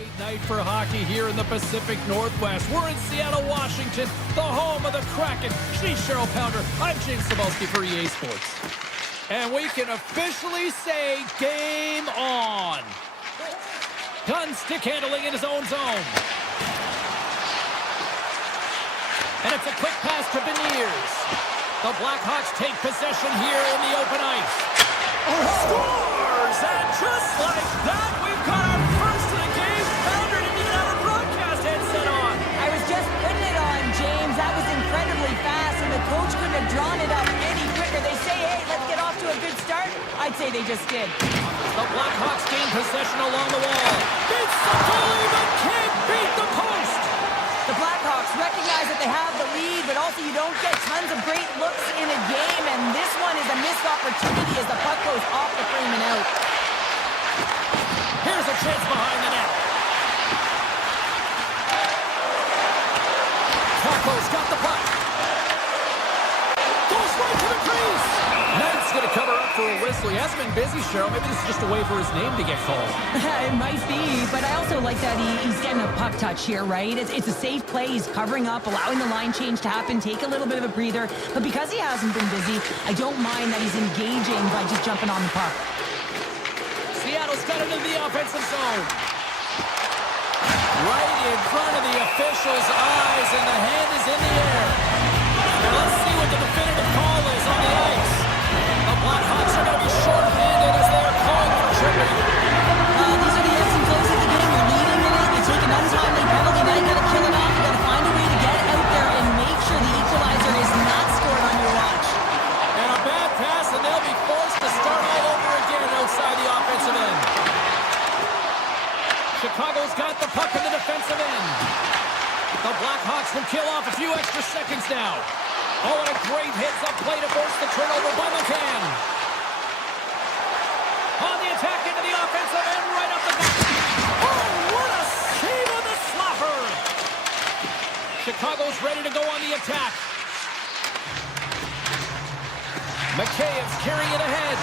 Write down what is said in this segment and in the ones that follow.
Great night for hockey here in the Pacific Northwest. We're in Seattle, Washington, the home of the Kraken. She's Cheryl Pounder. I'm James Cebulski for EA Sports. And we can officially say game on. Gunn stick handling in his own zone. And it's a quick pass to Beniers. The Blackhawks take possession here in the open ice. Scores! And just like that, we've got our first of the game. Pounder didn't even have a broadcast headset on. I was just putting it on, James. That was incredibly fast, and the coach couldn't have drawn it up any quicker. They say, hey, let's get off to a good start. I'd say they just did. The Blackhawks gain possession along the wall. Beats the goalie, but can't beat the post. The Blackhawks recognize that they have the lead, but also you don't get tons of great looks in a game, and this one is a missed opportunity as the puck goes off the frame and out. Here's a chance behind the net. Taco's got the puck. Goes right to the crease. Knight's going to cover up for a whistle. He hasn't been busy, Cheryl. Maybe this is just a way for his name to get called. It might be, but I also like that he's getting a puck touch here, right? It's a safe play. He's covering up, allowing the line change to happen, take a little bit of a breather. But because he hasn't been busy, I don't mind that he's engaging by just jumping on the puck. Seattle's got it into the offensive zone. Right in front of the official's eyes, and the hand is in the air. Now let's see what the definitive call is on the ice. The Blackhawks are going to be short-handed as they are calling for tripping. These are the ebbs and flows of the game. You're leading in it. You take an untimely penalty. Now you got to kill it off. You got to find a way to get out there and make sure the equalizer is not scored on your watch. And a bad pass, and they'll be forced to start all over again outside the offensive end. Chicago's got the puck in the defensive end. The Blackhawks will kill off a few extra seconds now. Oh, and a great hits-up play to force the turnover by McCann. On the attack into the offensive end, right up the back. Oh, what a save on the slapper! Chicago's ready to go on the attack. McCabe's carrying it ahead.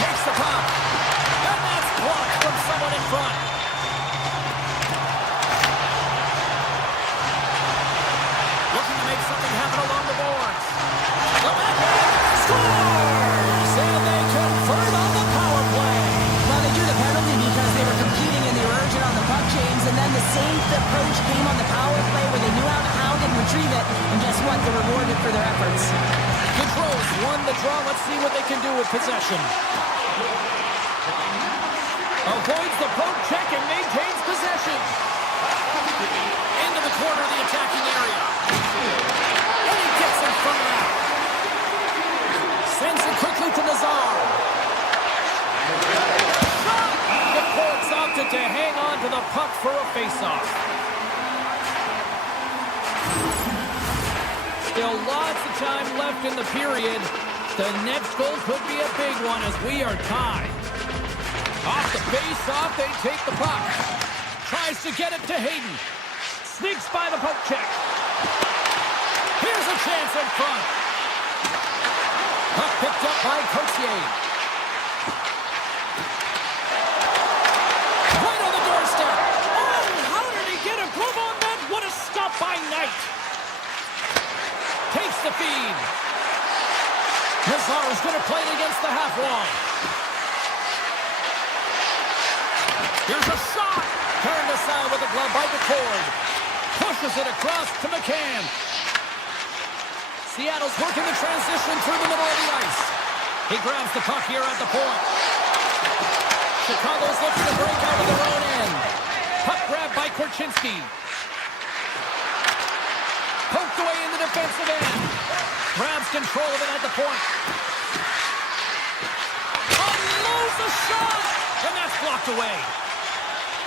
Takes the puck. And that's blocked from someone in front. Looking to make something happen along the boards. The backhand scores! And they convert on the power play. Well, they drew the penalty because they were competing and they were urgent on the puck, James, and then the same approach came on the power play where they knew how to hound and retrieve it, and guess what? They're rewarded for their efforts. Controls won the draw. Let's see what they can do with possession. Avoids the poke check and maintains possession. Into the corner of the attacking area. And he gets in front of that. Sends it quickly to Nazar. Shot! The Ports opted to hang on to the puck for a faceoff. Still lots of time left in the period. The next goal could be a big one as we are tied. Off the face-off, they take the puck. Tries to get it to Hayden. Sneaks by the poke check. Here's a chance in front. Puck picked up by Cotier. Right on the doorstep. Oh, how did he get a glove on that? What a stop by Knight. Takes the feed. Nazar's going to play it against the half wall. Here's a shot. Turned aside with a glove by McCord. Pushes it across to McCann. Seattle's working the transition through the middle of the ice. He grabs the puck here at the point. Chicago's looking to break out of their own end. Puck grabbed by Korchinski. Poked away in the defensive end. Grabs control of it at the point. Unloads a shot. And that's blocked away.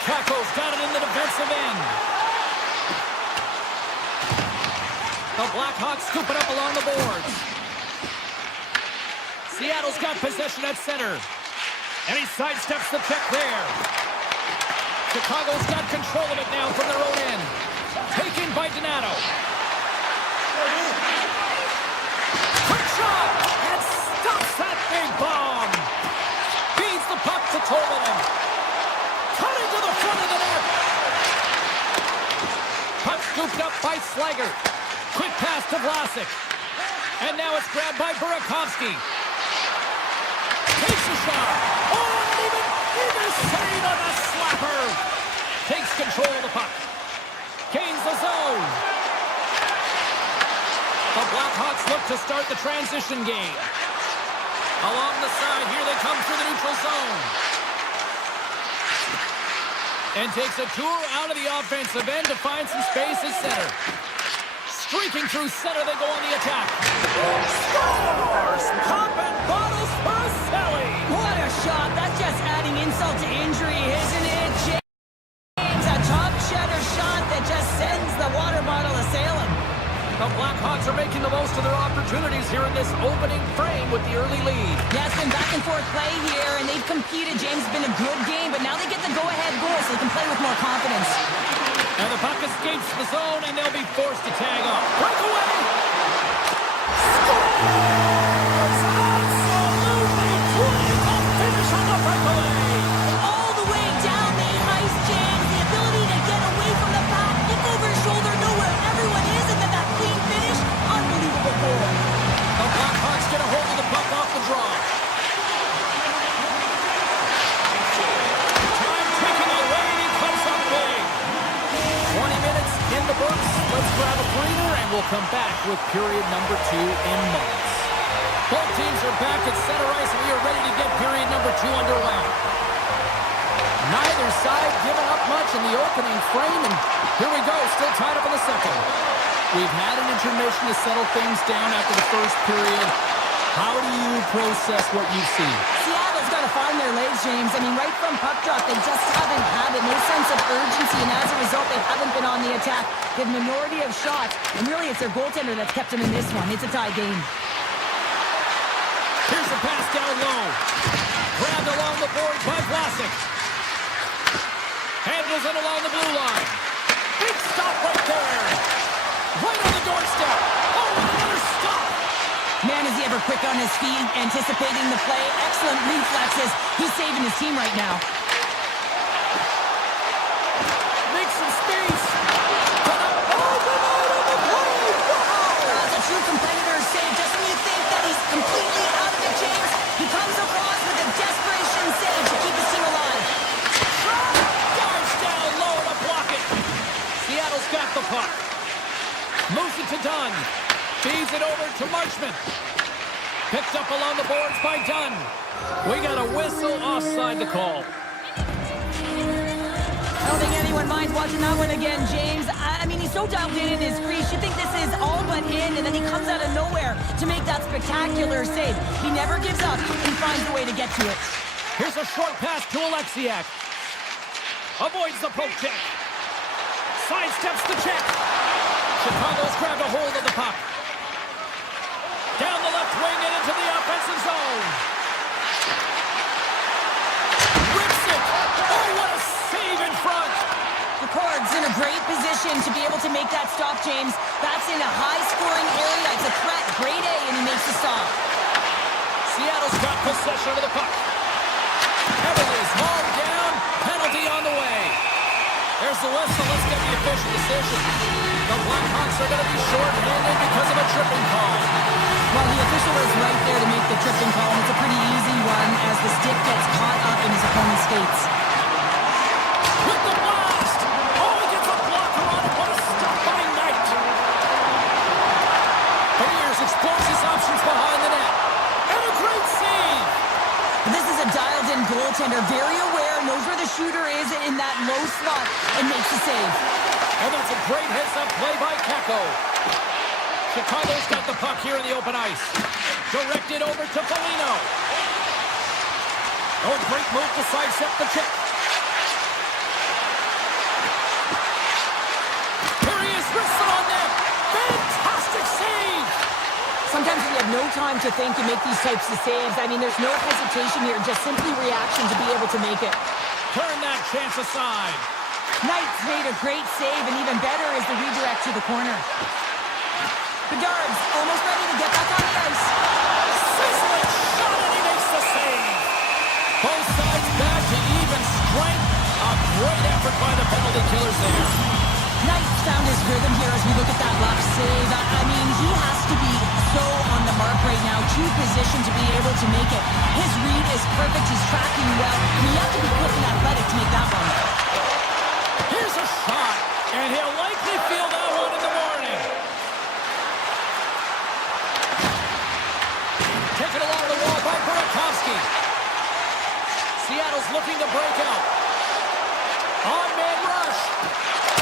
Caco's got it in the defensive end. The Blackhawks scoop it up along the boards. Seattle's got possession at center. And he sidesteps the check there. Chicago's got control of it now from their own end. Taken by Donato. Quick shot! And stops that big bomb. Feeds the puck to Tolvanen. Cutting to the front of the net. by Slager. Quick pass to Vlasic. And now it's grabbed by Burakovsky. Takes a shot. Oh, and even save on the slapper. Takes control of the puck. Gains the zone. The Blackhawks look to start the transition game. Along the side, here they come through the neutral zone. And takes a tour out of the offensive end to find some space at center. Streaking through center, they go on the attack. Scores! Pop and bottles for Selly. What a shot. That's just adding insult to injury, isn't it, James? A top shutter shot that just sends the water bottle a-sailing. The Blackhawks are making the most of their opportunities here in this opening frame with the early lead. Yeah, it's been back and forth play here, and they've competed. James, it's been a good game, but now they get the go-ahead goal so they can play with more confidence. And the puck escapes the zone, and they'll be forced to tag up. Breakaway! Scores! Absolutely critical finish on the breakaway! All the way down the ice, James. The ability to get away from the back, look over his shoulder, know where everyone is, and then that clean finish. Unbelievable goal. The Blackhawks get a hold of the puck off the draw. Time ticking away, and he comes up big. 20 minutes in the books. Let's grab a breather, and we'll come back with period number 2 in moments. Both teams are back at center ice, and we are ready to get period number 2 underway. Neither side giving up much in the opening frame, and here we go, still tied up in the second. We've had an intermission to settle things down after the first period. How do you process what you've seen? Seattle's got to find their legs, James. I mean, right from puck drop, they just haven't had it. No sense of urgency, and as a result, they haven't been on the attack. They have a minority of shots, and really it's their goaltender that's kept them in this one. It's a tie game. Here's a pass down low. Grabbed along the boards by Vlasic. Handles it along the blue line. Big stop right there. Right on the doorstep. Oh, another stop. Man, is he ever quick on his feet, anticipating the play. Excellent reflexes. He's saving his team right now. Makes some space. That's a true competitor's save. Just when you think that he's completely out of it, James, he comes across with a desperation save to keep his team alive. Dives down low to block it. Seattle's got the puck. Moves it to Dunn. Feeds it over to Marchment. Picked up along the boards by Dunn. We got a whistle offside to call. I don't think anyone minds watching that one again, James. I mean, he's so dialed in his crease. You think this is all but in, and then he comes out of nowhere to make that spectacular save. He never gives up. He finds a way to get to it. Here's a short pass to Alexiak. Avoids the poke check. Sidesteps the check. Chicago's grabbed a hold of the puck. Down the left wing and into the offensive zone. Rips it. Oh, what a save in front. Ricard's in a great position to be able to make that stop, James. That's in a high-scoring area. It's a threat. Grade A, and he makes the stop. Seattle's got possession of the puck. Everly's hauled down. Penalty on the way. There's the whistle. Let's get the official decision. The Blackhawks are going to be short-handed because of a tripping call. Well, the official is right there to make the tripping call, and it's a pretty easy one as the stick gets caught up in his opponent's skates. With the blast! Oh, he gets a blocker on it. What a stop by Knight. Beers explores his options behind the net. And a great save! This is a dialed-in goaltender, very aware, knows where the shooter is in that low slot, and makes the save. And that's a great heads-up play by Kako. Chicago's got the puck here in the open ice. Directed over to Foligno. Oh, great move to sidestep the check. Here he is, wristed on net. Fantastic save! Sometimes we have no time to think and make these types of saves. I mean, there's no hesitation here, just simply reaction to be able to make it. Turn that chance aside. Knight's made a great save, and even better is the redirect to the corner. Bedard's almost ready to get back on the ice. Sizzling shot, and he makes the save. Both sides back to even strength. A great effort by the penalty killers there. Knight's found his rhythm here as we look at that left save. I mean, he has to be so on the mark right now, to position to be able to make it. His read is perfect. He's tracking well. I mean, you have to be quick and athletic to make that one. Here's a shot, and he'll likely feel that one in the morning. Taken along the wall by Burakovsky. Seattle's looking to break out. On-man rush.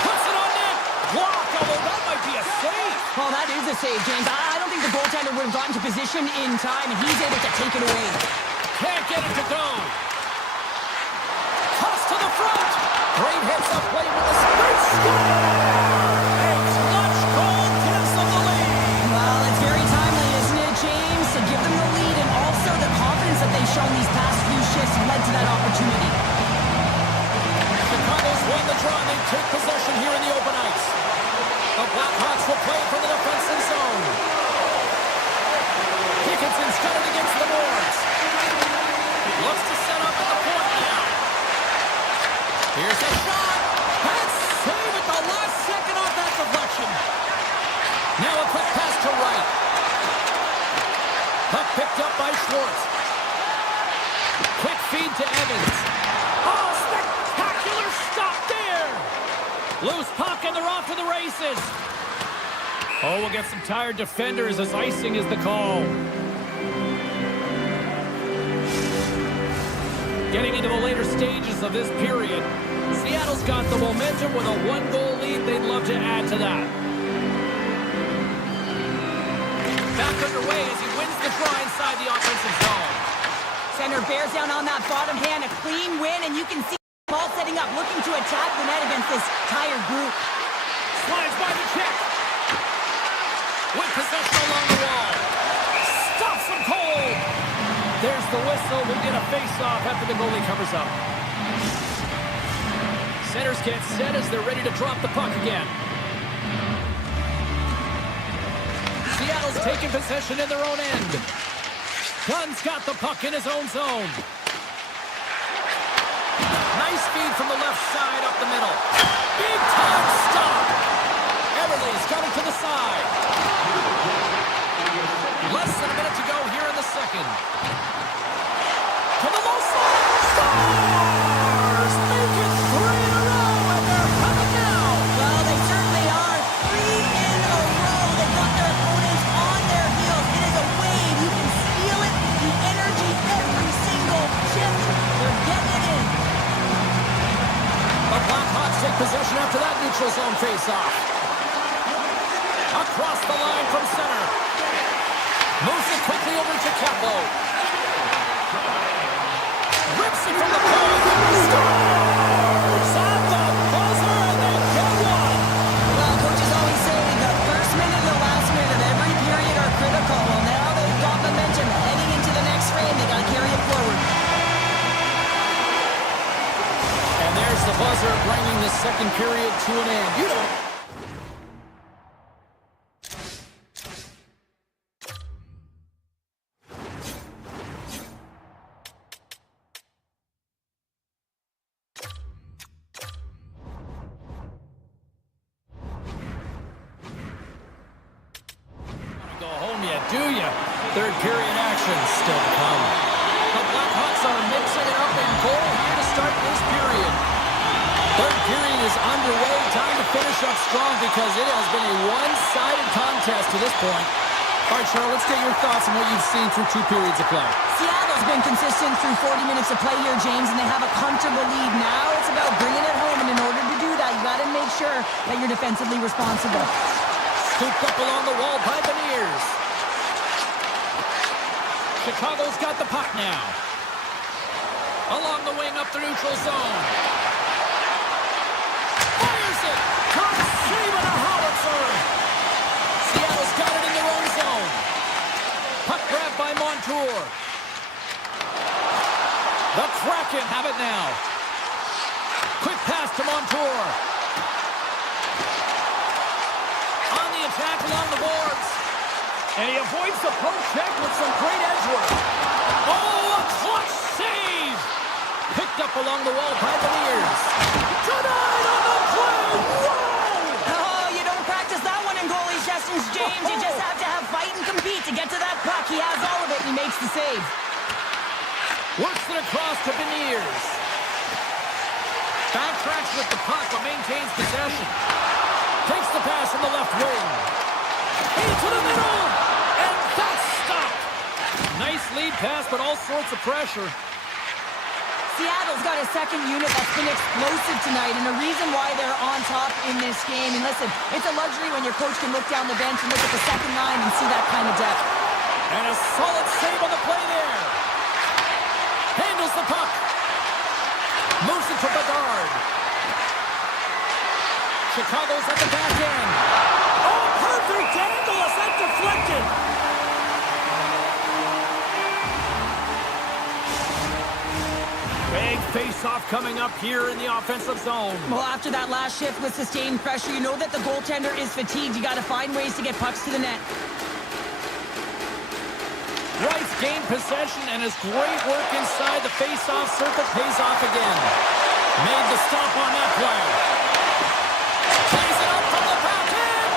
Puts it on net. Block, although that might be a save. Well, that is a save, James. I don't think the goaltender would have gotten to position in time, and he's able to take it away. Can't get it to go. Toss to the front. Great hits up play with the sprint score. A clutch goal gives them the lead. Well, it's very timely, isn't it, James? To give them the lead, and also the confidence that they've shown these past few shifts led to that opportunity. Chicago's won the draw. They take possession here in the open ice. The Blackhawks will play from the defensive zone. Dickinson's got it against the boards. Looks to set up at the point now. Here's a shot. And save at the last second off that deflection. Now a quick pass to Wright. Puck picked up by Schwartz. Quick feed to Evans. Oh, spectacular stop there. Loose puck and they're off to the races. Oh, we'll get some tired defenders as icing is the call. Getting into the later stages of this period, Seattle's got the momentum with a one-goal lead. They'd love to add to that. Back underway as he wins the draw inside the offensive zone. Center bears down on that bottom hand, a clean win, and you can see them all setting up, looking to attack the net against this tired group. Slides by the check. With possession along the wall. Stops him cold. There's the whistle. We'll get a face-off after the goalie covers up. Centers get set as they're ready to drop the puck again. Seattle's taking possession in their own end. Gunn's got the puck in his own zone. Nice feed from the left side up the middle. Big time stop. Everly's got it to the side. Less than a minute to go here in the second. To the low side. Stars! Make it 3 in a row, and they're coming now. Well, they certainly are. 3 in a row. They've got their opponents on their heels. It is a wave. You can feel it. The energy every single shift. They're getting it in. The Blackhawks take possession after that neutral zone face-off. Across the line from center. Moves it quickly over to Capo. Rips it from the point. Scores! On the buzzer, and they get one. Well, coaches always say the first minute and the last minute of every period are critical. Well, now they've got momentum heading into the next frame. They got to carry it forward. And there's the buzzer, bringing the second period to an end. You know. Go home yet, do ya? Third period action still to come. The Blackhawks are mixing it up in goal here to start this period. Third period is underway. Time to finish up strong because it has been a one-sided contest to this point. All right, Charlotte, let's get your thoughts on what you've seen through 2 periods of play. Seattle's been consistent through 40 minutes of play here, James, and they have a comfortable lead. Now it's about bringing it home, and in order to do that, you got to make sure that you're defensively responsible. Scooped up along the wall by Beniers. Chicago's got the puck now. Along the wing up the neutral zone. Fires it. Comes saving a howitzer. Seattle's got it in their own zone. Puck grabbed by Montour. The Kraken have it now. Quick pass to Montour. On the attack along the boards. And he avoids the poke check with some great edge work. Oh, a clutch save! Picked up along the wall by Beniers. Denied on the play! Whoa! save. Works it across to Beniers. Backtracks with the puck, but maintains possession. Takes the pass from the left wing. Into the middle! And that's stopped! Nice lead pass, but all sorts of pressure. Seattle's got a second unit that's been explosive tonight, and a reason why they're on top in this game. And listen, it's a luxury when your coach can look down the bench and look at the second line and see that kind of depth. And a solid save on the play there. Handles the puck. Moves it to Bedard. Chicago's at the back end. Oh, perfect angle as that deflected. Big face-off coming up here in the offensive zone. Well, after that last shift with sustained pressure, you know that the goaltender is fatigued. You got to find ways to get pucks to the net. Rice gained possession, and his great work inside the face-off circle pays off again. Made the stop on that play. Plays it up from the back end.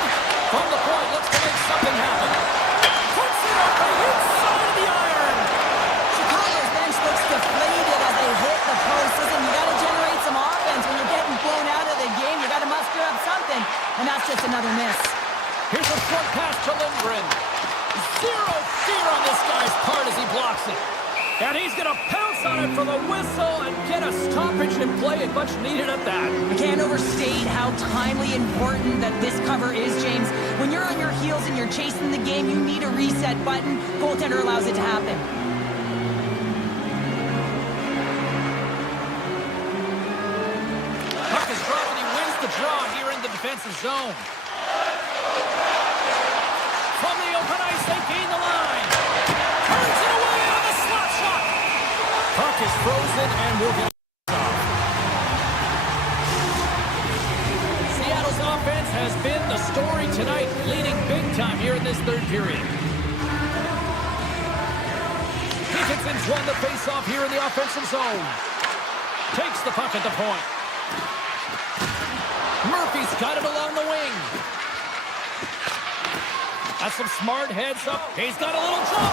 From the point, looks to make something happen. Puts it up the inside of the iron. Chicago's bench looks deflated as they hit the post. Listen, you got to generate some offense. When you're getting blown out of the game, you got to muster up something. And that's just another miss. Here's a short pass to Lindgren. Zero fear on this guy's part as he blocks it. And he's going to pounce on it for the whistle and get a stoppage in play, and much needed at that. I can't overstate how timely important that this cover is, James. When you're on your heels and you're chasing the game, you need a reset button. Goaltender allows it to happen. Puck is dropped and he wins the draw here in the defensive zone. From the open ice, they gain the line. Turns it away on the slot shot. Puck is frozen and will get off. Seattle's offense has been the story tonight, leading big time here in this third period. Dickinson's won the faceoff here in the offensive zone. Takes the puck at the point. Murphy's got it along the wing. That's some smart heads up. He's got a little jump.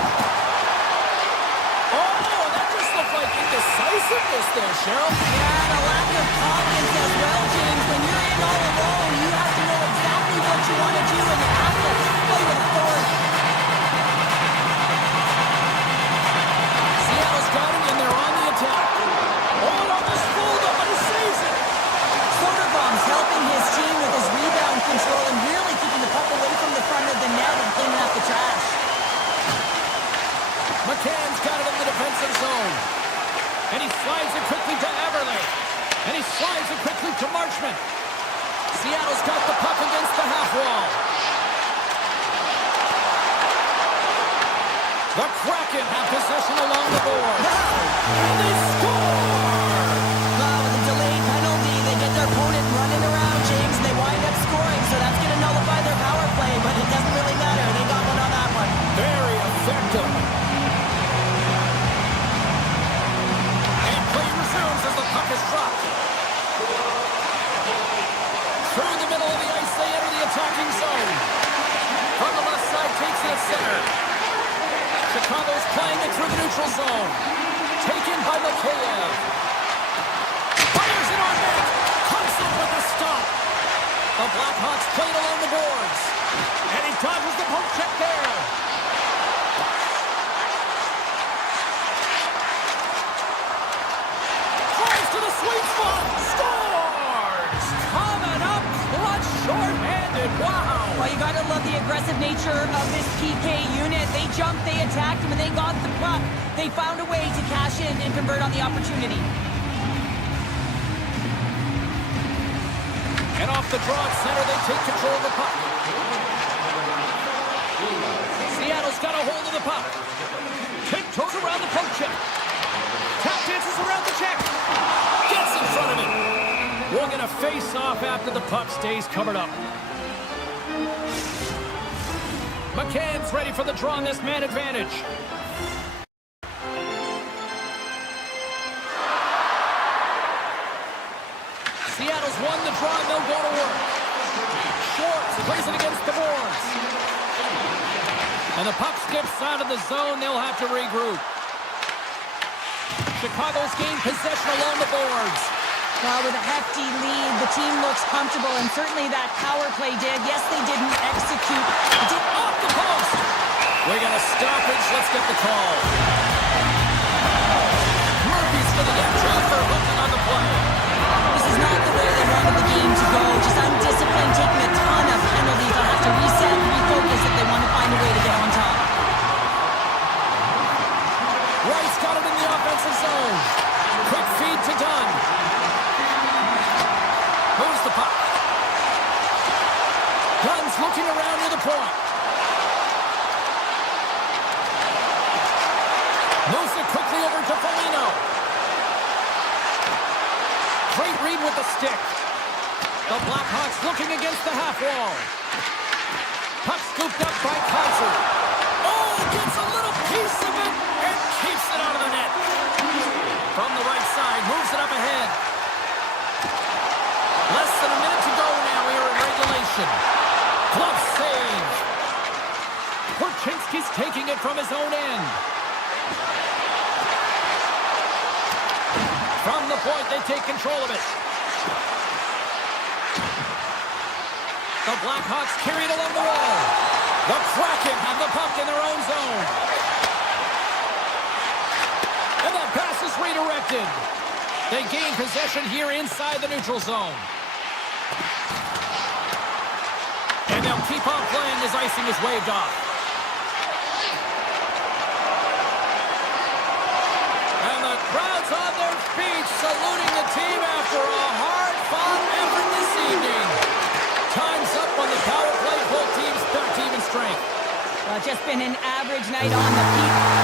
Oh, that just looked like indecisiveness there, Cheryl. Yeah, and a lack of confidence as well, James. When you're in all alone, you have to know exactly what you want to do, and you have to play with authority. Seattle's got it, and they're on the attack. Oh, almost pulled up, but he saves it. Soderblom's helping his team with his rebound control and really keeping the puck away from the front of the net and cleaning up the trash. McCann's got it in the defensive zone. And he slides it quickly to Everly. And he slides it quickly to Marchment. Seattle's got the puck against the half wall. The Kraken have possession along the board. And they score! With a delayed penalty, they get their opponent running around, James, and they wind up scoring, so that's going to nullify their power play, but it doesn't really matter. They got one on that one. Very effective. And play resumes as the puck is dropped. Through the middle of the ice, they enter the attacking zone. From the left side, takes it at center. Chicago's playing it through the neutral zone. Taken by Mikheyev. Fires it on net. Comes up with a stop. The Blackhawks play it along the boards. And he dodges the poke check there. Drives to the sweet spot. Scores! Coming up clutch, short-handed. Wow! Well, you got to love the aggressive nature of this PK unit. They jumped, they attacked him, and they got the puck. They found a way to cash in and convert on the opportunity. And off the draw at center, they take control of the puck. Seattle's got a hold of the puck. Tiptoes around the poke check. Tap dances around the check. Gets in front of it. We're going to face off after the puck stays covered up. McCann's ready for the draw on this man advantage. Seattle's won the draw and they'll go to work. Schwartz plays it against the boards. And the puck skips out of the zone. They'll have to regroup. Chicago's gained possession along the boards. Well, with a hefty lead, the team looks comfortable, and certainly that power play did. Yes, they didn't execute. Off the post. We got a stoppage. Let's get the call. Murphy's going to get two for hooking on the play. This is not the way they wanted the game to go. Just undisciplined, taking a ton of penalties. They'll have to reset and refocus if they want to find a way to get on top. Rice got it in the offensive zone. Quick feed to Dunn. Moves the puck. Dunn's looking around near the point. Moves it quickly over to Foligno. Great read with the stick. The Blackhawks looking against the half wall. Puck scooped up by Kaiser. Oh, gets a little piece of it and keeps it out of the net. From the right side, moves it up ahead. Less than a minute to go now here in regulation. Glove save. Korchinski's taking it from his own end. From the point, they take control of it. The Blackhawks carry it along the wall. The Kraken have the puck in their own zone. And that pass is redirected. They gain possession here inside the neutral zone. And they'll keep on playing as icing is waved off. And the crowd's on their feet, saluting the team after a hard-fought effort this evening. Time's up on the power play. Both teams back to even strength. Well, it's just been an average night on the feet.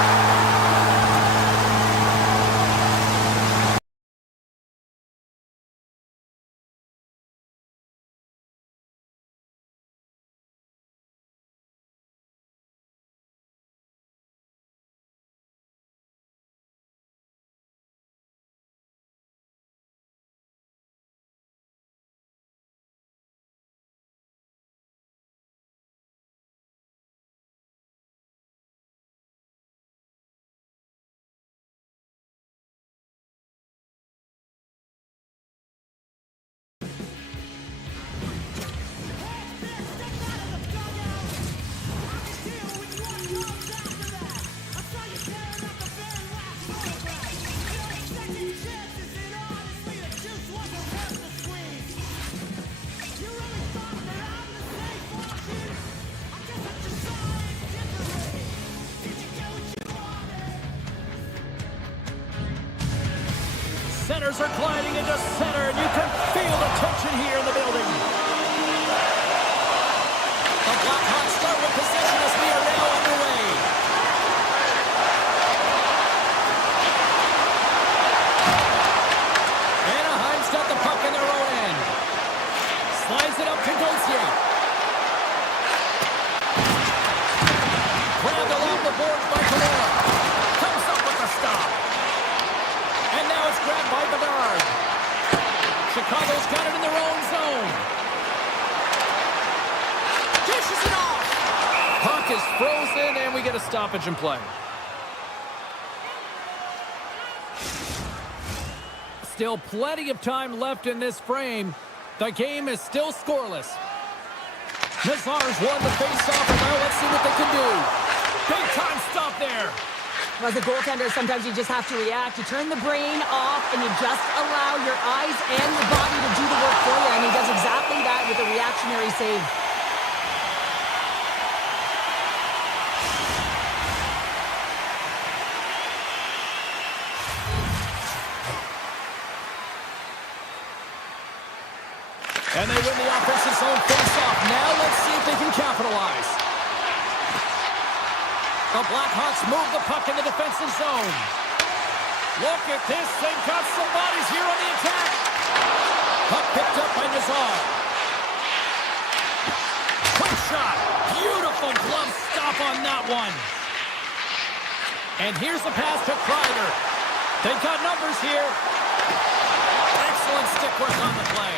Centers are gliding into center, and you can feel the tension here in the building. The Blackhawks start with possession as we are now underway. Anaheim's got the puck in their own end. Slides it up to Gauthier. Grabbed along the boards by Camara. Comes up with a stop. And now it's grabbed by Bedard. Chicago's got it in their own zone. Dishes it off. Puck is frozen, and we get a stoppage in play. Still plenty of time left in this frame. The game is still scoreless. Nazar's won the face-off, and now let's see what they can do. Big-time stop there. As a goaltender, sometimes you just have to react. You turn the brain off, and you just allow your eyes and your body to do the work for you. And he does exactly that with a reactionary save. And they win the offensive zone face-off. Now let's see if they can capitalize. The Blackhawks move the puck in the defensive zone. Look at this. They've got some bodies here on the attack. Puck picked up by Nazar. Quick shot. Beautiful glove stop on that one. And here's the pass to Kreider. They've got numbers here. Excellent stick work on the play.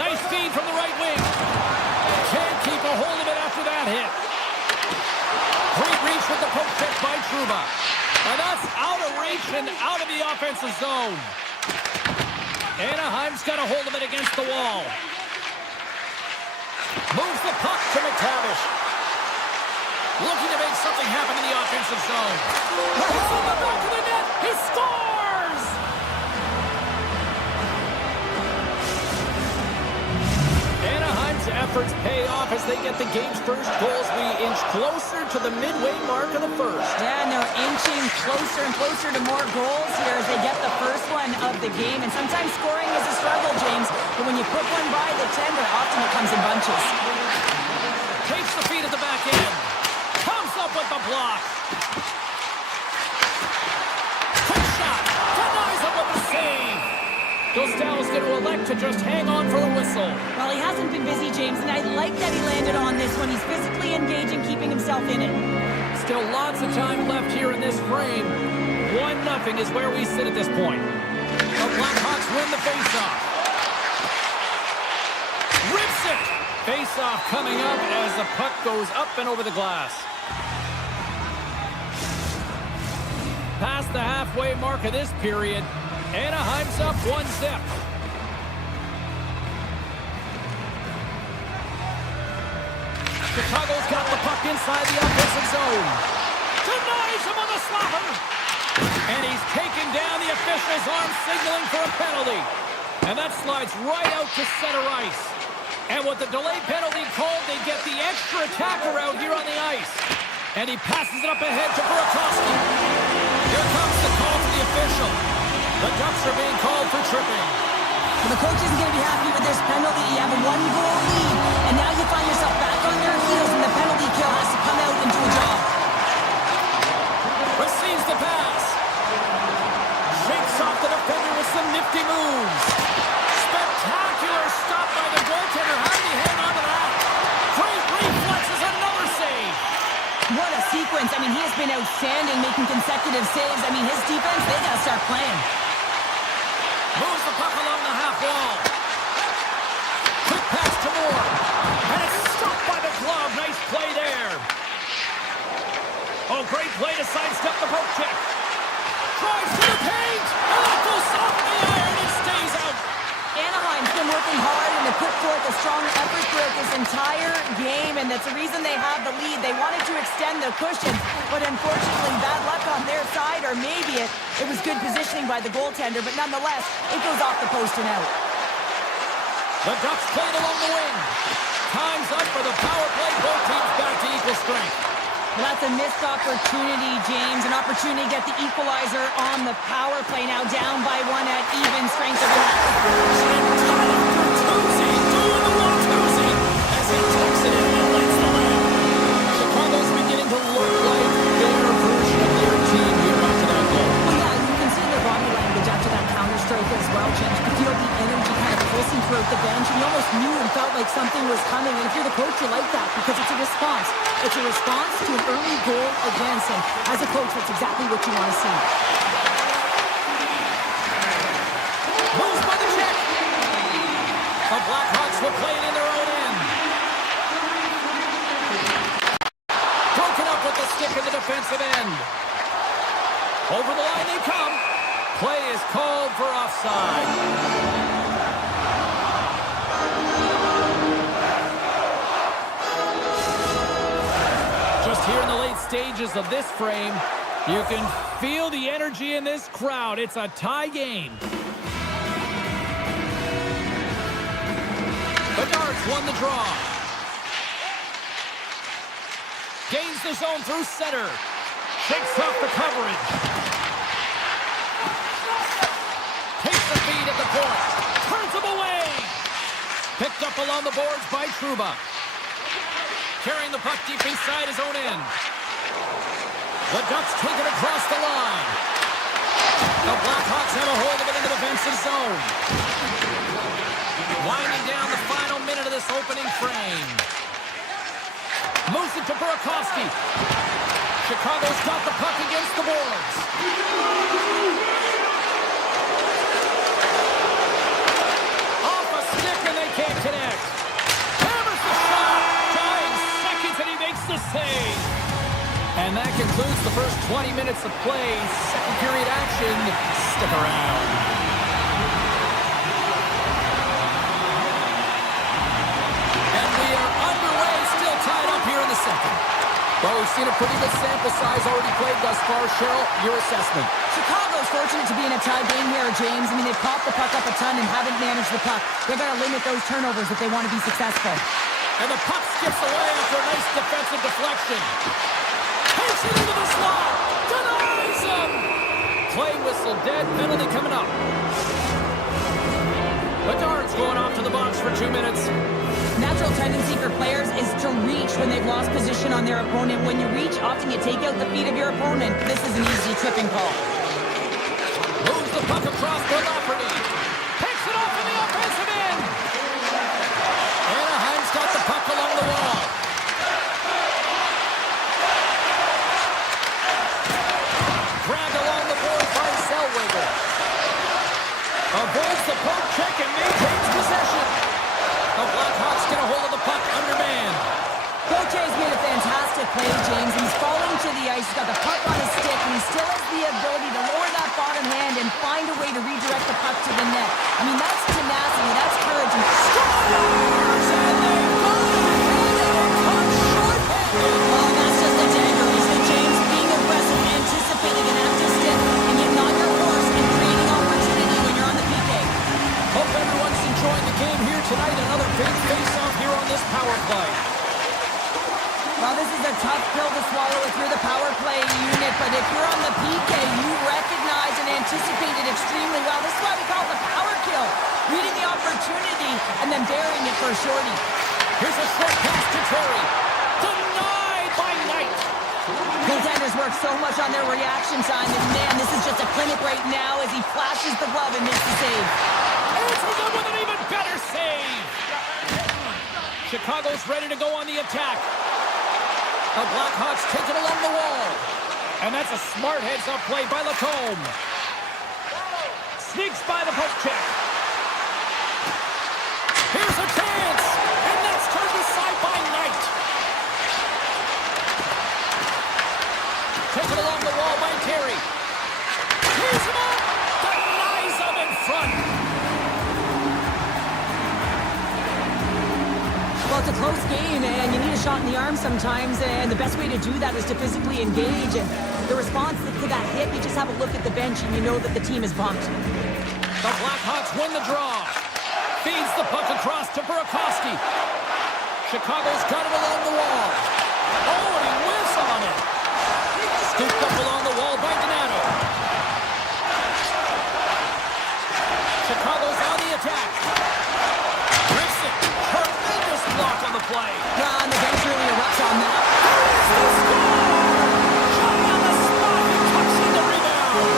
Nice feed from the right wing. Can't keep a hold of it after that hit. with the poke check by Trouba. And that's out of reach and out of the offensive zone. Anaheim's got a hold of it against the wall. Moves the puck to McTavish. Looking to make something happen in the offensive zone. It's on the back of the net. He scores! Anaheim's efforts pay off as they get the game's first goals. We inch closer to the midway mark of the first. Yeah, and they're inching closer and closer to more goals here as they get the first one of the game. And sometimes scoring is a struggle, James. But when you put one by the tender, often it comes in bunches. Takes the feed at the back end. Comes up with the block. Quick shot. Denies him with the save. Dostal's going to elect to just hang on for the whistle. Well, he hasn't been busy, James, and I like that he landed on this one. He's physically engaging, keeping himself in it. Still lots of time left here in this frame. 1-0 is where we sit at this point. The Blackhawks win the faceoff. Rips it! Faceoff coming up as the puck goes up and over the glass. Past the halfway mark of this period, Anaheim's up 1-0. Chicago's got the puck inside the offensive zone. Denies him on the slapper. And he's taken down the official's arm, signaling for a penalty. And that slides right out to center ice. And with the delay penalty called, they get the extra attacker out here on the ice. And he passes it up ahead to Burakovsky. Here comes the call to the official. The Ducks are being called for tripping. Well, the coach isn't going to be happy with this penalty. You have a 1-goal lead, and now you find yourself back on your heels, and the penalty kill has to come out and do a job. Receives the pass. Shakes off the defender with some nifty moves. Spectacular stop by the goaltender. How did he hang on to that? Great reflexes, another save. What a sequence. I mean, he has been outstanding, making consecutive saves. I mean, his defense, they got to start playing. Moves the puck along the half wall. Quick pass to Moore. And it's stopped by the glove. Nice play there. Oh, great play to sidestep the poke check. Drives to the paint. And that goes off the iron and stays out. Anaheim's been working hard and they put forth a strong effort throughout this entire game, and that's the reason they have the lead. They wanted to extend the cushion, but unfortunately bad luck on their side, or maybe it was good positioning by the goaltender, but nonetheless, it goes off the post and out. The Ducks played along the wing. Time's up for the power play. Both teams back to equal strength. Well, that's a missed opportunity, James. An opportunity to get the equalizer on the power play. Now down by one at even strength of Chicago's beginning to look like their version of their team here after that goal. Well, yeah, you can see their body language after that counter-strike as well, James. You could feel the energy kind of pulsing throughout the bench, and you almost knew and felt like something was coming. And if you're the coach, you like that because it's a response. It's a response to an early goal against him. As a coach, that's exactly what you want to see. Moves by the check. The Blackhawks will play it in their own end. Broken up with the stick in the defensive end. Over the line they come. Play is called for offside. Just here in the late stages of this frame, you can feel the energy in this crowd. It's a tie game. Bedard's won the draw. Gains the zone through center. Shakes off the coverage. Takes the feed at the point. Turns him away. Picked up along the boards by Trouba. Carrying the puck deep inside his own end. The Ducks take it across the line. The Blackhawks have a hold of it in the defensive zone. Winding down the final minute of this opening frame. Moves it to Burakovsky. Chicago's got the puck against the boards. Off a stick and they can't connect. Hammers the shot. Dying seconds and he makes the save. And that can 20 minutes of play. Second period action. Stick around. And we are underway, still tied up here in the second. Well, we've seen a pretty good sample size already played thus far. Cheryl, your assessment. Chicago's fortunate to be in a tie game here, James. I mean, they've popped the puck up a ton and haven't managed the puck. They're going to limit those turnovers if they want to be successful. And the puck skips away after a nice defensive deflection. Takes it into the slot. Denies him. Play whistle dead. Penalty coming up. Bedard's going off to the box for 2 minutes. Natural tendency for players is to reach when they've lost position on their opponent. When you reach, often you take out the feet of your opponent. This is an easy tripping call. Moves the puck across to Lafferty. Picks it off in the offensive end. Anaheim's got the puck along the wall. Grabbed along the boards by Zellweger. Avoids the poke check and maintains possession. The Blackhawks get a hold of the puck undermanned. Gautier's made a fantastic play, James. He's falling to the ice. He's got the puck on his stick, and he still has the ability to lower that bottom hand and find a way to redirect the puck to the net. I mean, that's tenacity. That's courage. And scores! And they go ahead and come short-handed. Oh, that's just a dagger, isn't it, James? Being aggressive, anticipating an active stick, and getting on your horse and creating opportunity when you're on the PK. Hope everyone's enjoying the game here tonight. Another big face-off here on this power play. Well, this is a tough pill to swallow if you're the power play unit, but if you're on the PK, you recognize and anticipate it extremely well. This is why we call it the power kill. Reading the opportunity and then burying it for a shorty. Here's a short pass to Terry. Denied by Knight. Goaltenders work so much on their reaction time, and man, this is just a clinic right now as he flashes the glove and makes the save. Answers him with an even better save. Chicago's ready to go on the attack. The Blackhawks take it along the wall. And that's a smart heads-up play by Lacombe. Sneaks by the poke check. Here's a chance. And that's turned aside by Knight. Taken along the wall by Terry. Here's him up. Denies him in front. Well, it's a close game, and you need a shot in the arm sometimes, and the best way to do that is to physically engage. And the response to that hit, you just have a look at the bench, and you know that the team is bumped. The Blackhawks win the draw. Feeds the puck across to Burakovsky. Chicago's got it along the wall. Oh, and he whiffs on it. Scooped up along the wall by Donato. Chicago's on the attack. Rips it. Tremendous block on the play. Yeah, and the bench really erupts on that. Here's the score! Shot on the spot. He tucks in the rebound.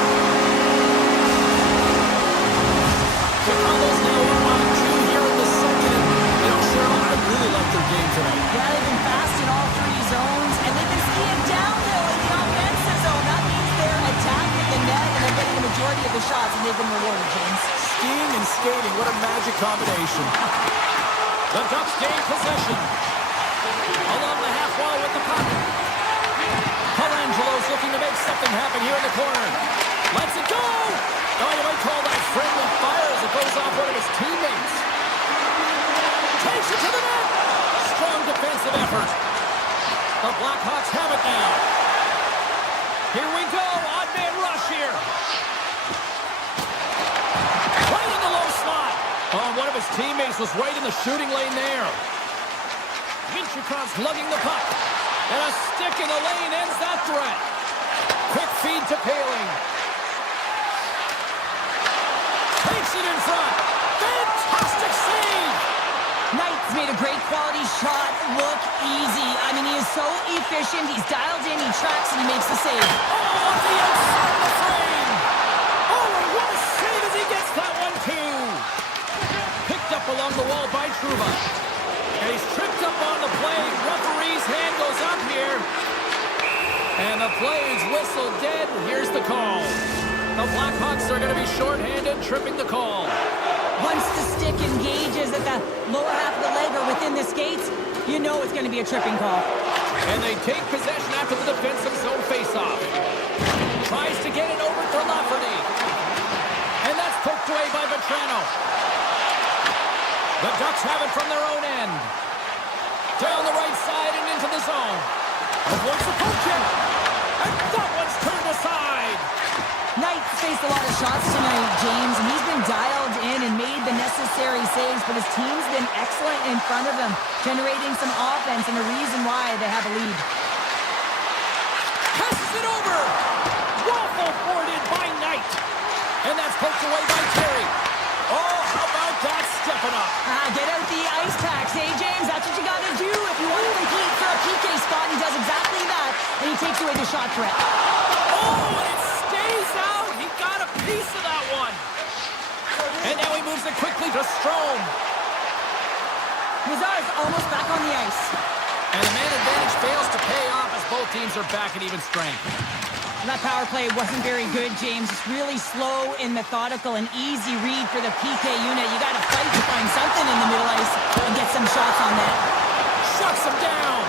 Chicago's now up on 2 here in the second. You know, Cheryl, I really like their game tonight. Yeah, they've been fast in all 3 zones, and they've been skiing downhill in the offensive zone. That means they're attacking the net, and they're getting the majority of the shots, and they've been rewarded, James. Skiing and skating, what a magic combination. The Ducks gain possession. Along the half wall with the puck. Colangelo's looking to make something happen here in the corner. Lets it go! Oh, you might call that friendly fire as it goes off one of his teammates. Takes it to the net! Strong defensive effort. The Blackhawks have it now. Here we go, odd man rush here. Right in the low slot. Oh, one of his teammates was right in the shooting lane there. Minchukov's lugging the puck. And a stick in the lane ends that threat. Quick feed to Paling. Takes it in front. Fantastic save. Knight's made a great quality shot look easy. I mean, he is so efficient. He's dialed in, he tracks, and he makes the save. Oh, off the outside of the frame. Oh, and what a save as he gets that one, too. Picked up along the wall by Trouba. And he's tripped up on the play. Referee's hand goes up here. And the play is whistled dead. Here's the call. The Blackhawks are going to be shorthanded, tripping the call. Once the stick engages at the lower half of the leg or within the skates, you know it's going to be a tripping call. And they take possession after the defensive zone faceoff. Tries to get it over to Lafferty. And that's poked away by Vetrano. The Ducks have it from their own end. Down the right side and into the zone. Avoids the poke check. And that one's turned aside. Knight's faced a lot of shots tonight, James, and he's been dialed in and made the necessary saves, but his team's been excellent in front of him, generating some offense and a reason why they have a lead. Passes it over. Waffle boarded by Knight. And that's poked away by Terry. Oh, how about that stepping up? Get out the ice packs, hey, James? That's what you got to do if you want to compete for a PK spot. He does exactly that, and he takes away the shot threat. Oh, and it stays out. He got a piece of that one. And now he moves it quickly to Strome. Mazar's almost back on the ice. And the man advantage fails to pay off as both teams are back at even strength. That power play wasn't very good, James. It's really slow and methodical, an easy read for the PK unit. You got to fight to find something in the middle ice and get some shots on that. Shuts him down.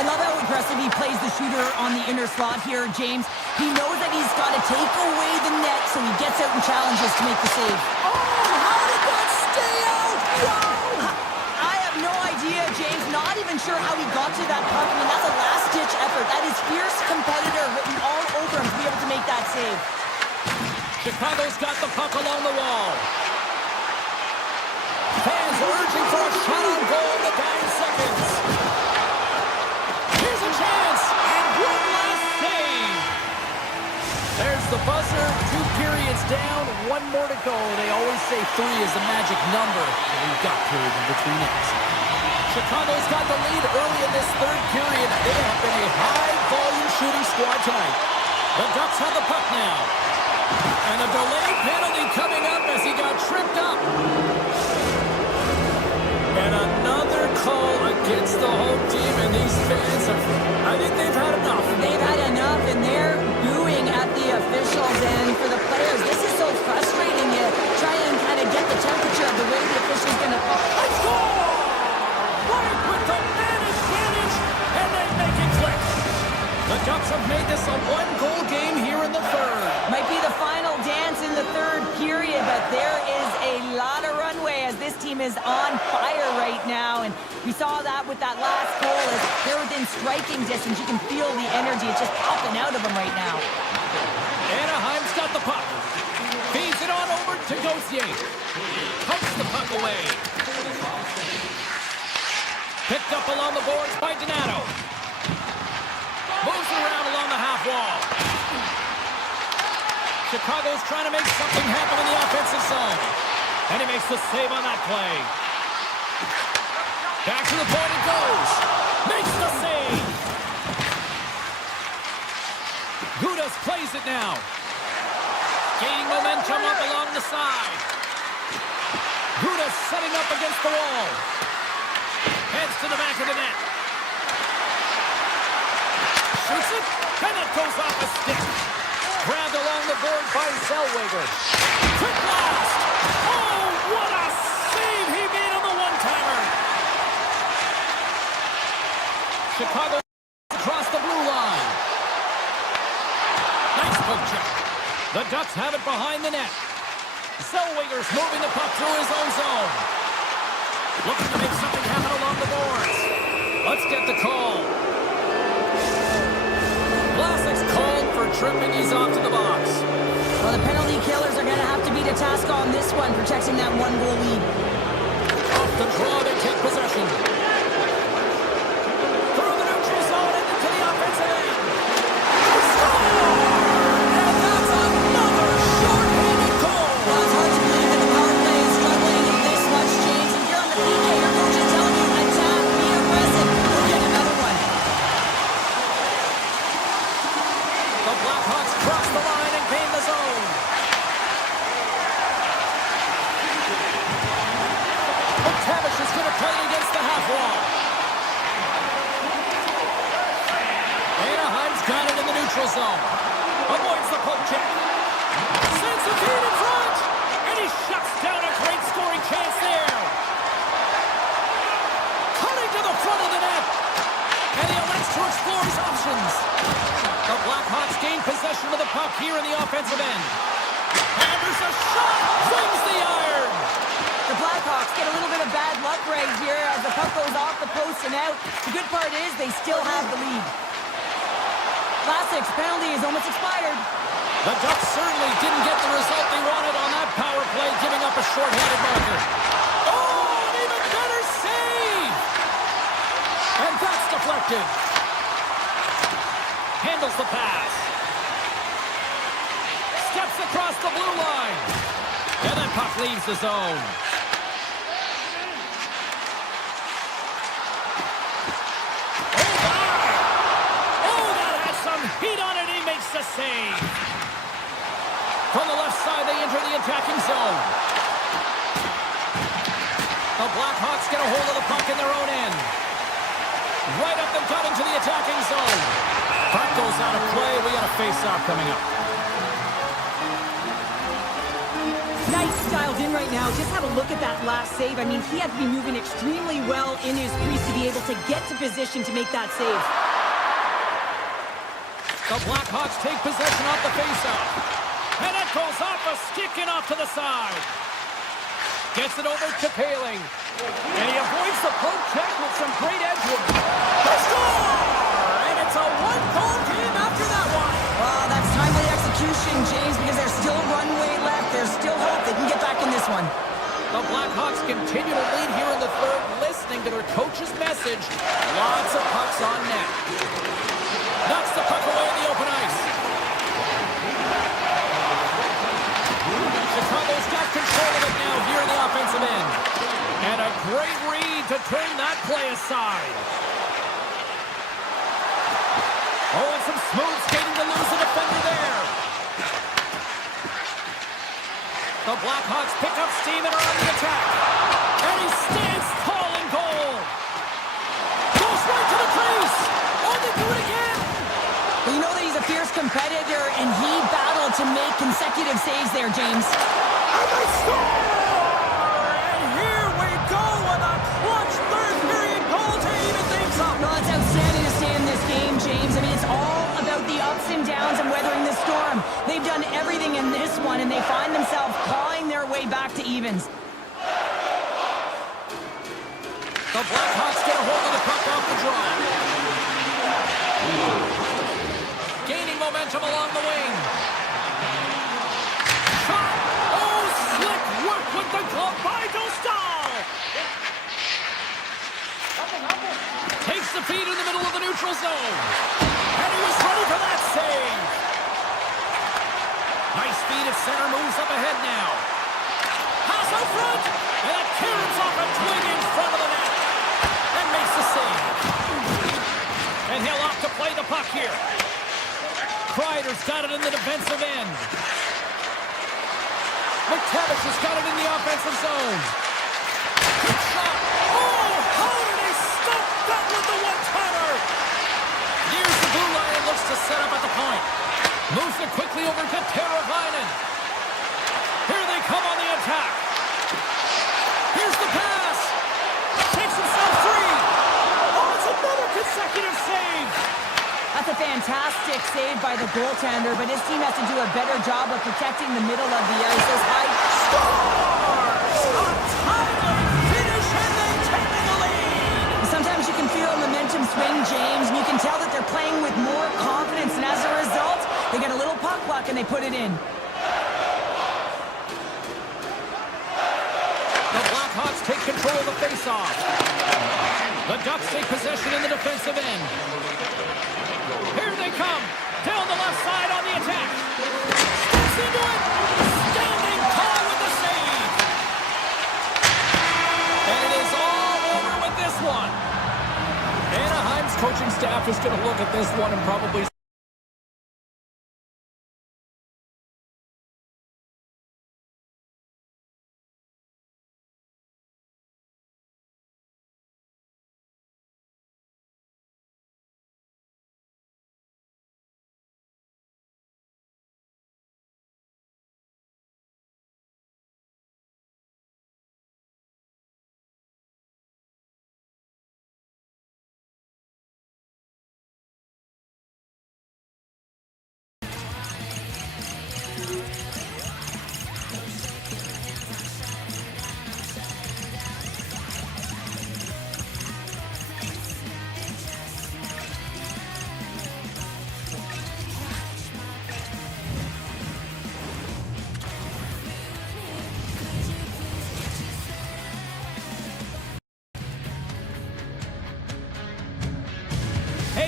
I love how aggressive he plays the shooter on the inner slot here, James. He knows that he's got to take away the net, so he gets out and challenges to make the save. Oh, how did that stay out? Wow! I have no idea, James. Not even sure how he got to that puck. I mean, that's a last-ditch effort. That is fierce competitor written all over him to be able to make that save. Chicago's got the puck along the wall. Fans urging for a shot on goal in the 9 seconds. Here's a chance, and one last save. There's the buzzer. 2 periods down, 1 more to go. They always say 3 is the magic number. We've got period number 3 next. Chicago's got the lead early in this 3rd period. They have been a high-volume shooting squad tonight. The Ducks have the puck now. And a delayed penalty coming up as he got tripped up. And another call against the home team, and these fans I think they've had enough. They've had enough, and they're booing at the officials. And for the players, this is so frustrating. You try and kind of get the temperature of the way the official's going to... Let's go! Right with the man advantage, and they make it click. The Ducks have made this a 1-goal game here in the 3rd. Might be the final dance in the 3rd period, but there is a lot of runway as this team is on fire right now. And we saw that with that last goal as they're within striking distance. You can feel the energy. It's just popping out of them right now. Anaheim's got the puck. Feeds it on over to Gauthier. Pumps the puck away. Picked up along the boards by Donato. Moves it around along the half wall. Chicago's trying to make something happen in the offensive zone. And he makes the save on that play. Back to the point it goes. Makes the save. Gudas plays it now. Gaining momentum up along the side. Gudas setting up against the wall. Heads to the back of the net. Shoots it, and it goes off a stick. Grabbed along the board by Zellweger. Quick blast! Oh, what a save he made on the one-timer! Chicago across the blue line. Nice poke check. The Ducks have it behind the net. Zellweger's moving the puck through his own zone. Looking to make something happen along the boards. Let's get the call. Classic's called for tripping. He's off to the box. Well, the penalty killers are going to have to beat a task on this one, protecting that 1-goal lead. Off the draw, they take possession. Through the neutral zone and into the offensive end. Score! And that's another short-handed goal. Well, it's hard to believe that the power play is struggling this much, James. If you're on the PK, your coach is telling you, attack, be aggressive. We'll get another one. The Blackhawks cross the line and gain the zone. McTavish is going to play it against the half wall. Anaheim's got it in the neutral zone. Avoids the poke check. Sends the feed in front. And he shuts down a great scoring chance there. Cutting to the front of the net. And he elects to explore his options. The Blackhawks gain possession. possession of the puck here in the offensive end. And there's a shot! Flings the iron! The Blackhawks get a little bit of bad luck right here as the puck goes off the post and out. The good part is they still have the lead. Classic's penalty is almost expired. The Ducks certainly didn't get the result they wanted on that power play, giving up a shorthanded marker. Oh, an even better save! And that's deflected. Handles the pass. Steps across the blue line. And that puck leaves the zone. Oh, my! Oh, that has some heat on it. He makes the save. From the left side, they enter the attacking zone. The Blackhawks get a hold of the puck in their own end. Right up the gut into the attacking zone. Puck goes out of play. We got a face-off coming up. Nice dialed in right now. Just have a look at that last save. I mean, he had to be moving extremely well in his crease to be able to get to position to make that save. The Blackhawks take possession off the face-off. And it goes off a stick and off to the side. Gets it over to Paling. And he avoids the poke check with some great edge work. The score! And it's a one-goal game after that one. Well, that's timely execution, James, because there's still runway left. There's still hope they can get back in this one. The Blackhawks continue to lead here in the third, listening to their coach's message. Lots of pucks on net. Knocks the puck away in the open ice. Chicago's got control of it now here in the offensive end. And a great read to turn that play aside. Oh, and some smooth skating to lose the defender there. The Blackhawks pick up steam and are on the attack. And he stands tall in goal. Goes right to the crease. Oh, they do it again. Well, you know that he's a fierce competitor, and he battled to make consecutive saves there, James. And they score! And here we go with a clutch third period goal to even things up. Well, it's outstanding to stay in this game, James. I mean, it's all about the ups and downs and weathering the storm. They've done everything in this one, and they find themselves clawing their way back to evens. The Blackhawks get a hold of the puck off the draw. Gaining momentum along the wing. Shot! Oh, slick work with the glove by Dostal! Takes the feed in the middle of the neutral zone. And he was ready for that save. Nice feed at center, moves up ahead now. Pass out front, and that carries off a twig in front of the net. And makes the save. And he'll opt to play the puck here. Kreider's got it in the defensive end. McTavish has got it in the offensive zone. Good shot. Oh, how did he stop that with the one-timer? Nears the blue line and looks to set up at the point. Moves it quickly over to Teravainen. Here they come on the attack. Here's the pass. Takes himself free. Oh, it's another consecutive save. That's a fantastic save by the goaltender, but his team has to do a better job of protecting the middle of the ice. Those high Scores! A timely finish, and they take the lead. Sometimes you can feel a momentum swing, James, and you can tell that they're playing with more confidence, and as a result, they get a little puck luck and they put it in. The Blackhawks take control of the faceoff. The Ducks take possession in the defensive end. Here they come. Down the left side on the attack. Steps into it. Standing tall with the save. And it is all over with this one. Anaheim's coaching staff is going to look at this one and probably Hey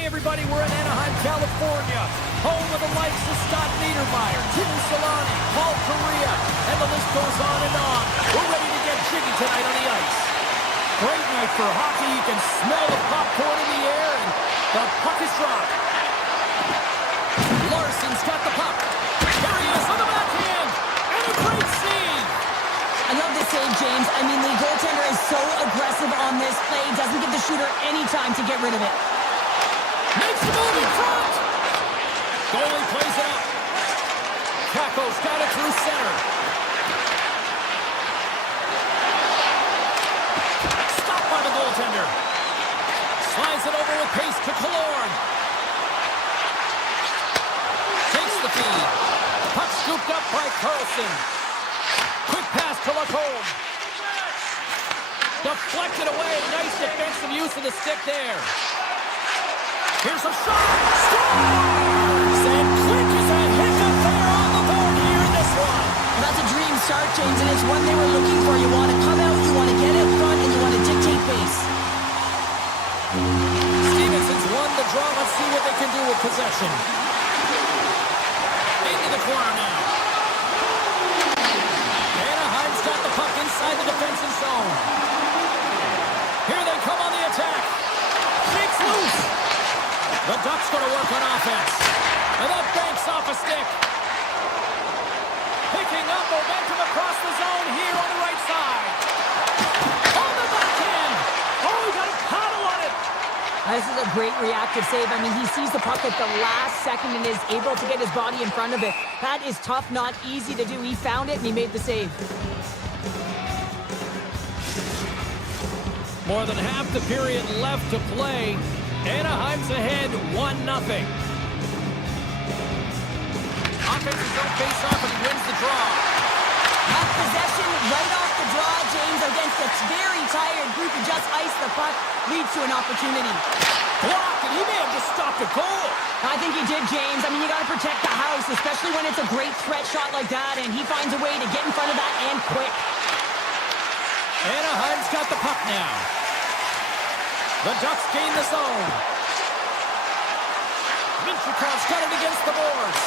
everybody, we're in Anaheim, California, home of the likes of Scott Niedermayer, Tim Solani, Paul Correa, and the list goes on and on. We're ready to get jiggy tonight on the ice. Great night for hockey. You can smell the popcorn in the air, and the puck is dropped. Larson's got the puck. There he is on the backhand, and a great save. I love this save, James. I mean, the goaltender is so aggressive on this play. Doesn't give the shooter any time to get rid of it. Makes the move in front. Goalie plays it up. Kraken's got it through center. Stopped by the goaltender. Slides it over with pace to Killorn. Takes the feed. Puck scooped up by Carlson. Quick pass to Lacombe. Deflected away. Nice defensive use of the stick there. Here's a shot. Scores! And Quick is a hiccup there on the board here in this one. Well, that's a dream start, James, and it's one they were looking for. You want to come out, you want to get out front, and you want to dictate pace. Stevenson's won the draw. Let's see what they can do with possession. Into the corner now. Anaheim's got the puck inside the defensive zone. Here they come on the attack. Shakes loose. The Ducks going to work on offense. And that banks off a stick. Picking up momentum across the zone here on the right side. On the backhand. Oh, he got a paddle on it. This is a great reactive save. I mean, he sees the puck at the last second and is able to get his body in front of it. That is tough, not easy to do. He found it and he made the save. More than half the period left to play. Anaheim's ahead 1-0. Offensive zone face-off and he wins the draw. Puck possession right off the draw, James, against a very tired group who just iced the puck, leads to an opportunity. Block, and he may have just stopped a goal. I think he did, James. I mean, you got to protect the house, especially when it's a great threat shot like that, and he finds a way to get in front of that and quick. Anaheim's got the puck now. The Ducks gain the zone. Minchikoff's got it against the boards.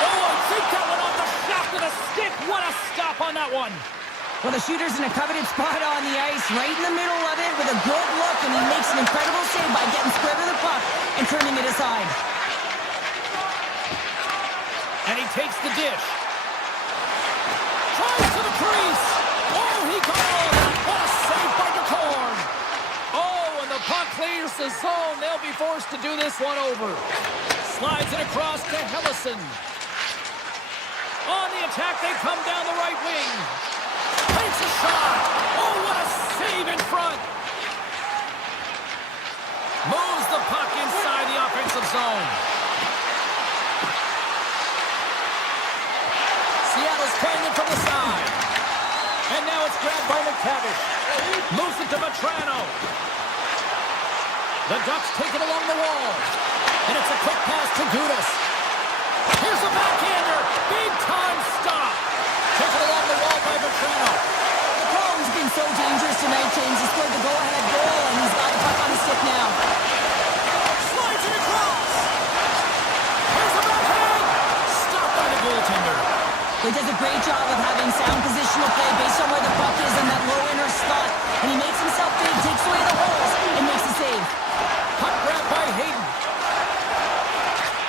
Oh, I think that went off the shaft of the stick. What a stop on that one. Well, the shooter's in a coveted spot on the ice, right in the middle of it with a good look, and he makes an incredible save by getting square to the puck and turning it aside. And he takes the dish. Tries to the crease. Oh, he got all of that. What a save by DeCorn. Oh, and the puck clears the zone. They'll be forced to do this one over. Slides it across to Hellison. On the attack, they come down the right wing. Takes a shot. Oh, what a save in front. Moves the puck inside the offensive zone. Seattle's playing it from the side. And now it's grabbed by McTavish. Moves it to Vetrano. The Ducks take it along the wall. And it's a quick pass to Gudas. Here's a backhander. Big time stop. Take it along the wall by Vetrano. The Crown's been so dangerous tonight, James. He scored the go-ahead goal, and he's got the puck on his stick now. Slides it across. Here's the backhand. Stopped by the goaltender. He does a great job of having sound positional play based on where the puck is in that low inner slot. And he makes himself big, takes away the holes, and makes a save. Puck grab by Hayden.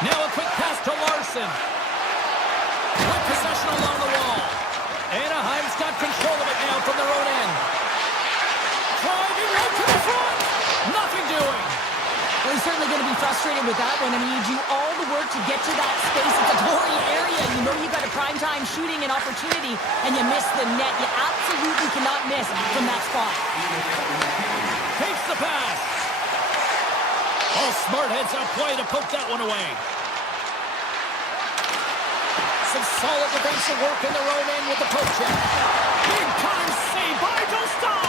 Now a quick pass to Larson. Quick possession along the wall. Anaheim's got control of it now from their own end. Driving right to the front. Nothing doing. Well, he's certainly going to be frustrated with that one. I mean, you do all the work to get to that space. It's a glory area. You know you've got a prime-time shooting and opportunity, and you miss the net. You absolutely cannot miss from that spot. Takes the pass. Oh, smart heads up play to poke that one away. Some Some solid defensive work in their own end with the poke check. Big time save by Dostal.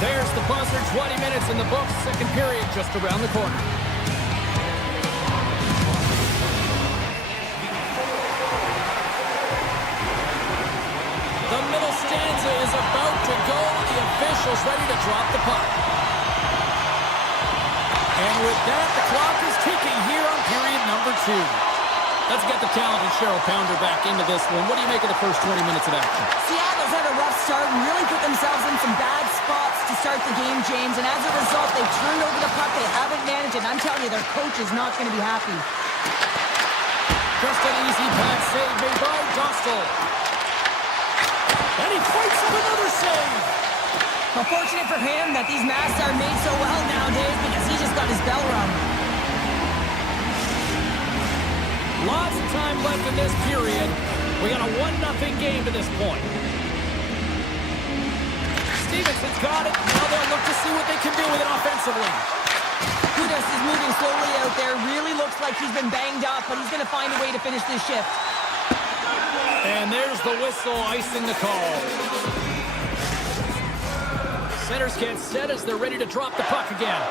There's the buzzer. 20 minutes in the books. Second period just around the corner. The middle stanza is about to go. The officials ready to drop the puck. And with that, the clock is ticking here on period number 2. Let's get the talented Cheryl Pounder back into this one. What do you make of the first 20 minutes of action? Seattle's had a rough start and really put themselves in some bad spots to start the game, James. And as a result, they've turned over the puck. They haven't managed it. And I'm telling you, their coach is not going to be happy. Just an easy pass save made by Dostal. And he fights up another save. Well, fortunate for him that these masks are made so well nowadays because he just got his bell rung. Lots of time left in this period. We got a 1-0 game to this point. Stevenson's got it. Now they'll look to see what they can do with it offensively. Kudos is moving slowly out there. Really looks like he's been banged up, but he's going to find a way to finish this shift. And there's the whistle icing the call. Centers get set as they're ready to drop the puck again.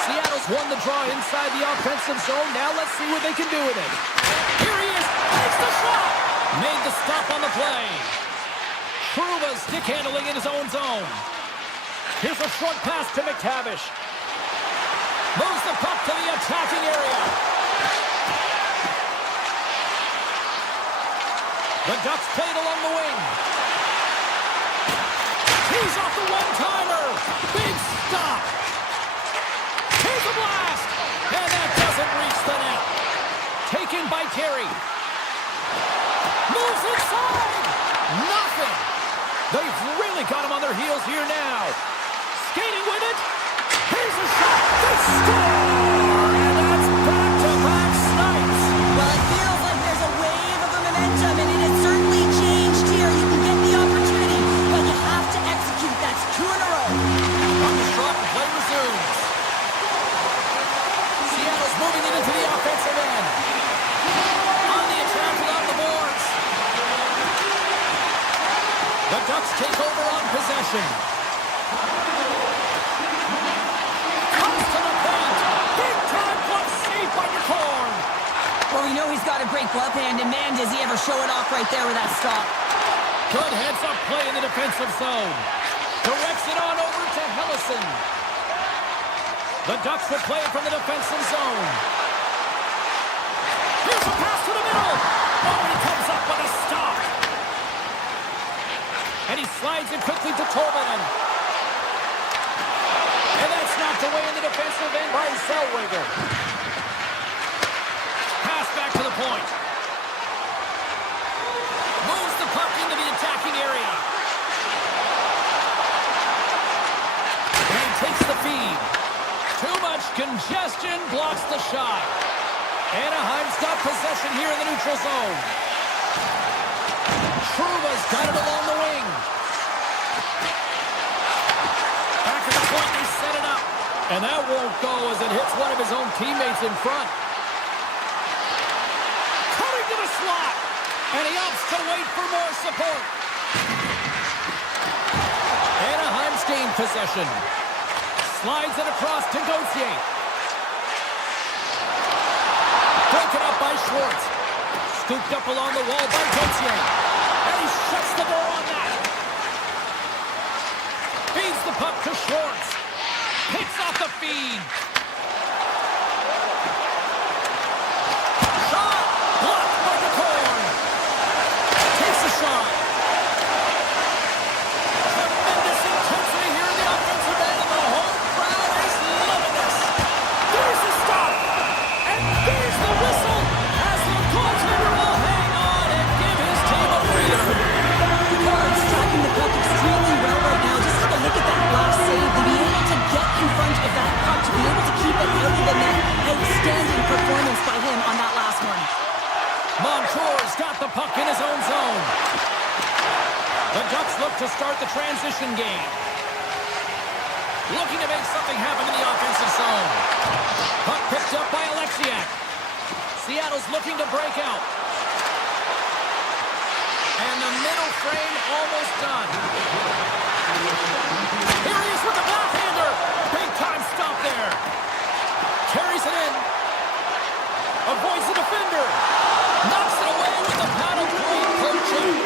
Seattle's won the draw inside the offensive zone. Now let's see what they can do with it. Here he is. Takes the shot. Made the stop on the play. Trouba stick handling in his own zone. Here's a short pass to McTavish. Moves the puck to the attacking area. The Ducks played along the wing. He's off the one-timer. Big stop. Here's a blast. And that doesn't reach the net. Taken by Terry. Moves inside. Nothing. They've really got him on their heels here now. Skating with it. Here's a shot. They score. And that's back-to-back snipes. Well, it feels like there's a wave of momentum, and it has certainly changed here. You can get the opportunity, but you have to execute. That's 2 in a row. On the shot, the play resumes. Seattle's moving it into the offensive end. On the attack along the boards. The Ducks take over on possession. Comes to the point. Big time glove save by McCorn. Well, we know he's got a great glove hand, and man, does he ever show it off right there with that stop. Good heads-up play in the defensive zone. Directs it on over to Hellison. The Ducks will play it from the defensive zone. Here's a pass to the middle. Oh, he comes up with a stop. And he slides it quickly to Tolvanen. And that's knocked away in the defensive end by Zellweger. Pass back to the point. Moves the puck into the attacking area. And takes the feed. Too much congestion blocks the shot. Anaheim's got possession here in the neutral zone. Trouba's got it along the wing. Back at the point, they set it up. And that won't go as it hits one of his own teammates in front. Cutting to the slot. And he opts to wait for more support. Anaheim's gained possession. Slides it across to Gauthier. Broken up by Schwartz. Scooped up along the wall by Gauthier. And he shuts the door on that. Feeds the puck to Schwartz. Picks off the feed. Shot. Blocked by McCorn. Takes a shot. Tremendous intensity here in the offensive end. And the home crowd is loving this. There's the stop. And there's the whistle as the goaltender will hang on and give his team a breather. Picard's tracking the puck extremely well right now. Just have a look at that block save. To be able to get in front of that puck, to be able transition game. Looking to make something happen in the offensive zone. Puck picked up by Alexiak. Seattle's looking to break out. And the middle frame almost done. Here he is with the backhander. Big time stop there. Carries it in. Avoids the defender. Knocks it away with the paddle play coaching.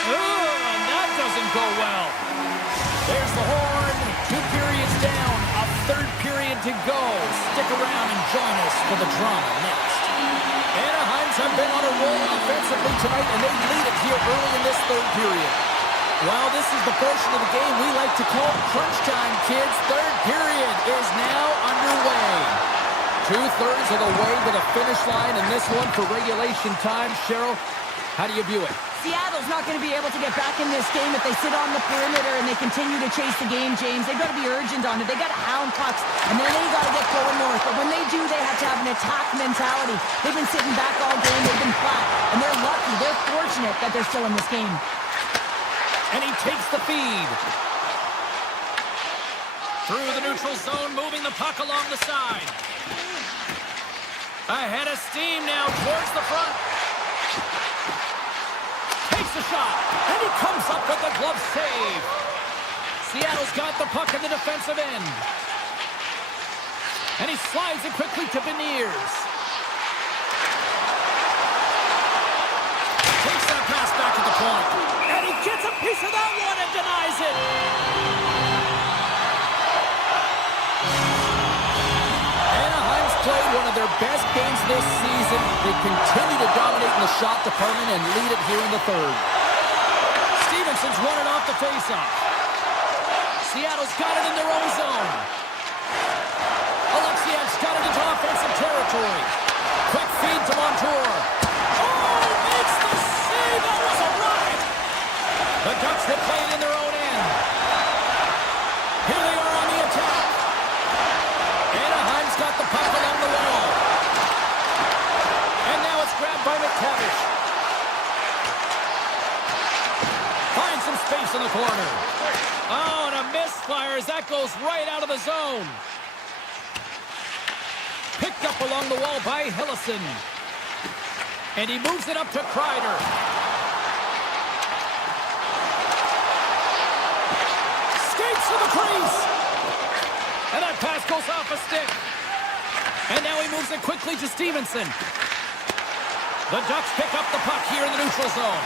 And that doesn't go well. There's the horn. 2 periods down. A third period to go. Stick around and join us for the drama next. Anaheim's have been on a roll offensively tonight, and they lead it here early in this third period. Well, this is the portion of the game we like to call crunch time, kids. Third period is now underway. 2/3 of the way to the finish line in this one for regulation time. Cheryl, how do you view it? Seattle's not going to be able to get back in this game if they sit on the perimeter and they continue to chase the game, James. They've got to be urgent on it. They got to hound pucks, and then they got to get going north. But when they do, they have to have an attack mentality. They've been sitting back all game. They've been flat, and they're lucky. They're fortunate that they're still in this game. And he takes the feed. Through the neutral zone, moving the puck along the side. Ahead of steam now towards the front. Takes a shot, and he comes up with the glove save. Seattle's got the puck in the defensive end. And he slides it quickly to Beniers. Takes that pass back to the point. And he gets a piece of that one and denies it. Anaheim's played one of their best games this season. They continue to dominate in the shot department and lead it here in the third. Stevenson's won it off the faceoff. Seattle's got it in their own zone. Alexiak's got it into offensive territory. Quick feed to Montour. Oh, makes the save. That was a rocket. The Ducks have played in their own end. Here they are on the attack. Anaheim's got the puck along the wall. And now it's grabbed by McTavish. Finds some space in the corner. Oh, and a misfire as that goes right out of the zone. Picked up along the wall by Hillison. And he moves it up to Kreider. Skates to the crease. And that pass goes off a stick. And now he moves it quickly to Stevenson. The Ducks pick up the puck here in the neutral zone.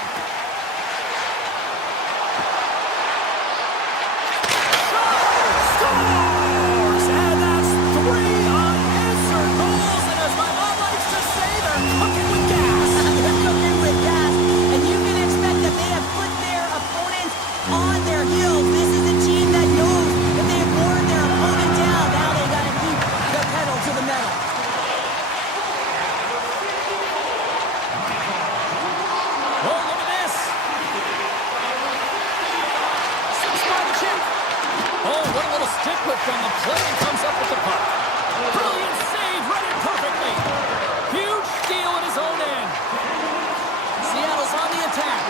Scores! And that's 3 unanswered goals. And as my mom likes to say, they're cooking with gas. They're cooking with gas, and you can expect that they have put their opponents on their heels. This is a team that knows that they have worn their opponent down. Now they got to keep the pedal to the metal. Oh, look at this. Six by the chin. Oh, what a little stick lift on the play, and comes up with the puck. Brilliant save, read it perfectly. Huge steal at his own end. Seattle's on the attack.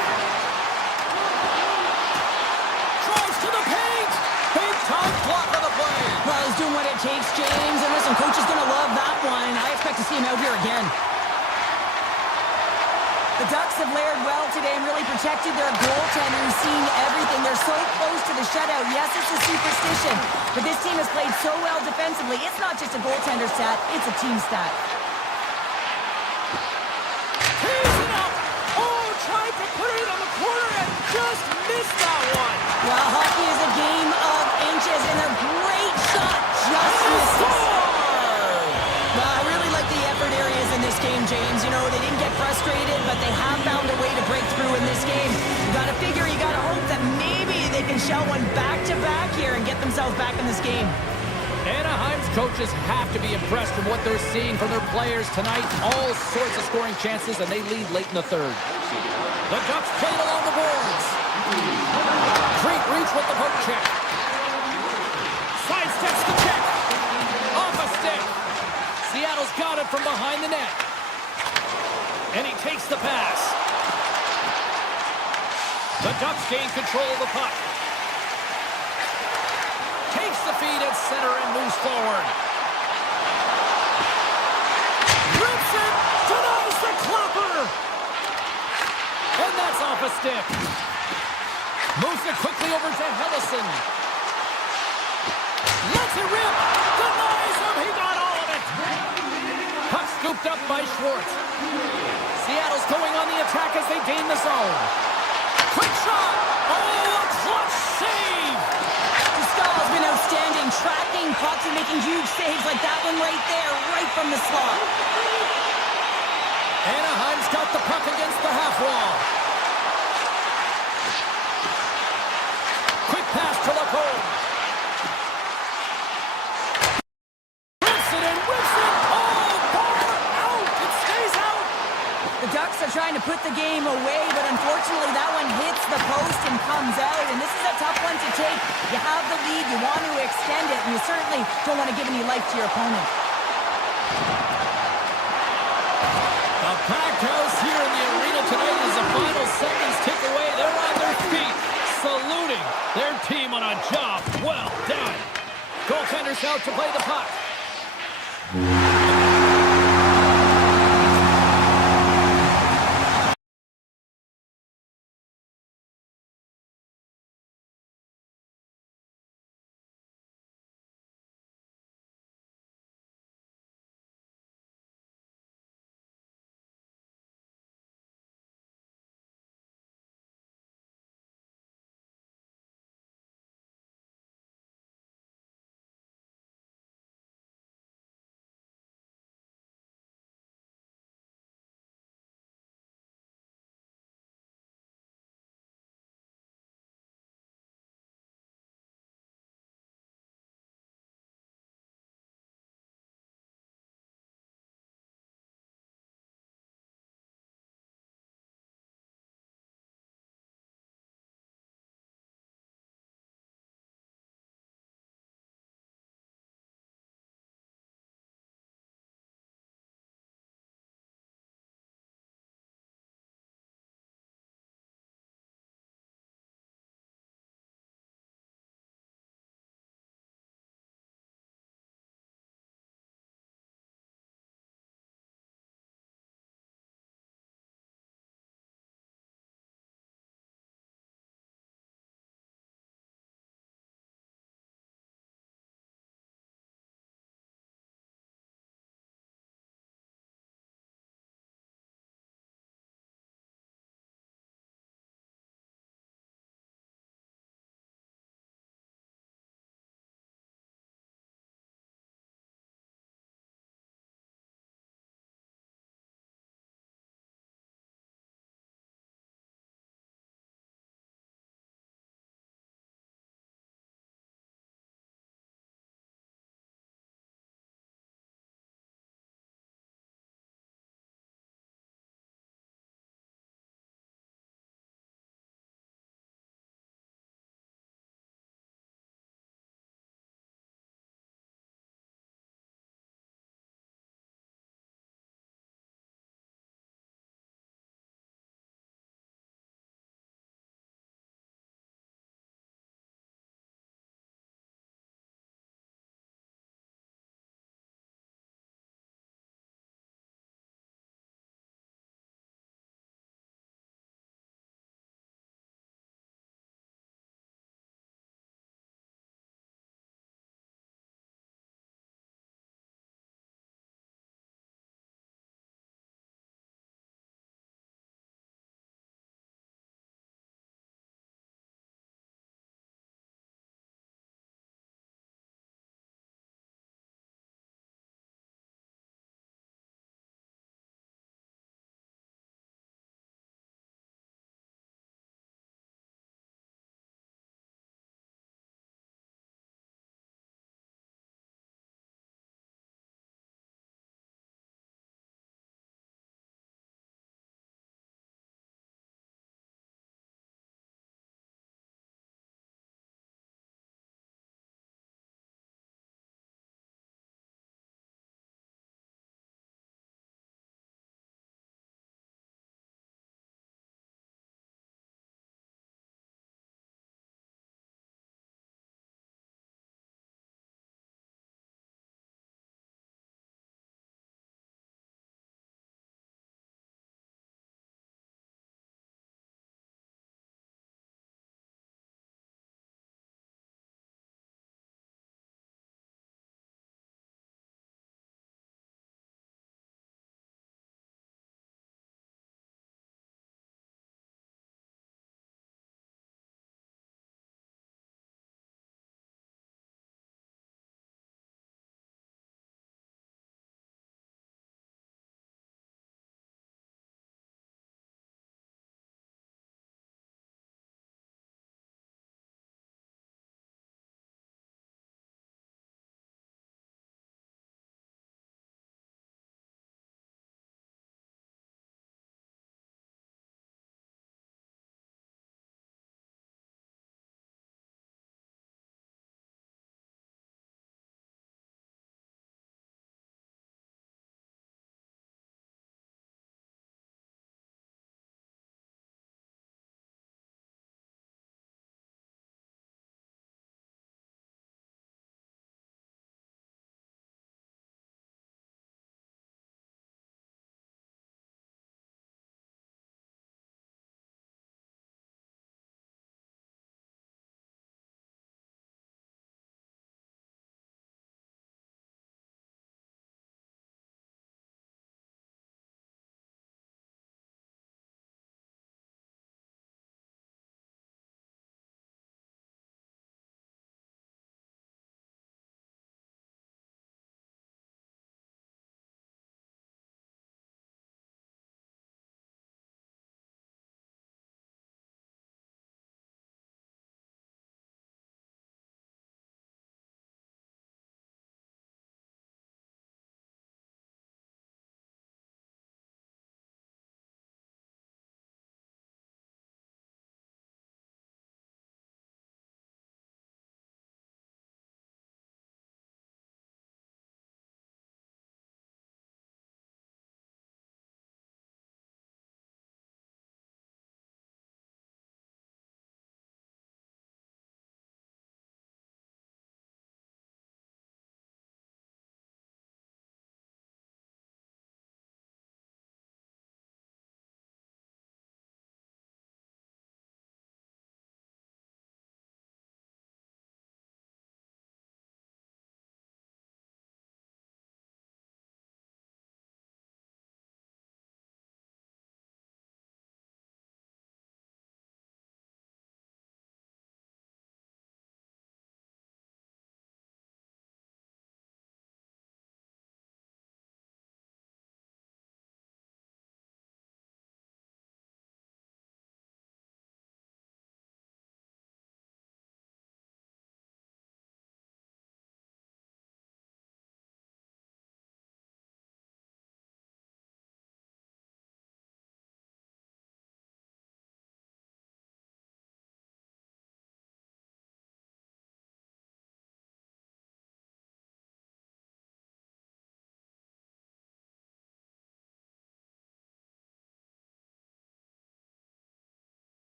Drives to the paint. Big time block on the play. Well, he's doing what it takes, James. And listen, coach is going to love that one. I expect to see him out here again. The Ducks have layered well today and really protected their goaltender who's seen everything. They're so close to the shutout. Yes, it's a superstition, but this team has played so well defensively. It's not just a goaltender stat, it's a team stat. Tees it up. Oh, tried to put it on the corner and just missed that one. Well, hockey is a game of inches, and a great shot just misses. Well, I really like the effort areas in this game, James. You know, they didn't get frustrated, but they have found a way to break through in this game. You got to figure, you got to hope that maybe they can shell one back-to-back here and get themselves back in this game. Anaheim's coaches have to be impressed from what they're seeing from their players tonight. All sorts of scoring chances, and they lead late in the third. The Ducks played along the boards. Crete reach with the poke check. Sidesteps the check. Off a stick. Seattle's got it from behind the net. And he takes the pass. The Ducks gain control of the puck. Takes the feed at center and moves forward. Rips it, denies the clapper. And that's off a stick. Moves it quickly over to Hellison. Lets it rip. Denies him. He got all of it. Puck scooped up by Schwartz. Seattle's going on the attack as they gain the zone. Quick shot. Oh, a clutch save. Stahl's been outstanding, tracking pucks and making huge saves like that one right there, right from the slot. Anaheim's got the puck against the half wall. Quick pass to Lacombe. Rips it and whips it. Oh, bar out. It stays out. The Ducks are trying to put the game away, but unfortunately that one hits the post and comes out, and this is a tough one to take. You have the lead, you want to extend it, and you certainly don't want to give any life to your opponent. The packed house here in the arena tonight as the final seconds tick away. They're on their feet, saluting their team on a job well done. Goaltenders out to play the puck.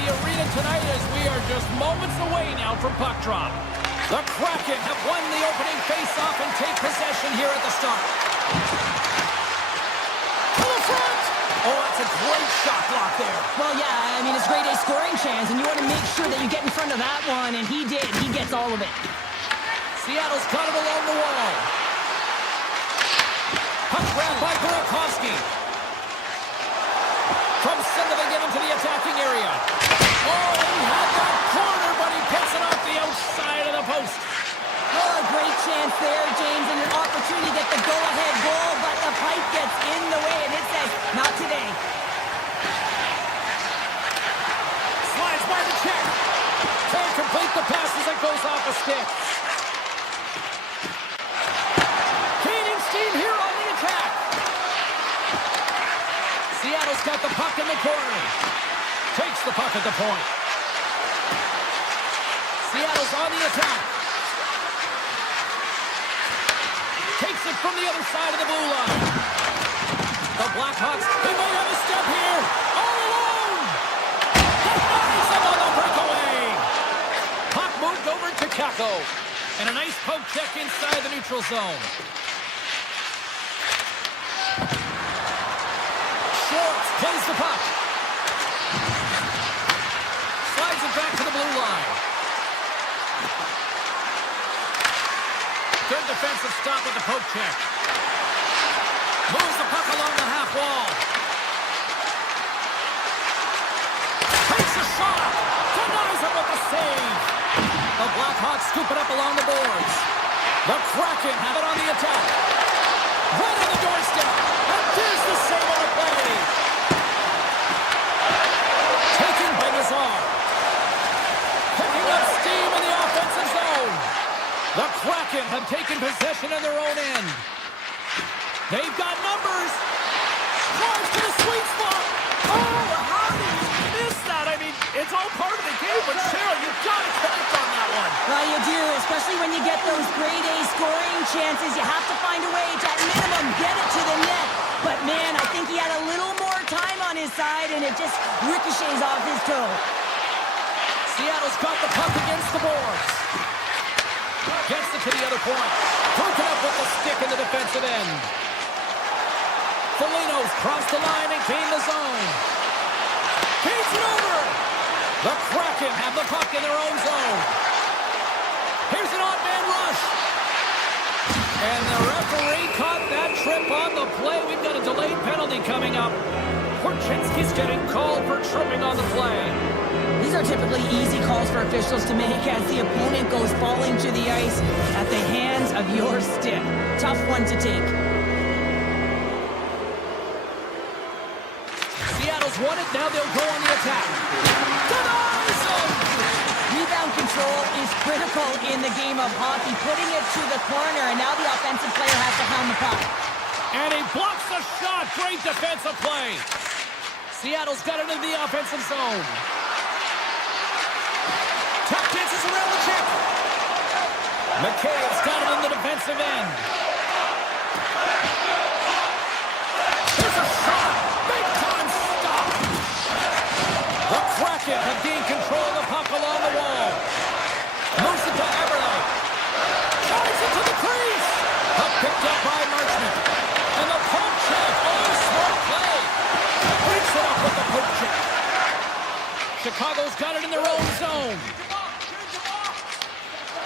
the arena tonight as we are just moments away now from puck drop. The Kraken have won the opening faceoff and take possession here at the start. To the front! Oh, that's a great shot block there. Well, yeah, I mean, it's grade A scoring chance, and you want to make sure that you get in front of that one, and he did. He gets all of it. Seattle's got it along the wall. Puck grabbed by Burakovsky. From center, they get into the attacking area. Oh, he had that corner, but he picks it off the outside of the post. Oh, a great chance there, James, and an opportunity to get the go-ahead goal, but the pipe gets in the way, and it says, not today. Slides by the check. Can't complete the pass as it goes off a stick. Gaining steam here on the attack. Seattle's got the puck in the corner. Takes the puck at the point. Seattle's on the attack. Takes it from the other side of the blue line. The Blackhawks, they may have a step here. All alone. Nice on the breakaway. Puck moved over to Kako. And a nice poke check inside the neutral zone. Schwartz plays the puck. Slides it back to the blue line. Good defensive stop with the poke check. Moves the puck along the half wall. Takes a shot. Denies it with the save. The Blackhawks scoop it up along the boards. The Kraken have it on the attack. Right on the doorstep. And there's the save on the play. Taken by Nazar. Picking up steam in the offensive zone. The Kraken have taken possession in their own end. They've got numbers. Drives to the sweet spot. Oh, how did you miss that? I mean, it's all part of the game, but Cheryl, you've got to connect on that one. Well, you do, especially when you get those grade A scoring chances. You have to find a way to, at minimum, get it to the net. But, man, I think he had a little more time on his side, and it just ricochets off his toe. Seattle's got the puck against the boards. Gets it to the other point. Broken up with the stick in the defensive end. Foligno's crossed the line and gained the zone. Keeps it over. The Kraken have the puck in their own zone. Here's an odd man rush. And the referee caught that trip on the play. We've got a delayed penalty coming up. Korchinski's getting called for tripping on the play. These are typically easy calls for officials to make as the opponent goes falling to the ice at the hands of your stick. Tough one to take. Seattle's won it. Now they'll go on the attack. Denies him! Rebound control is critical in the game of hockey. Putting it to the corner, and now the offensive player has to hound the puck. And he blocks the shot. Great defensive play. Seattle's got it into the offensive zone. Tap dances around the check. McKay's got it in the defensive end. There's a shot. Big time stop. The Kraken have gained control of the puck along the wall. Moves it to Everly. Drives it to the crease. Puck picked up by Marchment. And the poke check. Oh, smart play. Breaks it up with the poke check. Chicago's got it in their own zone.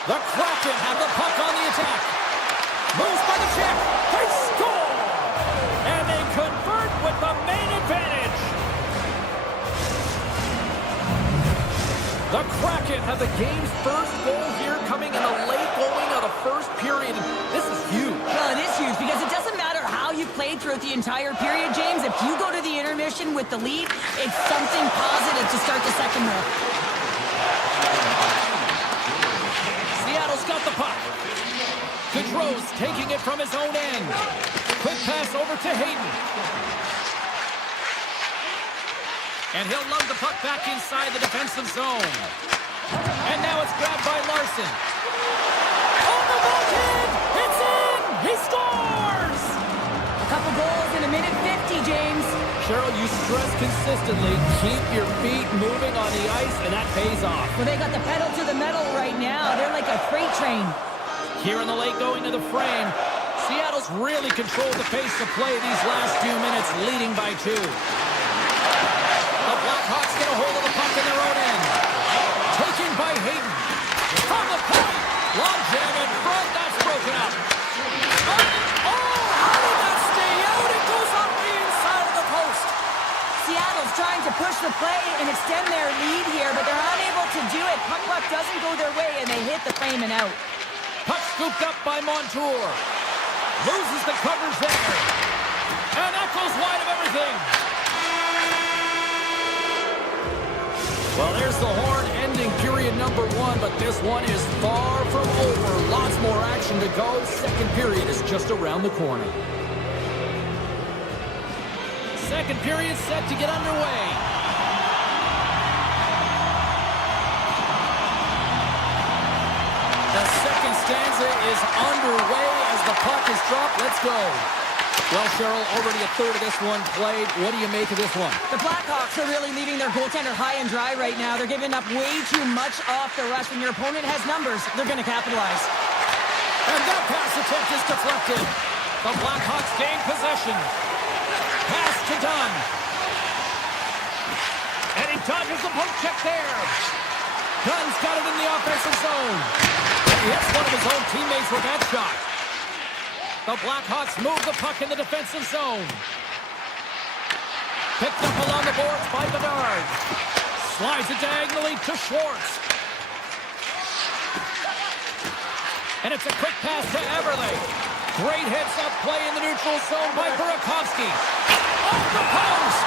The Kraken have the puck on the attack. Moves by the check. They score! And they convert with the main advantage. The Kraken have the game's first goal here coming in the late going of the first period. This is huge. Well, it is huge because it doesn't matter how you played throughout the entire period, James. If you go to the intermission with the lead, it's something positive to start the second half. Seattle's got the puck. Gaudreau's taking it from his own end. Quick pass over to Hayden. And he'll lug the puck back inside the defensive zone. And now it's grabbed by Larson. On the backhand! It's in! He scores! A couple goals in a minute 50 hockey, James. Cheryl, you stress consistently, keep your feet moving on the ice, and that pays off. Well, they got the pedal to the metal right now. They're like a freight train. Here in the late going to the frame, Seattle's really controlled the pace of play these last few minutes, leading by 2. The Blackhawks get a hold of the puck in their own end. Taken by Hayden. From the point. Long jam in front. That's broken up. How did that stay out? It goes up the inside of the post. Seattle's trying to push the play and extend their lead here, but they're unable to do it. Puck doesn't go their way, and they hit the frame and out. Puck scooped up by Montour. Loses the covers there. And that goes wide of everything. Well, there's the horn ending period number 1, but this one is far from over. Lots more action to go. Second period is just around the corner. Second period set to get underway. The second stanza is underway as the puck is dropped. Let's go. Well, Cheryl, already a third of this one played. What do you make of this one? The Blackhawks are really leaving their goaltender high and dry right now. They're giving up way too much off the rush. When your opponent has numbers, they're going to capitalize. And that pass attempt is deflected. The Blackhawks gain possession. Pass to Dunn. And he dodges the poke check there. Dunn's got it in the offensive zone. And he hits one of his own teammates with that shot. The Blackhawks move the puck in the defensive zone. Picked up along the boards by Bedard. Slides it diagonally to Schwartz. And it's a quick pass to Everly. Great heads-up play in the neutral zone by Burakovsky. Off the post!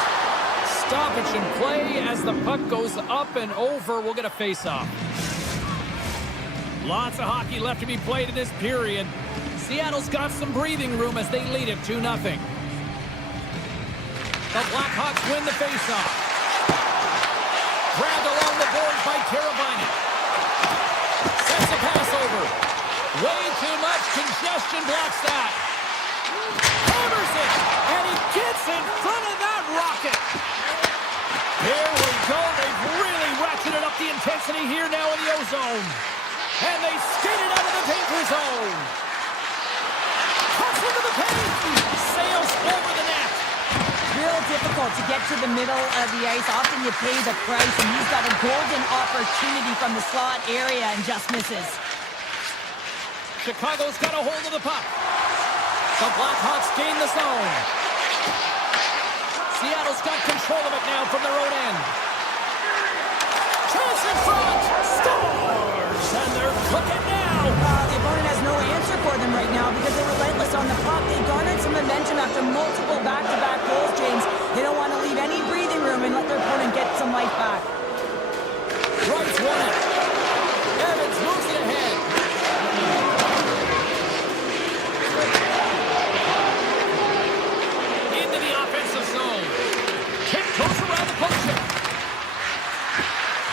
Stoppage in play as the puck goes up and over. We'll get a face-off. Lots of hockey left to be played in this period. Seattle's got some breathing room as they lead it 2-0. The Blackhawks win the faceoff. Grabbed along the boards by Teravainen. Sends a pass over. Way too much congestion blocks that. Hammers it, and he gets in front of that rocket. Here we go. They've really ratcheted up the intensity here now in the O-zone. And they skated out of the danger zone. Cuts into the paint. Sails over the net. Real difficult to get to the middle of the ice. Often you pay the price, and he's got a golden opportunity from the slot area and just misses. Chicago's got a hold of the puck. The Blackhawks gain the zone. Seattle's got control of it now from their own end. Chance in front. Scores! And they're cooking now. The opponent has no answer for them right now because they're relentless on the puck. They garnered some momentum after multiple back-to-back goals, James. They don't want to leave any breathing room and let their opponent get some life back. Wrights won it. Evans moves it ahead. Into the offensive zone. Kick goes around the post check.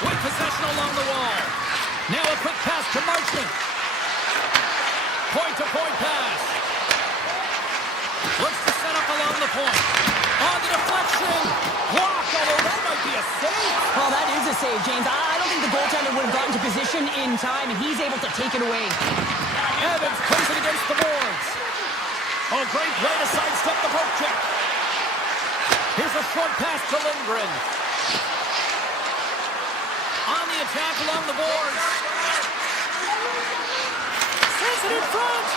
With possession along the wall. Now a quick pass to Marchment. Point-to-point pass. Looks to set up along the point. On the deflection. Block, although that might be a save. Well, that is a save, James. I don't think the goaltender would have gotten to position in time, and he's able to take it away. Evans plays it against the boards. Oh, great play to sidestep the poke check. Here's a short pass to Lindgren. On the attack along the boards. Sends it in front.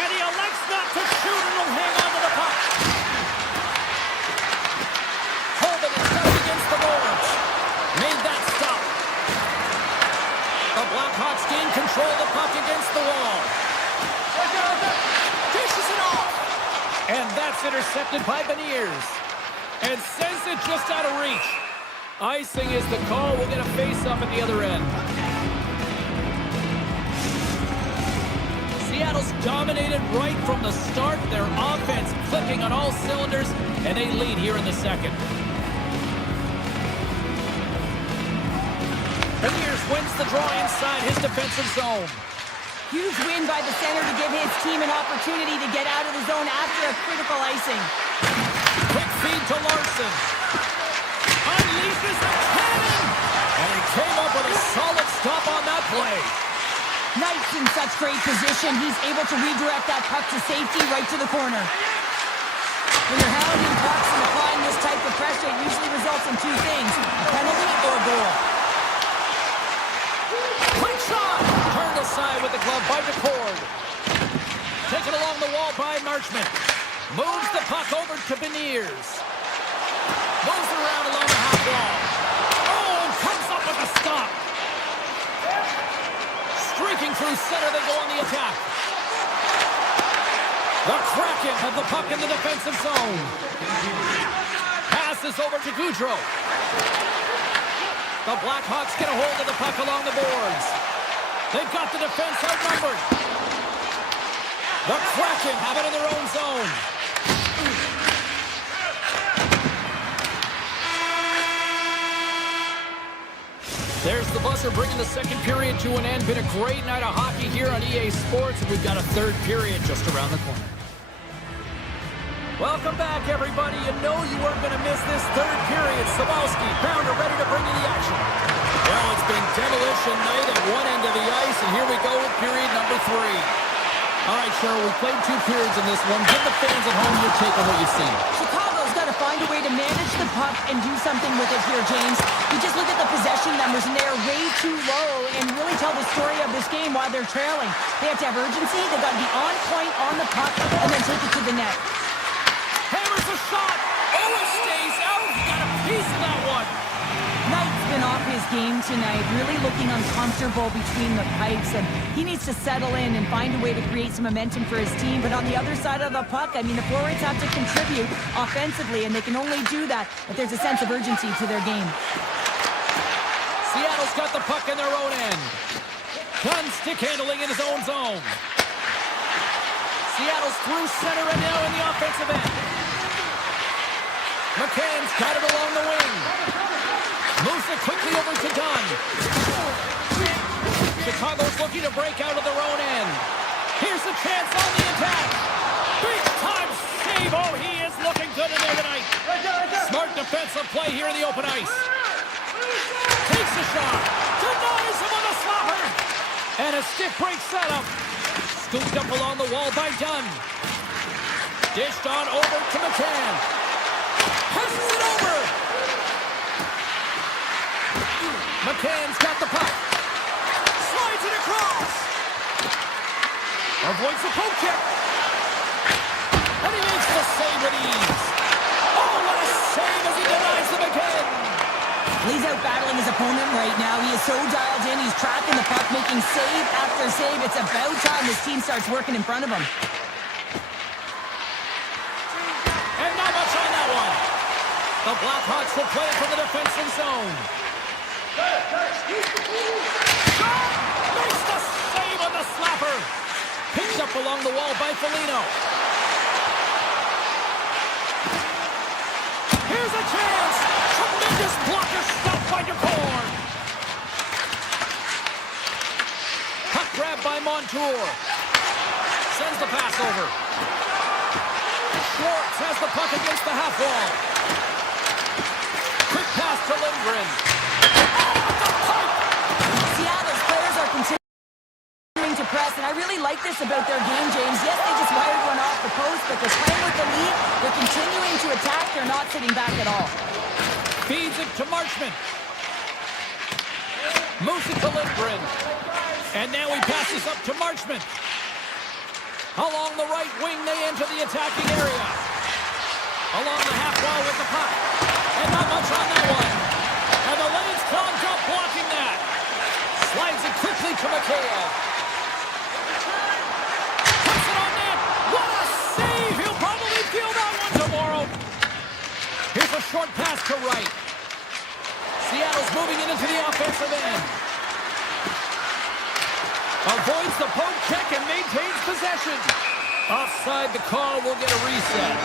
And he elects not to shoot and will hang on to the puck. Holden is stuck against the boards. Made that stop. The Blackhawks gain control of the puck against the wall. Dishes it off. And that's intercepted by Beniers. And sends it just out of reach. Icing is the call. We'll get a face-off at the other end. Seattle's dominated right from the start. Their offense clicking on all cylinders, and they lead here in the second. Beniers wins the draw inside his defensive zone. Huge win by the center to give his team an opportunity to get out of the zone after a critical icing. Quick feed to Larson. Unleashes a cannon! And he came up with a solid stop on that play. Knight's in such great position, he's able to redirect that puck to safety right to the corner. When you're hounding pucks and applying this type of pressure, it usually results in two things, a penalty or a goal. Quick shot! Turned aside with the glove by DeCord. Taken along the wall by Marchment. Moves the puck over to Beniers. Moves it around along the half wall. Oh, comes up with a stop. Streaking through center, they go on the attack. The Kraken have the puck in the defensive zone. Passes over to Goudreau. The Blackhawks get a hold of the puck along the boards. They've got the defense outnumbered. The Kraken have it in their own zone. There's the buzzer bringing the second period to an end. Been a great night of hockey here on EA Sports, and we've got a third period just around the corner. Welcome back, everybody. You know you weren't going to miss this third period. Sabalski, Pounder ready to bring you the action. Well, it's been demolition night at one end of the ice, and here we go with period number 3. All right, Cheryl, we played 2 periods in this one. Give the fans at home your take on what you've seen. Chicago's got to find a way to manage the puck and do something with it here, James. You just look at the possession numbers, and they are way too low and really tell the story of this game while they're trailing. They have to have urgency. They've got to be on point on the puck and then take it to the net. Hammers a shot. Oh, it stays out. He got a piece of that one. Knight's been off his game tonight, really looking uncomfortable between the pipes, and he needs to settle in and find a way to create some momentum for his team. But on the other side of the puck, I mean, the forwards have to contribute offensively, and they can only do that if there's a sense of urgency to their game. Seattle's got the puck in their own end. Gunn stick handling in his own zone. Seattle's through center and now in the offensive end. McCann's got it along the wing. Moves it quickly over to Dunn. Chicago's looking to break out of their own end. Here's a chance on the attack. Big time save. Oh, he is looking good in there tonight. Smart defensive play here in the open ice. Takes a shot. Denies him on the slapper. And a stiff break setup. Scooped up along the wall by Dunn. Dished on over to McCann. Passes it over. McCann's got the puck. Slides it across. Avoids the poke check. And he makes the save with ease. Oh, what a save as he denies the McCann. He's out battling his opponent right now. He is so dialed in. He's tracking the puck, making save after save. It's about time his team starts working in front of him. And not much on that one. The Blackhawks will play it from the defensive zone. Makes the save on the slapper. Picked up along the wall by Foligno. Here's a chance. Tremendous blocker stop by DeCord. Puck grab by Montour. Sends the pass over. Schwartz has the puck against the half wall. Quick pass to Lindgren. Seattle's players are continuing to press, and I really like this about their game, James. Yes, they just wired one off the post, but they're playing with the lead. They're continuing to attack. They're not sitting back at all. Feeds it to Marchment. Moves it to Lindgren. And now he passes up to Marchment. Along the right wing, they enter the attacking area. Along the half wall with the puck. And not much on that one. And the lane's clogged up blocking that. Slides it quickly to McHale. Puts it on net. What a save. He'll probably feel that one tomorrow. Here's a short pass to right. Seattle's moving it into the offensive end. Avoids the poke check and maintains possession. Offside, the call will get a reset.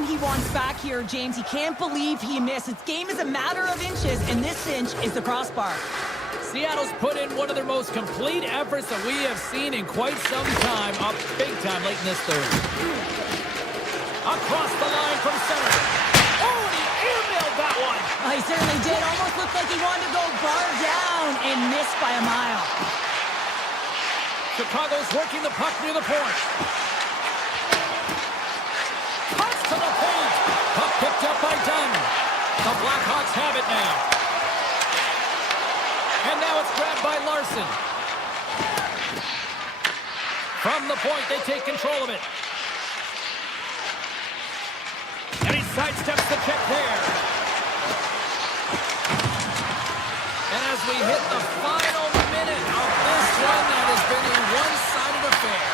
one he wants back here, James. He can't believe he missed. His game is a matter of inches, and this inch is the crossbar. Seattle's put in one of their most complete efforts that we have seen in quite some time. Up big time late in this third. Across the line from center. Oh, and he airmailed that one. He certainly did. Almost looked like he wanted to go bar down and missed by a mile. Chicago's working the puck near the point. Cuts to the paint. Puck picked up by Dunn. The Blackhawks have it now. And now it's grabbed by Larson. From the point, they take control of it. And he sidesteps the check there. And as we hit the final minute of this one, that has been a one-sided affair.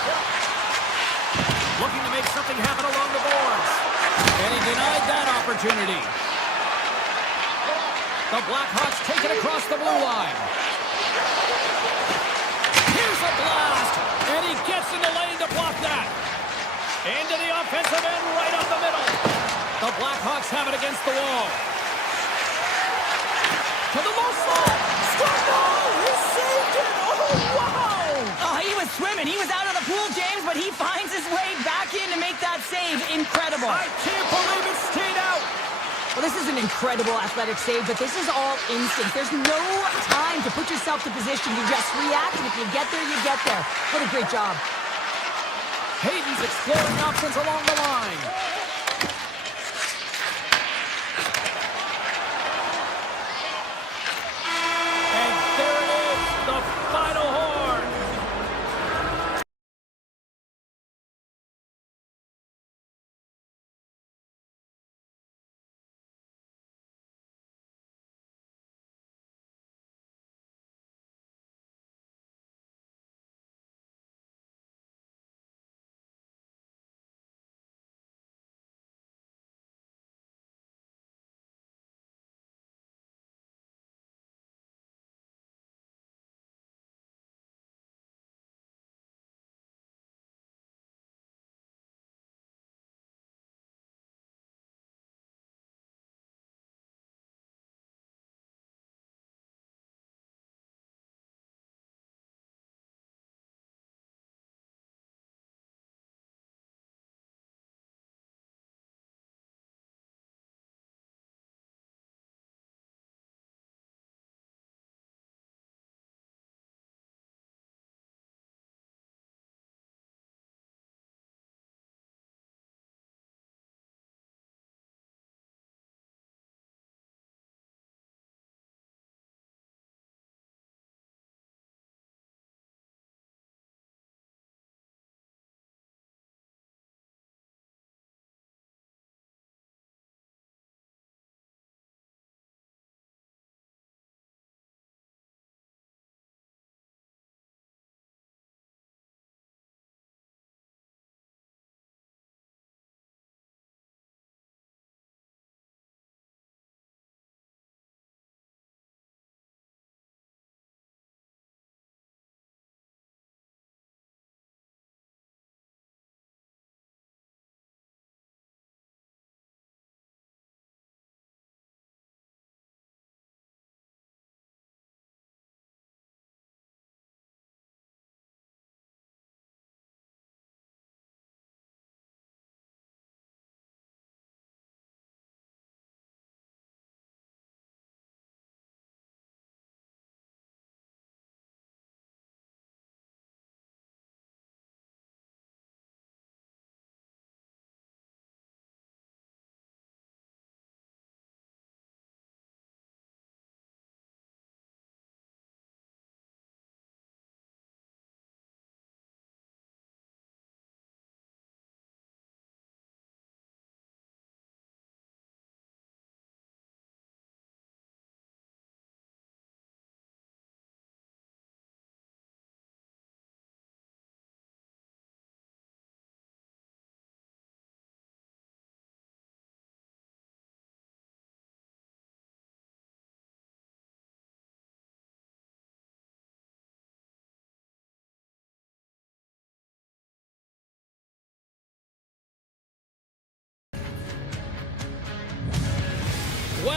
Looking to make something happen along the boards. And he denied that opportunity. The Blackhawks take it across the blue line. Here's a blast. And he gets in the lane to block that. Into the offensive end, right up the middle. The Blackhawks have it against the wall. To the low slot. Oh, he saved it! Oh, wow! Oh, he was swimming. He was out of the pool, James, but he finds his way back in to make that save. Incredible. I can't believe it stayed out. Well, this is an incredible athletic save, but this is all instinct. There's no time to put yourself to position. You just react, and if you get there, you get there. What a great job. Hayden's exploring options along the line.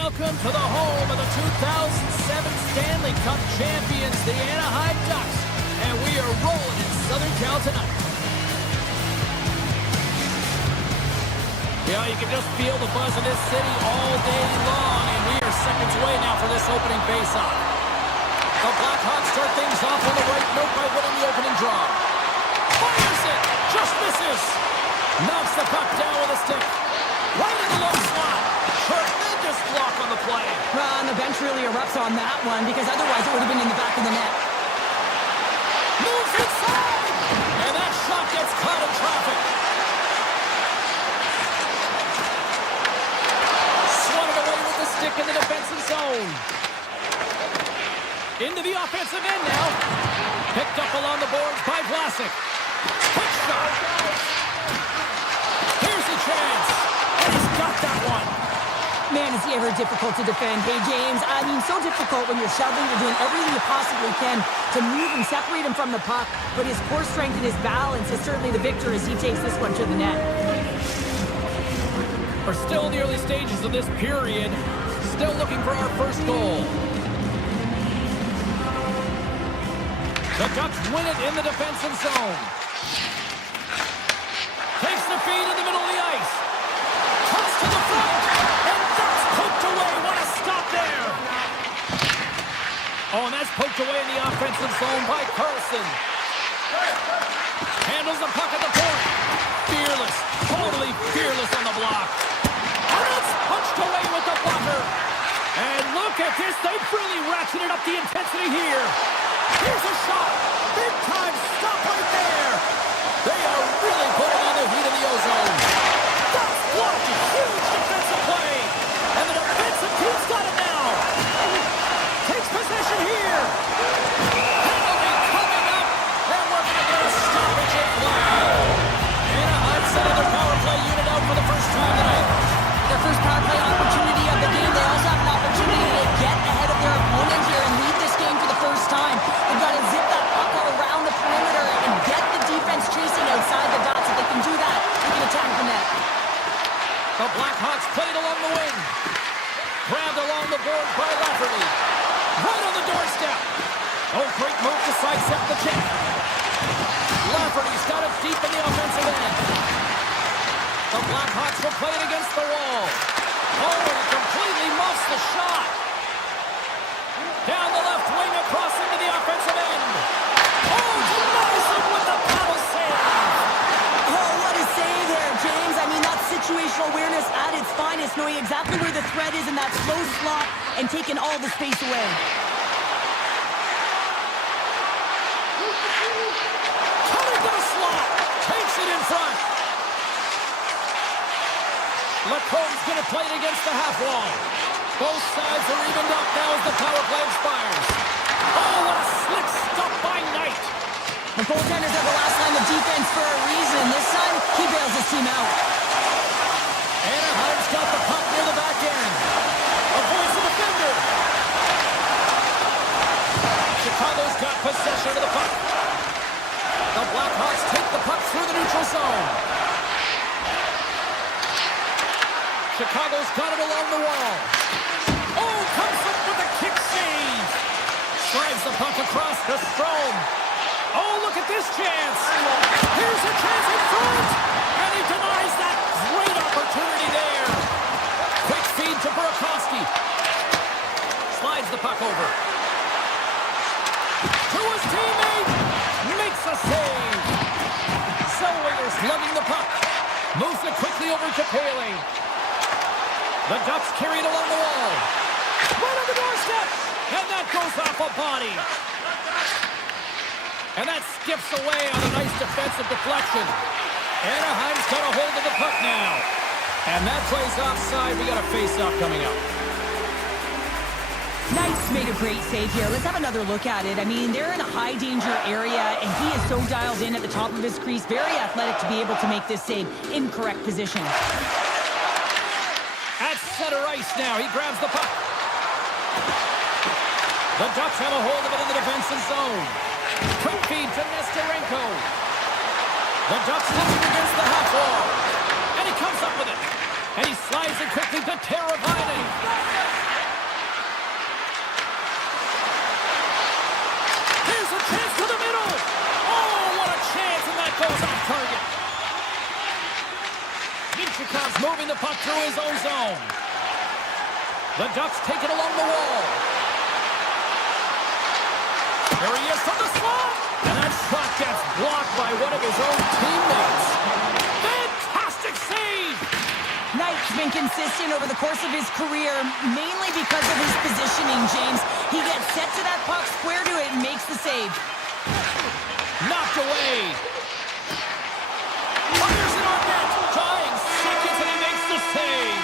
Welcome to the home of the 2007 Stanley Cup champions, the Anaheim Ducks. And we are rolling in Southern Cal tonight. Yeah, you can just feel the buzz in this city all day long, and we are seconds away now for this opening faceoff. The Blackhawks start things off on the right note by winning the opening draw. Fires it! Just misses! Knocks the puck down with a stick. Right in the low slot. Tremendous block on the play. And the bench really erupts on that one, because otherwise it would have been in the back of the net. Moves inside! And that shot gets caught in traffic. Swatted away with the stick in the defensive zone. Into the offensive end now. Picked up along the boards by Vlasic. Quick shot. Here's a chance. And he's got that one. Man, is he ever difficult to defend. Hey, James, I mean, so difficult when you're shoving. You're doing everything you possibly can to move and separate him from the puck. But his core strength and his balance is certainly the victor as he takes this one to the net. We're still in the early stages of this period. Still looking for our first goal. The Ducks win it in the defensive zone. Takes the feed in the middle of the ice. Comes to the front. And that's poked away. What a stop there. Oh, and that's poked away in the offensive zone by Carlson. Handles the puck at the point. Fearless. Totally fearless on the block. And it's punched away with the blocker. And look at this. They've really ratcheted up the intensity here. Here's a shot. Big time stop right there. They are really putting on the heat of the ozone. That's blocked. Huge defensive play. And the defensive team's got it now. Takes possession here. Penalty coming up. And we're going to get a stoppage at flag. Anaheim sending their power play unit out for the first time tonight. Their first power play opportunity of the game. They also have an opportunity to get ahead of their opponent here and lead this game for the first time. They've got to zip that puck all around the perimeter and get the defense chasing outside the dots. If they can do that, they can attack the net. The Blackhawks played along the wing. Grabbed along the board by Lafferty. Right on the doorstep. Oh, great move to sidestep the check. Lafferty's got it deep in the offensive end. The Blackhawks will play it against the wall. Oh, he completely muffs the shot. Down the left wing across into the offensive end. Oh, denies him with the paddle save. Oh, what a save there, James. I mean, that's situational awareness at its finest, knowing exactly where the threat is in that slow slot and taking all the space away. Cutting to the slot. Takes it in front. Lacomb's going to play it against the half wall. Both sides are evened up now as the power play expires. Oh, what a slick stop by Knight. The goaltenders have the last line of defense for a reason. This time, he bails his team out. Anaheim's got the puck near the back end. Avoids the defender. Chicago's got possession of the puck. The Blackhawks take the puck through the neutral zone. Chicago's got it along the wall. Oh, comes up with a kick save. Slides the puck across to Strome. Oh, look at this chance. Here's a chance in front. And he denies that great opportunity there. Quick feed to Burakovsky. Slides the puck over. To his teammate. Makes a save. Zellweger's lugging the puck. Moves it quickly over to Paley. The Ducks carry it along the wall. Right on the doorstep. And that goes off a body. And that skips away on a nice defensive deflection. Anaheim's got a hold of the puck now. And that plays offside. We got a face-off coming up. Knight's made a great save here. Let's have another look at it. I mean, they're in a high-danger area, and he is so dialed in at the top of his crease. Very athletic to be able to make this save in correct position. At center ice now. He grabs the puck. The Ducks have a hold of it in the defensive zone. Quick feed to Nesterenko. The Ducks looking against the half wall. And he comes up with it. And he Slides it quickly to Teravainen. Here's a chance to the middle. Oh, what a chance, and that goes off target. Minchikhov's moving the puck through his own zone. The Ducks take it along the wall. There he is from the slot. And that shot gets blocked by one of his own teammates. Fantastic save! Knight's been consistent over the course of his career, mainly because of his positioning, James. He gets set to that puck, square to it, and makes the save. Knocked away. Fires it on net. Tying seconds, and he makes the save.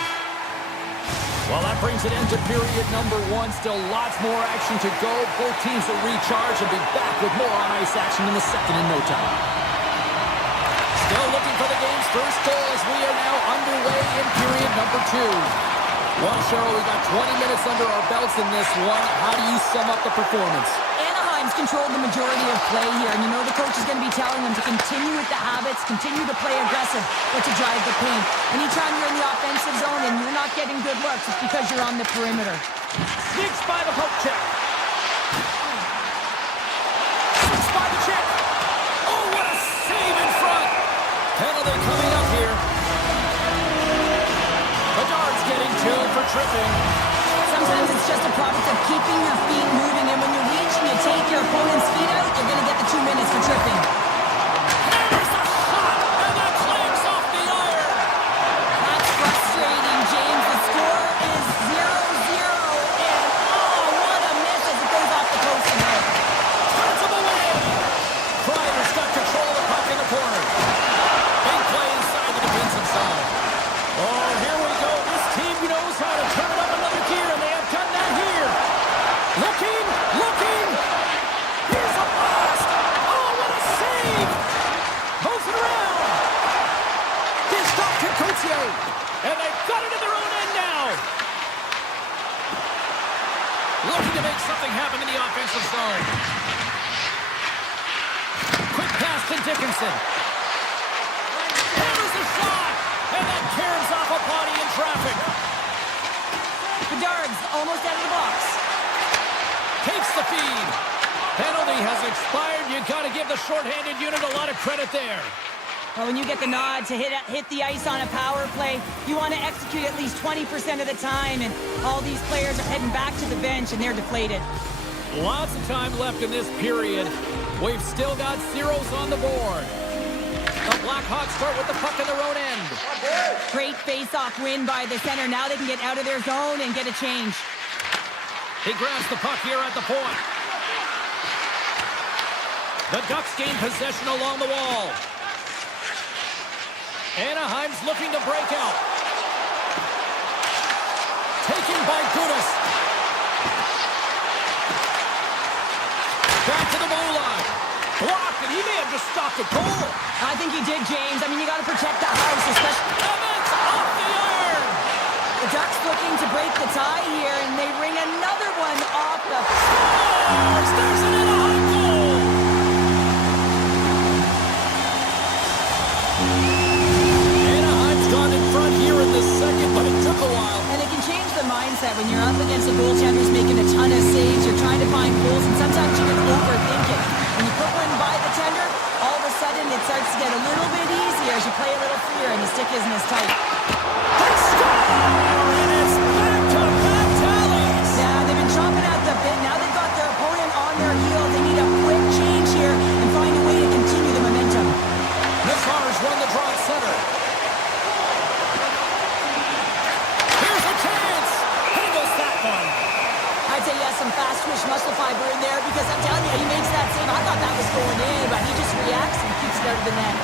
Well, that brings an end to period number one. Still lots more action to go. Both teams will recharge and be back with more on-ice action in the second in no time. Still looking for the game's first goal as we are now underway in period number two. Well, Cheryl, we got 20 minutes under our belts in this one. How do you sum up the performance? Anaheim's controlled the majority of play here, and you know the coach is going to be telling them to continue with the habits, continue to play aggressive, but to drive the paint. Anytime you're in the offensive zone and you're not getting good looks, it's because you're on the perimeter. Sneaks by the poke check. Sneaks by the check. Oh, what a save in front. Penalty coming up here. Bedard's getting two for tripping. Sometimes it's just a product of keeping your feet moving, and when you reach and you take your opponent's feet out, you're going to get the 2 minutes for tripping. There's a shot, and that clanks off the iron. That's frustrating, James. The score is 0-0, and oh, what a miss as it goes off the post and out. Turns him away. Kreider's got control of the puck in the corner. Big play inside the defensive zone. Oh, here we go. This team knows how to turn it up another gear, and they have done that here. Looking. Here's a blast. Oh, what a save. Moves it around. This stop to Couturier. And they've got it in their own end now. Looking to make something happen in the offensive zone. Quick pass to Dickinson. Here's the shot. And that tears off a body in traffic. Bedard's almost out of the box. Takes the feed. Penalty has expired. You got to give the shorthanded unit a lot of credit there. Well, when you get the nod to hit the ice on a power play, you want to execute at least 20% of the time, and all these players are heading back to the bench, and they're deflated. Lots of time left in this period. We've still got zeros on the board. The Blackhawks start with the puck in their own end. Great face-off win by the center. Now they can get out of their zone and get a change. He grabs the puck here at the point. The Ducks gain possession along the wall. Anaheim's looking to break out. Taken by Gudas. Back to the goal line. Blocked, and he may have just stopped a goal. I think he did, James. I mean, you got to protect the house, especially... Evans off the iron. The Ducks looking to break the tie here, and they ring another one off the... Scores! There's an Anaheim goal. Anaheim's gone in front here in the second, but it took a while. And it can change the mindset when you're up against a goaltender who's making a ton of saves. You're trying to find goals, and sometimes you can overthink it. When you put one by the tender, all of a sudden it starts to get a little bit easier as you play a little freer and the stick isn't as tight. They score! And it's back-to-back tallies. Yeah, they've been chomping at the bit. Now they've got their opponent on their heels. They need a quick change here and find a way to continue the momentum. Nazar's won the draw at center. Here's a chance. Handles that one. I'd say he has some fast twitch muscle fiber in there because I'm telling you, he makes that save. I thought that was going in, but he just reacts and keeps it out of the net.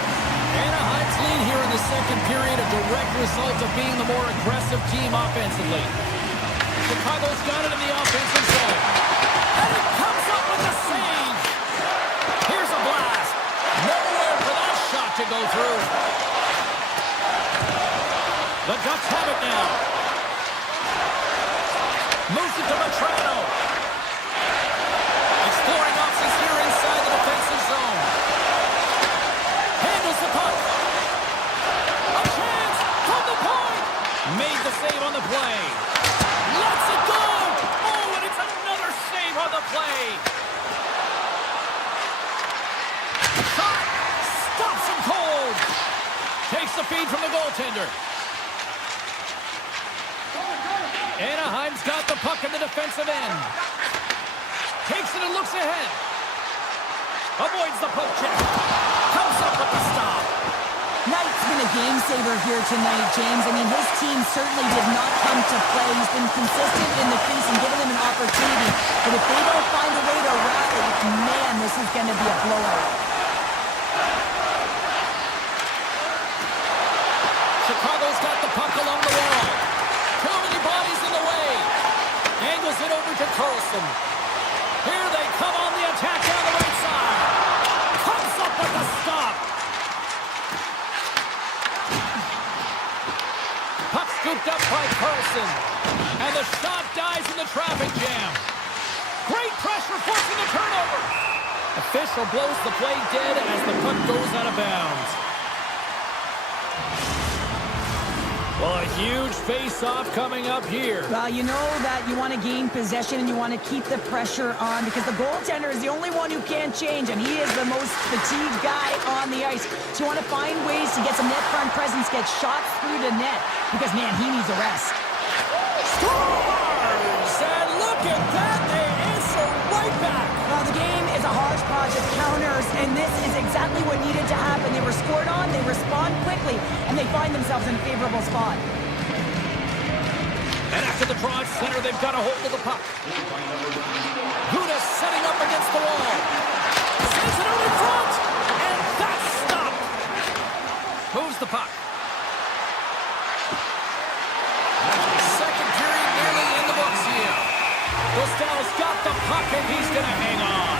Anaheim's lead here in the second period, a direct result of being the more aggressive team offensively. Chicago's got it in the offensive zone. And it comes up with a save. Here's a blast. Nowhere for that shot to go through. The Ducks have it now. Moves it to Vetrano. Exploring options here inside the defensive zone. Handles the puck. A chance from the point. Made speed from the goaltender. Anaheim's got the puck in the defensive end. Takes it and looks ahead. Avoids the poke check. Comes up with the stop. Knight's been a game saver here tonight, James. I mean, his team certainly did not come to play. He's been consistent in the crease and given them an opportunity. But if they don't find a way to rally, man, this is going to be a blowout. Chicago's got the puck along the wall. Too many bodies in the way. Angles it over to Carlson. Here they come on the attack down the right side. Comes up with the stop. Puck scooped up by Carlson. And the shot dies in the traffic jam. Great pressure forcing the turnover. Official blows the play dead as the puck goes out of bounds. Well, a huge face-off coming up here. Well, you know that you want to gain possession and you want to keep the pressure on because the goaltender is the only one who can't change, and he is the most fatigued guy on the ice. So you want to find ways to get some net front presence, get shots through the net because, man, he needs a rest. Scores! And look at that, they answer right back. Well, the game is a hodgepodge of counters, and this is exactly what needed to happen. They were scored on, they respond quickly, and they find themselves in a favorable spot. And after the draw at center, they've got a hold of the puck. Gudas setting up against the wall. Sends it out in front, and that's stopped. Moves the puck. Second period nearly in the books here. Dostal's got the puck, and he's going to hang on.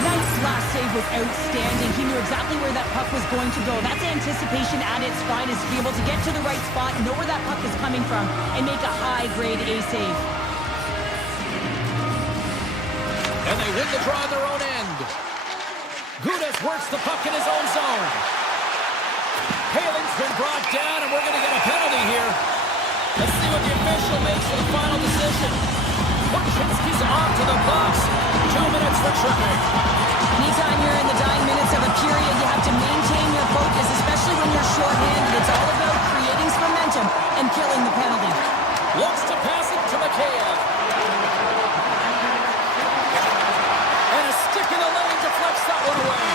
Knight's last save was outstanding. He knew exactly where that puck was going to go. That's anticipation at its finest, to be able to get to the right spot, know where that puck is coming from, and make a high-grade A save. And they win the draw on their own end. Gudas works the puck in his own zone. Palin's been brought down, and we're going to get a penalty here. Let's see what the official makes for the final decision. Wojcicki's off to the box. 2 minutes for tripping. Anytime you're in the dying minutes of a period, you have to maintain your focus, especially when you're shorthanded. It's all about creating some momentum and killing the penalty. Looks to pass it to Mikheyev. And a stick in the lane deflects that one away.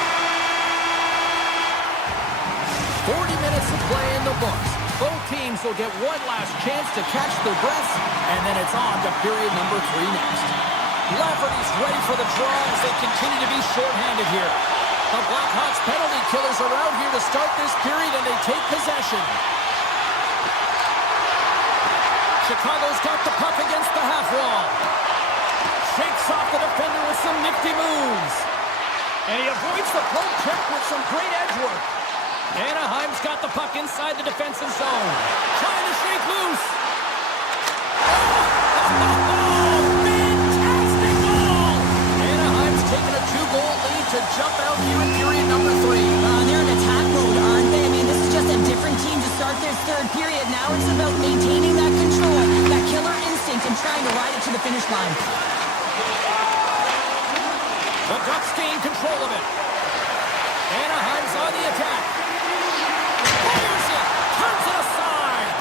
40 minutes of play in the books. Both teams will get one last chance to catch their breaths, and then it's on to period number 3 next. Lafferty's ready for the draw as they continue to be shorthanded here. The Blackhawks penalty killers are out here to start this period, and they take possession. Chicago's got the puck against the half wall. Shakes off the defender with some nifty moves. And he avoids the poke check with some great edge work. Anaheim's got the puck inside the defensive zone. Trying to shake loose. Fantastic goal! Anaheim's taken a 2-goal lead to jump out here in period number 3. They're in attack mode, aren't they? I mean, this is just a different team to start this third period. Now it's about maintaining that control, that killer instinct, and trying to ride it to the finish line. The Ducks gain control of it. Anaheim's on the attack. Fires it. Turns it aside.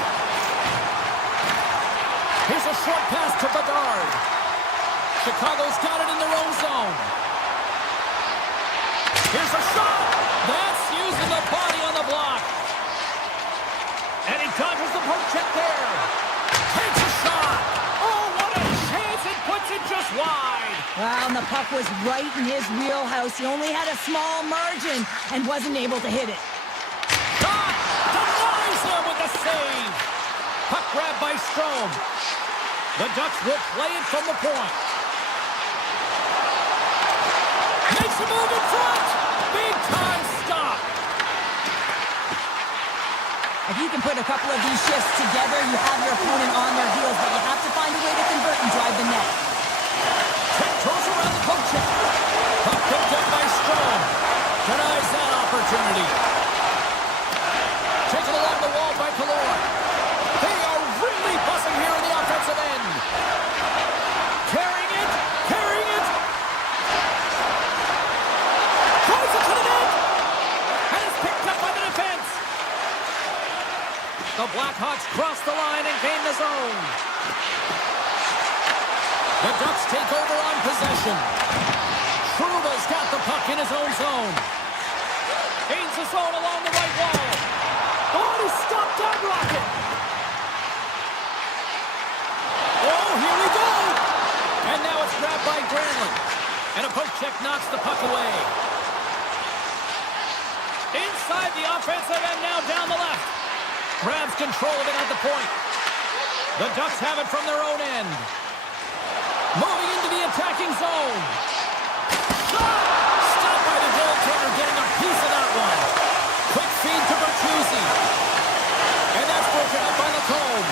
Here's a short pass to Bedard. Chicago's got it in their own zone. Here's a shot. That's using the body on the block. And he dodges the poke check there. Takes a shot. Oh, what a chance. It puts it just wide. Well, and the puck was right in his wheelhouse. He only had a small margin and wasn't able to hit it. Shot. Denies him with the save. Puck grab by Strome. The Ducks will play it from the point. Makes a move in front. Big time stop. If you can put a couple of these shifts together, you have your opponent on their heels, but you have to find a way to convert and drive the net. Throws around the poke check. Puck picked up by Strome. Denies that opportunity. Taken along the wall by Kalora. They are really buzzing here in the offensive end. Carrying it. Carrying it. Throws it to the net. And it's picked up by the defense. The Ducks take over on possession. Truba's got the puck in his own zone. Gains the zone along the right wall. Oh, he stopped that rocket. Oh, here we go. And now it's grabbed by Granlund. And a poke check knocks the puck away. Inside the offensive end now down the left. Grabs control of it at the point. The Ducks have it from their own end. Moving into the attacking zone. Shot! Stopped by the goaltender, getting a piece of that one. Quick feed to Bertuzzi. And that's broken up by Lacombe.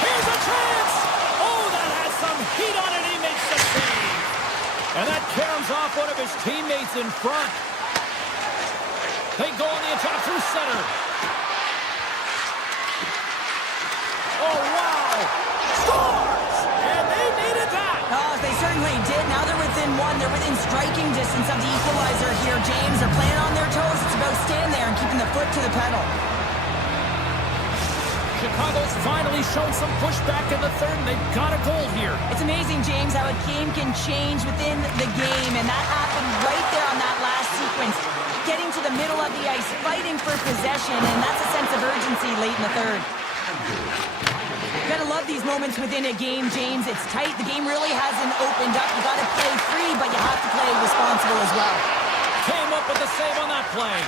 Here's a chance! Oh, that has some heat on it. He makes the save. And that caroms off one of his teammates in front. They go on the attack through center. Oh, wow! Scores! And they needed that! Oh, they certainly did. Now they're within one. They're within striking distance of the equalizer here, James. They're playing on their toes. It's about staying there and keeping the foot to the pedal. Chicago's finally shown some pushback in the third, and they've got a goal here. It's amazing, James, how a game can change within the game, and that happened right there on that last sequence. Getting to the middle of the ice, fighting for possession, and that's a sense of urgency late in the third. Gotta love these moments within a game, James. It's tight. The game really hasn't opened up. You gotta play free, but you have to play responsible as well. Came up with the save on that play.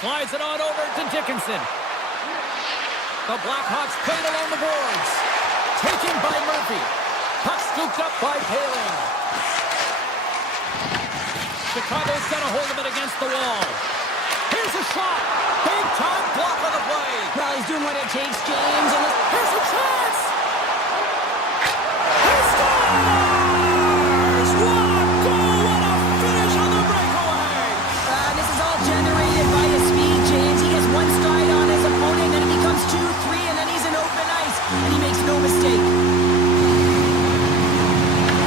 Slides it on over to Dickinson. The Blackhawks played along the boards. Taken by Murphy. Puck scooped up by Paling. Chicago's got a hold of it against the wall. Here's a shot. Big time block on the play. Well, he's doing what it takes, James. And here's a chance. He scores! What a goal! What a finish on the breakaway! This is all generated by his speed, James. He gets one stride on his opponent, then it becomes 2-3, and then he's in open ice, and he makes no mistake.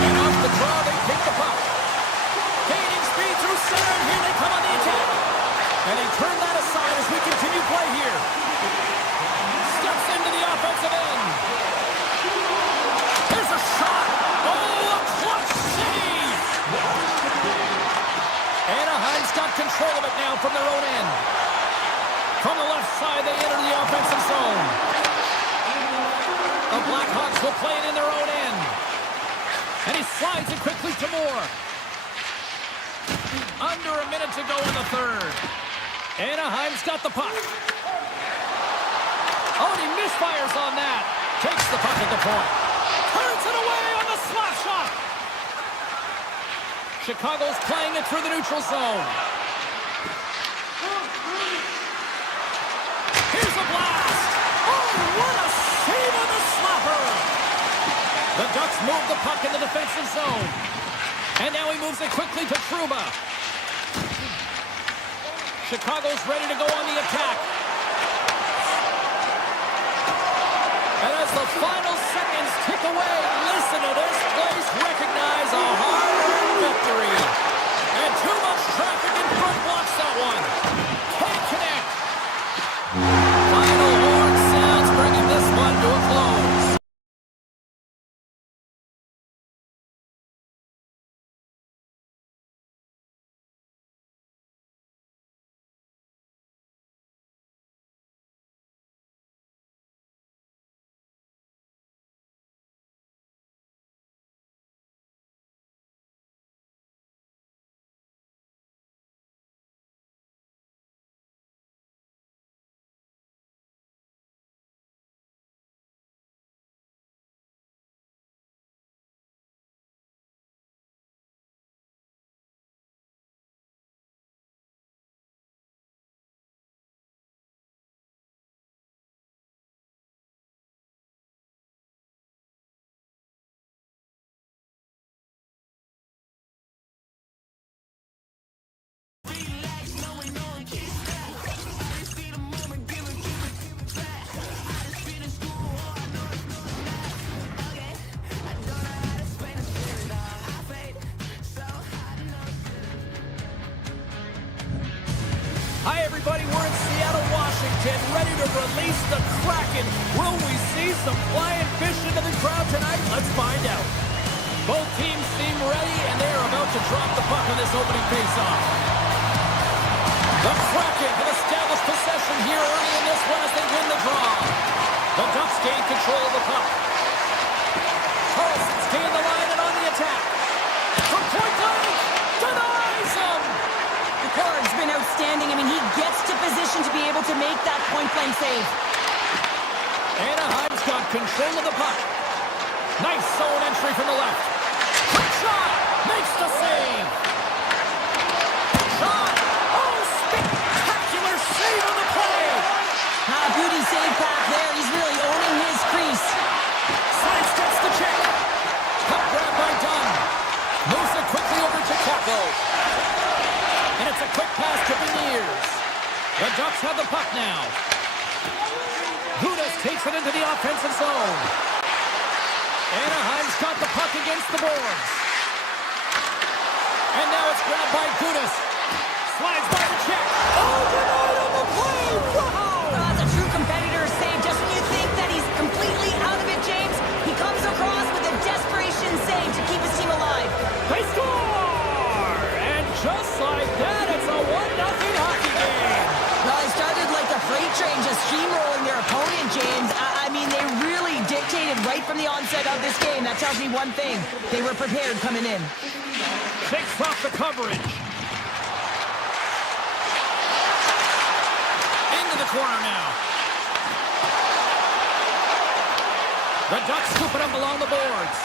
And off the draw, they pick the puck. Gaining speed through center, and here they come on the attack. And they turn that aside as we continue play here. Steps into the offensive end. There's a shot. Oh, a clutch save. Anaheim's got control of it now from their own end. From the left side, they enter the offensive zone. The Blackhawks will play it in their own end. And he slides it quickly to Moore. Under a minute to go in the third. Anaheim's got the puck. Oh, and he misfires on that. Takes the puck at the point. Turns it away on the slap shot. Chicago's playing it through the neutral zone. Here's a blast. Oh, what a save on the slapper. The Ducks move the puck in the defensive zone. And now he moves it quickly to Trouba. Chicago's ready to go on the attack. And as the final seconds tick away, listen to this place recognize a hard-earned victory. And too much traffic in front blocks that one. Can't connect. Final horn sounds, bringing this one to a close. Hi, everybody. We're in Seattle, Washington. and ready to release the Kraken. Will we see some flying fish into the crowd tonight? Let's find out. Both teams seem ready, and they are about to drop the puck on this opening faceoff. The Kraken have established possession here early in this one as they win the draw. The Ducks gain control of the puck. Carlson's gained the line and on the attack. From point blank, denies him. Picard's been outstanding. I mean, he gets to position to be able to make that point-blank save. Anaheim's got control of the puck. Nice zone entry from the left. Quick shot! Makes the save! Shot! Oh, spectacular save on the play! Beauty save back there. He's really owning his crease. Sidesteps the check. Puck grab by Dunn. Moves it quickly over to Kako. And it's a quick pass to Beniers. The Ducks have the puck now. Gudas takes it into the offensive zone. Anaheim's got the puck against the boards. And now it's grabbed by Gudas. Slides by the check. Oh, denied on the play! Wow! That's a true competitor save. Just when you think that he's completely out of it, James, he comes across with a desperation save to keep his team alive. They score! And just like that, it's a 1-0 hockey game. Well, they started like a freight train, just steamrolling their opponent, James. I mean, they really dictated right from the onset of this game. That tells me one thing. They were prepared coming in. Shakes off the coverage. Into the corner now. The Ducks scoop it up along the boards.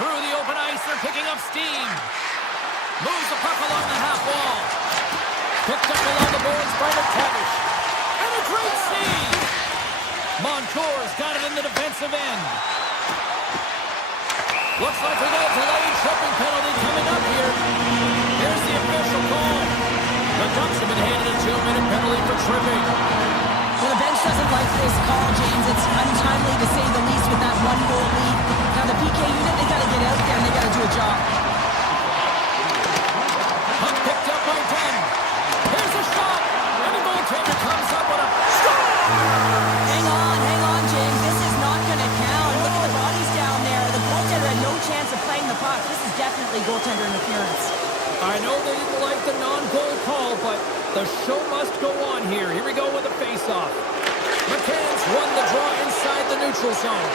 Through the open ice, they're picking up steam. Moves the puck along the half wall. Picked up along the boards by McTavish. And a great save! Montour's got it in the defensive end. Looks like we got a delayed tripping penalty coming up here. Here's the official call. The Ducks have been handed a 2-minute penalty for tripping. Well, the bench doesn't like this call, James. It's untimely to say the least with that one-goal lead. Now the PK unit, they got to get out there and they got to do a job. Puck picked up by Dunn. Here's a shot. And the goaltender comes up with a score! Hang on, James. This is not going to count. Look at the bodies down there. The goaltender had no chance of playing the puck. This is definitely goaltender interference. I know they didn't like the non-goal call, but the show must go on here. Here we go with a face-off. McCann's won the draw inside the neutral zone.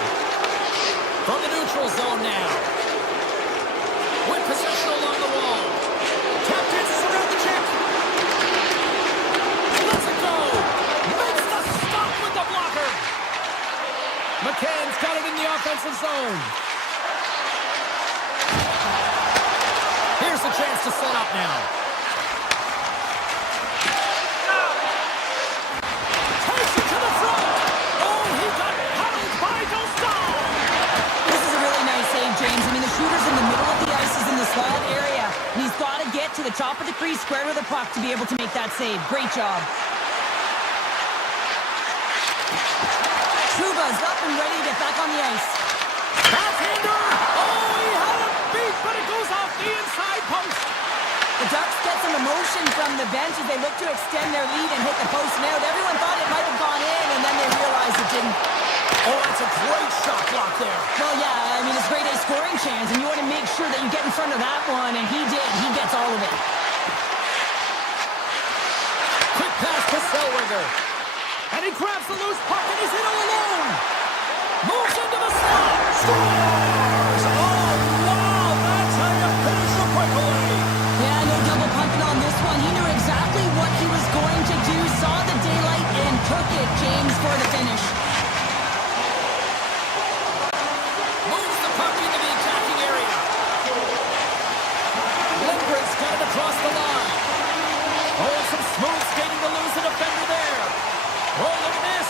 From the neutral zone now. With possession along the wall. Tap dances around the check. Lets it go. Makes the stop with the blocker. McCann's got it in the offensive zone. Here's the chance to set up now. Takes it to the front. Oh, he got held by Dostal. This is a really nice save, James. I mean, the shooter's in the middle of the ice. He's in the slot area. And he's got to get to the top of the crease, square to the puck to be able to make that save. Great job. Truba's up and ready to get back on the ice. Backhander. Oh, he had it beat, but it goes off the inside post. The Ducks get some emotion from the bench as they look to extend their lead and hit the post and out. Everyone thought it might have gone in, and then they realized it didn't. Oh, that's a great shot block there. Well, yeah, I mean, it's grade A scoring chance, and you want to make sure that you get in front of that one, and he did. He gets all of it. Quick pass to Zellweger. And he grabs the loose puck, and he's in all alone. Moves into the slot. Scores! Oh, wow, that's how you finish a breakaway. Yeah, no double pumping on this one. He knew exactly what he was going to do, saw the daylight, and took it, James, for the finish. Moves the puck into the attacking area. Lindgren's got it across the line. Oh, some smooth skating to lose a defender there. Oh, look at this.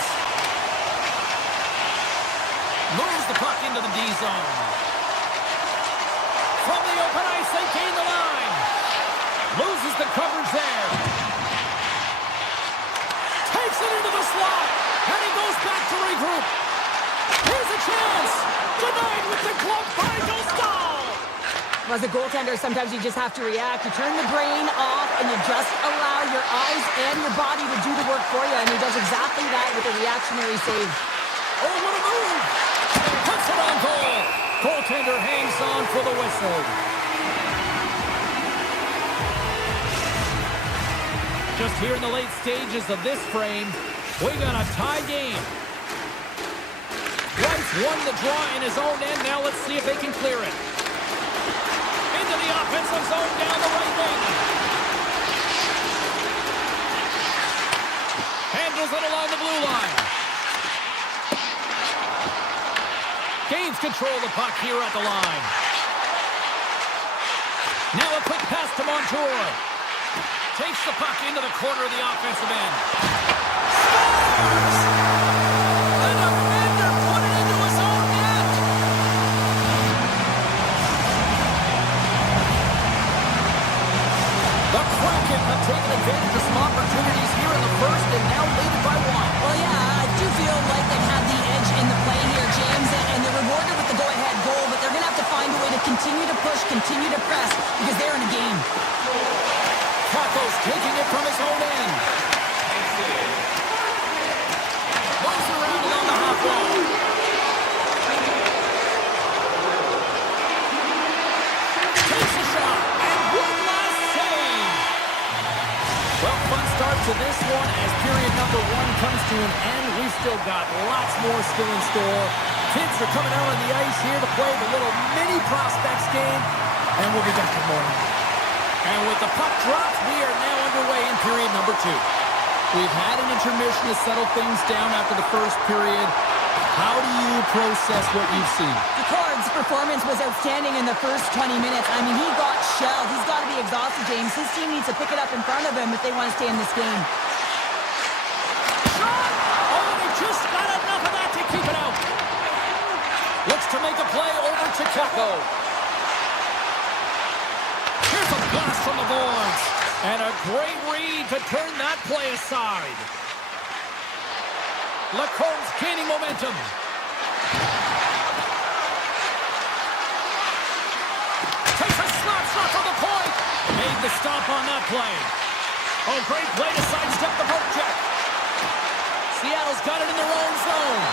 Moves the puck into the D zone. From the open ice, they gain the line. Loses the coverage there. Takes it into the slot. And he goes back to regroup. Here's a chance. Denied with the glove by Dostal. As a goaltender, sometimes you just have to react. You turn the brain off, and you just allow your eyes and your body to do the work for you, and he does exactly that with a reactionary save. Oh, what a move! Puts it on goal! Goaltender hangs on for the whistle. Just here in the late stages of this frame, we got a tie game. Rice won the draw in his own end. Now let's see if they can clear it. Into the offensive zone down the right wing. Handles it along the blue line. Gains control of the puck here at the line. Now a quick pass to Montour. Takes the puck into the corner of the offensive end. Scores! And a defender put it into his own net. The Kraken have taken advantage of some opportunities here in the first and now leading by one. Well, yeah, I do feel like they've had the edge in the play here, James, and they're rewarded with the go-ahead goal, but they're going to have to find a way to continue to push, continue to press, because they're in a game. Kakos taking it from his own end. Moves around along the half wall. Takes a shot, and one last save. Well, fun start to this one as period number one comes to an end. We've still got lots more still in store. Kids are coming out on the ice here to play the little mini prospects game, and we'll be back in the morning. And with the puck dropped, we are now underway in period number two. We've had an intermission to settle things down after the first period. How do you process what you've seen? Picard's performance was outstanding in the first 20 minutes. I mean, he got shelled. He's got to be exhausted, James. His team needs to pick it up in front of him if they want to stay in this game. Shot! Oh, they just got enough of that to keep it out. Looks to make a play over to Kako. Here's a blast from the boards. And a great read to turn that play aside. Lacombe's gaining momentum. Takes a slap shot from the point. Made the stop on that play. Oh, great play to sidestep the poke check. Seattle's got it in their own zone.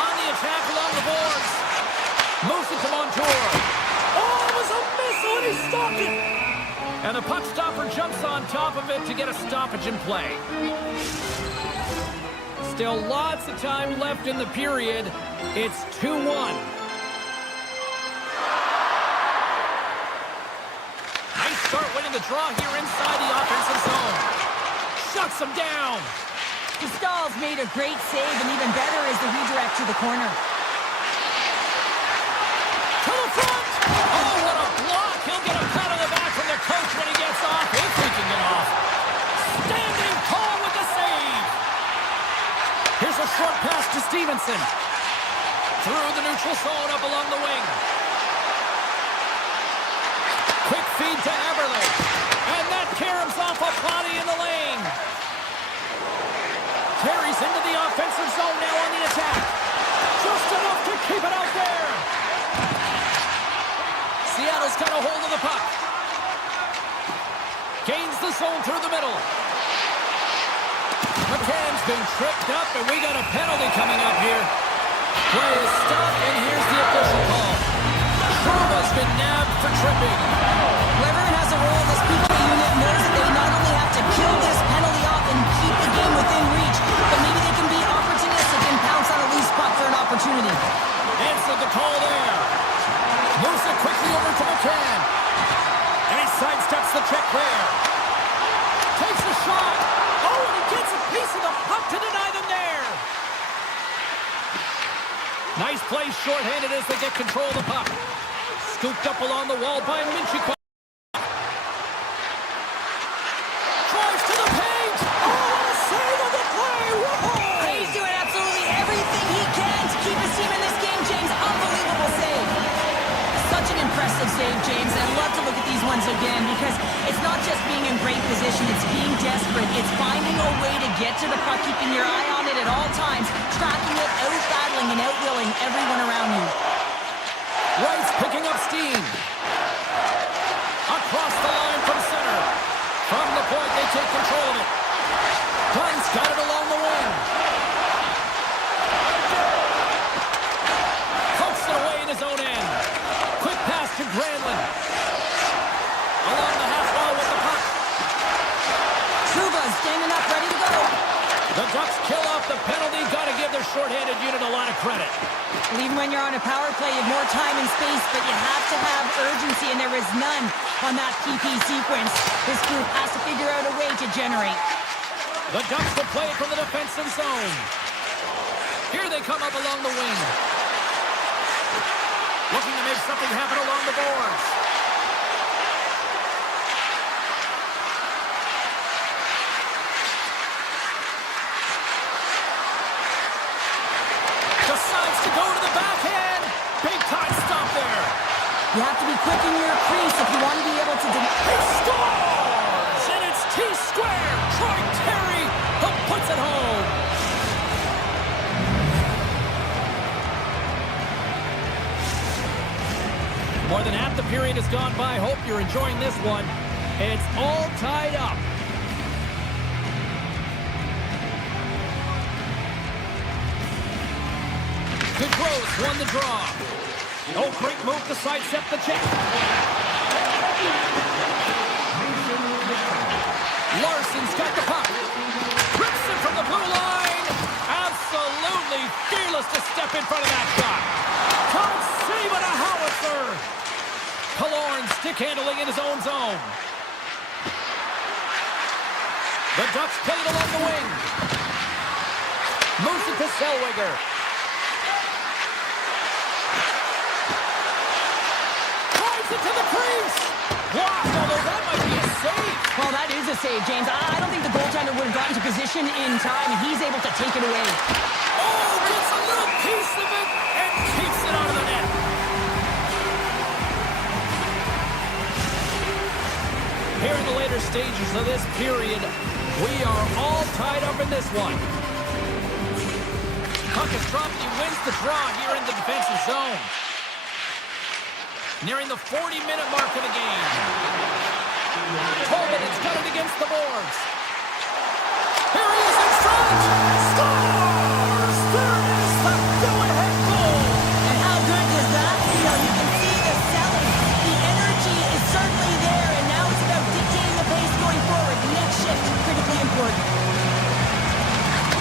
On the attack along the boards. Moves it to Montour. Oh, it was a missile and he stopped it. And the puck stopper jumps on top of it to get a stoppage in play. Still lots of time left in the period. It's 2-1. Nice start winning the draw here inside the offensive zone. Shuts him down. Stahl's made a great save, and even better is the redirect to the corner. To the front! Oh, what a block! He'll get a pat on the back from the coach when he gets off. If he can get off. Standing tall with the save. Here's a short pass to Stevenson. Through the neutral zone up along the wing. Quick feed to Eberle. And that caroms off a body in the lane. Carries into the offensive zone now on the attack. Just enough to keep it out there. Seattle's got a hold of the puck. Gains the zone through the middle. McCann's been tripped up, and we got a penalty coming up here. Play is stopped, and here's the official call. Sherma's been nabbed for tripping. Whoever has a role in this PK unit knows that they not only have to kill this penalty off and keep the game within reach, but maybe they can be opportunistic and pounce on a loose puck for an opportunity. Answered the call there. Moves it quickly over to McCann. And he sidesteps the check there. Takes a shot. Oh, and he gets a piece of the puck to deny them there. Nice play shorthanded as they get control of the puck. Scooped up along the wall by Minchikov. Tries to the paint. Oh, what a save of the play. Whoa. He's doing absolutely everything he can to keep his team in this game, James. Unbelievable save. Such an impressive save, James. I love to look at these ones again because it's not just being in great position. It's being desperate. It's finding a way to get to the puck, keeping your eye on it at all times, tracking it, out-battling and out-willing everyone around you. Rice picking up 15. Across the line from center. From the point, they take control of it. Dunn's got it along the wing. Pokes it away in his own end. Quick pass to Granlund. Along the half wall with the puck. Trouba standing up, ready to go. The Ducks kill off the penalty. Got to give their shorthanded unit a lot of credit. Even when you're on a power play, you have more time and space, but you have to have urgency, and there is none on that PP sequence. This group has to figure out a way to generate. The Ducks will play it from the defensive zone. Here they come up along the wing. Looking to make something happen along the boards. Decides to go to the backhand. Big time stop there. You have to be quick in your crease if you want to be able to... He scores! And it's T-square. Troy Terry who puts it home. More than half the period has gone by. Hope you're enjoying this one. It's all tied up. Gross won the draw. Oh, great move to sidestep the check. Larson's got the puck. Rips it from the blue line. Absolutely fearless to step in front of that shot. Can't save it, a howitzer. Killorn stick handling in his own zone. The Ducks play it along the wing. Moves it to Zellweger. It to the crease. Blocked, although that might be a save. Well, that is a save, James. I don't think the goaltender would have gotten to position in time, and he's able to take it away. Oh, gets a little piece of it and keeps it out of the net. Here in the later stages of this period, we are all tied up in this one. Puck is dropped. He wins the draw here in the defensive zone. Nearing the 40-minute mark of the game. Tobin has got it against the boards. Here he is in front. Scores! There it is, the go-ahead goal. And how good does that feel? You can see the selling. The energy is certainly there, and now it's about dictating the pace going forward. Next shift, critically important.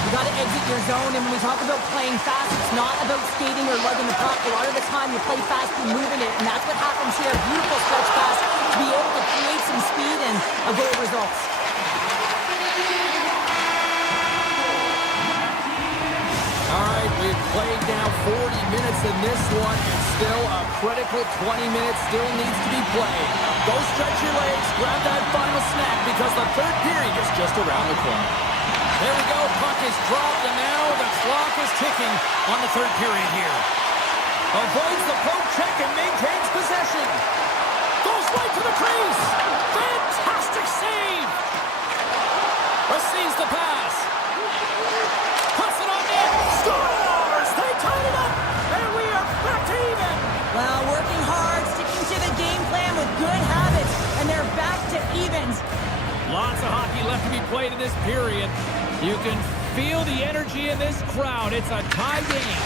You got to exit your zone, and when we talk about playing fast, it's not about skating or lugging the puck. A lot of the time, you play fast, you're moving it, and that's what happens here. Beautiful stretch pass to be able to create some speed and a goal results. All right, we've played now 40 minutes in this one, and still a critical 20 minutes still needs to be played. Go stretch your legs, grab that final snack, because the third period is just around the corner. There we go, puck is dropped, and now the clock is ticking on the third period here. Avoids the poke check and maintains possession. Goes right to the crease. Fantastic save. Receives the pass. Puts it on net. Scores! They tied it up, and we are back to even. Well, working hard, sticking to the game plan with good habits, and they're back to evens. Lots of hockey left to be played in this period. You can feel the energy in this crowd. It's a tie game.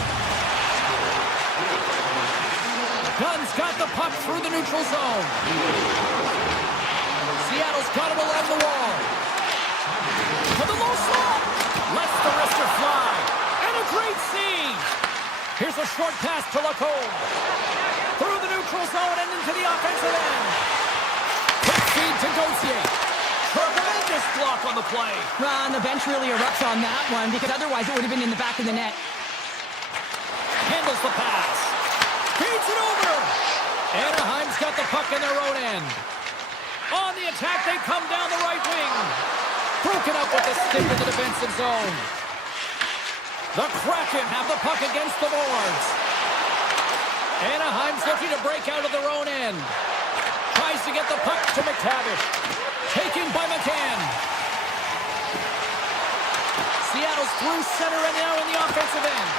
Dunn's got the puck through the neutral zone. Seattle's got it along the wall. To the low slot. Lets the wrister fly. And a great save. Here's a short pass to Lacombe. Through the neutral zone and into the offensive end. Quick feed to Gauthier. Tremendous block on the play. And the bench really erupts on that one, because otherwise it would have been in the back of the net. Handles the pass. Feeds it over. Anaheim's got the puck in their own end. On the attack, they come down the right wing. Broken up with the stick in the defensive zone. The Kraken have the puck against the boards. Anaheim's looking to break out of their own end. Tries to get the puck to McTavish. Taken by McCann. Seattle's through center and now in the offensive end.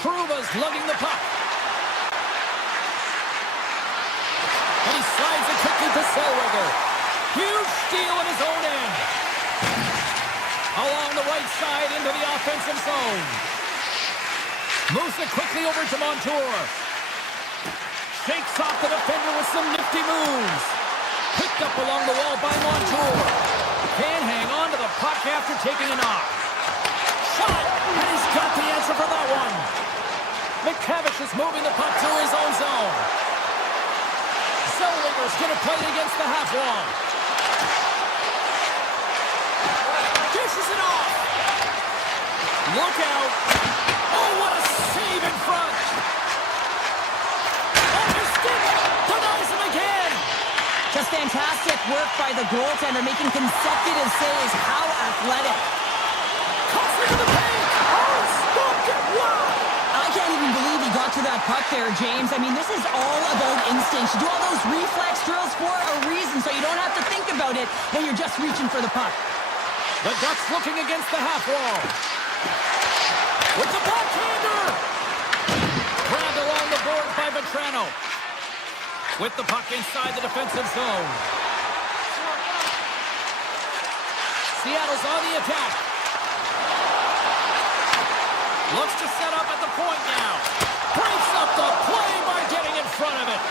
Trouba's lugging the puck. Slides it quickly to Zellweger. Huge steal in his own end. Along the right side into the offensive zone. Moves it quickly over to Montour. Shakes off the defender with some nifty moves. Picked up along the wall by Montour. Can't hang on to the puck after taking a knock. Shot! And he's got the answer for that one. McCavish is moving the puck to his own zone. Zellweger's going to play it against the half wall. Dishes it off. Look out. Oh, what a save in front. On his stick. Denies him again. Just fantastic work by the goaltender, making consecutive saves. How athletic. Cuts into the paint. Oh, stopped it. Wow. I can't even believe he got to that puck there, James. I mean, this is all about instinct. You do all those reflex drills for a reason, so you don't have to think about it when you're just reaching for the puck. The Ducks looking against the half wall. With the backhander. Grabbed along the board by Vetrano. With the puck inside the defensive zone. Seattle's on the attack. Looks to set up at the point now. Breaks up the play by getting in front of it.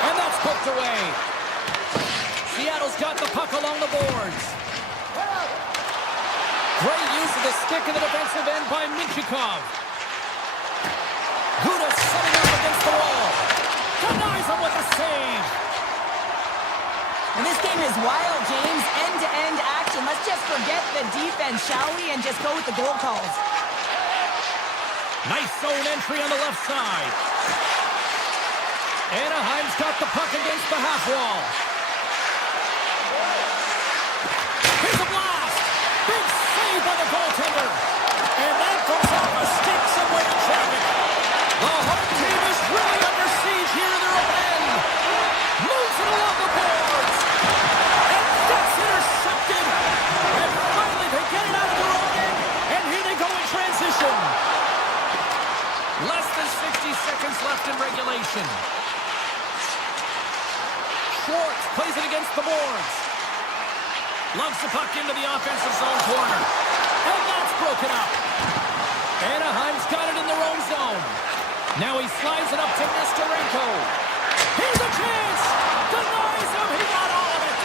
And that's poked away. Seattle's got the puck along the boards. Great use of the stick in the defensive end by Minchikov. Gudas setting up against the wall. Denies him with a save. And this game is wild, James. End-to-end action. Let's just forget the defense, shall we? And just go with the goal calls. Nice zone entry on the left side. Anaheim's got the puck against the half wall. Here's a blast. Big save by the goaltender. And that goes off a stick somewhere in traffic. The home team is really under siege here in their own end. Moves it along the boards. And that's intercepted. And finally they get it out of their own end. And here they go in transition. Less than 60 seconds left in regulation. Schwartz plays it against the boards. Loves the puck into the offensive zone corner. And that's broken up. Anaheim's got it in their own zone. Now he slides it up to Nestorenko. Here's a chance. Denies him. He got all of it.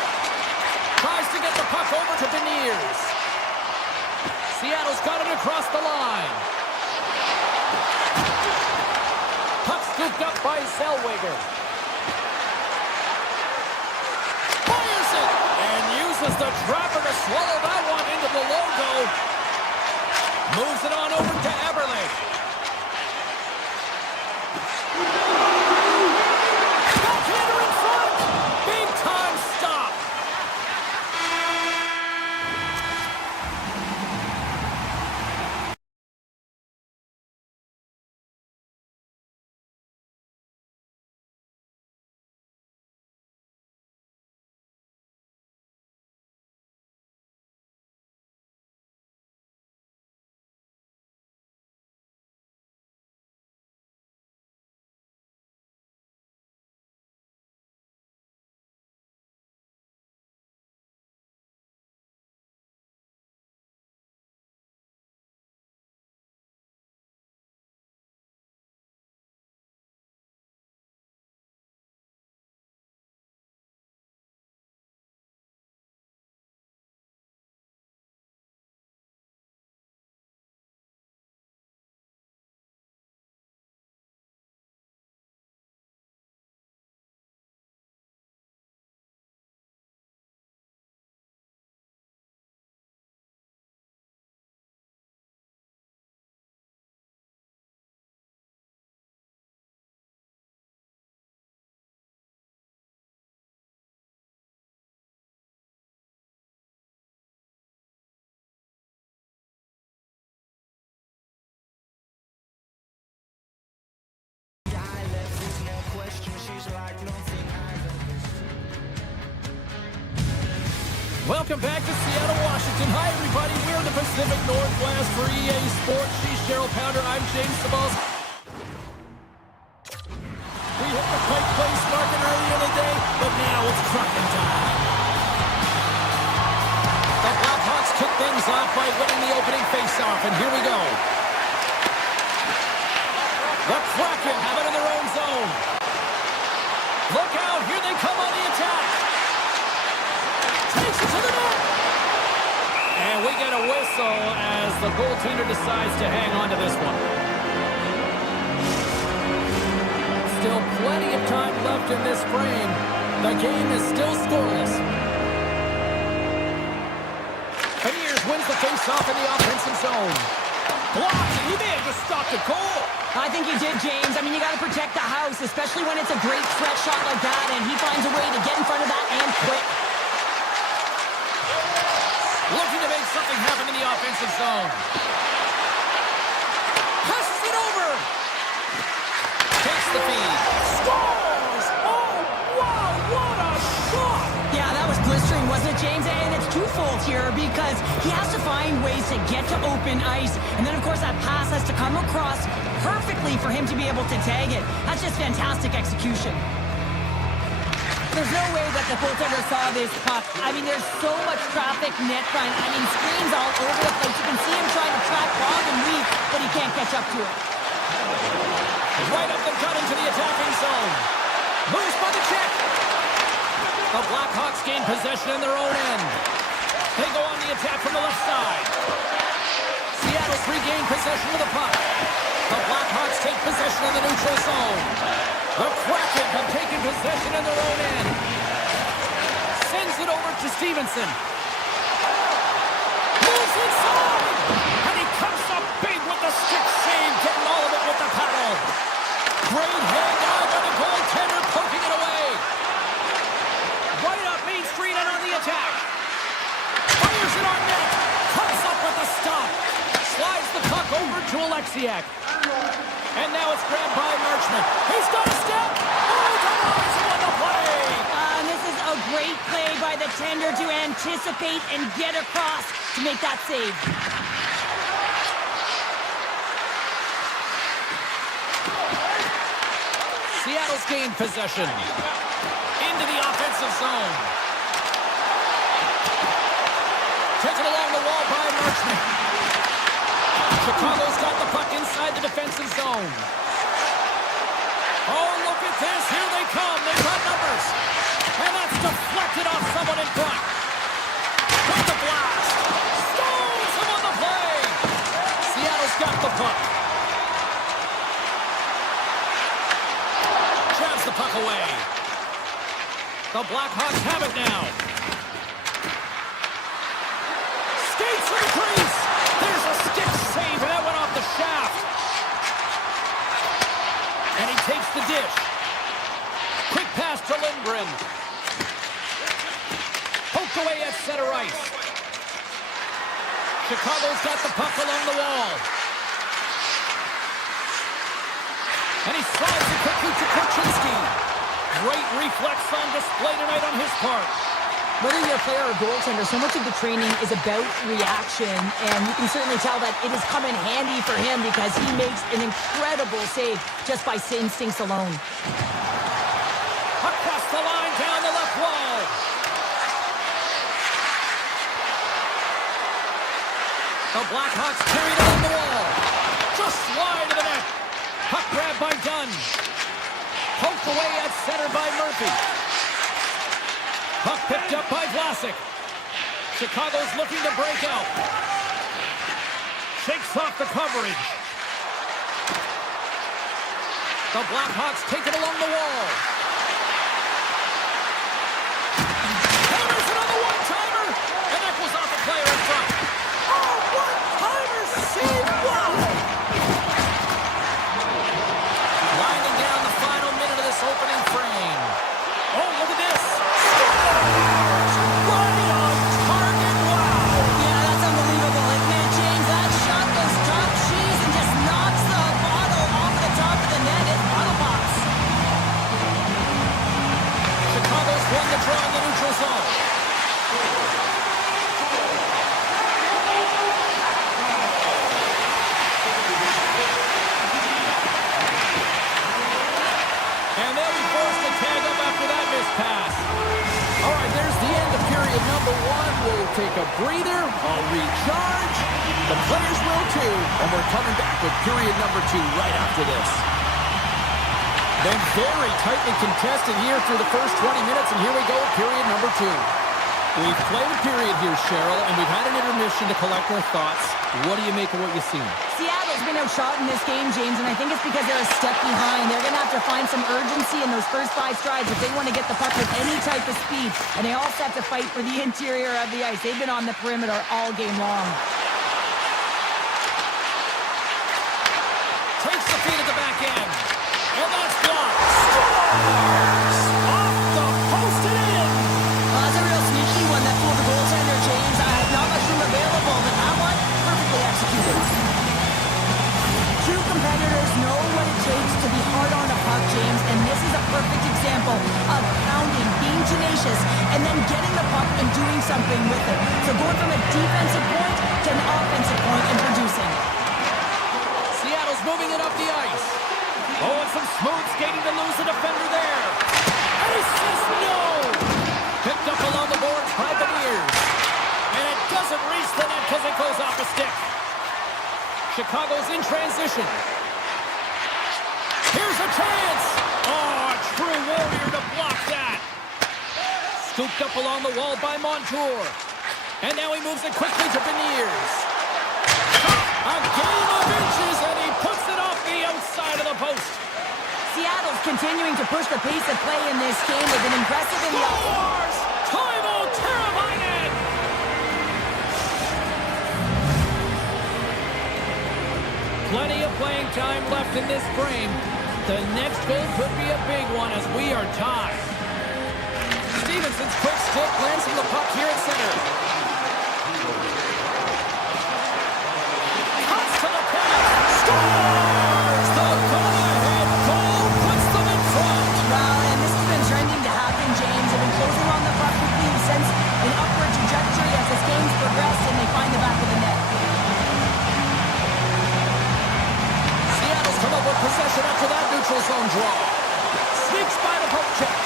Tries to get the puck over to Beniers. Seattle's got it across the line. Puck scooped up by Zellweger. Fires it. And uses the trapper to swallow that one into the logo. Moves it on over to Eberle. Backhander in front. Big time stop. Welcome back to Seattle, Washington. Hi, everybody. We're in the Pacific Northwest for EA Sports. She's Cheryl Pounder. I'm James Sabals. hit the Pike Place market earlier in the day, but now it's Kraken time. The Blackhawks kick things off by winning the opening faceoff, and here we go. The Kraken have it in their own zone. Look out, here they come on the attack. Takes it to the net. And we get a whistle as the goaltender decides to hang on to this one. Still plenty of time left in this frame. The game is still scoreless. Beniers wins the face-off in the offensive zone. Blocked. He may have just stopped a goal. I think he did, James. I mean, you got to protect the house, especially when it's a great threat shot like that, and he finds a way to get in front of that and quick. Looking to make something happen in the offensive zone. Passes it over. Takes the feed. Scores! Oh, wow, what a shot! Yeah, that was blistering, wasn't it, James? And it's twofold here because he has to find ways to get to open ice. And then, of course, that pass has to come across perfectly for him to be able to tag it. That's just fantastic execution. There's no way that the goaltender saw this puck. I mean, there's so much traffic net front. I mean, screens all over the place. You can see him trying to track Bob and Reed, but he can't catch up to it. Right up the gut into the attacking zone. Moves by the check. The Blackhawks gain possession in their own end. They go on the attack from the left side. Seattle's regained possession of the puck. The Blackhawks take possession in the neutral zone. The Kraken have taken possession in their own end. Sends it over to Stevenson. Moves inside! And he comes up big with the stick save, getting all of it with the paddle. Great hand eye by the goaltender, poking it away. Right up Main Street and on the attack. Fires it on net. Comes up with a stop. Slides the puck over to Alexiak. And now it's grabbed by Marchman. He's got a step. Oh, denies him on the play. This is a great play by the tender to anticipate and get across to make that save. Seattle's gained possession. Into the offensive zone. Taken along the wall by Marchman. Chicago's got the puck inside the defensive zone. Oh, look at this. Here they come. They've got numbers. And that's deflected off someone in front. With the blast. Stones him on the play. Seattle's got the puck. Jabs the puck away. The Blackhawks have it now. Skates to the crease. There's a stick save, and that went off the shaft. And he takes the dish. Quick pass to Lindgren. Poked away at center ice. Chicago's got the puck along the wall. And he slides it quickly to Korchinski. Great reflex on display tonight on his part. Whether you're a player or goaltender, so much of the training is about reaction, and you can certainly tell that it has come in handy for him because he makes an incredible save just by instincts alone. Across the line, down the left wall. The Blackhawks carried along the wall. Just wide of the net. Puck grab by Dunn. Poked away at center by Murphy. Puck picked up by Vlasic. Chicago's looking to break out. Shakes off the coverage. The Blackhawks take it along the wall. Hammers it on the one-timer. And that goes off the player in front. Oh, one-timer save. Wow. Winding down the final minute of this opening frame. Oh, look at this. Right on target. Wow. Yeah, that's unbelievable, isn't it, James? That shot goes top cheese and just knocks the bottle off the top of the net. It's bottle box. The players will too, and we're coming back with period number 2 right after this. Been very tightly contested here through the first 20 minutes, and here we go, period number 2. We've played a period here, Cheryl, and we've had an intermission to collect our thoughts. What do you make of what you've seen? Seattle's been outshot in this game, James, and I think it's because they're a step behind. They're going to have to find some urgency in those first 5 strides if they want to get the puck with any type of speed. And they all have to fight for the interior of the ice. They've been on the perimeter all game long. Takes the feed at the back end. And that's blocked. Scores! Off the post and in! That's a real sneaky one that fooled the goaltender, James. Not much room available, but that one, perfectly executed. True competitors know what it takes to be hard on a puck, James, and this is a perfect example of pounding, being tenacious, and then getting the puck and doing something with it. So going from a defensive point to an offensive point and producing. Seattle's moving it up the ice. Oh, and some smooth skating to lose the defender there. And he says no! Picked up along the boards by the Bears. And it doesn't reach the net because it goes off a stick. Chicago's in transition. Here's a chance! Oh, a true warrior to block that. Scooped up along the wall by Montour. And now he moves it quickly to Beniers. A game of inches, and he puts it off the outside of the post. Seattle's continuing to push the pace of play in this game. They've been impressive in the Scores! Toivo Teravainen! Plenty of playing time left in this frame. The next goal could be a big one as we are tied. Stevenson's quick stick lands from the puck here at center. Cuts to the pass. Scores! The go-ahead goal puts them in front. Well, and this has been trending to happen, James. They've been closing on the puck quickly. We've sensed an upward trajectory as this game's progressed, and they find the back of the net. Seattle's come up with possession after that neutral zone draw. Sneaks by the poke check.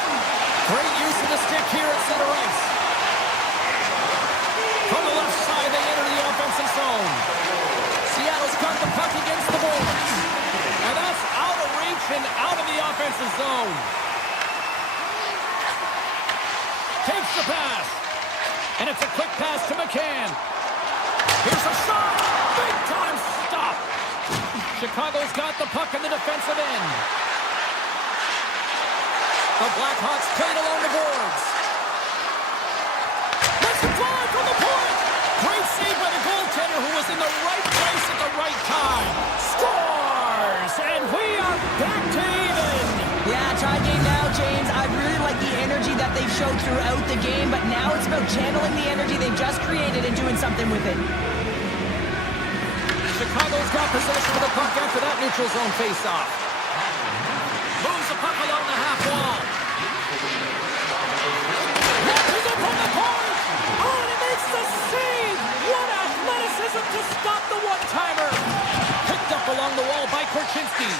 Great use of the stick here at center ice. From the left side, they enter the offensive zone. Seattle's got the puck against the boards. And that's out of reach and out of the offensive zone. Takes the pass. And it's a quick pass to McCann. Here's a shot. Big time stop. Chicago's got the puck in the defensive end. The Blackhawks played along the boards. Let's drive from the point. Great save by the goaltender who was in the right place at the right time. Scores! And we are back to even. Yeah, tie game now, James. I really like the energy that they've showed throughout the game, but now it's about channeling the energy they've just created and doing something with it. Chicago's got possession of the puck after that neutral zone face-off. Moves the puck along the half wall. Launches it from the point. Oh, and he makes the save. What athleticism to stop the one-timer. Picked up along the wall by Korchinski.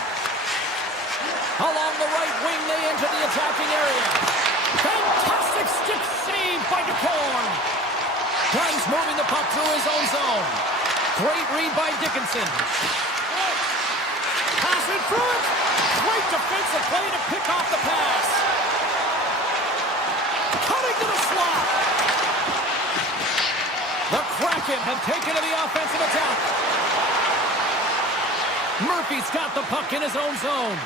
Along the right wing, they enter the attacking area. Fantastic stick save by DeCorn. Guns moving the puck through his own zone. Great read by Dickinson. Pass in front. Great defensive play to pick off the pass. Cutting to the slot. The Kraken have taken to the offensive attack. Murphy's got the puck in his own zone.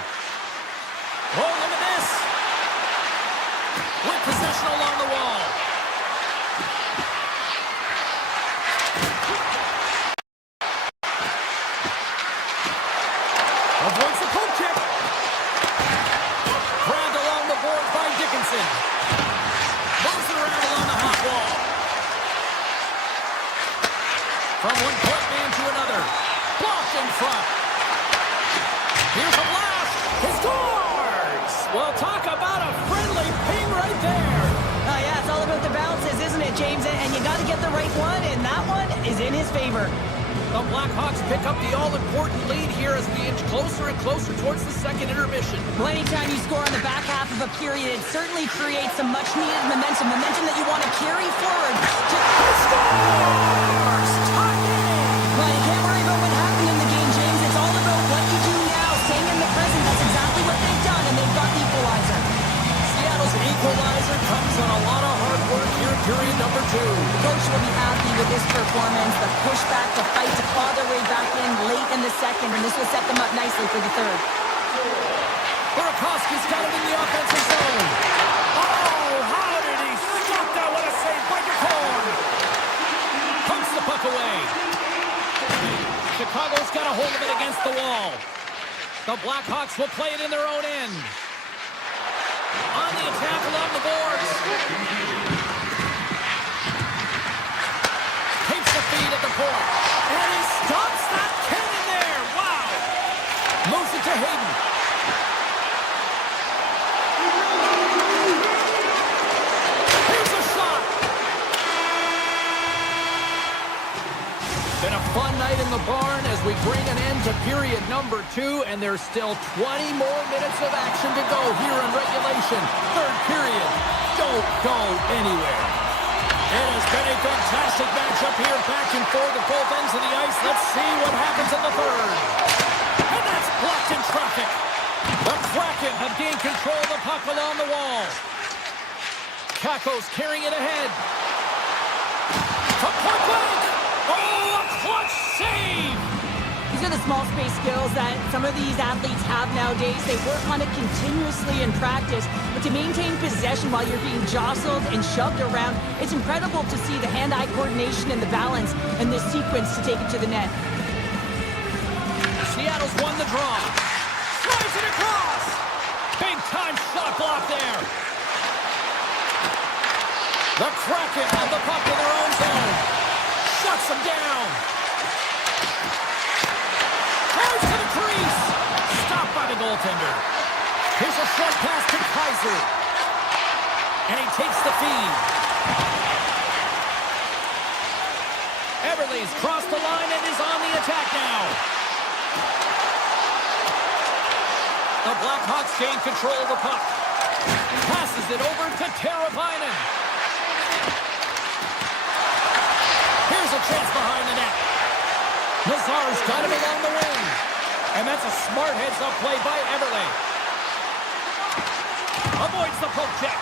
Oh, look at this. With possession along the wall. Avoids the poke check. Grabbed along the board by Dickinson. Moves it around along the half wall. From one point man to another. Blocked in front. Here's a blast. He scores! Well, talk about a friendly ping right there. Oh, yeah, it's all about the bounces, isn't it, James? And you got to get the right one, and that one is in his favor. The Blackhawks pick up the all-important lead here as we inch closer and closer towards the second intermission. Well, anytime you score on the back half of a period, it certainly creates some much-needed momentum that you want to carry forward. Scores! Tie game! Well, second, and this will set them up nicely for the third. Burakovsky's got it in the offensive zone. Oh, how did he stop that? What a save by Kraken. Pumps the puck away. Chicago's got a hold of it against the wall. The Blackhawks will play it in their own end. On the attack along the boards. Takes the feed at the point. And he stops that cannon there. Wow. Moves it to Hayden. Here's a shot. Been a fun night in the barn as we bring an end to period number 2, and there's still 20 more minutes of action to go here in regulation. Third period. Don't go anywhere. It has been a fantastic matchup here, back and forth at both ends of the ice. Let's see what happens in the third. And that's blocked in traffic. The Kraken have gained control of the puck along the wall. Kakos carrying it ahead. From point blank. Oh, a clutch save. These are the small space skills that some of these athletes have nowadays. They work on it continuously in practice, but to maintain possession while you're being jostled and shoved around, it's incredible to see the hand-eye coordination and the balance in this sequence to take it to the net. Seattle's won the draw. Slides it across. Big time shot block there. The Kraken have the puck in their own zone. Shuts them down. Drives to the crease. Stopped by the goaltender. Here's a short pass to Kaiser. And he takes the feed. Everly's crossed the line and is on the attack now. The Blackhawks gain control of the puck. Passes it over to Teravainen. Here's a chance behind the net. Nazar's got him along the wing. And that's a smart heads-up play by Everly. Avoids the poke check.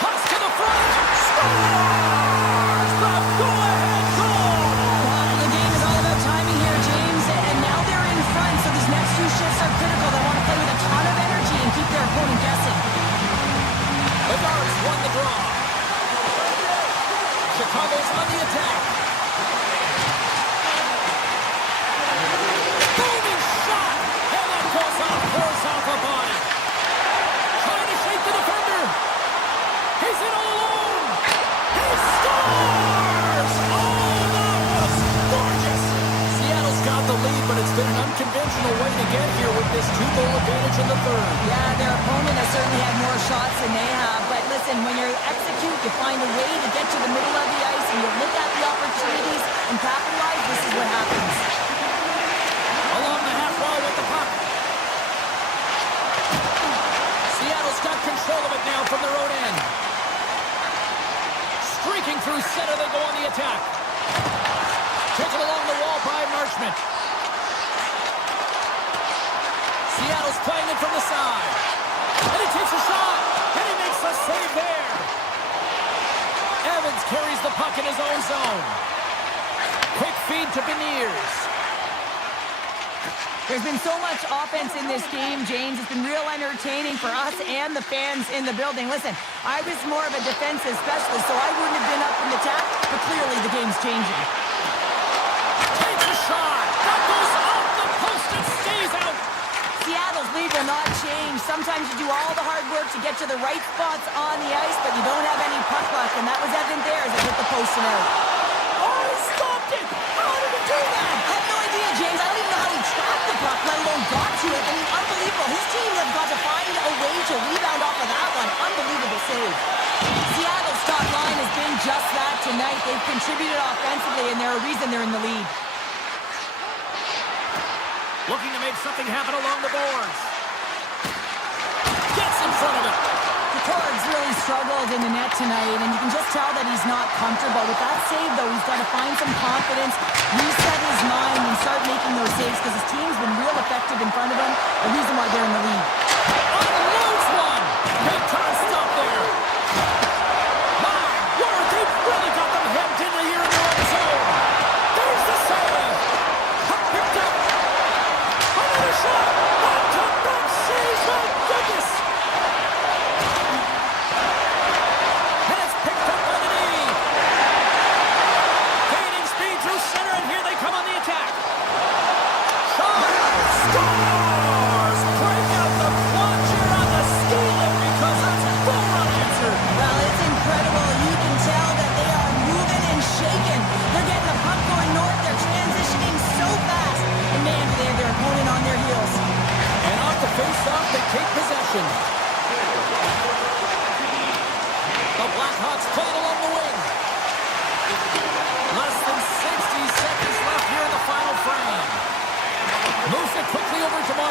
Toss to the front. Scores! The go-ahead goal! Well, the game is all about timing here, James. And now they're in front, so these next two shifts are critical. They want to play with a ton of energy and keep their opponent guessing. The Guards won the draw. Chicago's on the attack. Booming shot! And that goes off, pours off a body. Trying to shake the defender. He's in all alone. He scores! Oh, that was gorgeous. Seattle's got the lead, but it's been an unconventional way to get here with this 2-goal advantage in the third. Yeah, their opponent has certainly had more shots than they have. But listen, when you execute, you find a way to get to the middle of the ice, and you look at the opportunities and capitalize. This is what happens. Along the half wall with the puck. Seattle's got control of it now from their own end. Streaking through center, they go on the attack. Taken along the wall by Marchment. Seattle's playing it from the side. And he takes a shot. And he makes a save there. Evans carries the puck in his own zone. Quick feed to Beniers. There's been so much offense in this game, James. It's been real entertaining for us and the fans in the building. Listen, I was more of a defensive specialist, so I wouldn't have been up in the attack, but clearly the game's changing. Takes a shot. That goes off the post and stays out. Seattle's lead will not change. Sometimes you do all the hard work to get to the right spots on the ice, but you don't have any puck luck, and that was evident there as it hit the post and out. Oh, he stopped it. How did he do that? I have no idea, James. I don't even know how he tracked the puck, let alone got to it. I mean, unbelievable. His team have got to find a way to rebound off of that one. Unbelievable save. Seattle's top line has been just that tonight. They've contributed offensively, and they're a reason they're in the lead. Looking to make something happen along the boards. Gets in front of it. Torg's really struggled in the net tonight, and you can just tell that he's not comfortable. With that save, though, he's got to find some confidence, reset his mind, and start making those saves because his team's been real effective in front of him, the reason why they're in the lead. Unloads one. Big time stop there. My word, they've really got them hemmed in here in their own zone. There's the save. Puck picked up.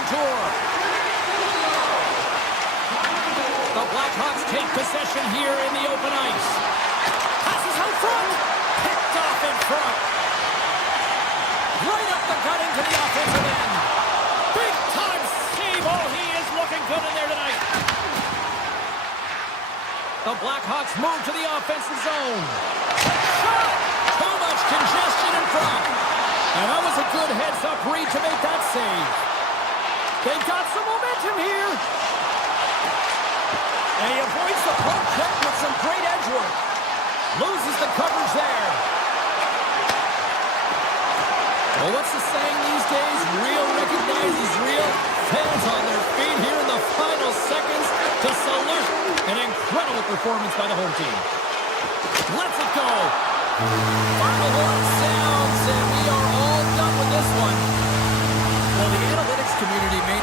contour. The Blackhawks take possession here in the open ice. Passes out front. Picked off in front. Right up the gut into the offensive end. Big time save. Oh, he is looking good in there tonight. The Blackhawks move to the offensive zone. Shot! Too much congestion in front. And that was a good heads-up read to make that save. They've got some momentum here. And he avoids the poke check with some great edge work. Loses the coverage there. Well, what's the saying these days? Real recognizes real. Fans on their feet here in the final seconds to salute an incredible performance by the home team. Let's it go. Final horn sounds, and we are all done with this one. Well, the analytics community made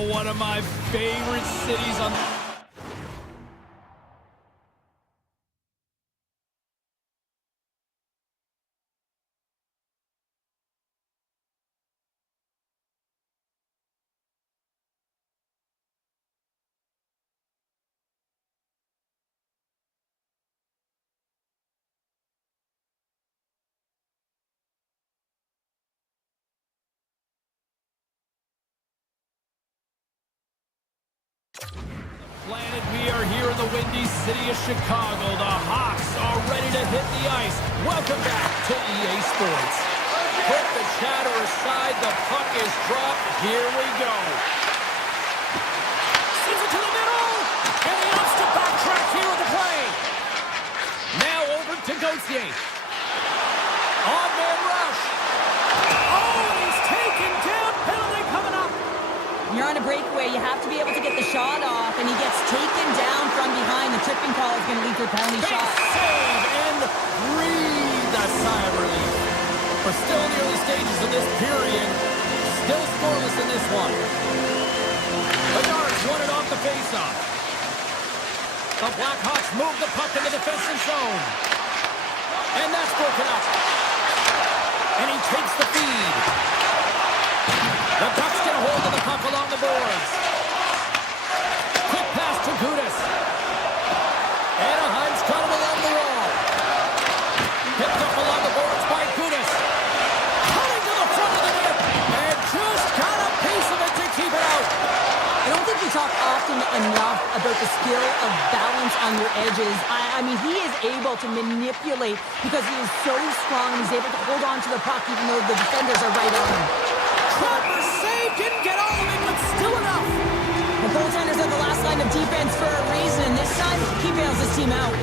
Oh, one of my favorite cities on... Planet, we are here in the windy city of Chicago. The Hawks are ready to hit the ice. Welcome back to EA Sports. Put the chatter aside. The puck is dropped. Here we go. Sends it to the middle. And he opts to backtrack here with the play. Now over to Gauthier. On-man rush. Oh, and he's taken down. Penalty coming up. When you're on a breakaway, you have to be able to get the shot off, and he gets taken down from behind. The tripping call is going to lead to a penalty Big shot. save and breathe a sigh of relief. We're still in the early stages of this period. Still scoreless in this one. Bedard's won it off the faceoff. The Blackhawks move the puck in the defensive zone. And that's broken up. And he takes the feed. The Ducks get a hold of the puck along the boards. Quick pass to Gudas. Anaheim's got him along the wall. Picked up along the boards by Gudas. Coming to the front of the net. And just got a piece of it to keep it out. I don't think we talk often enough about the skill of balance on your edges. I mean, he is able to manipulate because he is so strong and he's able to hold on to the puck even though the defenders are right on him. Proper save. Didn't get all of it, but still enough. The goaltenders are the last line of defense for a reason. This time, he bails his team out.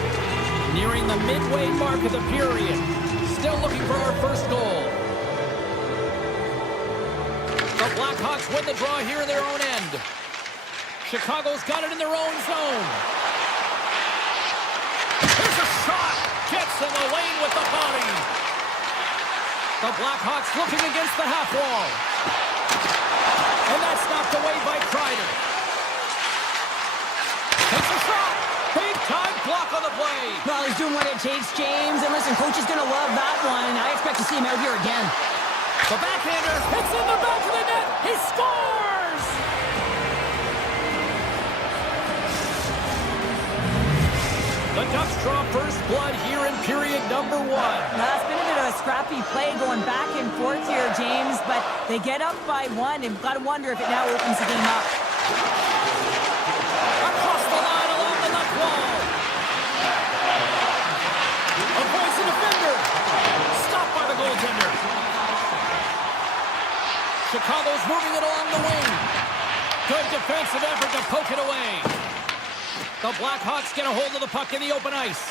Nearing the midway mark of the period. Still looking for our first goal. The Blackhawks win the draw here in their own end. Chicago's got it in their own zone. Here's a shot. Gets in the lane with the body. The Blackhawks looking against the half wall. And that's knocked away by Kreider. Takes a shot. Big time block on the play. Well, he's doing what it takes, James. And listen, coach is going to love that one. I expect to see him out here again. The backhander hits in the back of the net. He scores! The Ducks draw first blood here in period number 1. Now, it's been a bit of a scrappy play going back and forth here, James, but they get up by 1, and got to wonder if it now opens the game up. Across the line along the left wall. Avoids the defender. Stopped by the goaltender. Chicago's moving it along the wing. Good defensive effort to poke it away. The Blackhawks get a hold of the puck in the open ice.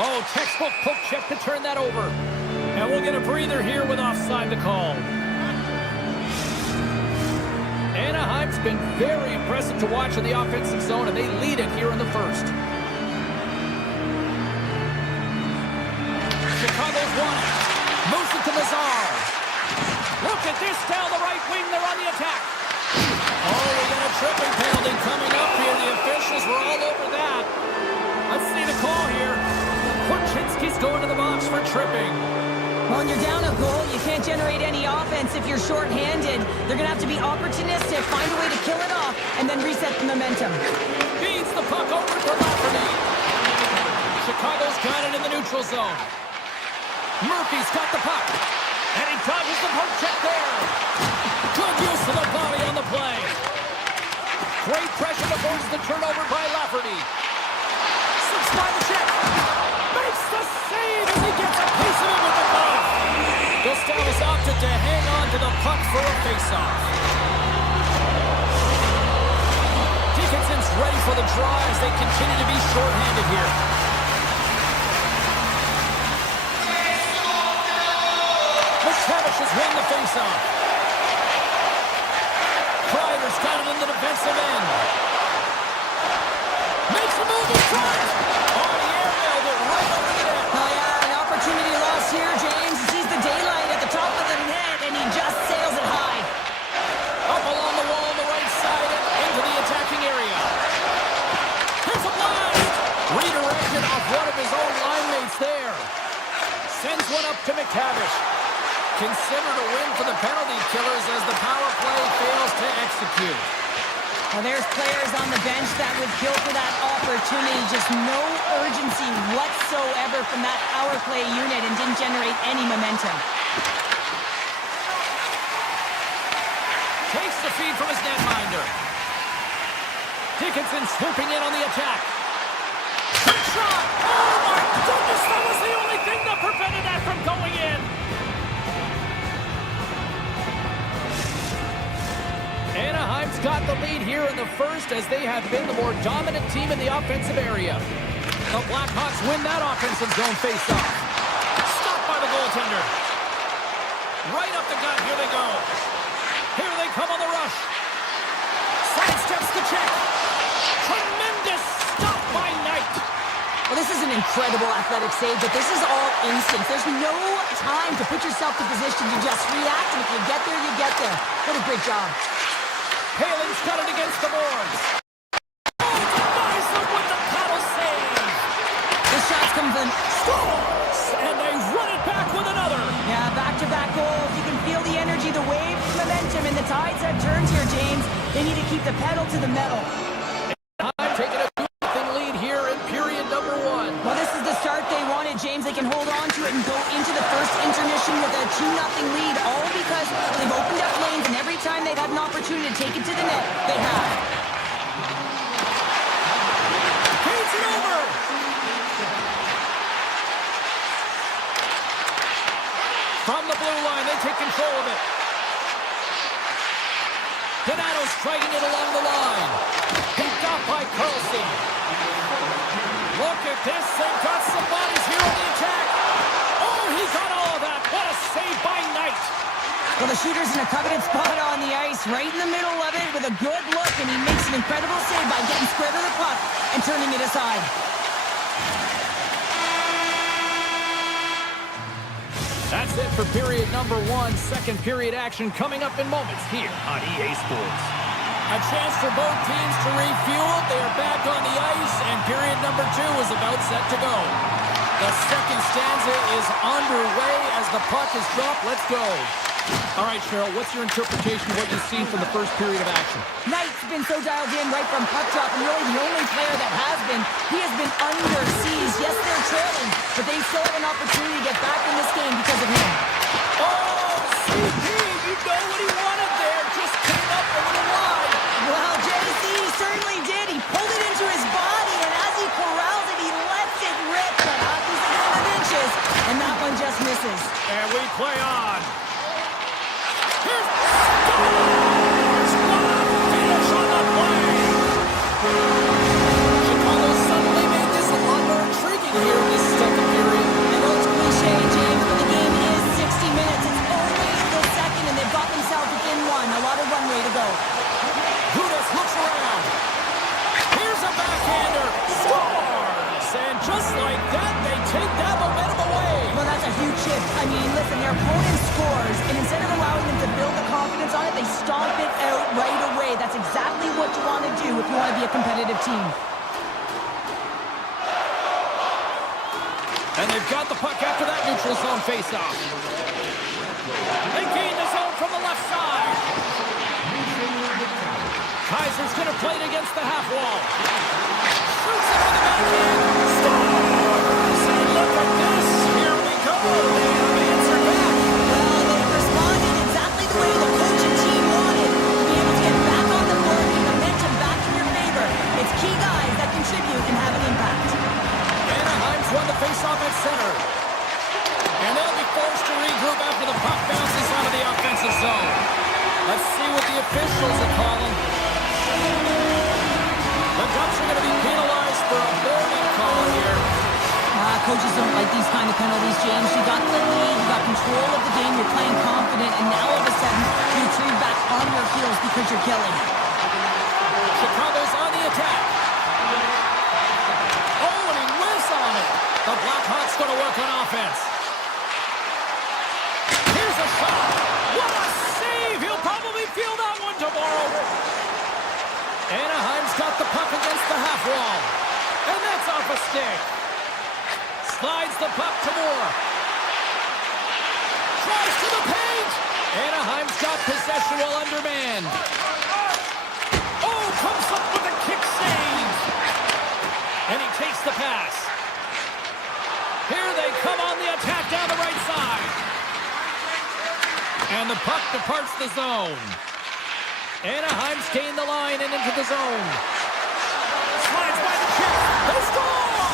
Oh, textbook poke check to turn that over. And we'll get a breather here with offside to call. Anaheim's been very impressive to watch in the offensive zone, and they lead it here in the first. Chicago's won it. Moves it to Lazar. Look at this down the right wing. They're on the attack. Oh, we got a tripping penalty coming up here. The officials were all over that. Let's see the call here. Korchinski's going to the box for tripping. Well, when you're down a goal, you can't generate any offense if you're shorthanded. They're going to have to be opportunistic, find a way to kill it off, and then reset the momentum. Feeds the puck over to Lafferty. Chicago's got it in the neutral zone. Murphy's got the puck. And he dodges the poke check there. Good use of the body on the play. Great pressure to force the turnover by Lafferty. Slips by the check. Makes the save as he gets a piece of it with the glove. Gustavus opted to hang on to the puck for a faceoff. Dickinson's ready for the draw as they continue to be shorthanded here. Travis has won the faceoff. Kreider's got it in the defensive end. Makes a move in front. Oh, the airmailed it right over the net. Oh, yeah, an opportunity lost here, James. He sees the daylight at the top of the net, and he just sails it high. A considered a win for the penalty killers as the power play fails to execute. Well, there's players on the bench that would kill for that opportunity. Just no urgency whatsoever from that power play unit and didn't generate any momentum. Takes the feed from his netminder. Dickinson swooping in on the attack. Quick shot! Oh my goodness, that was the only thing that prevented that from going in. Anaheim's got the lead here in the first as they have been the more dominant team in the offensive area. The Blackhawks win that offensive zone faceoff. Stopped by the goaltender. Right up the gut, here they go. Here they come on the rush. Sidesteps the check. Tremendous stop by Knight. Well, this is an incredible athletic save, but this is all instinct. There's no time to put yourself in position to just react, and if you get there, you get there. What a great job. Palin's got it against the boards. Oh, denies them with the paddle save. The shots come from Scores! And they run it back with another. Yeah, back-to-back goals. You can feel the energy, the wave, the momentum, and the tides have turned here, James. They need to keep the pedal to the metal. I'm taking a 2-0 lead here in period number 1. Well, this is the start they wanted, James. They can hold on to it and go into the first intermission with a 2-0 lead, all because they've opened up lanes, and every time they've had an opportunity to take it to the net, they have. Feeds it over. From the blue line, they take control of it. Donato's striking it along the line. Picked up by Carlson. Look at this. They've got some bodies here on the attack. Oh, he got all of that. What a save by Knight. Well, the shooter's in a coveted spot on the ice, right in the middle of it with a good look, and he makes an incredible save by getting square to the puck and turning it aside. That's it for period number 1. Second period action coming up in moments here on EA Sports. A chance for both teams to refuel. They are back on the ice, and period number 2 is about set to go. The second stanza is underway as the puck is dropped. Let's go. All right, Cheryl, what's your interpretation of what you've seen from the first period of action? Knight's been so dialed in right from puck drop, and really the only player that has been. He has been under siege. Yes, they're trailing, but they still have an opportunity to get back in this game because of him. Oh, CP, you know what he wanted there. Just came up a little wide. Well, JC certainly did. He pulled it into his body, and as he corrals it, he lets it rip. But hockey's a game of inches, and that one just misses. And we play on. Here's Scores! What a finish on the play! Chicago suddenly made this a lot more intriguing here in this second period. I know it's cliche, James, but the game is 60 minutes. It's only the second, and they've got themselves within one. A lot of runway to go. Gudas looks around. Here's a backhander. Scores! And just like that, they take that momentum away. Well, that's a huge shift. I mean, listen, their opponent scores, and instead of allowing them to build the confidence on it, they stomp it out right away. That's exactly what you want to do if you want to be a competitive team. And they've got the puck after that neutral zone faceoff. They gain the zone from the left side. Kaiser's going to play it against the half wall. Shoots it on the backhand. Scores! And look at this. Here we go. They have answered back. Well, they've responded exactly the way the coach and team wanted. To be able to get back on the board, get momentum back in your favor. It's key guys that contribute and have an impact. Anaheim's won the faceoff at center. And they'll be forced to regroup after the puck bounces out of the offensive zone. Let's see what the officials are calling. The Ducks are going to be penalized for a boarding call here. Coaches don't like these kind of penalties, James. You got the lead, you got control of the game, you're playing confident, and now all of a sudden, you retrieve back on your heels because you're killing. Chicago's on the attack. Oh, and he whiffs on it. The Blackhawks going to work on offense. Here's a shot. What a save. He'll probably feel that one tomorrow. Anaheim's got the puck against the half wall. And that's off a stick. Slides the puck to Moore. Tries to the paint. Anaheim's got possession while undermanned. Oh, comes up with a kick save. And he takes the pass. Here they come on the attack down the right side. And the puck departs the zone. Anaheim's gained the line and into the zone. Slides by the check. They score!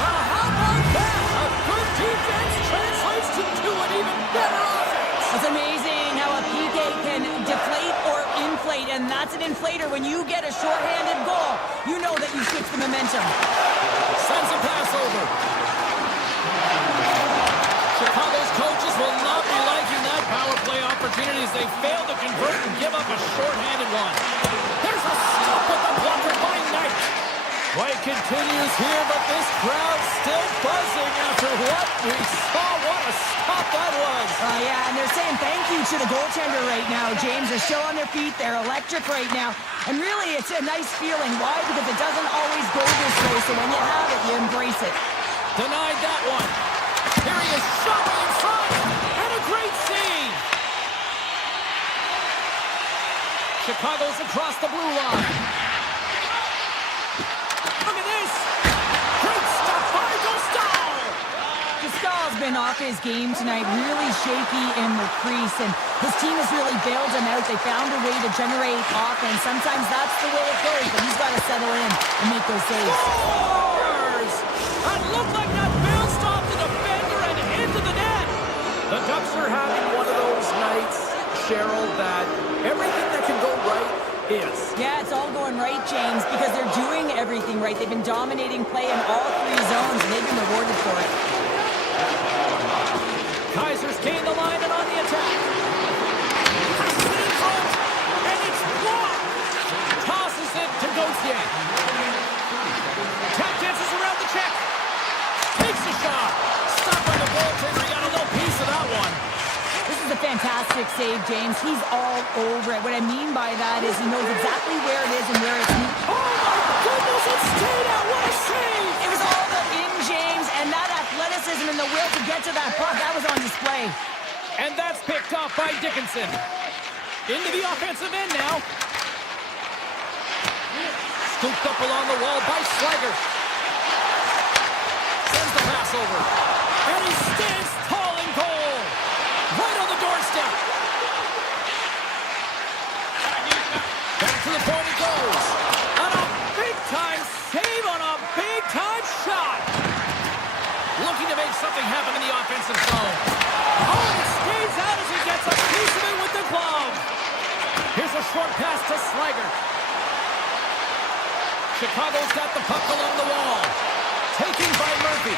How about that? A good defense translates to an even better offense. It's amazing how a PK can deflate or inflate, and that's an inflator. When you get a shorthanded goal, you know that you switch the momentum. Sends a pass over. Chicago's coaches will not be liking that power play opportunity as they fail to convert and give up a shorthanded one. There's a stop with the blocker by Knight. White continues here, but this crowd still buzzing after what we saw. What a stop that was. Yeah, and they're saying thank you to the goaltender right now, James. They're still on their feet. They're electric right now. And really, it's a nice feeling. Why? Because it doesn't always go this way, so when you have it, you embrace it. Denied that one. Here he is, shot in front, and a great save. Chicago's across the blue line. Look at this. Great stop by Dostal. Dostal's been off his game tonight, really shaky in the crease, and his team has really bailed him out. They found a way to generate offense. Sometimes that's the way it goes, but he's got to settle in and make those saves. Scores! That looked like that bounced off the defender and into the net. The Ducks are having one of those nights, Cheryl, that everything that can go right is. Yeah, it's all going right, James, because they're doing everything right. They've been dominating play in all three zones, and they've been rewarded for it. Kaiser's gained the line and on the attack. Passes it in front, and it's blocked. Tosses it to Gauthier. Tap dances around the check. Takes the shot. Stopped by the goaltender. He got a little piece of that one. This is a fantastic save, James. He's all over it. What I mean by that is he knows exactly where it is and where it's... Oh, my goodness, it stayed out. What a save. It was all the in, James, and that athleticism and the will to get to that puck, that was on display. And that's picked off by Dickinson. Into the offensive end now. Scooped up along the wall by Slager. Sends the pass over. And he stands tall in goal. Right on the doorstep. Back to the point he goes. On a big-time save on a big-time shot. Looking to make something happen in the offensive zone. Oh, and it stays out as he gets a piece of it with the glove. Here's a short pass to Slager. Chicago's got the puck along the wall. Taken by Murphy.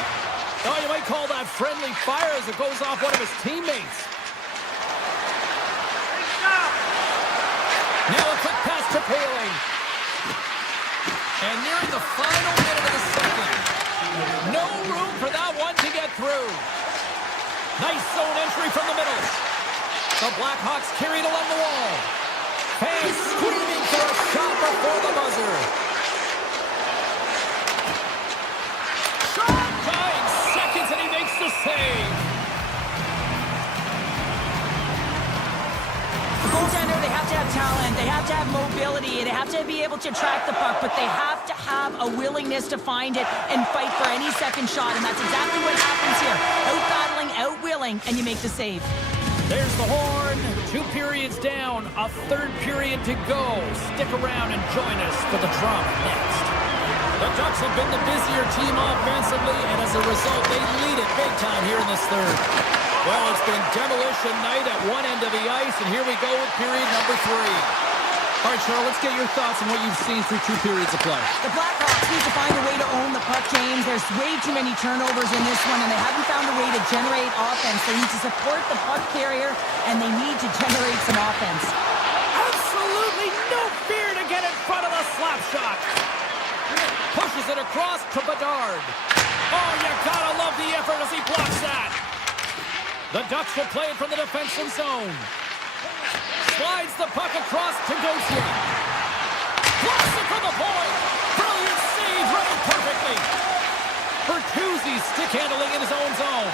Oh, you might call that friendly fire as it goes off one of his teammates. Now a quick pass to Poehling. And nearing the final minute of the second. No room for that one to get through. Nice zone entry from the middle. The Blackhawks carried along the wall. Fans screaming for a shot before the buzzer. Shot! 9 seconds and he makes the save. The goaltender, they have to have talent, they have to have mobility, they have to be able to track the puck, but they have to have a willingness to find it and fight for any second shot, and that's exactly what happens here. Out-battling, out-willing, and you make the save. There's the horn. 2 periods down, a 3rd period to go. Stick around and join us for the drama next. The Ducks have been the busier team offensively, and as a result, they lead it big time here in this 3rd. Well, it's been demolition night at one end of the ice, and here we go with period number 3. All right, Cheryl, let's get your thoughts on what you've seen through 2 periods of play. The Blackhawks need to find a way to own the puck, James. There's way too many turnovers in this one, and they haven't found a way to generate offense. They need to support the puck carrier, and they need to generate some offense. Absolutely no fear to get in front of the slap shot. Pushes it across to Bedard. Oh, you gotta love the effort as he blocks that. The Ducks will play it from the defensive zone. Slides the puck across to Gauthier. Blocks it from the point. Brilliant save, running perfectly. Bertuzzi stick handling in his own zone.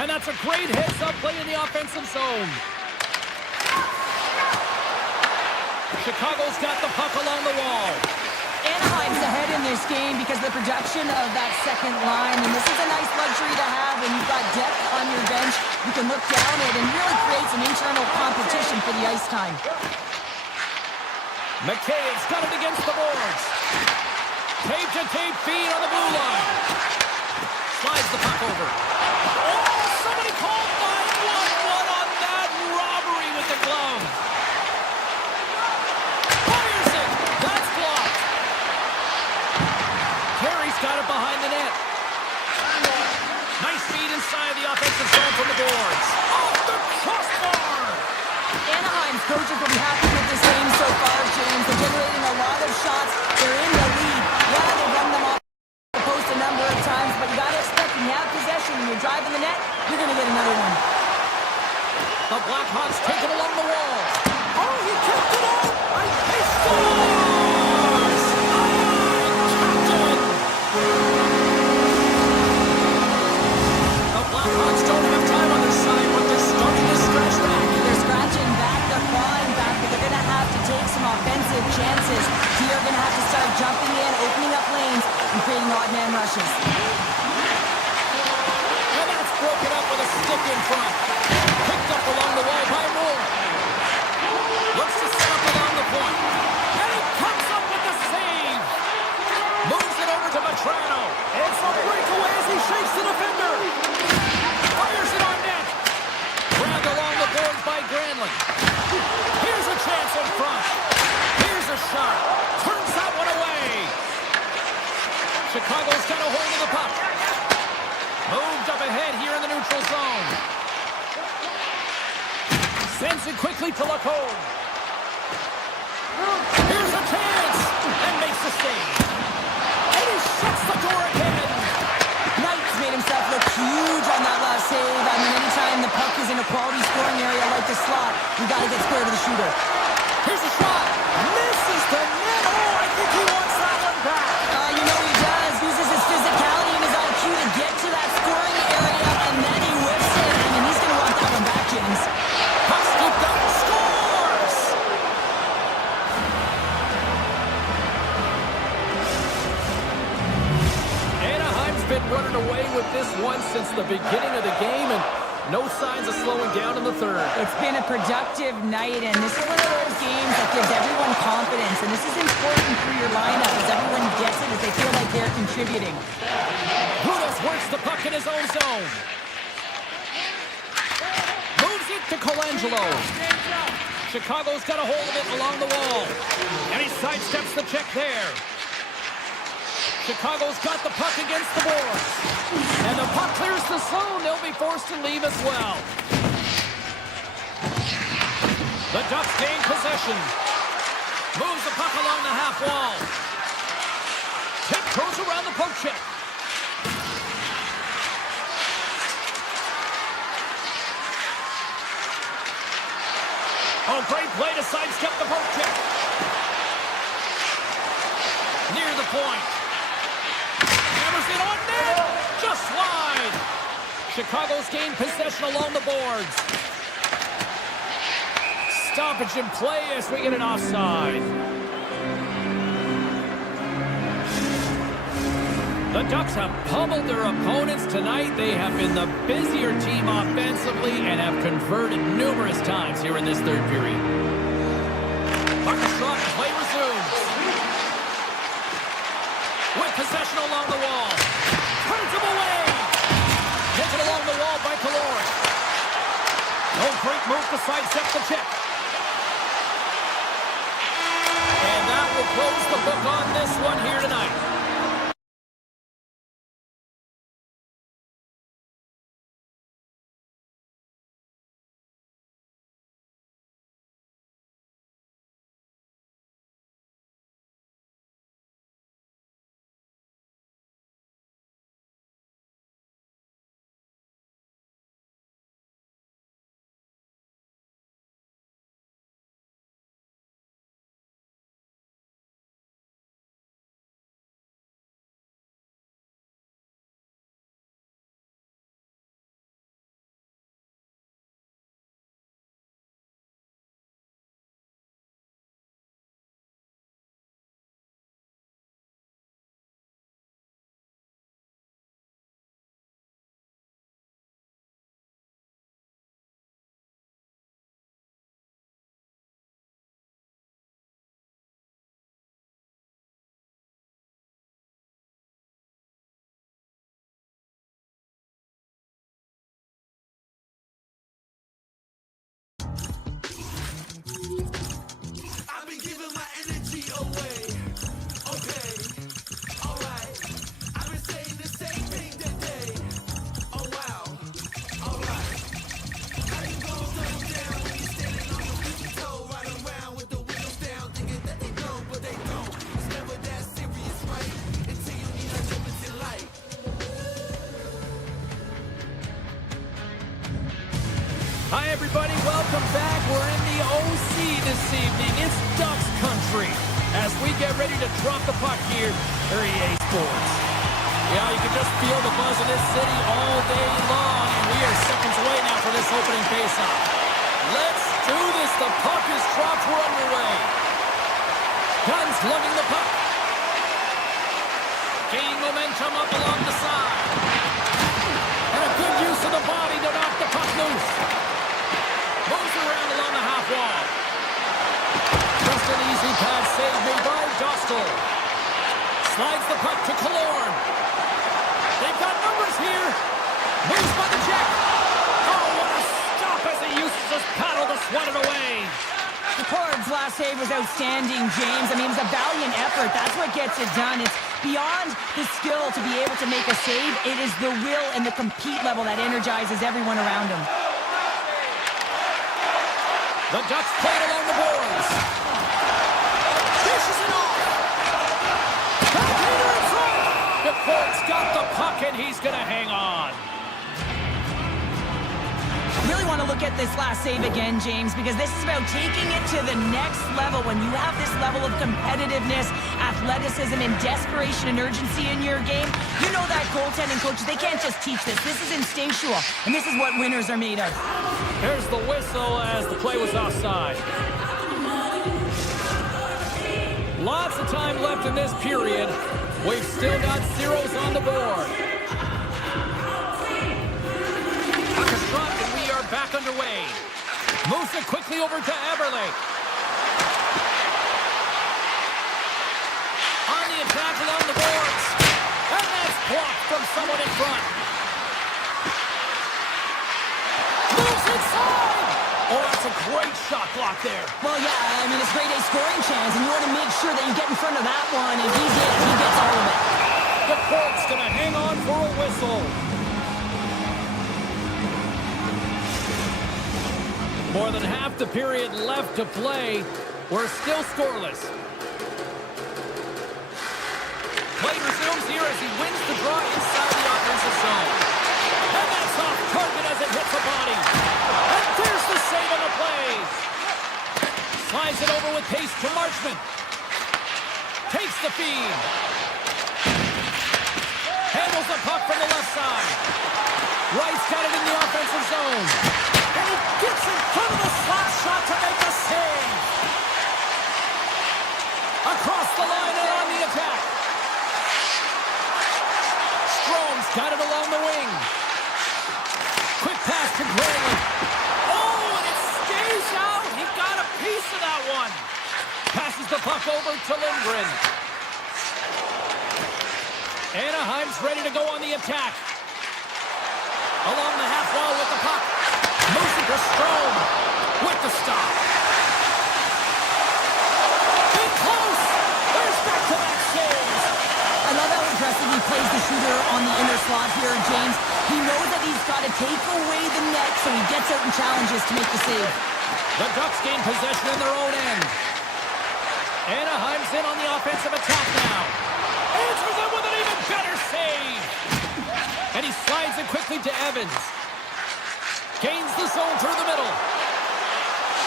And that's a great heads-up play in the offensive zone. Chicago's got the puck along the wall. Anaheim's ahead in this game because of the production of that second line, and this is a nice luxury to have when you've got depth on your bench. You can look down it and really create some internal competition for the ice time. McCabe's got it against the boards. Tape-to-tape feed on the blue line. Slides the puck over. Oh, somebody called 911 on that robbery with the glove. Fires it. That's blocked. Terry's got it behind the net. Nice feed inside the offensive zone from the boards. Off the crossbar. Anaheim's coaches will be happy with this game so far, James. They're generating a lot of shots. They're in the lead. Yeah, they run them off the post a number of times, but you got to expect when you have possession and you're driving the net, you're going to get another one. The Blackhawks take it along the wall. Oh, he kept it out. He scores! The Blackhawks don't have time on their side, but they're starting to scratch back. They're scratching back, they're clawing back, but they're going to have to take some offensive chances. They're going to have to start jumping in, opening up lanes, and creating odd man rushes. And that's broken up with a stick in front. Picked up along the wall by Moore. Looks to set up along the point. And he comes up with the save. Moves it over to Matrano. It's a breakaway as he shakes the defender. Fires it on net. Grabbed along the boards by Granlund. Here's a chance in front. Here's a shot. Turns that one away. Chicago's got a hold of the puck. Moved up ahead here in the neutral zone. Sends it quickly to Lacombe. Here's a chance. And makes the save. And he shuts the door again. Knight's made himself look huge on that last save. I mean, anytime the puck is in a quality scoring area like the slot, you got to get square to the shooter. Here's a shot. Misses the net. Oh, I think he wants that one back. You know he does. Uses his physicality and his IQ to get to that scoring area, and then he whips it. I mean, he's going to want that one back, James. Puck scooped up. Scores! Anaheim's been running away with this one since the beginning of the game, and no signs of slowing down in the third. It's been a productive night, and this is one of those games that gives everyone confidence, and this is important for your lineup as everyone gets it, as they feel like they're contributing. Brudos works the puck in his own zone. Moves it to Colangelo. Chicago's got a hold of it along the wall. And he sidesteps the check there. Chicago's got the puck against the boards. And the puck clears the zone. They'll be forced to leave as well. The Ducks gain possession. Moves the puck along the half wall. Tiptoes around the poke check. Oh, great play to sidestep the poke check. Near the point. Hammers it on net. Just wide. Chicago's gained possession along the boards. Stoppage in play as we get an offside. The Ducks have pummeled their opponents tonight. They have been the busier team offensively and have converted numerous times here in this third period. ePuckStorm, play resumes. With possession along the wall. Turns him away. Taken along the wall by Caloric. Oh, great move to sidestep the check. And that will close the book on this one here tonight. everybody, welcome back. We're in the OC this evening. It's Ducks country as we get ready to drop the puck here for EA Sports. Yeah, you can just feel the buzz of this city all day long, and we are seconds away now for this opening faceoff. Let's do this. The puck is dropped. We're underway. Guns lugging the puck. Gaining momentum up along the side. And a good use of the body to knock the puck loose. Moves around along the half wall. Just an easy pass save made by Dostal. Slides the puck to Killorn. They've got numbers here. Moves by the check. Oh, what a stop as he uses his paddle to swat it away. The Cords' last save was outstanding, James. I mean, it's a valiant effort. That's what gets it done. It's beyond the skill to be able to make a save. It is the will and the compete level that energizes everyone around him. The Ducks play it along the boards. Dishes it off. Backhander in front. The Cords got the puck, and he's going to hang on. Really want to look at this last save again, James, because this is about taking it to the next level. When you have this level of competitiveness, athleticism, and desperation and urgency in your game, you know that goaltending coaches, they can't just teach this. This is instinctual, and this is what winners are made of. There's the whistle as the play was offside. Lots of time left in this period. We've still got zeros on the board. Back underway. Moves it quickly over to Eberle. On the attack along the boards. And that's blocked from someone in front. Moves inside. Oh, that's a great shot block there. Well, yeah, I mean, it's grade A scoring chance, and you want to make sure that you get in front of that one, and he did. He gets all of it. The Corks going to hang on for a whistle. More than half the period left to play. We're still scoreless. Play resumes here as he wins the draw inside the offensive zone. And that's off target as it hits the body. And there's the save on the play. Slides it over with pace to Marchment. Takes the feed. Handles the puck from the left side. Wright's got it in the offensive zone. And he gets in front of the slot shot to make the save. Across the line and on the attack. Strome's got it along the wing. Quick pass to Granlund. Oh, and it stays out. He got a piece of that one. Passes the puck over to Lindgren. Anaheim's ready to go on the attack. Along the half wall with the puck. Moves it to Strome with the stop. In close. There's back-to-back saves. I love how aggressive he plays the shooter on the inner slot here, James. He knows that he's got to take away the net, so he gets out and challenges to make the save. The Ducks gain possession in their own end. Anaheim's in on the offensive attack now. Answers it with an even better save. And he slides it quickly to Evans. Gains the zone through the middle.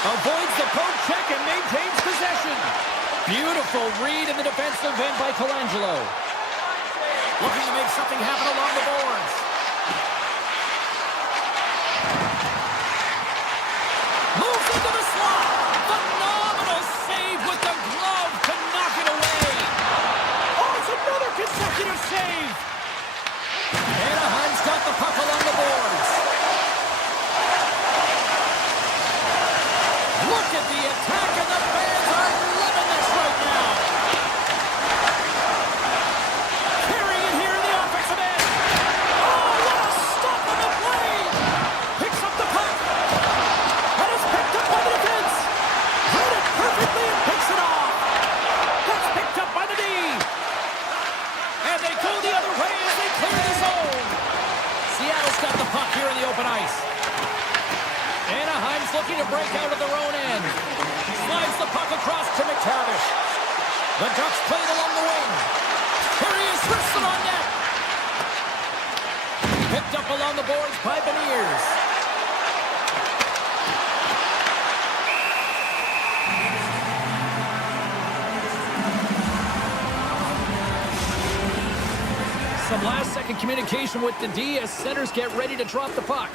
Avoids the poke check and maintains possession. Beautiful read in the defensive end by Colangelo. Looking to make something happen along the boards. Moves into the slot. Phenomenal save with the glove to knock it away. Oh, it's another consecutive save. Anaheim's got the puck along the boards. Look at the attack, and the fans are loving this right now. Carrying it here in the offensive end. Oh, what a stop on the play. Picks up the puck. And it's picked up by the defense. Read it perfectly and picks it off. That's picked up by the D. And they go the other way as they clear the zone. Seattle's got the puck here in the open ice. Anaheim's looking to break out of their own end. Slides the puck across to McTavish. The Ducks play it along the wing. Here he is, wristed on net. Picked up along the boards by Beniers. Some last-second communication with the D as centers get ready to drop the puck.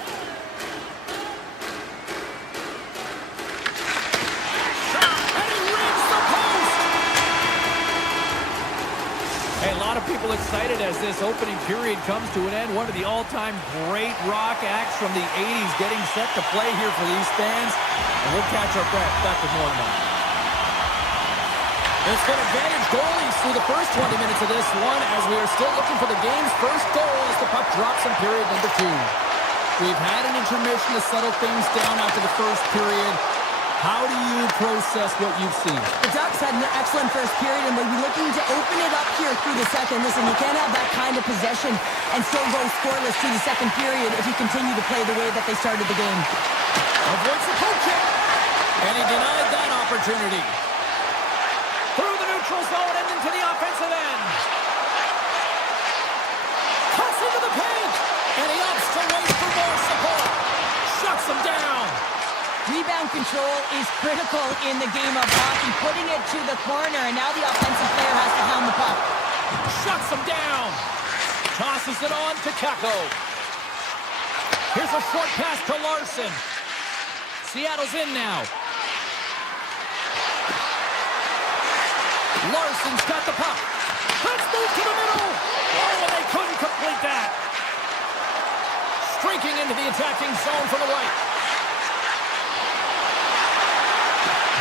Hey, a lot of people excited as this opening period comes to an end. One of the all-time great rock acts from the 80s getting set to play here for these fans. And we'll catch our breath. Back with more in a moment. It's been advantage goalies through the first 20 minutes of this one as we are still looking for the game's first goal as the puck drops in period number 2. We've had an intermission to settle things down after the first period. How do you process what you've seen? The Ducks had an excellent first period, and they'll be looking to open it up here through the second. Listen, you can't have that kind of possession and still go scoreless through the second period if you continue to play the way that they started the game. Avoids the poke check, and he denied that opportunity. Through the neutral zone and into the offensive end. Cuts into the paint, and he opts to wait for more support. Shuts him down. Rebound control is critical in the game of hockey. Putting it to the corner, and now the offensive player has to hound the puck. Shuts him down. Tosses it on to Kako. Here's a short pass to Larson. Seattle's in now. Larson's got the puck. Let's move to the middle. Oh, and they couldn't complete that. Streaking into the attacking zone from the right.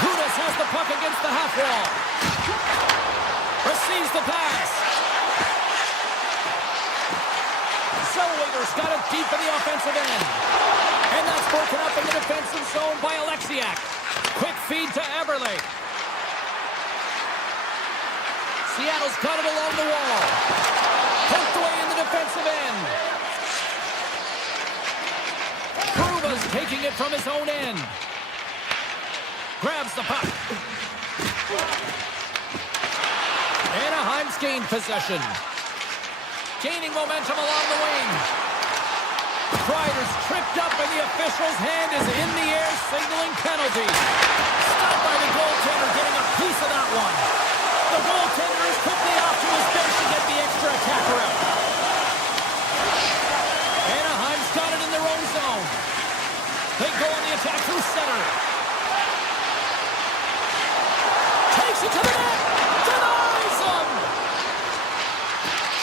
Gudas has the puck against the half wall. Receives the pass. Zellweger's got it deep in the offensive end. And that's broken up in the defensive zone by Alexiak. Quick feed to Eberle. Seattle's got it along the wall. Poked away in the defensive end. Kruva's taking it from his own end. Grabs the puck. Anaheim's gained possession. Gaining momentum along the wing. Kreider's tripped up and the official's hand is in the air signaling penalty. Stopped by the goaltender getting a piece of that one. The goaltender is quickly off to his bench to get the extra attacker out. Anaheim's got it in their own zone. They go on the attack through center. Takes it to the net. Denies him.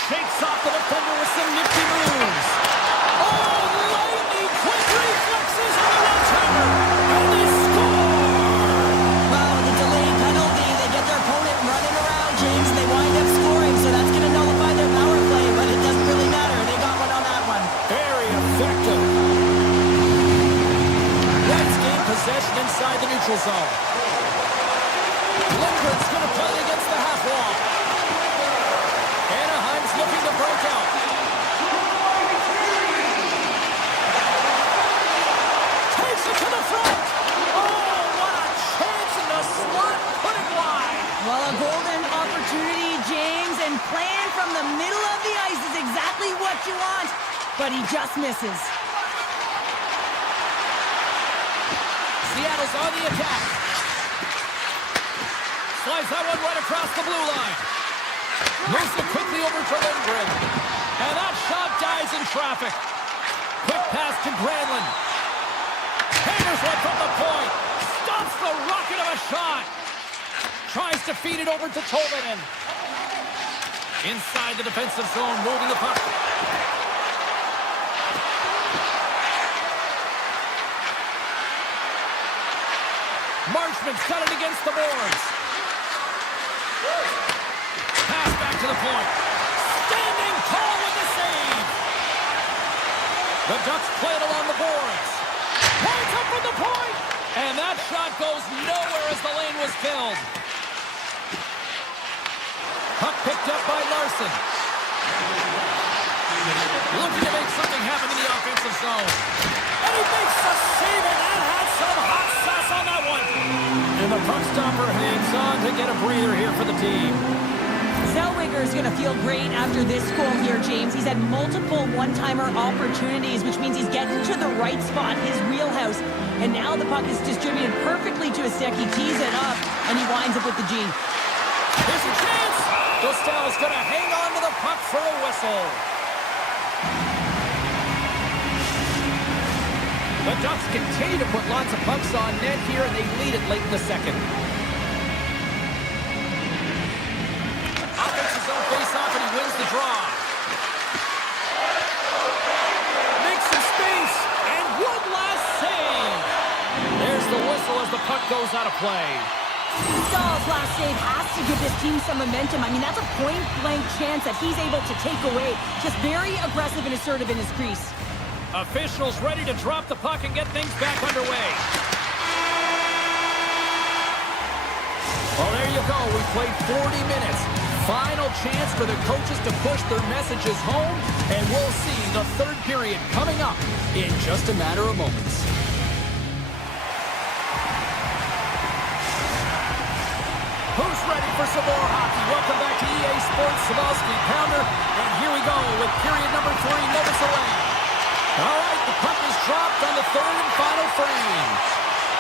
Shakes off the defender with some nifty moves. Oh, lightning quick reflexes on the one-timer. And they score. Well, with the delayed penalty, they get their opponent running around, James, and they wind up scoring, so that's going to nullify their power play, but it doesn't really matter. They got one on that one. Very effective. White's gained possession inside the neutral zone. Lindgren's going to play against the half wall. Anaheim's looking to break out. Takes it to the front. Oh, what a chance in the slot. Put it wide. Well, a golden opportunity, James, and playing from the middle of the ice is exactly what you want, but he just misses. Seattle's on the attack. Slides that one right across the blue line. Moves it quickly over to Lindgren. And that shot dies in traffic. Quick pass to Granlund. Hammers one from the point. Stops the rocket of a shot. Tries to feed it over to Tolvanen. Inside the defensive zone, moving the puck. Marchman's got it against the boards. Pass back to the point. Standing tall with the save. The Ducks play it along the boards. Points up from the point. And that shot goes nowhere as the lane was filled. Puck picked up by Larson. Looking to make something happen in the offensive zone. And he makes the save, and that had some hot sauce on that one. And the puck stopper hangs on to get a breather here for the team. Zellweger is going to feel great after this goal here, James. He's had multiple one-timer opportunities, which means he's getting to the right spot, his wheelhouse. And now the puck is distributed perfectly to his stick. He tees it up, and he winds up with the G. Here's a chance. Goes Costell's going to hang on to the puck for a whistle. The Ducks continue to put lots of pucks on net here, and they lead it late in the second. Offensive zone face-off, and he wins the draw. Makes some space, and one last save. There's the whistle as the puck goes out of play. Stahl's last save has to give this team some momentum. I mean, that's a point-blank chance that he's able to take away. Just very aggressive and assertive in his crease. Officials ready to drop the puck and get things back underway. Well, there you go. We played 40 minutes. Final chance for the coaches to push their messages home, and we'll see the third period coming up in just a matter of moments. Who's ready for some more hockey? Welcome back to EA Sports Savalsky Pounder, and here we go with period number 3 minutes away. All right, the puck is dropped on the third and final frame.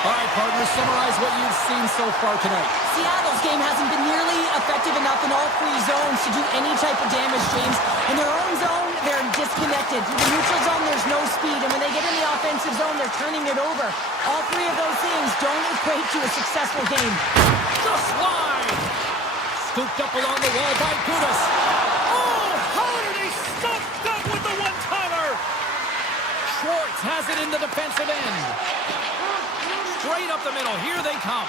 All right, partners, summarize what you've seen so far tonight. Seattle's game hasn't been nearly effective enough in all 3 zones to do any type of damage, James. In their own zone, they're disconnected. Through the neutral zone, there's no speed. And when they get in the offensive zone, they're turning it over. All 3 of those things don't equate to a successful game. Just line. Scooped up along the wall by Gudas. Oh, how did he stop that with the one-timer? Schwartz has it in the defensive end. Straight up the middle. Here they come.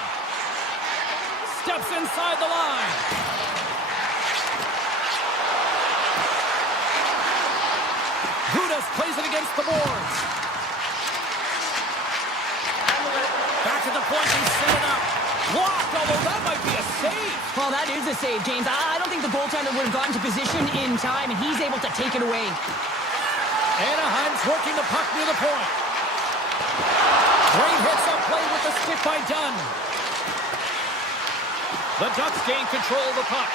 Steps inside the line. Gudas plays it against the boards. Back at the point, he set it up. Blocked, although that might be a save. Well, that is a save, James. I don't think the goaltender would have gotten to position in time, and he's able to take it away. Anaheim's working the puck near the point. Great hits up play with the stick by Dunn. The Ducks gain control of the puck.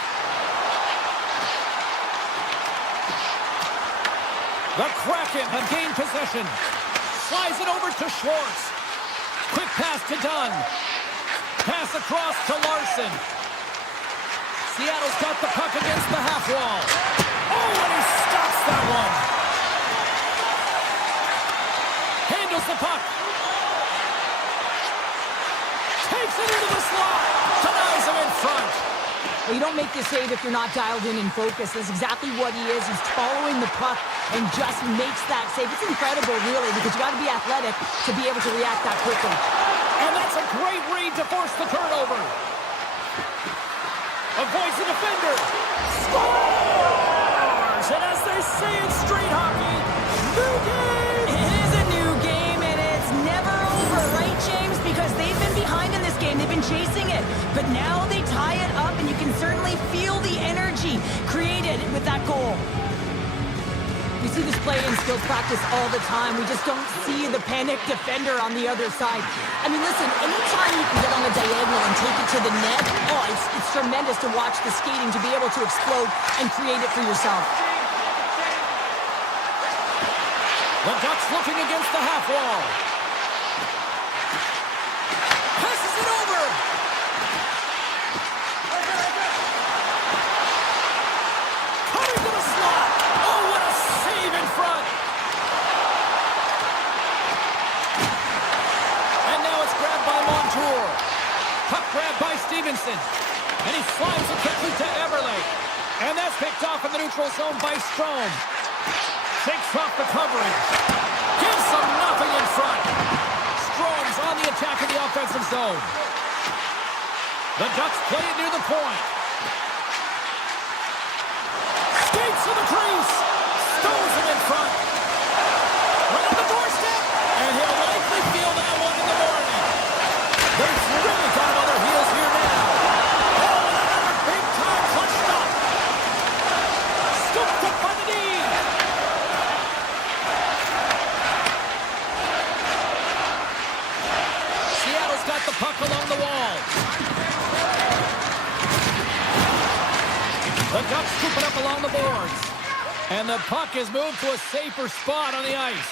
The Kraken have gained possession. Slides it over to Schwartz. Quick pass to Dunn. Pass across to Larson. Seattle's got the puck against the half wall. Oh, and he stops that one. Handles the puck. Takes it into the slot. Denies him in front. Well, you don't make this save if you're not dialed in and focused. That's exactly what he is. He's following the puck and just makes that save. It's incredible, really, because you got to be athletic to be able to react that quickly. And that's a great read to force the turnover. Avoids the defender. Scores! And as they say in street hockey, new game! It is a new game, and it's never over, right, James? Because they've been behind in this game. They've been chasing it. But now they tie it up, and you can certainly feel the energy created with that goal. We see this play in skills practice all the time. We just don't see the panic defender on the other side. I mean, listen, anytime you can get on a diagonal and take it to the net, oh, it's tremendous to watch the skating to be able to explode and create it for yourself. The Ducks looking against the half wall. Passes it over. Coming to the slot. Oh, what a save in front. And now it's grabbed by Montour. Puck grabbed by Stevenson. And he slides it quickly to Everly. And that's picked off in the neutral zone by Strome. Shakes off the coverage. Gives them nothing in front. Strome's on the attack in the offensive zone. The Ducks play it near the point. Skates to the crease. Stows him in front. Right on the doorstep. And he'll likely feel that one in the morning. They've really got him on their heels here now. Oh, and another big-time clutch stop. Scooped up by the knee. Seattle's got the puck along the wall. The Ducks scoop it up along the boards. And the puck is moved to a safer spot on the ice.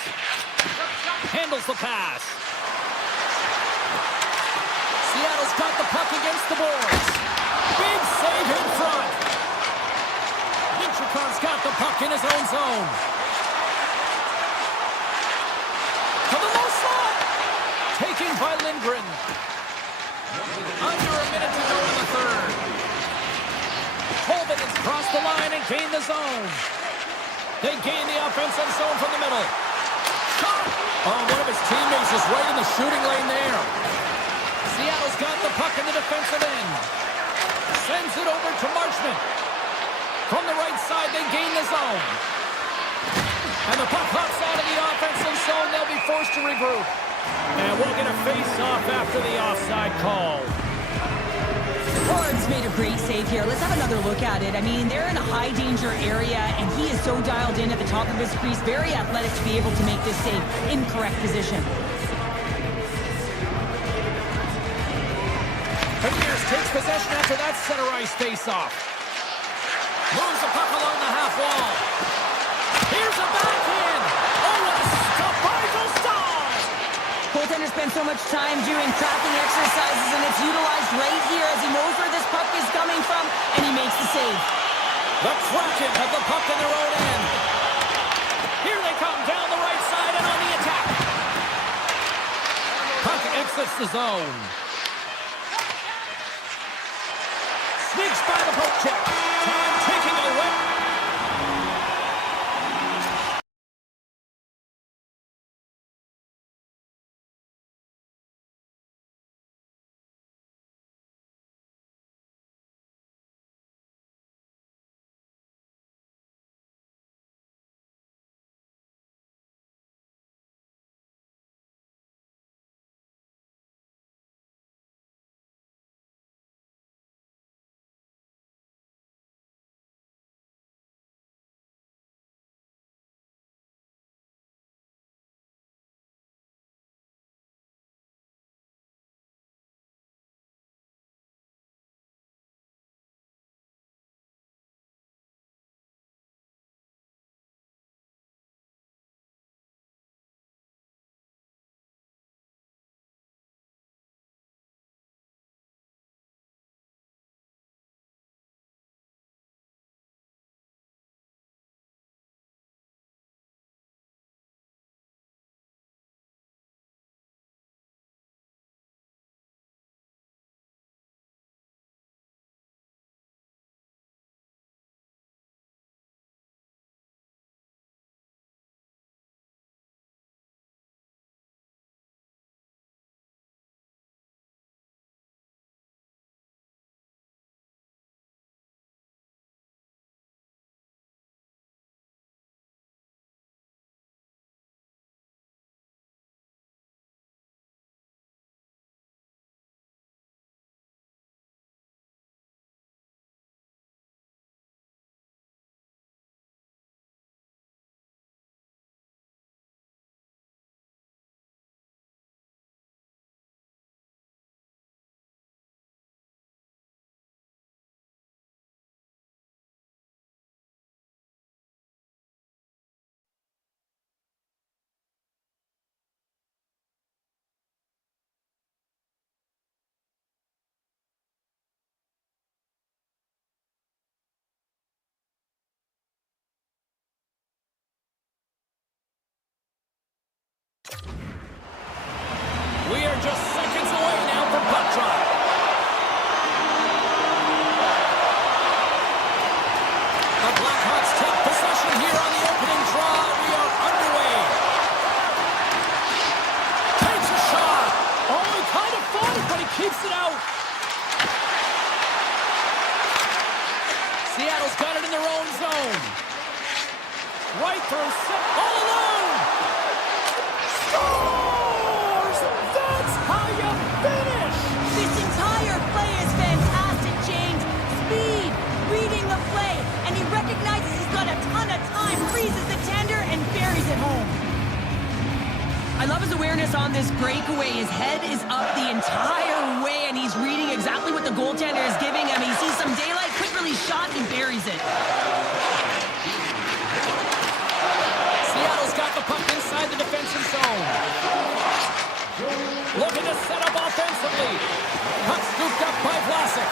Handles the pass. Seattle's got the puck against the boards. Big save in front. zone. To the low slot. Taken by Lindgren. Under a minute to go in the third. Colvin has crossed the line and gained the zone. They gain the offensive zone from the middle. Shot! Oh, one of his teammates is right in the shooting lane there. Seattle's got the puck in the defensive end. Sends it over to Marchment. From the right side, they gain the zone. And the puck hops out of the offensive zone. They'll be forced to regroup. And we'll get a face-off after the offside call. Ford's made a great save here. Let's have another look at it. I mean, they're in a high-danger area, and he is so dialed in at the top of his crease. Very athletic to be able to make this save in correct position. Beniers takes possession after that center ice face-off. Moves the puck along the half wall. Here's a backhand. Oh, a stop by Gustave. Goaltender spends so much time doing tracking exercises, and it's utilized right here as he knows where this puck is coming from, and he makes the save. The Kraken have the puck in their own end. Here they come down the right side and on the attack. Puck exits the zone. Sneaks by the poke check. Time taking a whip. We are just seconds away now from puck drop. The Blackhawks take possession here on the opening draw. We are underway. Takes a shot. Oh, he kind of fought it, but he keeps it out. Seattle's got it in their own zone. Right through set, all alone. Scores! That's how you finish! This entire play is fantastic, James. Speed, reading the play, and he recognizes he's got a ton of time, freezes the tender, and buries it home. I love his awareness on this breakaway. His head is up the entire way, and he's reading exactly what the goaltender is giving him. He sees some daylight, quick release shot, and buries it. Seattle's got the puck inside the defensive zone. Looking to set up offensively. Puck scooped up by Vlasic.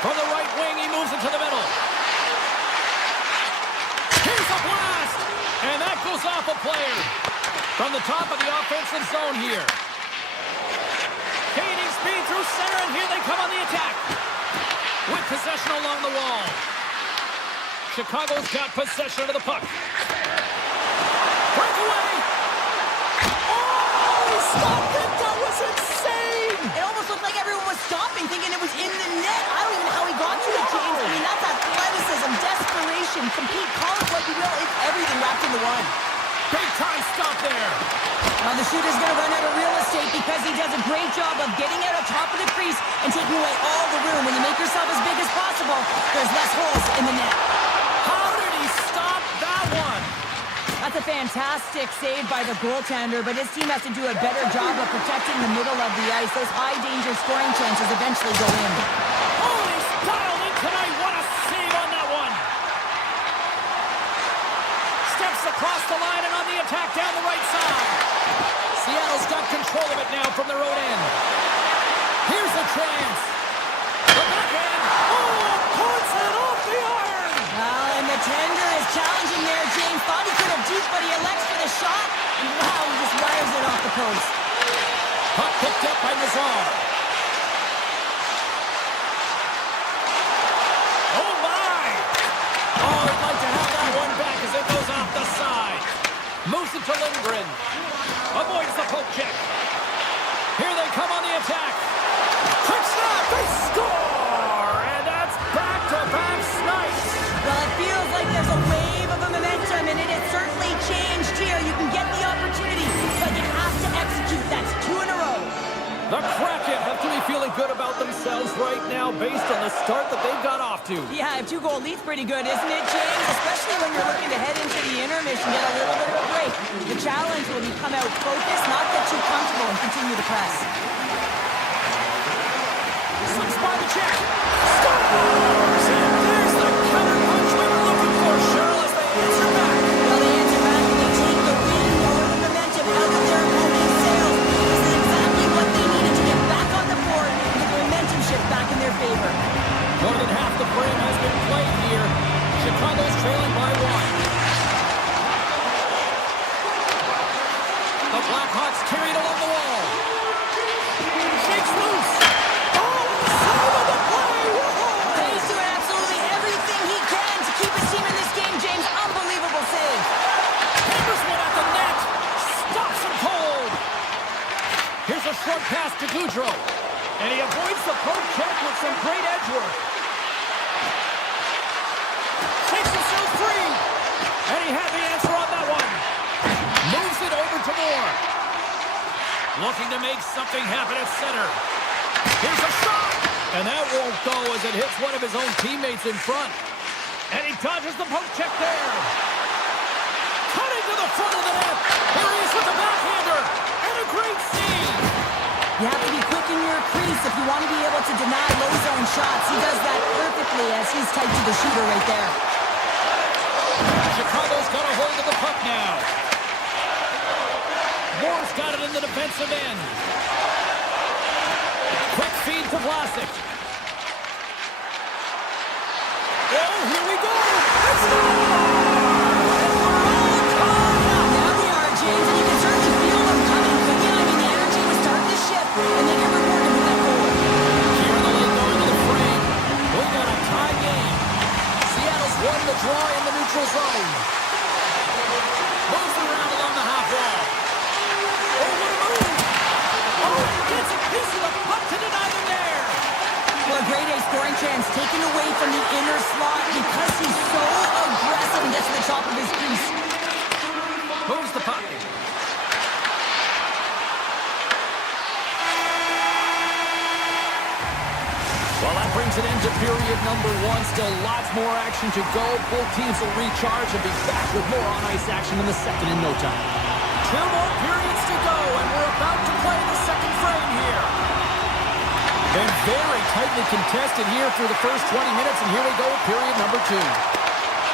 From the right wing, he moves it to the middle. Here's a block. Pulls off a player from the top of the offensive zone here. Gaining speed through center, and here they come on the attack. With possession along the wall. Chicago's got possession of the puck. Breakaway! Oh, he stopped it! That was insane! It almost looked like everyone was stopping, thinking it was in the net. I don't even know how he got to it, James. I mean, that's athleticism, desperation, compete, call it what you will. It's everything wrapped into one. Big time stop there. Well, the shooter's going to run out of real estate because he does a great job of getting out on top of the crease and taking away all the room. When you make yourself as big as possible, there's less holes in the net. How did he stop that one? That's a fantastic save by the goaltender, but his team has to do a better job of protecting the middle of the ice. Those high-danger scoring chances eventually go in. Oh, he's dialed in tonight. What a save on that one. Steps across the line and on the attack down the right side. Seattle's got control of it now from their own end. Here's a chance. The backhand. Oh, puts it off the iron. Well, and the tender is challenging there. James thought he could have deep, but he elects for the shot. And wow, he just wires it off the post. Puck picked up by Nazar. Oh, my. Oh, he'd like to have that one back as it goes off the side. Moves it to Lindgren. Avoids the poke check. Here they come on the attack. Quick snap. They score. And that's back-to-back snipes. Well, it feels like there's a wave of a momentum, and it has certainly changed here. You can get the opportunity, but you have to execute. That's 2 in a row. The Kraken have to be feeling good about themselves right now based on the start that they've got off to. Yeah, a 2-goal lead's pretty good, isn't it, James? Especially when you're looking to head into the intermission, get a little bit of a break. The challenge will be come out focused, not get too comfortable, and continue to press. Slips by the check. Scores! And there's the counter punch we were looking for, Cheryl, as they answer back. Well, they answer back and they take the wind or the momentum out of their opponent's sails. This is exactly what they needed to get back on the board and get the momentum shift back in their favor. More than half the frame has been played here. Chicago's trailing by 1. The Blackhawks carried along the wall. Shakes loose. Oh, save of the play. Whoa. He's doing absolutely everything he can to keep his team in this game, James. Unbelievable save. Henderson at the net. Stops him cold. Here's a short pass to Goudreau. And he avoids the poke check with some great edge work. Takes himself free. And he had the answer on that one. Moves it over to Moore. Looking to make something happen at center. Here's a shot. And that won't go as it hits one of his own teammates in front. And he dodges the poke check there. Cutting to the front of the net. Here he is with the backhander. And a great save. You have to be quick in your crease if you want to be able to deny low zone shots. He does that perfectly as he's tight to the shooter right there. Chicago's got a hold of the puck now. Moore's got it in the defensive end. Quick feed to Vlasic. Oh, here we go. It's Now they are, James, and you can certainly feel them coming. But yeah, I mean, the energy was starting to shift, and they get rewarded with that goal. here in the lane going to the frame. We got a tie game. Seattle's won the draw in the neutral zone. Moves around along the half wall. Oh, what a move. Oh, and he gets a piece of the puck to deny them there. Well, a grade A scoring chance taken away from the inner slot because he's so aggressive and gets to the top of his crease. Moves the puck. Well, that brings an end to period number 1. Still lots more action to go. Both teams will recharge and be back with more on-ice action in the second in no time. 2 more periods to go, and we're about to play the second frame here. Been very tightly contested here through the first 20 minutes, and here we go with period number 2.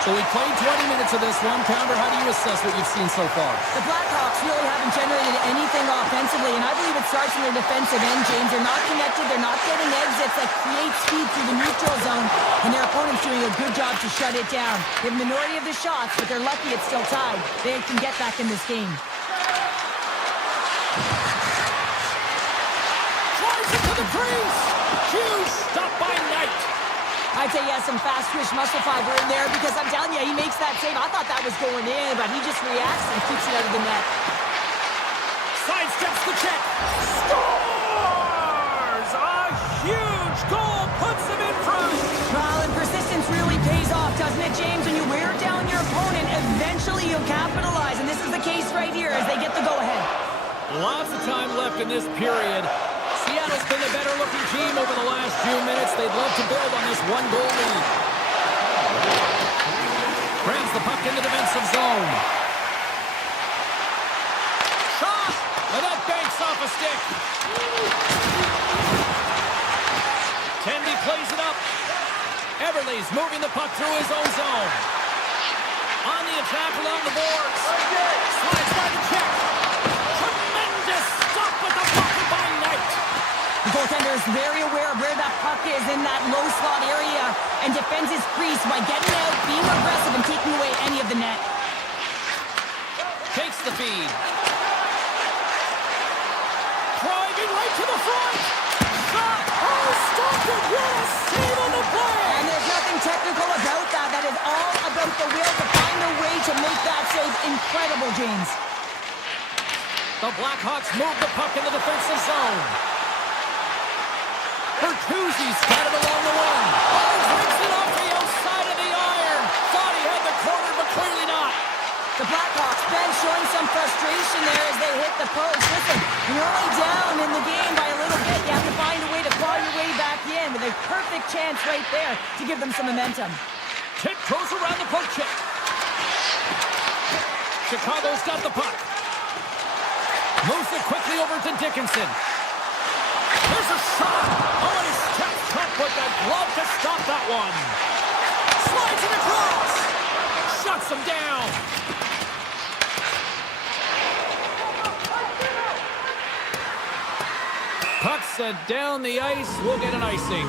So we played 20 minutes of this one. Pounder, how do you assess what you've seen so far? The Blackhawks really haven't generated anything offensively, and I believe it starts in their defensive end, James. They're not connected. They're not getting exits that create speed through the neutral zone, and their opponent's doing a good job to shut it down. They have a minority of the shots, but they're lucky it's still tied. They can get back in this game. Drives it to the crease. Huge stop by Knight. I'd say he has some fast twitch muscle fiber in there because I'm telling you, he makes that save. I thought that was going in, but he just reacts and keeps it out of the net. Sidesteps the check. Scores! A huge goal puts him in front. Well, and persistence really pays off, doesn't it, James? When you wear down your opponent, eventually you'll capitalize, and this is the case right here as they get the go-ahead. Lots of time left in this period. Seattle's been the better-looking team over the last few minutes. They'd love to build on this one-goal lead. Grabs the puck in the defensive zone. Shot! And that banks off a stick. Tendy plays it up. Everly's moving the puck through his own zone. On the attack along the boards. Slides by the check. Tremendous stop with the puck by Knight. The goaltender is very aware of where that puck is in that low slot area and defends his crease by getting out, being aggressive, and taking away any of the net. Takes the feed. Driving right to the front. Shot. Oh, stopped it. What a save on the play. And there's nothing technical about that. That is all about the will to find a way to make that save incredible, James. The Blackhawks move the puck in the defensive zone. Bertuzzi's got it along the wing. Oh, breaks it off the outside of the iron. Thought he had the corner, but clearly not. The Blackhawks then showing some frustration there as they hit the post. Listen, you're only down in the game by a little bit. You have to find a way to claw your way back in with a perfect chance right there to give them some momentum. Tiptoes around the poke check. Chicago's got the puck. Moves it quickly over to Dickinson. There's a shot. Oh, and he steps up with that glove to stop that one. Slides it across. Shuts him down. Puck set down the ice. We'll get an icing.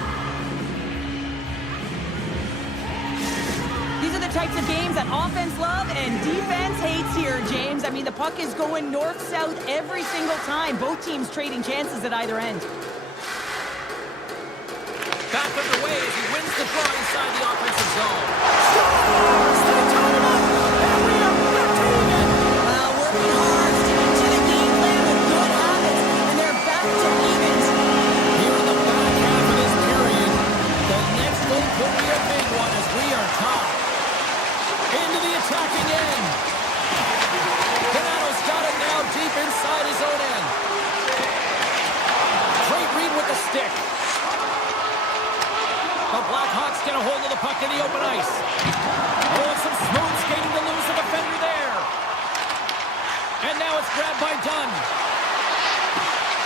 These are the types of games that offense love and defense hates here, James. I mean, the puck is going north-south every single time. Both teams trading chances at either end. Back underway as he wins the draw inside the offensive zone. Scores! They tie him up! And we are back to even! Well, working hard, sticking to the game plan with good habits, and they're back to evens. Here in the back half of this period, the next goal could be a big one as we are tied. Into the attacking end. Donato's got it now deep inside his own end. Great read with the stick. The Blackhawks get a hold of the puck in the open ice. Oh, and some smooth skating to lose the defender there. And now it's grabbed by Dunn.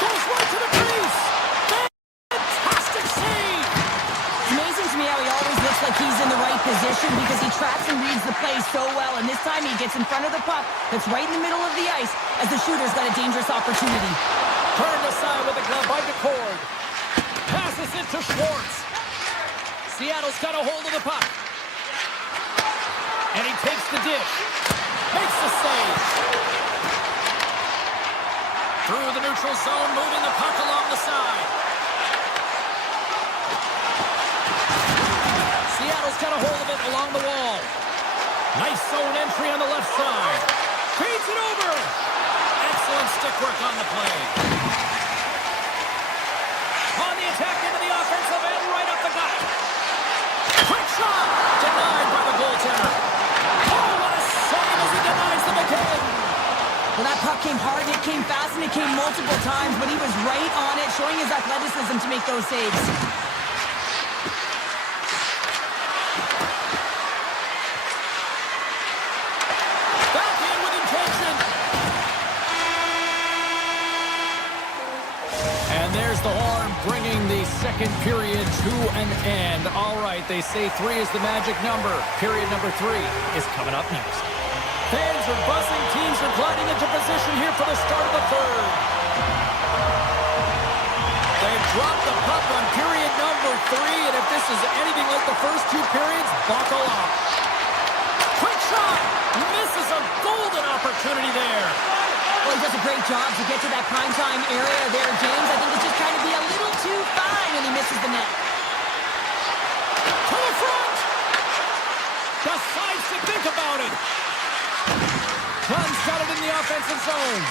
Goes right to the crease. Fantastic save. It's amazing to me how he always looks like he's in the right position because he tracks and reads the play so well. And this time he gets in front of the puck that's right in the middle of the ice as the shooter's got a dangerous opportunity. Turned aside with a glove by McCord. Passes it to Schwartz. Seattle's got a hold of the puck. And he takes the dish. Makes the save. Through the neutral zone, moving the puck along the side. Seattle's got a hold of it along the wall. Nice zone entry on the left side. Feeds it over. Excellent stick work on the play. On the attack into the offensive end, right up the gut. Quick shot! Denied by the goaltender. Oh, what a save as he denies them again! Well, that puck came hard, it came fast, and it came multiple times, but he was right on it, showing his athleticism to make those saves. Back in with intention. And there's the horn, bringing the second period to an end. All right, they say 3 is the magic number. Period number 3 is coming up next. Fans are buzzing. Teams are gliding into position here for the start of the third. They've dropped the puck on period number over 3, and if this is anything like the first 2 periods, buckle up. Quick shot! Misses a golden opportunity there. Well, he does a great job to get to that primetime area there, James. I think he's just trying to be a little too fine when he misses the net. To the front! Decides to think about it. Dunn's got it in the offensive zone.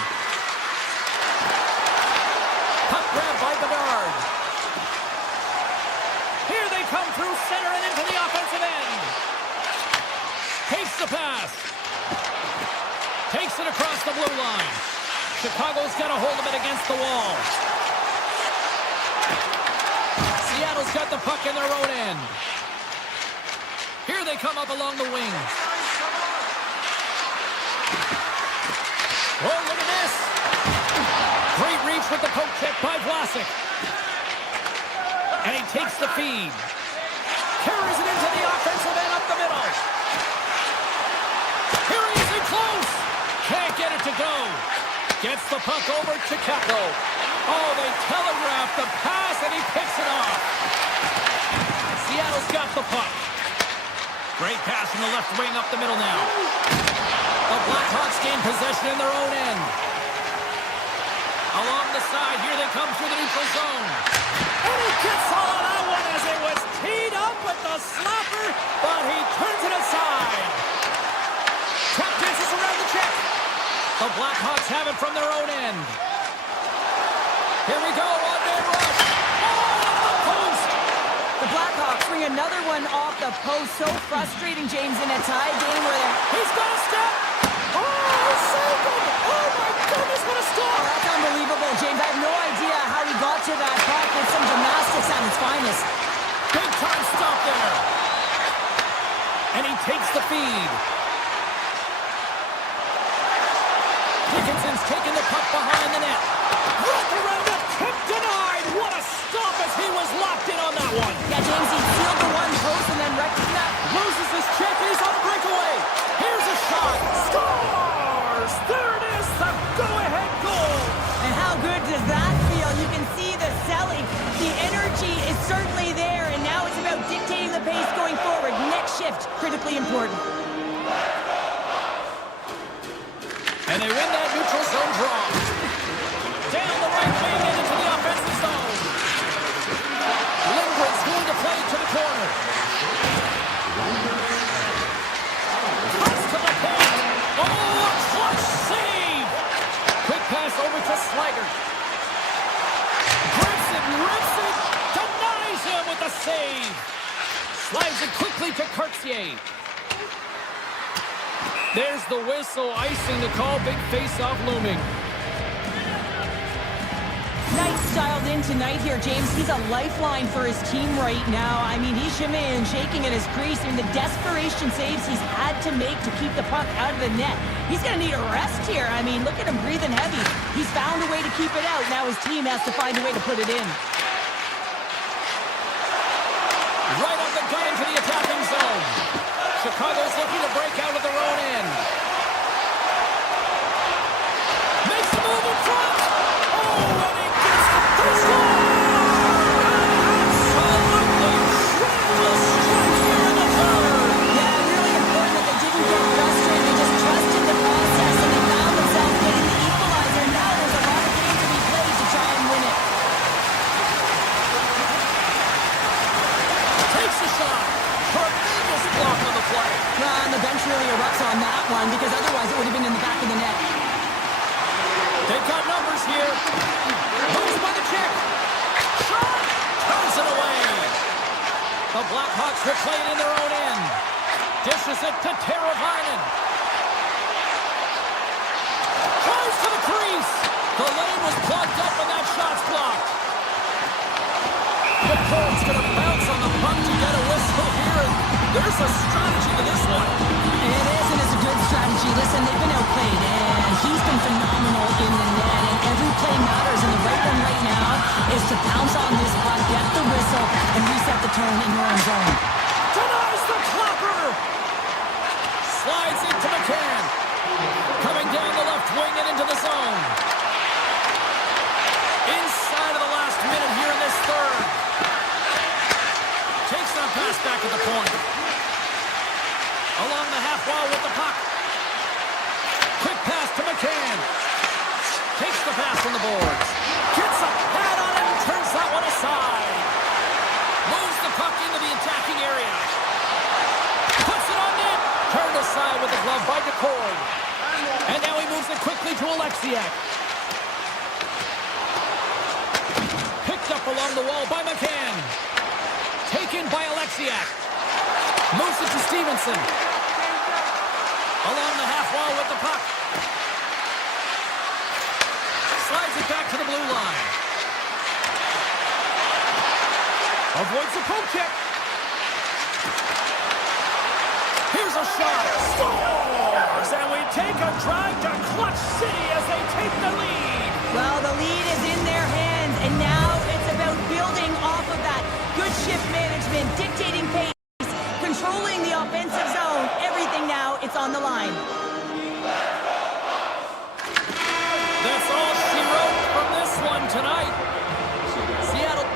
Puck grab by Bedard. Here they come through center and into the offensive end. Takes the pass. Takes it across the blue line. Chicago's got a hold of it against the wall. Seattle's got the puck in their own end. Here they come up along the wing. Oh, look at this. Great reach with the poke check by Vlasic. And he takes the feed. Carries it into the offensive end up the middle. Here he is in close. Can't get it to go. Gets the puck over to Capo. Oh, they telegraph the pass, and he picks it off. Seattle's got the puck. Great pass from the left wing up the middle now. The Blackhawks gain possession in their own end. Along the side, here they come through the neutral zone. And he gets all of that one as it was teed up with the slapper, but he turns it aside. Tap dances around the check. The Blackhawks have it from their own end. Here we go, one-man rush. Oh, off the post. The Blackhawks bring another one off the post. So frustrating, James, in a tie game where He's got a step. Oh, so good. Oh, my goodness, what a stop. Oh, that's unbelievable, James. I have no idea how he got to that puck. It's some gymnastics at its finest. Big time stop there. And he takes the feed. Dickinson's taking the puck behind the net. Wrapped around the tip, denied. What a stop as he was locked in on that one. Yeah, James, he sealed the one post and then rectified that. Loses his check and he's on a breakaway. Here's a shot. Scores! There it is, the go-ahead goal. And how good does that feel? You can see the selling. The energy is certainly there, and now it's about dictating the pace going forward. Next shift, critically important. And they win that neutral zone draw. Down the right wing and into the offensive zone. Lindgren's going to play to the corner. Pass to the paint. Oh, a clutch save. Quick pass over to Slager. Grips it, rips it, denies him with the save. Slides it quickly to Cartier. There's the whistle, icing the call, big face-off looming. Knight's dialed in tonight here, James. He's a lifeline for his team right now. I mean, he's shimmying and shaking at his crease. I mean, the desperation saves he's had to make to keep the puck out of the net. He's going to need a rest here. I mean, look at him breathing heavy. He's found a way to keep it out. Now his team has to find a way to put it in. Right on the gun into the attacking zone. Chicago's looking to break out of their own end. Makes the move in front. Oh, and he gets the score! Absolutely tremendous strike here in the third. Yeah, really important that they didn't get frustrated. They just trusted the process, and they found themselves getting the equalizer. Now there's a lot of game to be played to try and win it. Takes a shot. Tremendous block on the play. And the bench really erupts on that one, because otherwise it would have been in the back of the net. They've got numbers here. Moves by the check. Shot. Turns it away. The Blackhawks replay it in their own end. Dishes it to Teravainen. Tries to the crease. The lane was plugged up and that shot's blocked. The Colts going to bounce on the puck to get a whistle here. And there's a strategy to this one. It is, and it's a good strategy. Listen, they've been outplayed, and he's been phenomenal in the net, and every play matters, and the right one right now is to pounce on this puck, get the whistle, and reset the tone in your own zone. Denies the clapper. Slides into McCann. Coming down the left wing and into the zone. Inside of the last minute here in this third. pass back at the point. Along the half wall with the puck. Quick pass to McCann. Takes the pass from the boards. Gets a pad on it and turns that one aside. Moves the puck into the attacking area. Puts it on net. Turned aside with the glove by DeCord. And now he moves it quickly to Alexiak. Picked up along the wall by McCann. Taken by Alexiak. Moves it to Stevenson. Along the half wall with the puck. Slides it back to the blue line. Avoids the poke check. Here's a shot. Scores! And we take a drive to Clutch City as they take the lead. Well, the lead is in their hands, and now it's about building off of that. Good shift management, dictating pace, controlling the offensive zone. Everything now, it's on the line. That's all she wrote from this one tonight. Seattle.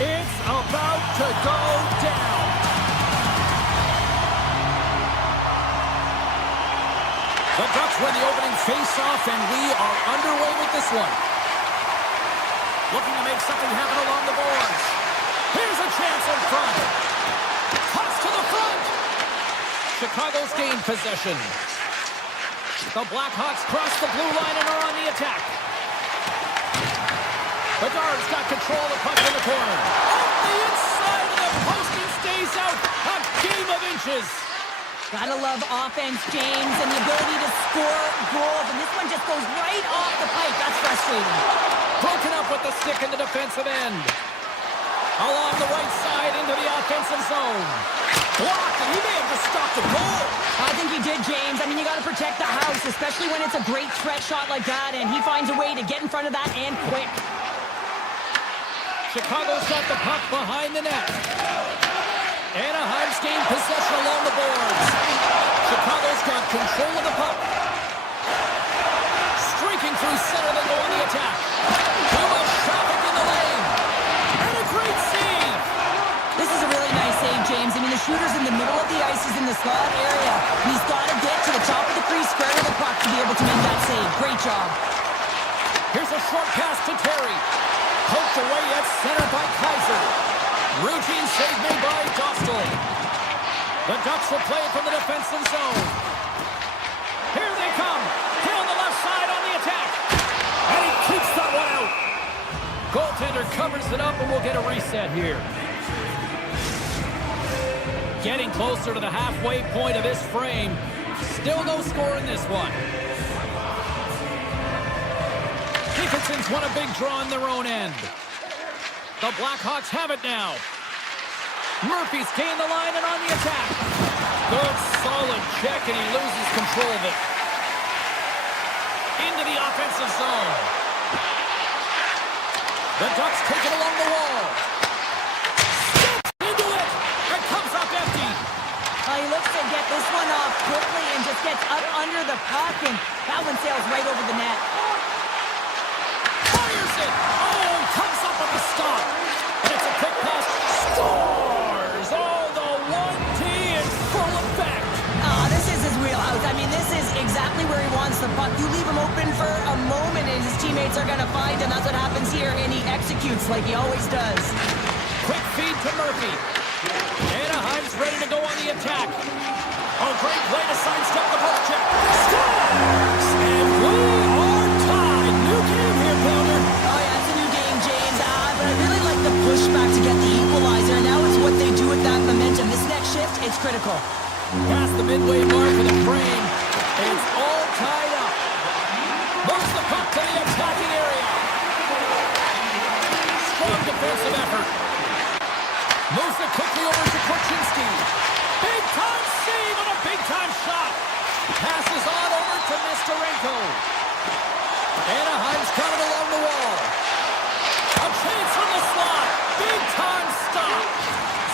It's about to go down. The Ducks win the opening face-off, and we are underway with this one. Looking to make something happen along the boards. Here's a chance in front. Toss to the front. Chicago's gained possession. The Blackhawks cross the blue line and are on the attack. Bedard's got control of the puck in the corner. Off the inside of the post and stays out. A game of inches. Gotta love offense, James, and the ability to score goals. And this one just goes right off the pipe. That's frustrating. Broken up with the stick in the defensive end. Along the right side into the offensive zone. Blocked, and he may have just stopped a goal. I think he did, James. I mean, you gotta protect the house, especially when it's a great threat shot like that, and he finds a way to get in front of that and quick. Chicago's got the puck behind the net. Anaheim's gained possession along the boards. Chicago's got control of the puck. short pass to Terry. Poked away at center by Kaiser. Routine save made by Dostal. The Ducks will play it from the defensive zone. Here they come. Down the left side on the attack. And he keeps that one out. Goaltender covers it up and we'll get a reset here. Getting closer to the halfway point of this frame. Still no score in this one. Dickinson's won a big draw on their own end. The Blackhawks have it now. Murphy's gained the line and on the attack. Good solid check and he loses control of it. Into the offensive zone. The Ducks take it along the wall. Steps into it. It comes up empty. He looks to get this one off quickly and just gets up under the puck, and that one sails right over the net. Fires it. Oh, comes up with a stop. And it's a quick pass. Scores. Oh, the 1T in full effect. This is his wheelhouse. I mean, this is exactly where he wants the puck. You leave him open for a moment and his teammates are going to find him. That's what happens here, and he executes like he always does. Quick feed to Murphy. Anaheim's ready to go on the attack. Oh, great play to sidestep the poke check. Scores! And we are tied. New game here, Pounder. Oh, yeah, it's a new game, James. But I really like the pushback to get the equalizer. Now it's what they do with that momentum. This next shift, it's critical. Past the midway mark of the frame. It's all tied up. Moves the puck to the attacking area. Strong defensive effort. Moves it quickly over to Korchinski. Big-time save and a big-time shot. Passes on over to Nestorenko. Anaheim's got it along the wall. A chance from the slot. Big-time stop.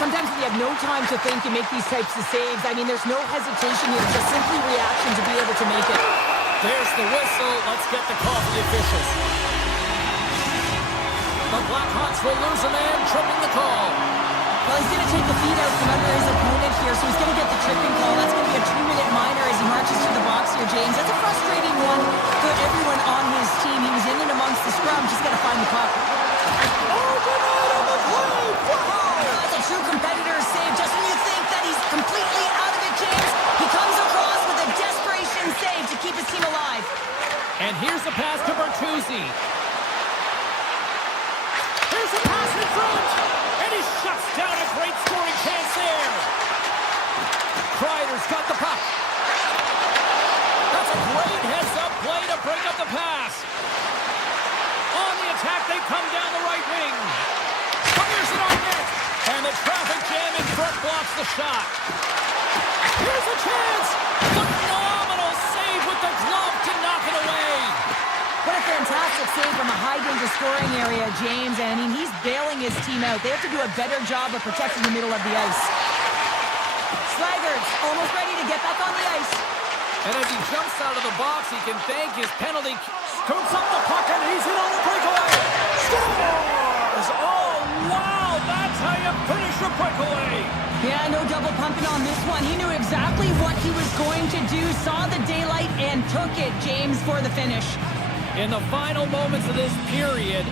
Sometimes when you have no time to think, you make these types of saves. I mean, there's no hesitation here. Just simply reaction to be able to make it. There's the whistle. Let's get the call from the officials. The Blackhawks will lose a man, tripping the call. Well, he's going to take the feed out from under his opponent here, so he's going to get the tripping call. That's going to be a 2-minute minor as he marches to the box here, James. That's a frustrating one for everyone on his team. He was in and amongst the scrum, just got to find the puck. Oh, denied on the play! Wow! That's a true competitor's save. Just when you think that he's completely out of it, James, he comes across with a desperation save to keep his team alive. And here's the pass to Bertuzzi. Here's a pass in front! And he shuts down a great scoring chance there. Kreider's got the puck. That's a great heads-up play to break up the pass. On the attack, they come down the right wing. Fires it on net. And the traffic jam in front blocks the shot. Here's a chance. Phenomenal save with the glove to knock it away. What a fantastic save from a high-danger scoring area, James. And I mean, he's bailing his team out. They have to do a better job of protecting the middle of the ice. Slaggers almost ready to get back on the ice. And as he jumps out of the box, he can thank his penalty. Scoops up the puck, and he's in on the breakaway. Scores! Oh, wow! That's how you finish a breakaway. Yeah, no double pumping on this one. He knew exactly what he was going to do, saw the daylight, and took it, James, for the finish. In the final moments of this period,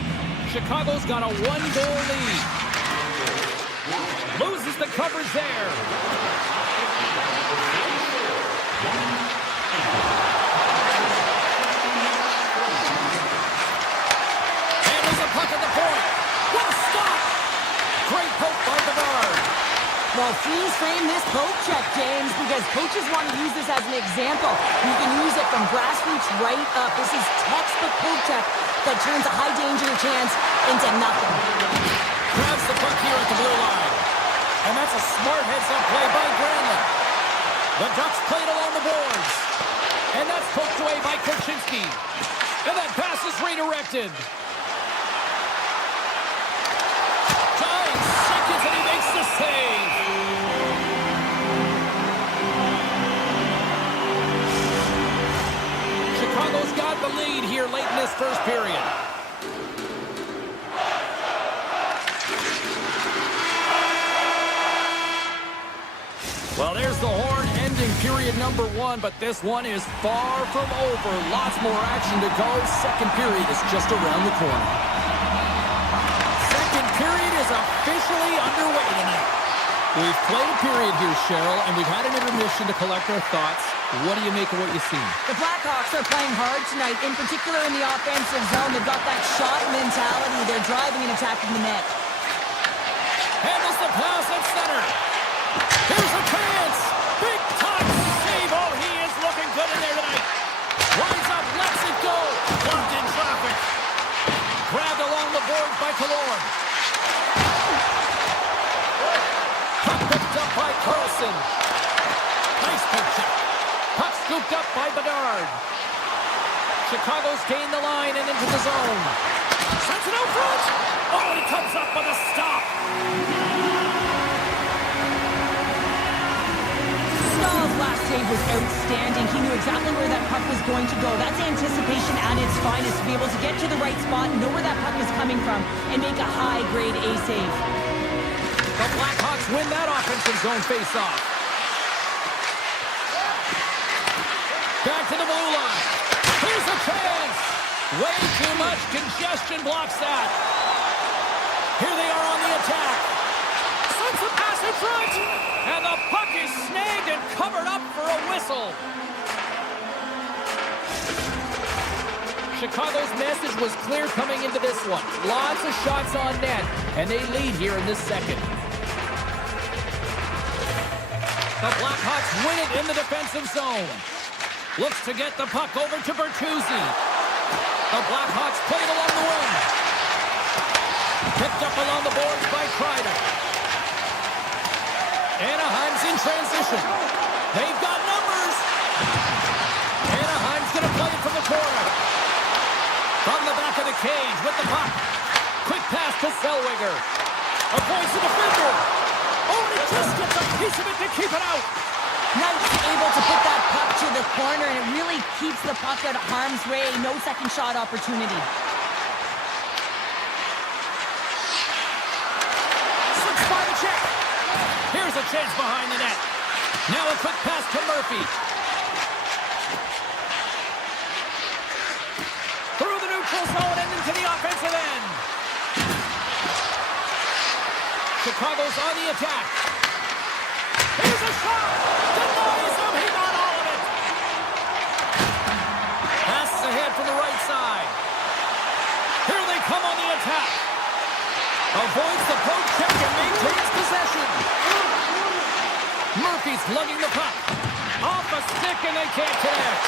Chicago's got a 1-goal lead. Loses the coverage there. Handles the puck at the point. What a stop! Great poke by Bavard. Well, please frame this poke check, James, because coaches want to use this as an example. You can use it from grassroots right up. This is textbook poke check that turns a high-danger chance into nothing. Grabs the puck here at the blue line. And that's a smart heads-up play by Granlund. The Ducks played along the boards. And that's poked away by Korchinski. And that pass is redirected. Time seconds and he makes the save. Chicago's got the lead here late in this first period. Well, there's the horn ending period number 1, but this one is far from over. Lots more action to go. Second period is just around the corner. Second period is officially underway tonight. We've played a period here, Cheryl, and we've had an intermission to collect our thoughts. What do you make of what you've seen? The Blackhawks are playing hard tonight, in particular in the offensive zone. They've got that shot mentality. They're driving and attacking the net. Handles the pass at center. Here's a chance. Big time save. Oh, he is looking good in there tonight. Lines up, lets it go. Blocked in traffic. Grabbed along the boards by Killorn. Puck picked up by Carlson. Nice pick check. Puck scooped up by Bedard. Chicago's gained the line and into the zone. Sends it out front. Oh, he comes up with a stop. Staal's last save was outstanding. He knew exactly where that puck was going to go. That's anticipation at its finest, to be able to get to the right spot, know where that puck is coming from, and make a high-grade A save. The Blackhawks win that offensive zone face-off. Back to the blue line. Here's a chance. Way too much congestion blocks that. Here they are on the attack. Sends the pass in front. And the puck is snagged and covered up for a whistle. Chicago's message was clear coming into this one. Lots of shots on net, and they lead here in this second. The Blackhawks win it in the defensive zone. Looks to get the puck over to Bertuzzi. The Blackhawks play it along the wing. Picked up along the boards by Kreider. Anaheim's in transition. They've got numbers. Anaheim's going to play it from the corner. From the back of the cage with the puck. Quick pass to Zellweger. Avoids the defender. Oh, and he just gets a piece of it to keep it out. Knight's able to put that puck to the corner, and it really keeps the puck out of harm's way. No second shot opportunity. Slips by the check. Here's a chance behind the net. Now a quick pass to Murphy. Through the neutral zone and into the offensive end. Chicago's on the attack. Here's a shot. Denies him. He got all of it. Passes ahead from the right side. Here they come on the attack. Avoids the poke check and maintains possession. Murphy's lugging the puck. Off a stick and they can't connect.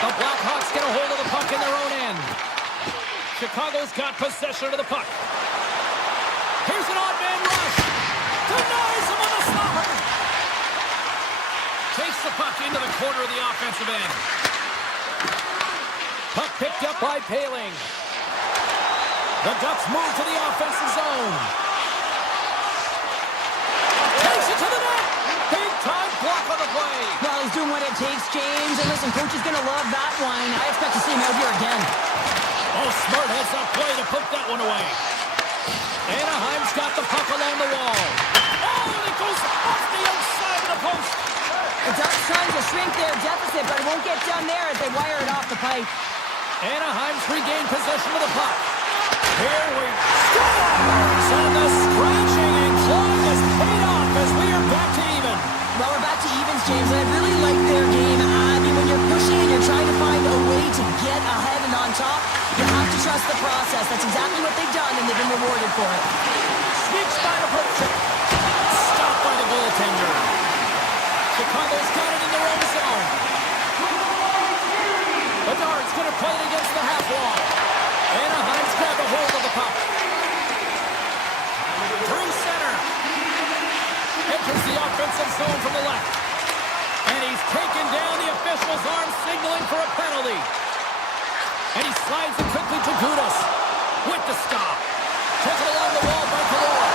The Blackhawks get a hold of the puck in their own end. Chicago's got possession of the puck. Here's an odd man rush. Denies him on the stopper. Takes the puck into the corner of the offensive end. Puck picked up by Poehling. The Ducks move to the offensive zone. Takes it to the net. Big time block on the play. Well, he's doing what it takes, James. And listen, coach is going to love that one. I expect to see him out here again. Oh, smart heads up play to put that one away. Anaheim's got the puck along the wall. Oh, and it goes off the outside of the post. The Ducks trying to shrink their deficit, but it won't get done there as they wire it off the pipe. Anaheim's regained possession of the puck. Here we scores! And the scratching and clawing has paid off as we are back to even. Well, we're back to evens, James, and I really like their game. I mean, when you're pushing and you're trying to find a way to get ahead and on top, you have to trust the process. That's exactly what they've done, and they've been rewarded for it. Sneaks by the poke check. Stopped by the goaltender. Chicago's got it in their own zone. Bedard's going to play it against the half wall. Anaheim's grabbed a hold of the puck. Through center. Enters the offensive zone from the left. And he's taken down. The official's arm signaling for a penalty. And he slides it quickly to Gudas. With the stop. Taken along the wall by Killorn.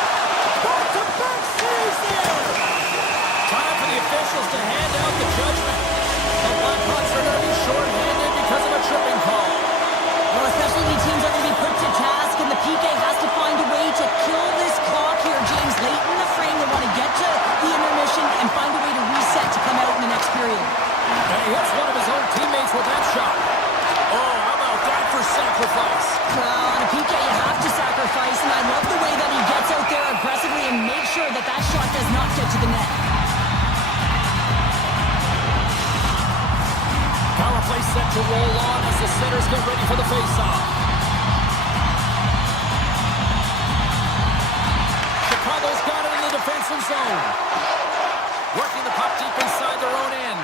Back-to-back saves there. Time for the officials to hand out the judgment. The Blackhawks are going to be short-handed because of a tripping call. Well, especially the teams are going to be put to task, and the PK has to find a way to kill this clock here, James. Late in the frame, they want to get to the intermission and find a way to reset to come out in the next period. set to roll on as the centers get ready for the faceoff. Chicago's got it in the defensive zone. Working the puck deep inside their own end.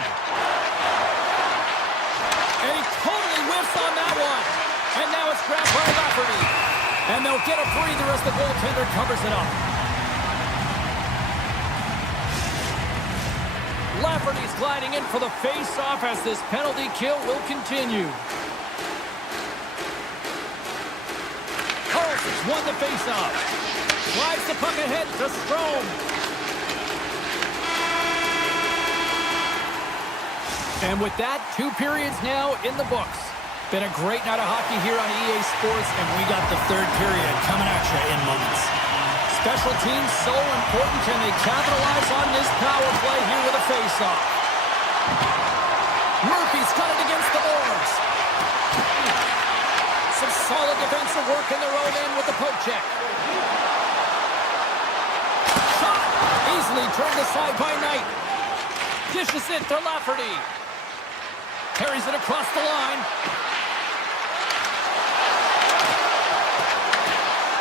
And he totally whiffs on that one. And now it's grabbed by Lafferty. And they'll get a breather as the goaltender covers it up. Lafferty's gliding in for the face-off as this penalty kill will continue. Carlson's won the face-off. Slides the puck ahead to Strome. And with that, 2 periods now in the books. Been a great night of hockey here on EA Sports, and we got the 3rd period coming at you in moments. Special teams so important. Can they capitalize on this power play here with a face-off? Murphy's got it against the boards. Some solid defensive work in their own end with the poke check. Shot! Easily turned aside by Knight. Dishes it to Lafferty. Carries it across the line.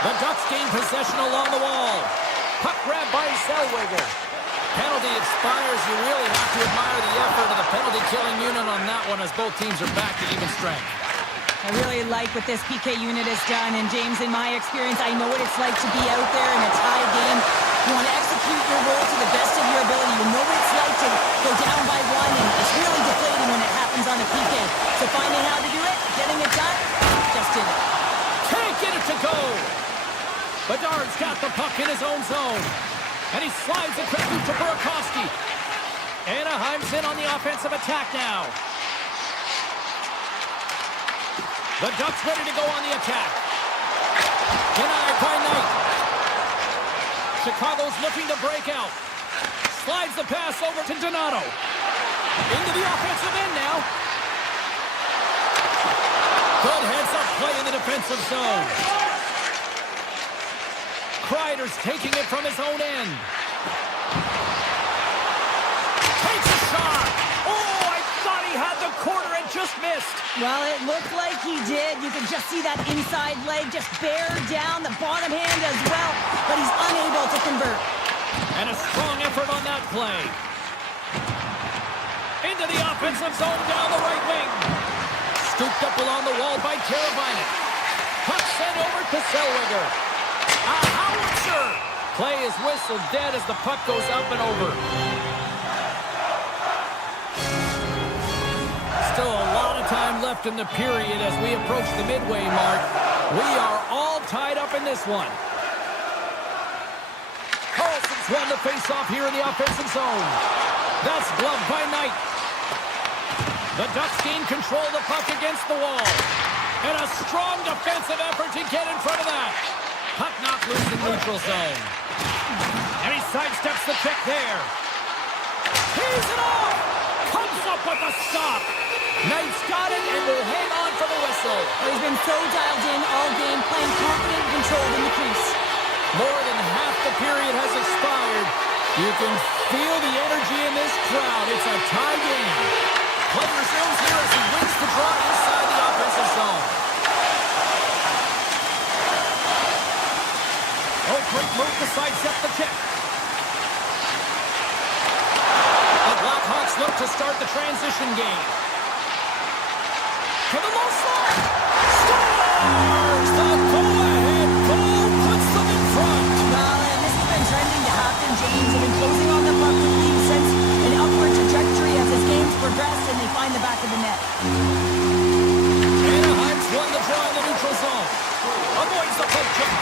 The Ducks gain possession along the wall. Puck grab by Zellweger. Penalty expires. You really have to admire the effort of the penalty-killing unit on that one as both teams are back to even strength. I really like what this PK unit has done. And James, in my experience, I know what it's like to be out there in a tie game. You want to execute your role to the best of your ability. You know what it's like to go down by 1, and it's really deflating when it happens on a PK. So finding how to do it, getting it done, just did it. Can't get it to go. Bedard's got the puck in his own zone. And he slides it quickly to Burakovsky. Anaheim's in on the offensive attack now. The Ducks ready to go on the attack. Denied by Knight. Chicago's looking to break out. Slides the pass over to Donato. Into the offensive end now. Good heads-up play in the defensive zone. Kreider's taking it from his own end. Takes a shot. Oh, I thought he had the corner and just missed. Well, it looked like he did. You could just see that inside leg just bear down the bottom hand as well, but he's unable to convert. And a strong effort on that play. Into the offensive zone down the right wing. Scooped up along the wall by Teravainen. Puck sent over to Zellweger. A howitzer! Play is whistled dead as the puck goes up and over. Still a lot of time left in the period as we approach the midway mark. We are all tied up in this one. Carlson's won the faceoff here in the offensive zone. That's gloved by Knight. The Ducks gain control of the puck against the wall. And a strong defensive effort to get in front of that. Puck knocked loose in neutral zone. And he sidesteps the check there. Tees it off! Comes up with a stop. Knight's got it and will hang on for the whistle. He's been so dialed in all game, playing confident and controlled in the crease. More than half the period has expired. You can feel the energy in this crowd. It's a tie game. Play resumes here as he wins the draw inside the offensive zone. Oh, quick move to sidestep the kick. The Blackhawks look to start the transition game. To the low slot. Scores! The go-ahead goal puts them in front. Well, and this has been trending to happen. James have been closing on the puck with lead since an upward trajectory as his games progress and they find the back of the net. Anaheim's won the draw in the neutral zone. Avoids the poke check.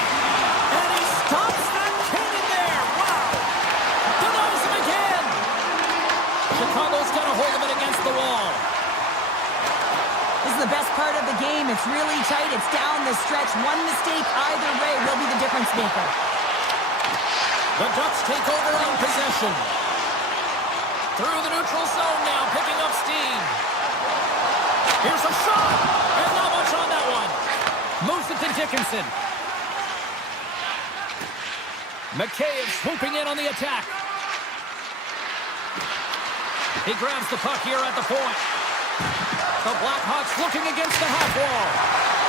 And he stops that cannon there. Wow. Denies him again. Chicago's got a hold of it against the wall. This is the best part of the game. It's really tight. It's down the stretch. One mistake either way will be the difference maker. The Ducks take over on possession. Through the neutral zone now, picking up steam. Here's a shot. And not much on that one. Moves it to Dickinson. McKayev swooping in on the attack. He grabs the puck here at the point. The Blackhawks looking against the half wall.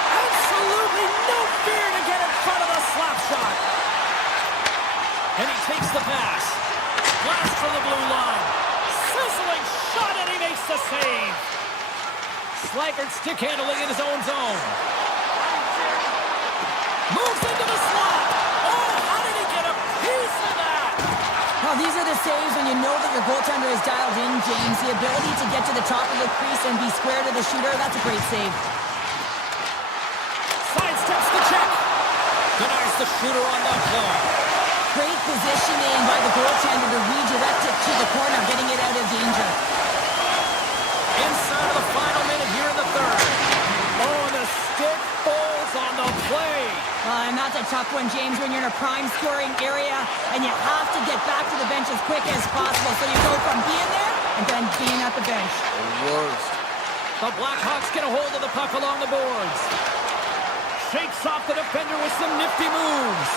Absolutely no fear to get in front of the slap shot. And he takes the pass. Blast from the blue line. Sizzling shot, and he makes the save. Slaggert stick handling in his own zone. Moves into the slot. Oh, how did he get a piece of that? Well, these are the saves when you know that your goaltender is dialed in, James. The ability to get to the top of the crease and be square to the shooter, that's a great save. Sidesteps the check. Denies the shooter on that play. Great positioning by the goaltender to redirect it to the corner, getting it out of danger. Inside of the final minute here in the third. Oh, and the stick falls on the play. And that's a tough one, James, when you're in a prime scoring area and you have to get back to the bench as quick as possible. So you go from being there and then being at the bench. The worst. The Blackhawks get a hold of the puck along the boards. Shakes off the defender with some nifty moves.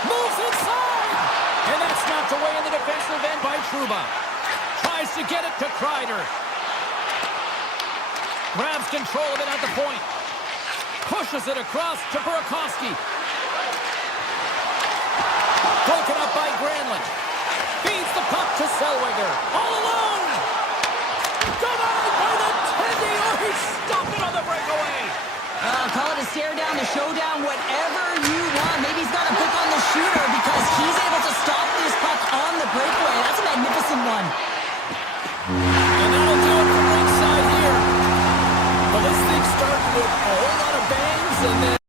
Moves inside! And that's knocked away in the defensive end by Trouba. Tries to get it to Kreider. Grabs control of it at the point. Pushes it across to Burakovsky. Broken up by Granlund. Feeds the puck to Zellweger. All alone! Denied by the Teddy. Oh, he stopped it on the breakaway. Call it a stare down, a showdown, whatever you want. Maybe he's got a book on the shooter because he's able to stop this puck on the breakaway. That's a magnificent one. And that'll do it from ringside here. Well, this thing started with a whole lot of bangs and then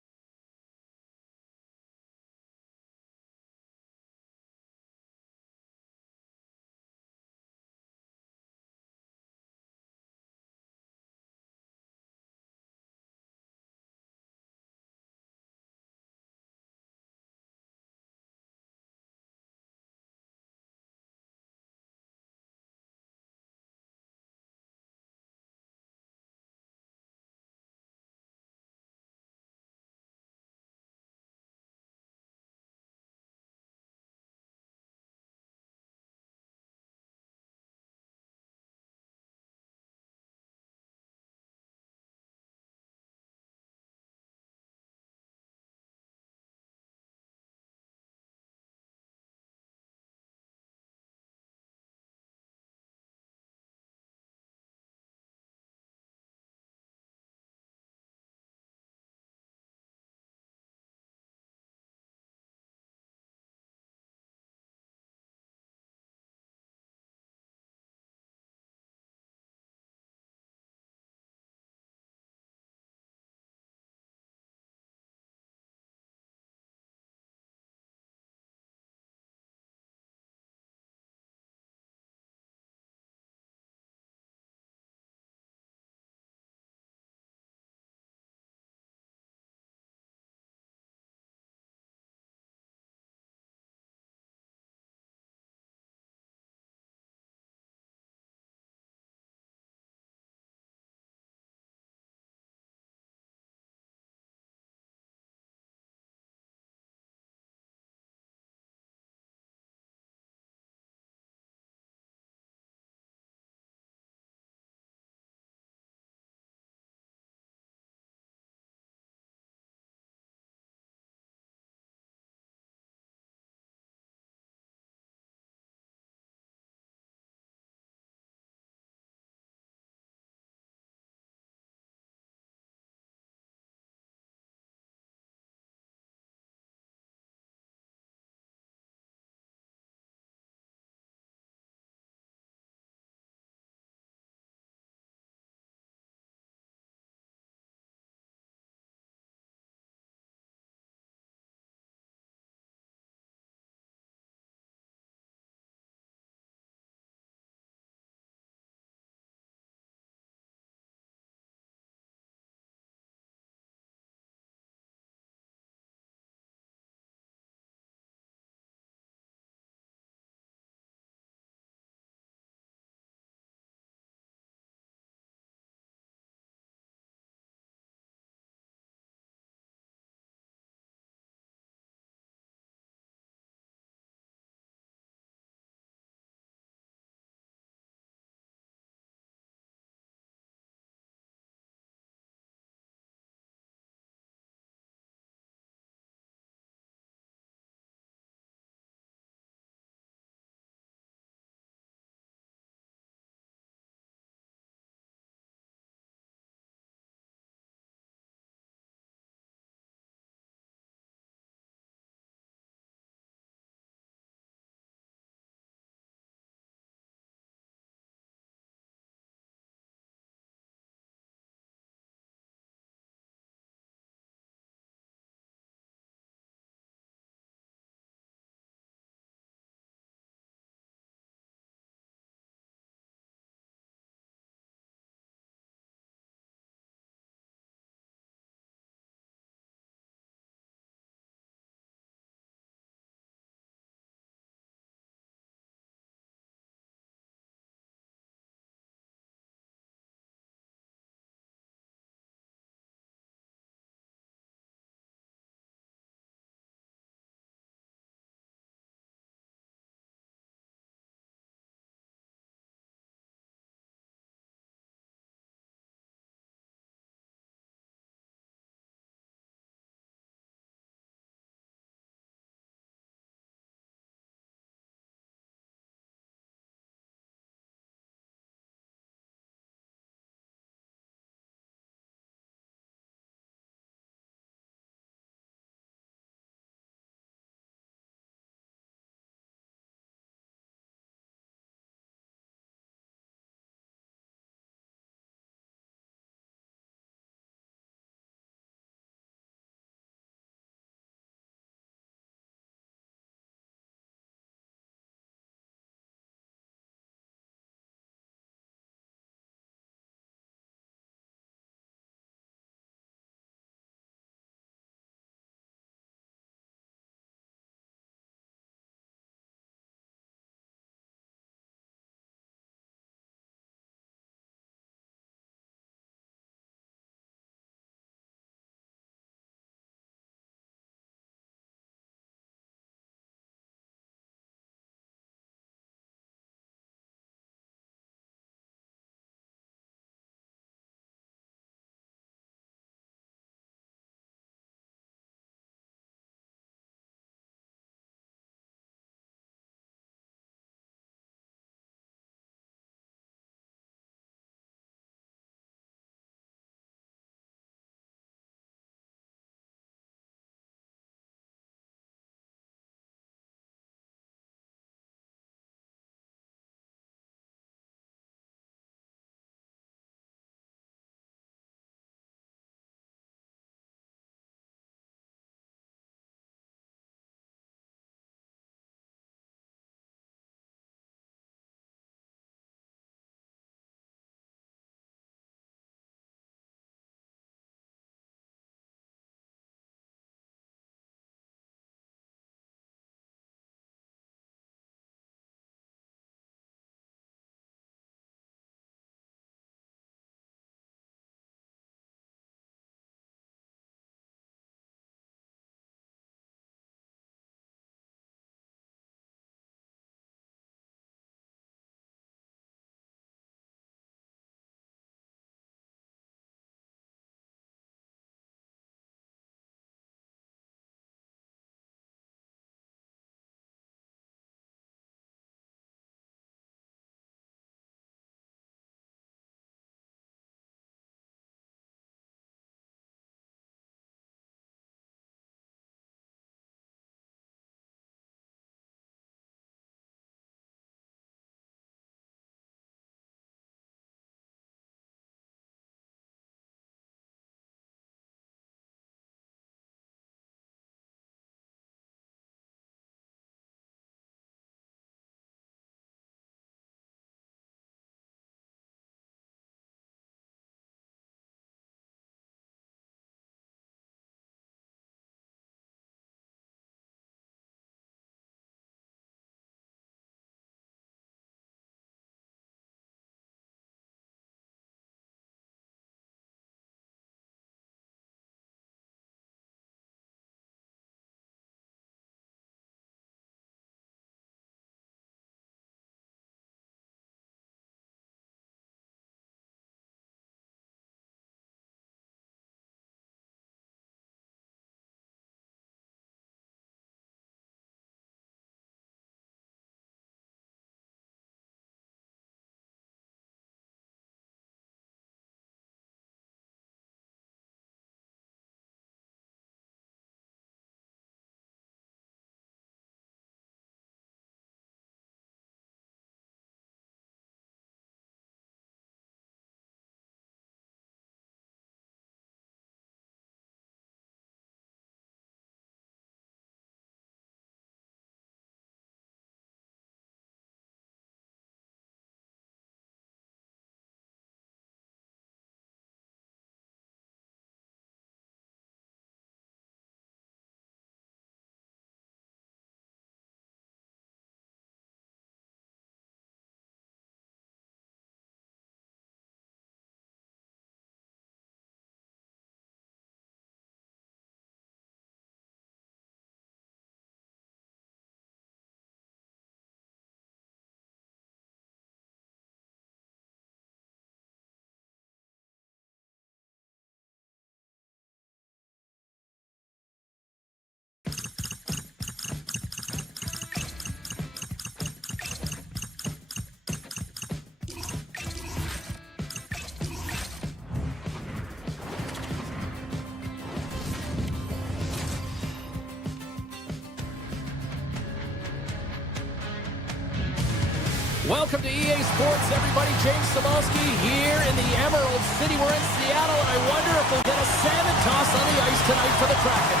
Welcome to EA Sports, everybody. James Cebulski here in the Emerald City. We're in Seattle, and I wonder if we'll get a salmon toss on the ice tonight for the Kraken.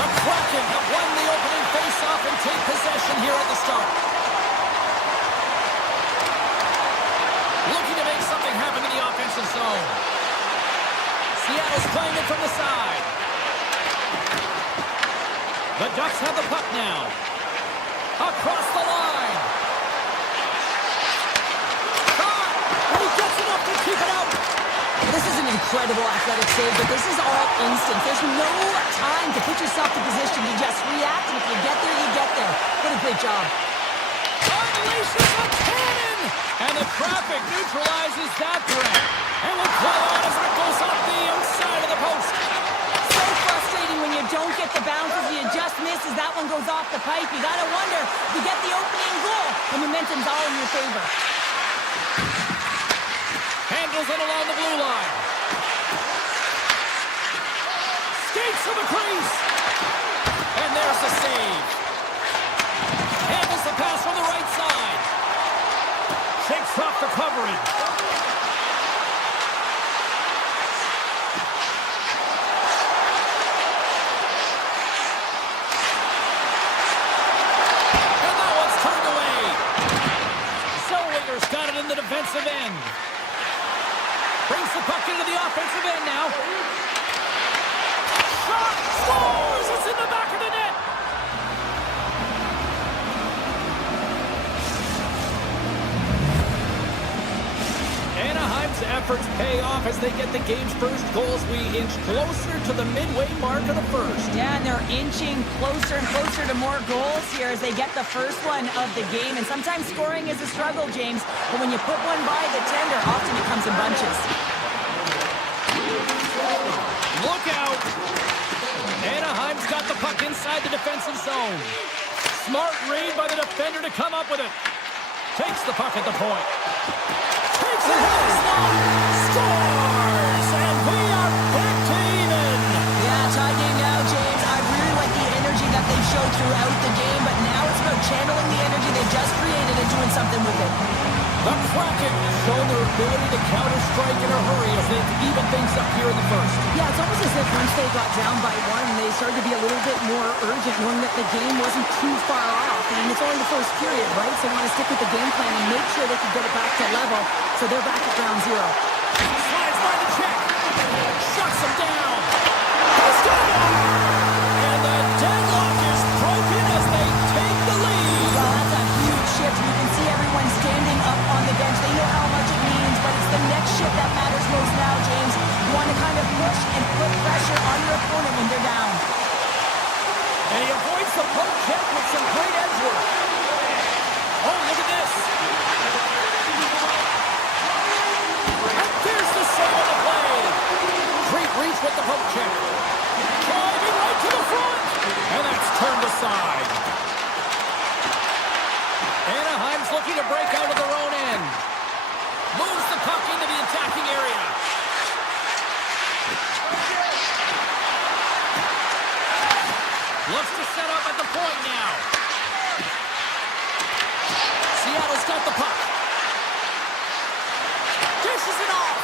The Kraken have won the opening face-off and take possession here at the start. Looking to make something happen in the offensive zone. Seattle's playing it from the side. The Ducks have the puck now. Across the line. Shot! And he gets enough to keep it out. This is an incredible athletic save, but this is all instant. There's no time to put yourself in position to just react, and if you get there, you get there. What a great job. Unleashes a cannon! And the traffic neutralizes that threat. And will play on as it goes off the outside of the post. So frustrating when you don't get the bounces, you just miss as that one goes off the pipe. You gotta wonder, if you get the opening goal, the momentum's all in your favor. Handles it along the blue line. Skates to the crease. And there's the save. Handles the pass from the right side. Shakes off the coverage. And that one's turned away. Zellweger's got it in the defensive end. Brings the puck into the offensive end now. Shot! Scores! It's in the back of the net! Anaheim's efforts pay off as they get the game's first goals. We inch closer to the midway mark of the first. Yeah, and they're inching closer and closer to more goals here as they get the first one of the game. And sometimes scoring is a struggle, James, but when you put one by the tender, often it comes in bunches. Look out! Anaheim's got the puck inside the defensive zone. Smart read by the defender to come up with it. Takes the puck at the point. Takes it out of slot. Scores! And we are back to even. Yeah, tie game now, James. I really like the energy that they showed throughout the game, but now it's about channeling the energy they just created and doing something with it. The Kraken show their ability to counter-strike in a hurry as they even things up here in the first. Yeah, it's almost as if once they got down by one, they started to be a little bit more urgent, knowing that the game wasn't too far off. I mean, it's only the first period, right? So they want to stick with the game plan and make sure they can get it back to level, so they're back at ground zero. Slides by the check. Shuts them down. They score! And the deadlock is broken as they take the lead. Well, that's a huge shift. You can see everyone standing up on the bench. They know how much it means, but it's the next shift that matters most now, James. You want to kind of push and put pressure on your opponent when they're down. And he avoids the poke check with some great edge work. Oh, look at this. And there's the save on the play. Great reach with the poke check. Driving right to the front. And that's turned aside. Anaheim's looking to break out of their own end. Moves the puck into the attacking area. Looks to set up at the point now. Seattle's got the puck. Dishes it off.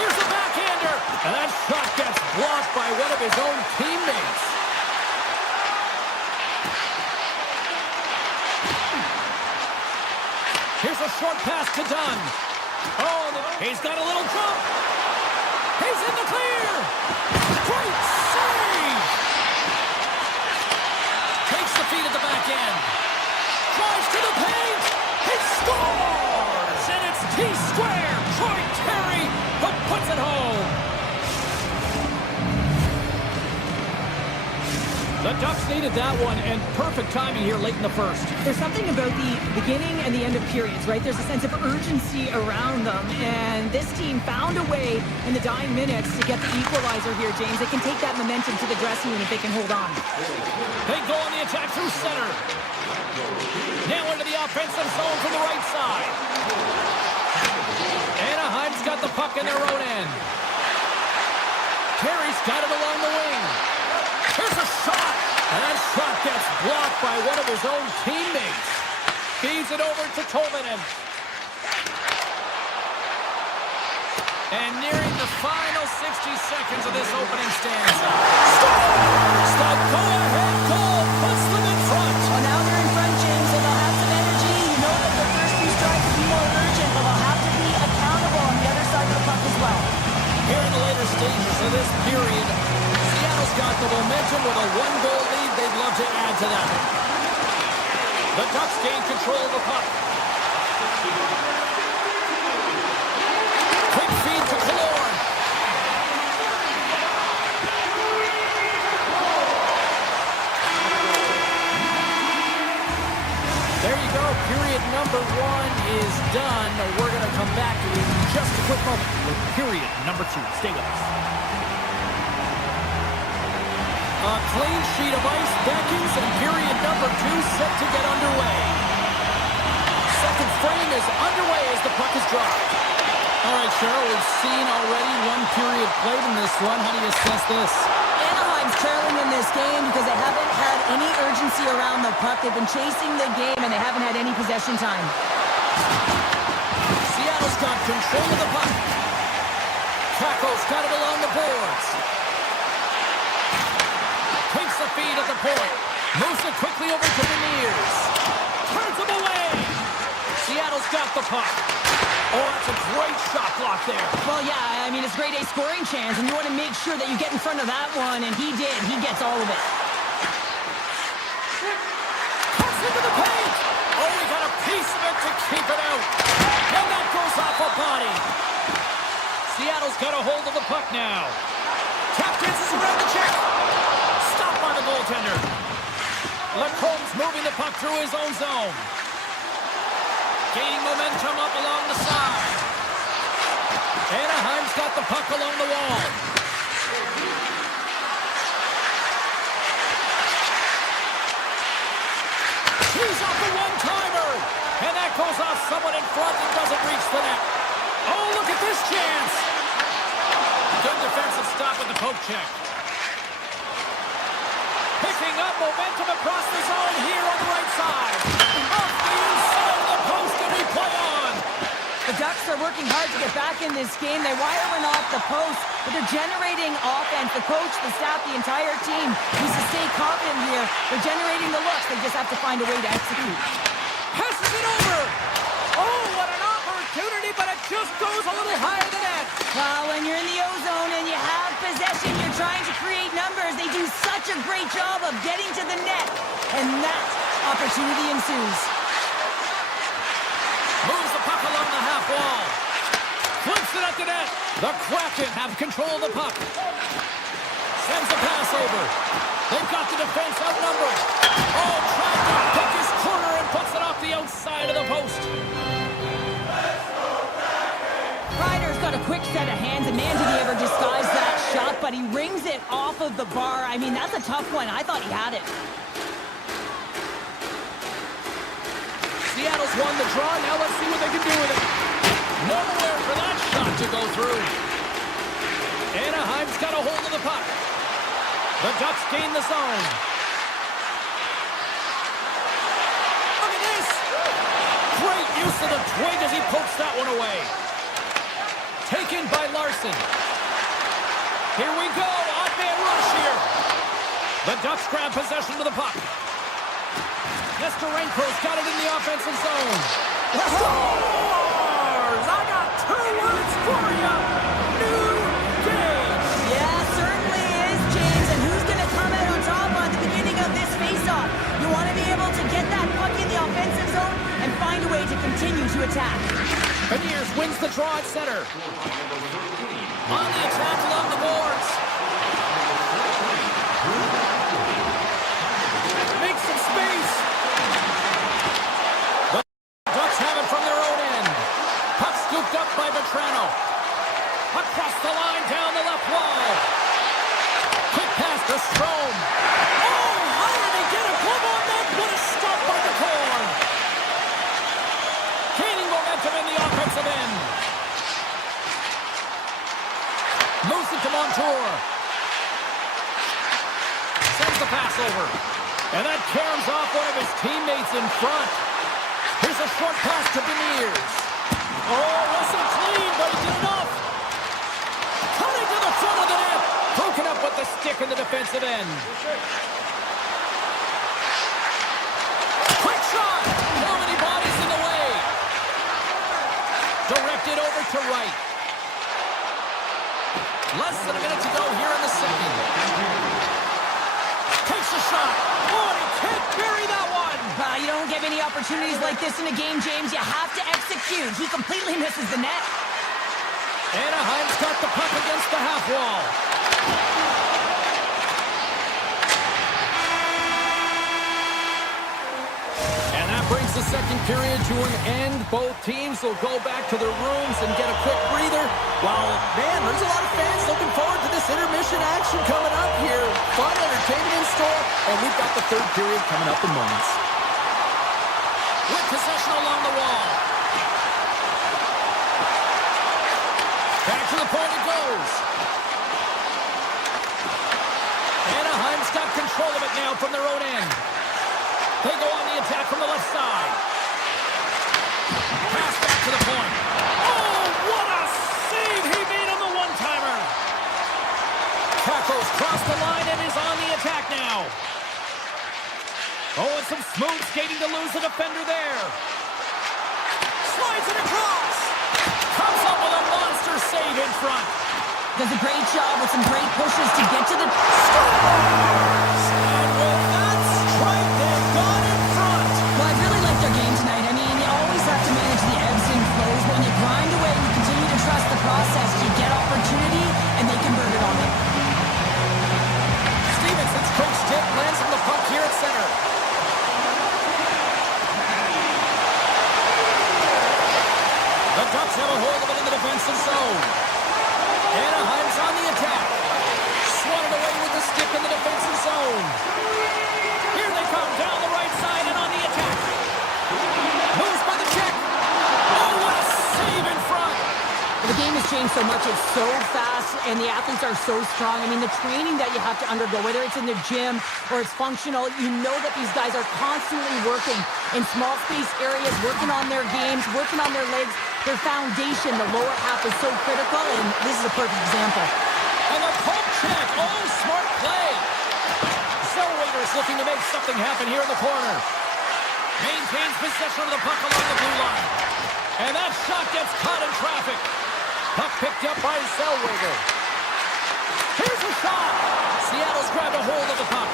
Here's the backhander. And that shot gets blocked by one of his own teammates. Here's a short pass to Dunn. Oh, he's got a little jump. He's in the clear. Great save. Takes the feed at the back end. Drives to the paint. He scores. And it's T-square. Troy Terry who puts it home. The Ducks needed that one, and perfect timing here late in the first. There's something about the beginning and the end of periods, right? There's a sense of urgency around them, and this team found a way in the dying minutes to get the equalizer here, James. They can take that momentum to the dressing room if they can hold on. They go on the attack through center. Now into the offensive zone from the right side. Anaheim's got the puck in their own end. Terry's got it along the wing. Here's a shot. And blocked by one of his own teammates. Feeds it over to Tolvanen. And nearing the final 60 seconds of this opening stanza. Scores! The go-ahead goal puts them in front. Well, now they're in front, James, so they'll have some energy. You know that the first few strikes will be more urgent, but they'll have to be accountable on the other side of the puck as well. Here in the later stages of this period, Seattle's got the momentum with a one-goal lead. They'd love to add to that. The Ducks gain control of the puck. Quick feed to Killorn. There you go. Period number 1 is done. We're going to come back to you in just a quick moment with period number 2. Stay with us. A clean sheet of ice beckons, and period number 2 set to get underway. Second frame is underway as the puck is dropped. All right, Cheryl, we've seen already one period played in this one. How do you assess this? Anaheim's trailing in this game because they haven't had any urgency around the puck. They've been chasing the game, and they haven't had any possession time. Seattle's got control of the puck. Kraken's got it along the boards. Takes the feed at the point. Moves it quickly over to Beniers. Turns him away. Seattle's got the puck. Oh, that's a great shot block there. Well, yeah, I mean, it's grade A scoring chance, and you want to make sure that you get in front of that one, and he did. He gets all of it. Cuts into the paint. Oh, he got a piece of it to keep it out. And that goes off a body. Seattle's got a hold of the puck now. Tap dances around the check. Stopped by the goaltender. Lacomb's moving the puck through his own zone. Gaining momentum up along the side. Anaheim's got the puck along the wall. He's off the one-timer. And that goes off someone in front and doesn't reach the net. Oh, look at this chance. Good defensive stop with the poke check. Picking up momentum across the zone here on the right side. Off the inside of the post, and we play on. The Ducks are working hard to get back in this game. They wire one off the post, but they're generating offense. The coach, the staff, the entire team needs to stay confident here. They're generating the looks. They just have to find a way to execute. Passes it over. Oh, what an opportunity, but it just goes a little higher than that. Well, when you're in the O-zone and you have possession, you're trying to create numbers. They do such a great job of getting to the net, and that opportunity ensues. Moves the puck along the half wall. Flips it up to net. The Kraken have control of the puck. Sends the pass over. They've got the defense outnumbered. Oh, trying to pick his corner and puts it off the outside of the post. Ryder's got a quick set of hands, and man, did he ever disguise that shot, but he rings it off of the bar. I mean, that's a tough one. I thought he had it. Seattle's won the draw. Now let's see what they can do with it. Nowhere for that shot to go through. Anaheim's got a hold of the puck. The Ducks gain the zone. Look at this. Great use of the twig as he pokes that one away. Taken by Larson. Here we go. Odd-man rush here. The Ducks grab possession of the puck. Nestorenko's got it in the offensive zone. Scores! I got 2 words for you. New game. Yeah, certainly is, James. And who's going to come out on top on the beginning of this face-off? You want to be able to get that puck in the offensive zone and find a way to continue to attack. Beniers wins the draw at center. On the attack along the boards. Makes some space. The Ducks have it from their own end. Puck scooped up by Vetrano. Across the line, down the left wall. Quick pass to Strome. Oh, how did he get a glove on that? What a stop by the corn. Gaining momentum in the offensive end. Moves it to Montour. Sends the pass over. And that caroms off one of his teammates in front. Here's a short pass to Beniers. Oh, wasn't clean, but he did enough. Cutting to the front of the net. Broken up with the stick in the defensive end. Quick shot. How many bodies in the way? Directed over to right. Less than a minute to go here in the second. Takes a shot. Oh, and he can't bury that one. You don't get many opportunities like this in a game, James. You have to execute. He completely misses the net. Anaheim's got the puck against the half wall. And that brings the second period to an end. Both teams will go back to their rooms and get a quick breather. Well, man, there's a lot of fans looking forward to this intermission action coming up here. Fun entertainment in store, and we've got the third period coming up in moments. With possession along the wall. Back to the point it goes. Anaheim's got control of it now from their own end. They go on the attack from the left side. Pass back to the point. Oh, what a save he made on the one-timer. Tackles cross the line and is on the attack now. Oh, and some smooth skating to lose the defender there. Slides it across. Comes up with a monster save in front. Does a great job with some great pushes to get to the... Scores! And with that strike, they've gone in front. Well, I really liked their game tonight. I mean, you always have to manage the ebbs and flows. But when you grind away and you continue to trust the process, you get opportunity, and they convert it on it. Stevenson's quick stick lands on the puck here at center. The Ducks have a hold of it in the defensive zone. Anaheim's on the attack. Swatted away with the stick in the defensive zone. Here they come down the right side and on the attack. Moves by the check. Oh, what a save in front. The game has changed so much. It's so fast, and the athletes are so strong. I mean, the training that you have to undergo, whether it's in the gym or it's functional, you know that these guys are constantly working in small space areas, working on their games, working on their legs. Their foundation, the lower half, is so critical, and this is a perfect example. And the poke check. Oh, smart play. Zellweger's looking to make something happen here in the corner. Maintains possession of the puck along the blue line. And that shot gets caught in traffic. Puck picked up by Zellweger. Here's a shot. Seattle's grabbed a hold of the puck.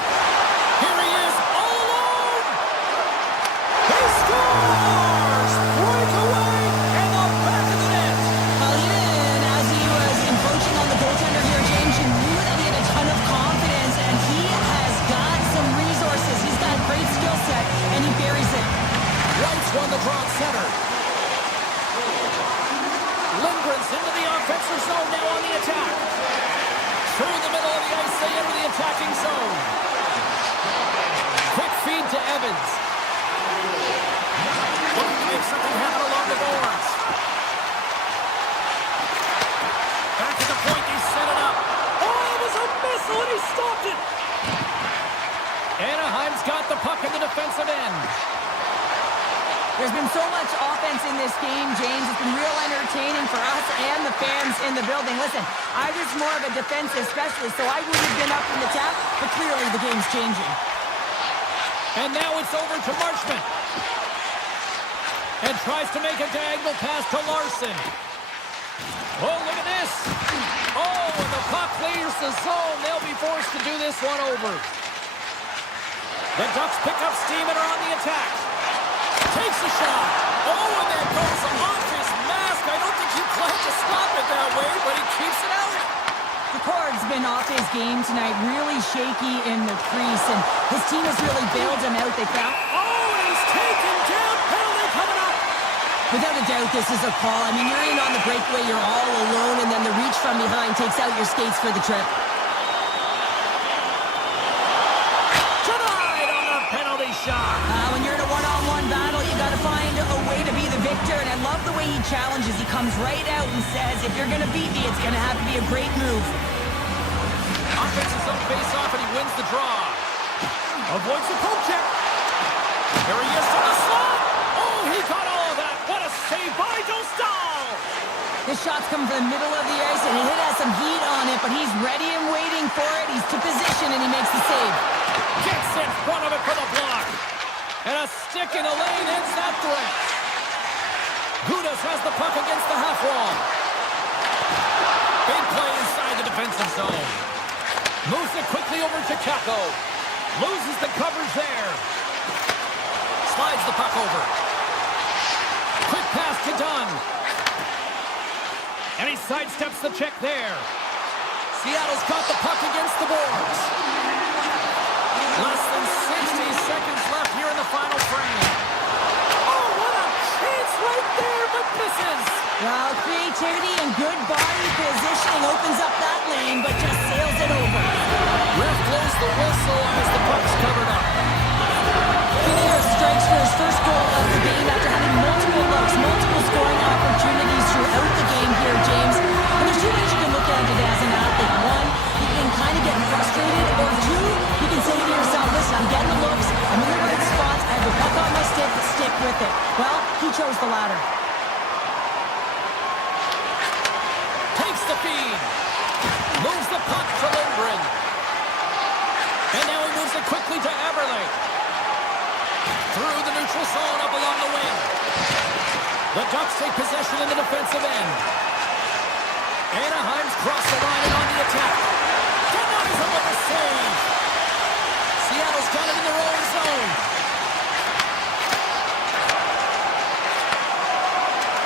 Here he is, all alone. He scores! Breakaway! And he buries it. White's won the draw at center. Lindgren's into the offensive zone now on the attack. Through the middle of the ice, they enter the attacking zone. Quick feed to Evans. Looking to make something happen along the boards. Back to the point, they set it up. Oh, it was a missile and he stopped it. Anaheim's got the puck in the defensive end. There's been so much offense in this game, James. It's been real entertaining for us and the fans in the building. Listen, I was more of a defensive specialist, so I wouldn't have been up in the tap, but clearly the game's changing. And now it's over to Marchment. And tries to make a diagonal pass to Larson. Oh, look at this. Oh, and the puck clears the zone. They'll be forced to do this one over. The Ducks pick up steam and are on the attack. Takes a shot. Oh, and there goes off his mask. I don't think he planned to stop it that way, but he keeps it out. Picard's been off his game tonight, really shaky in the crease, and his team has really bailed him out. They found... Oh, and he's taken down. Penalty coming up. Without a doubt, this is a call. I mean, you're in on the breakaway, you're all alone, and then the reach from behind takes out your skates for the trip. Shot. When you're in a one-on-one battle, you got to find a way to be the victor, and I love the way he challenges. He comes right out and says, if you're going to beat me, it's going to have to be a great move. Offense is up face-off, and he wins the draw. Avoids the poke check. Here he is from the slot. Oh, he got all of that. What a save by Dostal. This shot's coming from the middle of the ice, and it has some heat on it, but he's ready and waiting for it. He's to position, and he makes the save. Gets in front of it for the block. And a stick in the lane ends that threat. Gudas has the puck against the half wall. Big play inside the defensive zone. Moves it quickly over to Kako. Loses the coverage there. Slides the puck over. Quick pass to Dunn. And he sidesteps the check there. Seattle's got the puck against the boards. Less than 60 seconds left here in the final frame. Oh, what a chance right there, but misses. Well, creativity and good body positioning opens up that lane, but just sails it over. Ref blows the whistle as the puck's covered up. Kinnear strikes for his first goal of the game after having multiple looks, multiple scoring opportunities throughout the game here, James. And there's two ways you can look at it as an athlete. One, you can kind of get frustrated, or two, you can say to yourself, listen, I'm getting the looks, I'm in the right spots, I have the puck on my stick, stick with it. Well, he chose the latter. Takes the feed. Moves the puck to Lindgren. And now he moves it quickly to Eberle. Through the neutral zone up along the wing. The Ducks take possession in the defensive end. Anaheim's crossed the line and on the attack. Denies him with a save. Seattle's got it in their own zone.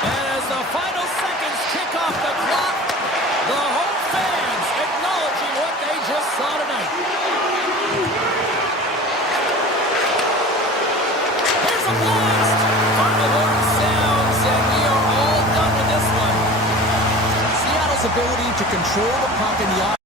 And as the final seconds tick off the clock, the home fans acknowledging what they just saw tonight. Here's a blast. Final horn sounds, and we are all done with this one. Seattle's ability to control the puck in the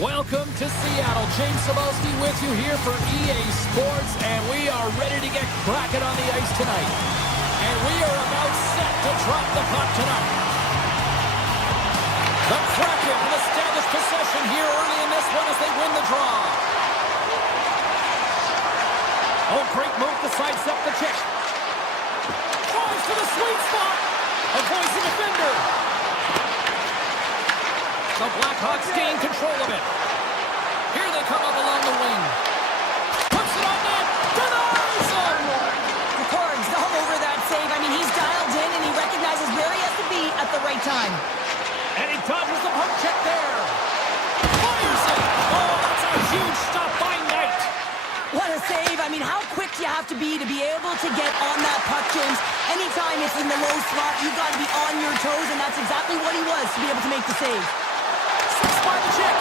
Welcome to Seattle. James Cebulski with you here for EA Sports, and we are ready to get Kraken on the ice tonight. And we are about set to drop the puck tonight. The Kraken will establish possession here early in this one as they win the draw. Oh, great move to sidestep the check. Drives to the sweet spot. Avoids the defender. The Blackhawks gain control of it. Here they come up along the wing. Puts it on net. Denies him. The Corgs all over that save. I mean, he's dialed in and he recognizes where he has to be at the right time. And he dodges the puck check there. Fires it. Oh, that's a huge stop by Knight. What a save. I mean, how quick do you have to be able to get on that puck, James? Anytime it's in the low slot, you've got to be on your toes, and that's exactly what he was to be able to make the save. By the check.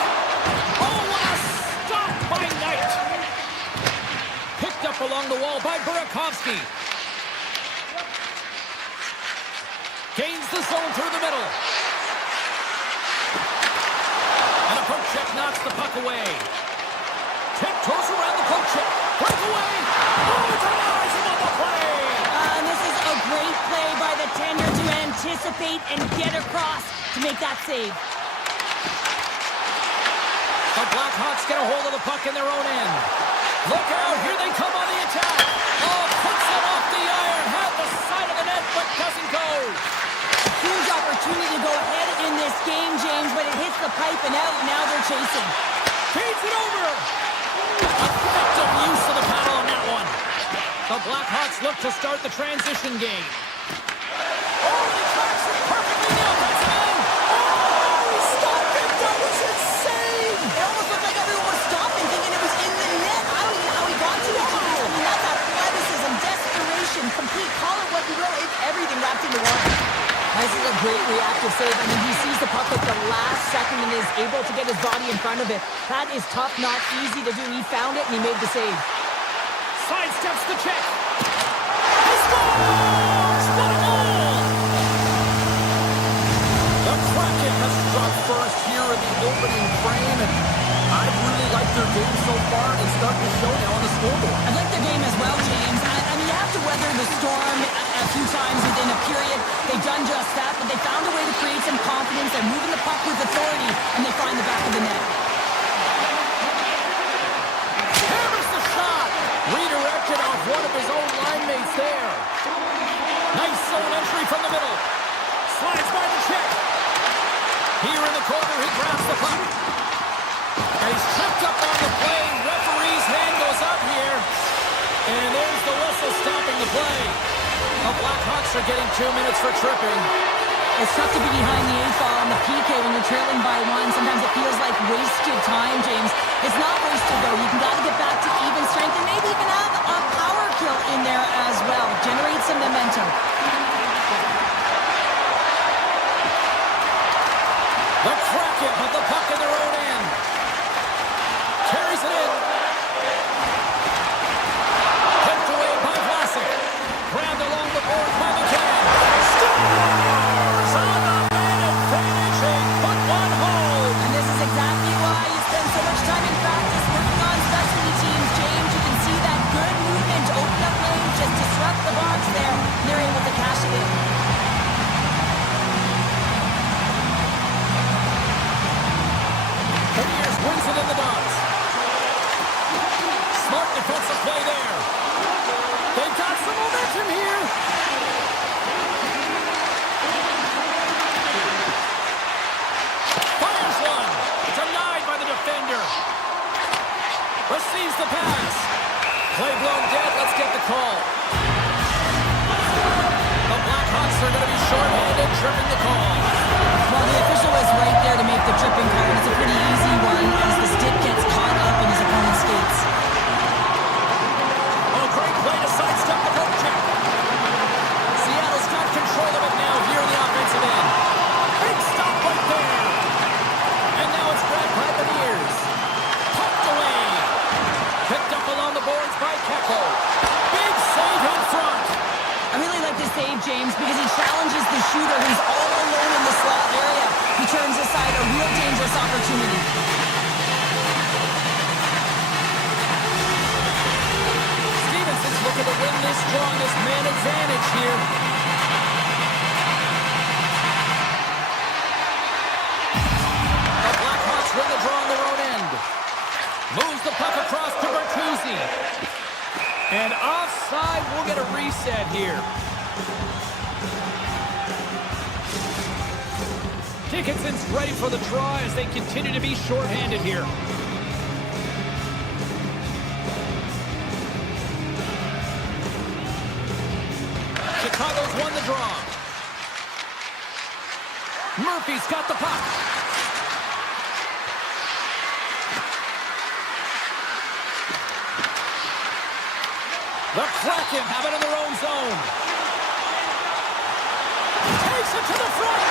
Oh, what a stop by Knight. Picked up along the wall by Burakovsky. Gains the zone through the middle. And a poke check knocks the puck away. Tiptoes around the poke check. Breakaway. Oh, denies him on the play. And this is a great play by the tender to anticipate and get across to make that save. The Blackhawks get a hold of the puck in their own end. Look out, here they come on the attack. Oh, puts it off the iron, had the side of the net, but doesn't go. Huge opportunity to go ahead in this game, James, but it hits the pipe and out. Now they're chasing. Feeds it over. Effective use of the paddle on that one. The Blackhawks look to start the transition game. Oh, he tracks it perfectly now. That's it in. Oh, he stopped it. That was insane. It almost looked like everyone was stopping, thinking it was in the net. I don't even know how he got to it. I mean, that's athleticism, desperation, complete, call it what you will. It's everything wrapped into one. This is a great reactive save. I mean, he sees the puck at the last second and is able to get his body in front of it. That is tough, not easy to do. He found it and he made the save. Sidesteps the check. He scores! What a goal! The Kraken has struck first here in the opening frame, and I've really liked their game so far, and it's starting to show now on the scoreboard. I like their game as well, James. I mean, you have to weather the storm a few times within a period. They've done just that, but they found a way to create some confidence. They're moving the puck with authority, and they find the back of the net. Hammers the shot! Redirected off one of his own line mates there. Nice zone entry from the middle. Slides by the check. Here in the corner, he grabs the puck. And he's tripped up on the play. Referee's hand goes up here. And there's the whistle stopping the play. The Blackhawks are getting 2 minutes for tripping. It's tough to be behind the eight ball on the PK when you're trailing by one. Sometimes it feels like wasted time, James. It's not wasted, though. You can gotta get back to even strength and maybe even have a power kill in there as well. Generate some momentum. The Kraken have the puck in their own end. Carries it in. Picked away by Vlasic. Grabbed along the board by McCann. Scores on the man advantage. They put one home. And this is exactly why you spend so much time in practice working on specialty teams, James. You can see that good movement to open up lanes, just disrupt the box there. And they're able to cash it in. Cavaliers wins it in the dots. Smart defensive play there. They've got some momentum here. Fires one. Denied by the defender. Receives the pass. Play blown dead. Let's get the call. The Blackhawks are going to be shorthanded, tripping the call. Well, the official is right there to make the tripping call, and it's a pretty easy one as the stick gets caught up in his opponent's skates. Oh, great play to sidestep the poke check. Seattle's got control of it now here in the offensive end. Big stop right there. And now it's grabbed by the ears. Pumped away. Picked up along the boards by Keko. Big save in front. I really like this save, James, because he challenges the shooter who's all alone in the slot area. He turns aside a real dangerous opportunity. looking to win this draw on this man advantage here. The Blackhawks win the draw on their own end. Moves the puck across to Bertuzzi. And offside, we'll get a reset here. Dickinson's ready for the draw as they continue to be shorthanded here. Chicago's won the draw. Murphy's got the puck. The Kraken have it in their own zone. Takes it to the front.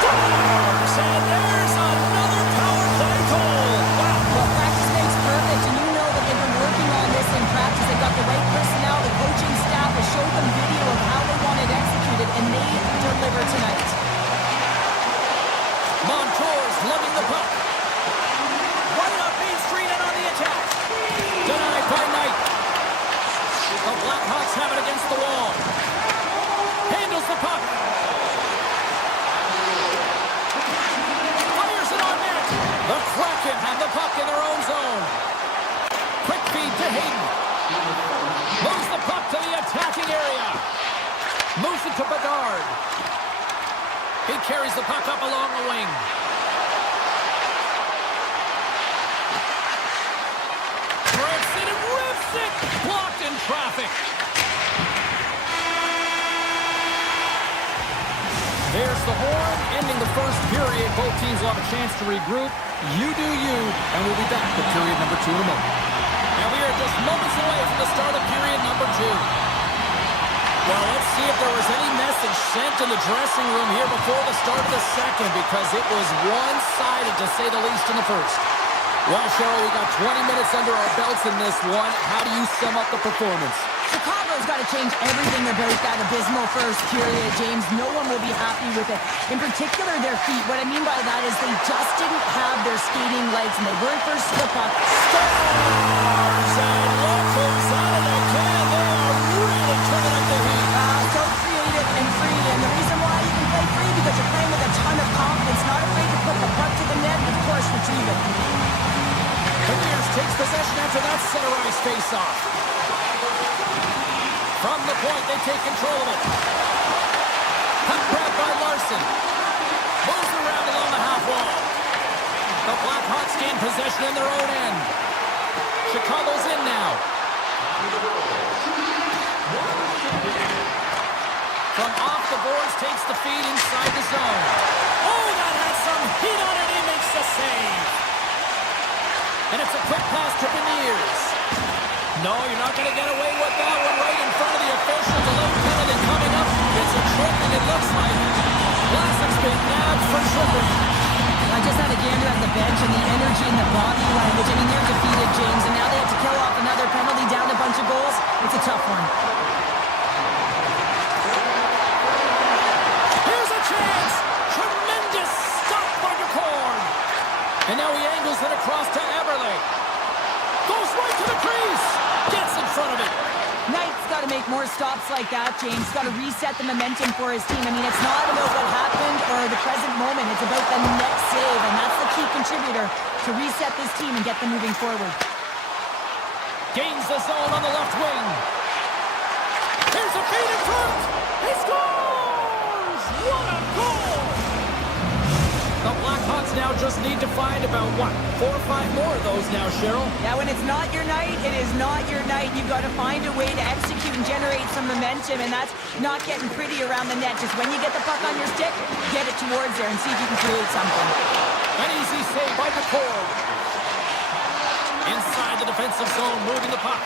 Scores! And there's another power play goal. Wow. Well, practice makes perfect, and you know that they've been working on this in practice. They've got the right personnel. The coaching staff has showed them video of how they want it executed, and they deliver tonight. Montour's lugging the puck. Right up Main Street and on the attack. Denied by Knight. The Blackhawks have it against the wall. Handles the puck. Fires it on net. The Kraken have the puck in their own zone. Quick feed to Hayden. Moves the puck to the attacking area. Moves it to Bedard. He carries the puck up along the wing. Breaks it and rips it. Blocked in traffic. There's the horn, ending the first period. Both teams will have a chance to regroup. You do you, and we'll be back with period number 2 in a moment. And we are just moments away from the start of period number 2. Well, let's see if there was any message sent in the dressing room here before the start of the second, because it was one-sided, to say the least, in the first. Well, Cheryl, we got 20 minutes under our belts in this one. How do you sum up the performance? Chicago's got to change everything about that abysmal first period, James. No one will be happy with it. In particular, their feet. What I mean by that is they just didn't have their skating legs, and they weren't first to the puck. Scores! And look who's out of the can. They are really turning up the heat. So creative and free, and the reason why you can play free, because you're playing with a ton of confidence, not afraid to put the puck to the net, and of course, retrieve it. Beniers takes possession after that center ice face-off. From the point, they take control of it. Puck grabbed by Larson. Moves around along the half wall. The Blackhawks gain possession in their own end. Chicago's in now. From off the boards, takes the feed inside the zone. Oh, that has some heat on it. He makes the save. And it's a quick pass to Beniers. No, you're not going to get away with that one right in front of the officials. A late penalty coming up. It's a trip, and it looks like Vlasic's been nabbed for tripping. I just had a gander at the bench, and the energy and the body language. I mean, they're defeated, James, and now they have to kill off another penalty, down a bunch of goals. It's a tough one. Here's a chance. Tremendous stop by McCord. And now he angles it across to Eberle. Goes right to the crease. Gets in front of it. Knight's got to make more stops like that, James. Got to reset the momentum for his team. I mean, it's not about what happened or the present moment. It's about the next save, and that's the key contributor to reset this team and get them moving forward. Gains the zone on the left wing. Here's a feed in front. He scores! What a goal! The Blackhawks now just need to find about, 4 or 5 more of those now, Cheryl? Yeah, when it's not your night, it is not your night. You've got to find a way to execute and generate some momentum, and that's not getting pretty around the net. Just when you get the puck on your stick, get it towards there and see if you can create something. An easy save by McCord. Inside the defensive zone, moving the puck.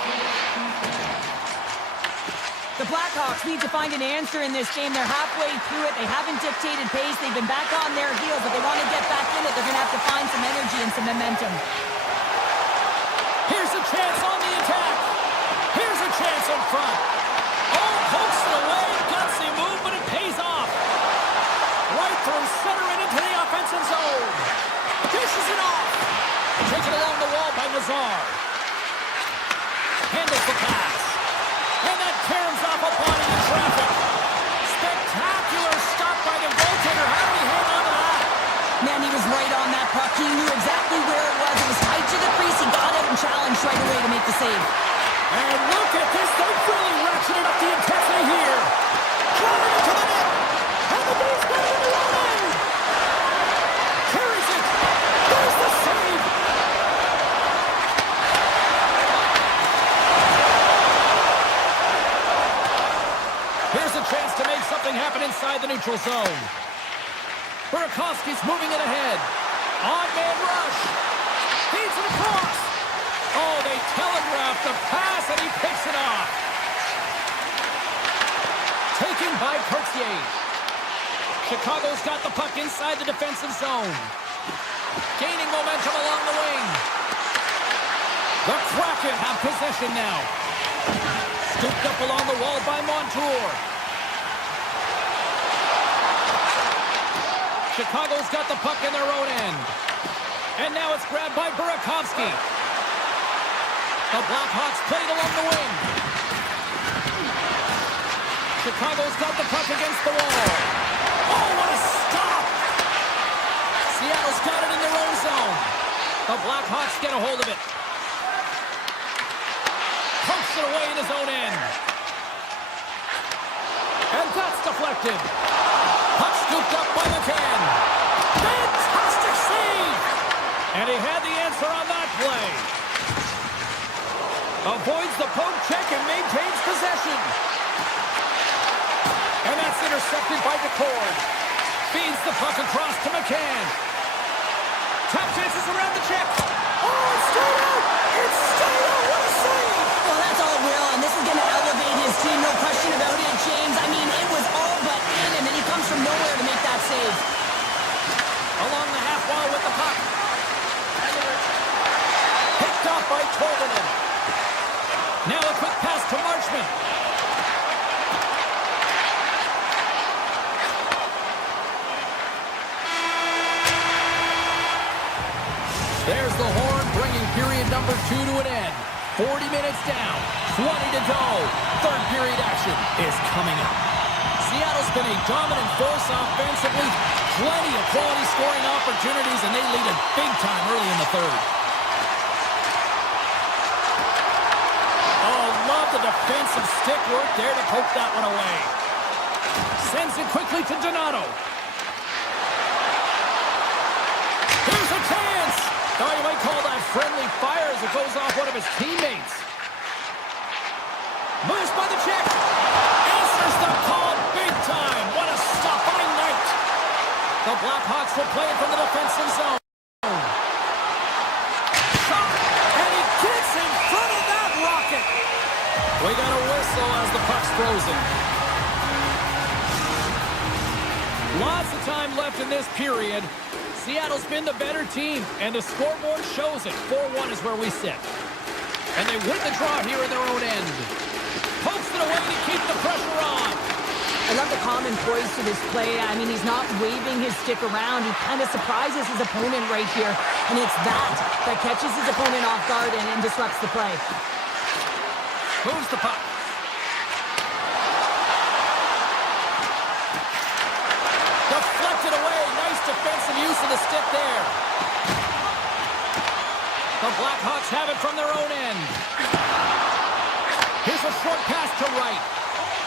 The Blackhawks need to find an answer in this game. They're halfway through it. They haven't dictated pace. They've been back on their heels. If they want to get back in it, they're going to have to find some energy and some momentum. Here's a chance on the attack. Here's a chance in front. Oh, pokes it away. Gutsy move, but it pays off. Right through center and into the offensive zone. Dishes it off. Taken along the wall by Nazar. Handles the pass. And that He knew exactly where it was. It was tight to the crease. He got out and challenged right away to make the save. And look at this. They're really ratcheting up the intensity here. Driving into the net. And the base got it in the wrong end. Carries it. There's the save. Here's a chance to make something happen inside the neutral zone. Burakovsky's moving it ahead. On-man rush. Feeds it across. Oh, they telegraphed the pass, and he picks it off. Taken by Cartier. Chicago's got the puck inside the defensive zone. Gaining momentum along the wing. The Kraken have possession now. Scooped up along the wall by Montour. Chicago's got the puck in their own end. And now it's grabbed by Burakovsky. The Blackhawks played along the wing. Chicago's got the puck against the wall. Oh, what a stop! Seattle's got it in their own zone. The Blackhawks get a hold of it. Pumps it away in his own end. And that's deflected. Puck scooped up by McCann. Fantastic save! And he had the answer on that play. Avoids the poke check and maintains possession. And that's intercepted by DeCord. Feeds the puck across to McCann. Top chances around the check. Oh, it's straight out! It's straight out! What a save! Well, that's all Will, and this is going to elevate his team, no question about it, James. I mean, it was all but in, and then he comes from nowhere to make that save. Along the half wall with the puck. Picked off by Tolvanen. Now a quick pass to Marchment. There's the horn, bringing period number 2 to an end. 40 minutes down, 20 to go. Third period action is coming up. Seattle's been a dominant force offensively. Plenty of quality scoring opportunities, and they lead it big time early in the third. Oh, love the defensive stick work there to poke that one away. Sends it quickly to Donato. Here's a chance. Now you might call that friendly fire as it goes off one of his teammates. Moves by the check. Answers the call big time. What a stop by Knight. The Blackhawks will play it from the defensive zone. Shot. And he gets in front of that rocket. We got a whistle as the puck's frozen. Lots of time left in this period. Seattle's been the better team, and the scoreboard shows it. 4-1 is where we sit. And they win the draw here in their own end. Pokes it away to keep the pressure on. I love the calm and poise to this play. I mean, he's not waving his stick around. He kind of surprises his opponent right here. And it's that catches his opponent off guard and disrupts the play. Moves the puck. Deflected away. Nice defensive use of the stick there. The Blackhawks have it from their own end. Here's a short pass to right.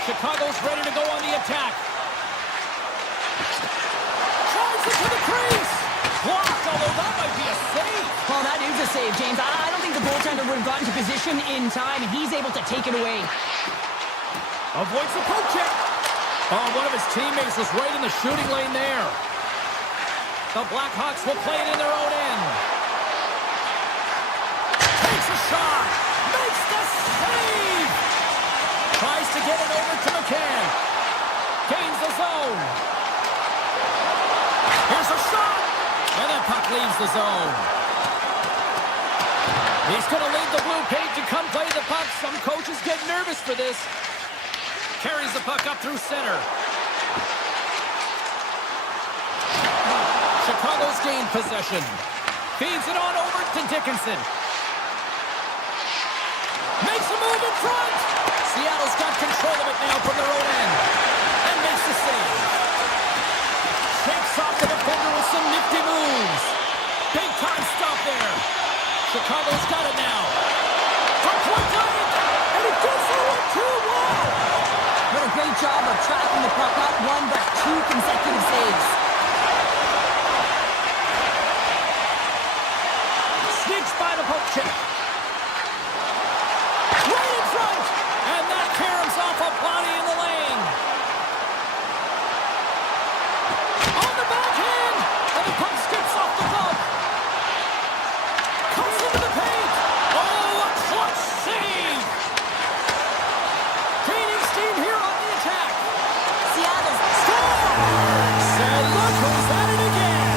Chicago's ready to go on the attack. Drives it to the crease. Blocked, although that might be a save. Oh, that is a save, James. I don't think the goaltender would have gotten to position in time, and he's able to take it away. Avoids the poke check. Oh, one of his teammates was right in the shooting lane there. The Blackhawks will play it in their own end. Takes a shot. Makes the save. Tries to get it over to McCann. Gains the zone. Here's a shot. And that puck leaves the zone. He's going to leave the blue paint to come play the puck. Some coaches get nervous for this. Carries the puck up through center. Chicago's gained possession. Feeds it on over to Dickinson. Makes a move in front. Seattle's got control of it now from their own end. And makes the save. Shakes off the defender with some nifty moves. Big one, but two consecutive saves. Sneaks by the poke check. Right in front! And that caroms off a body in the lane. On the backhand! And the puck skips off the glove. Comes into the paint. Oh, a clutch save! Gaining steam here on the attack. Seattle's Scores! And look who's at it again.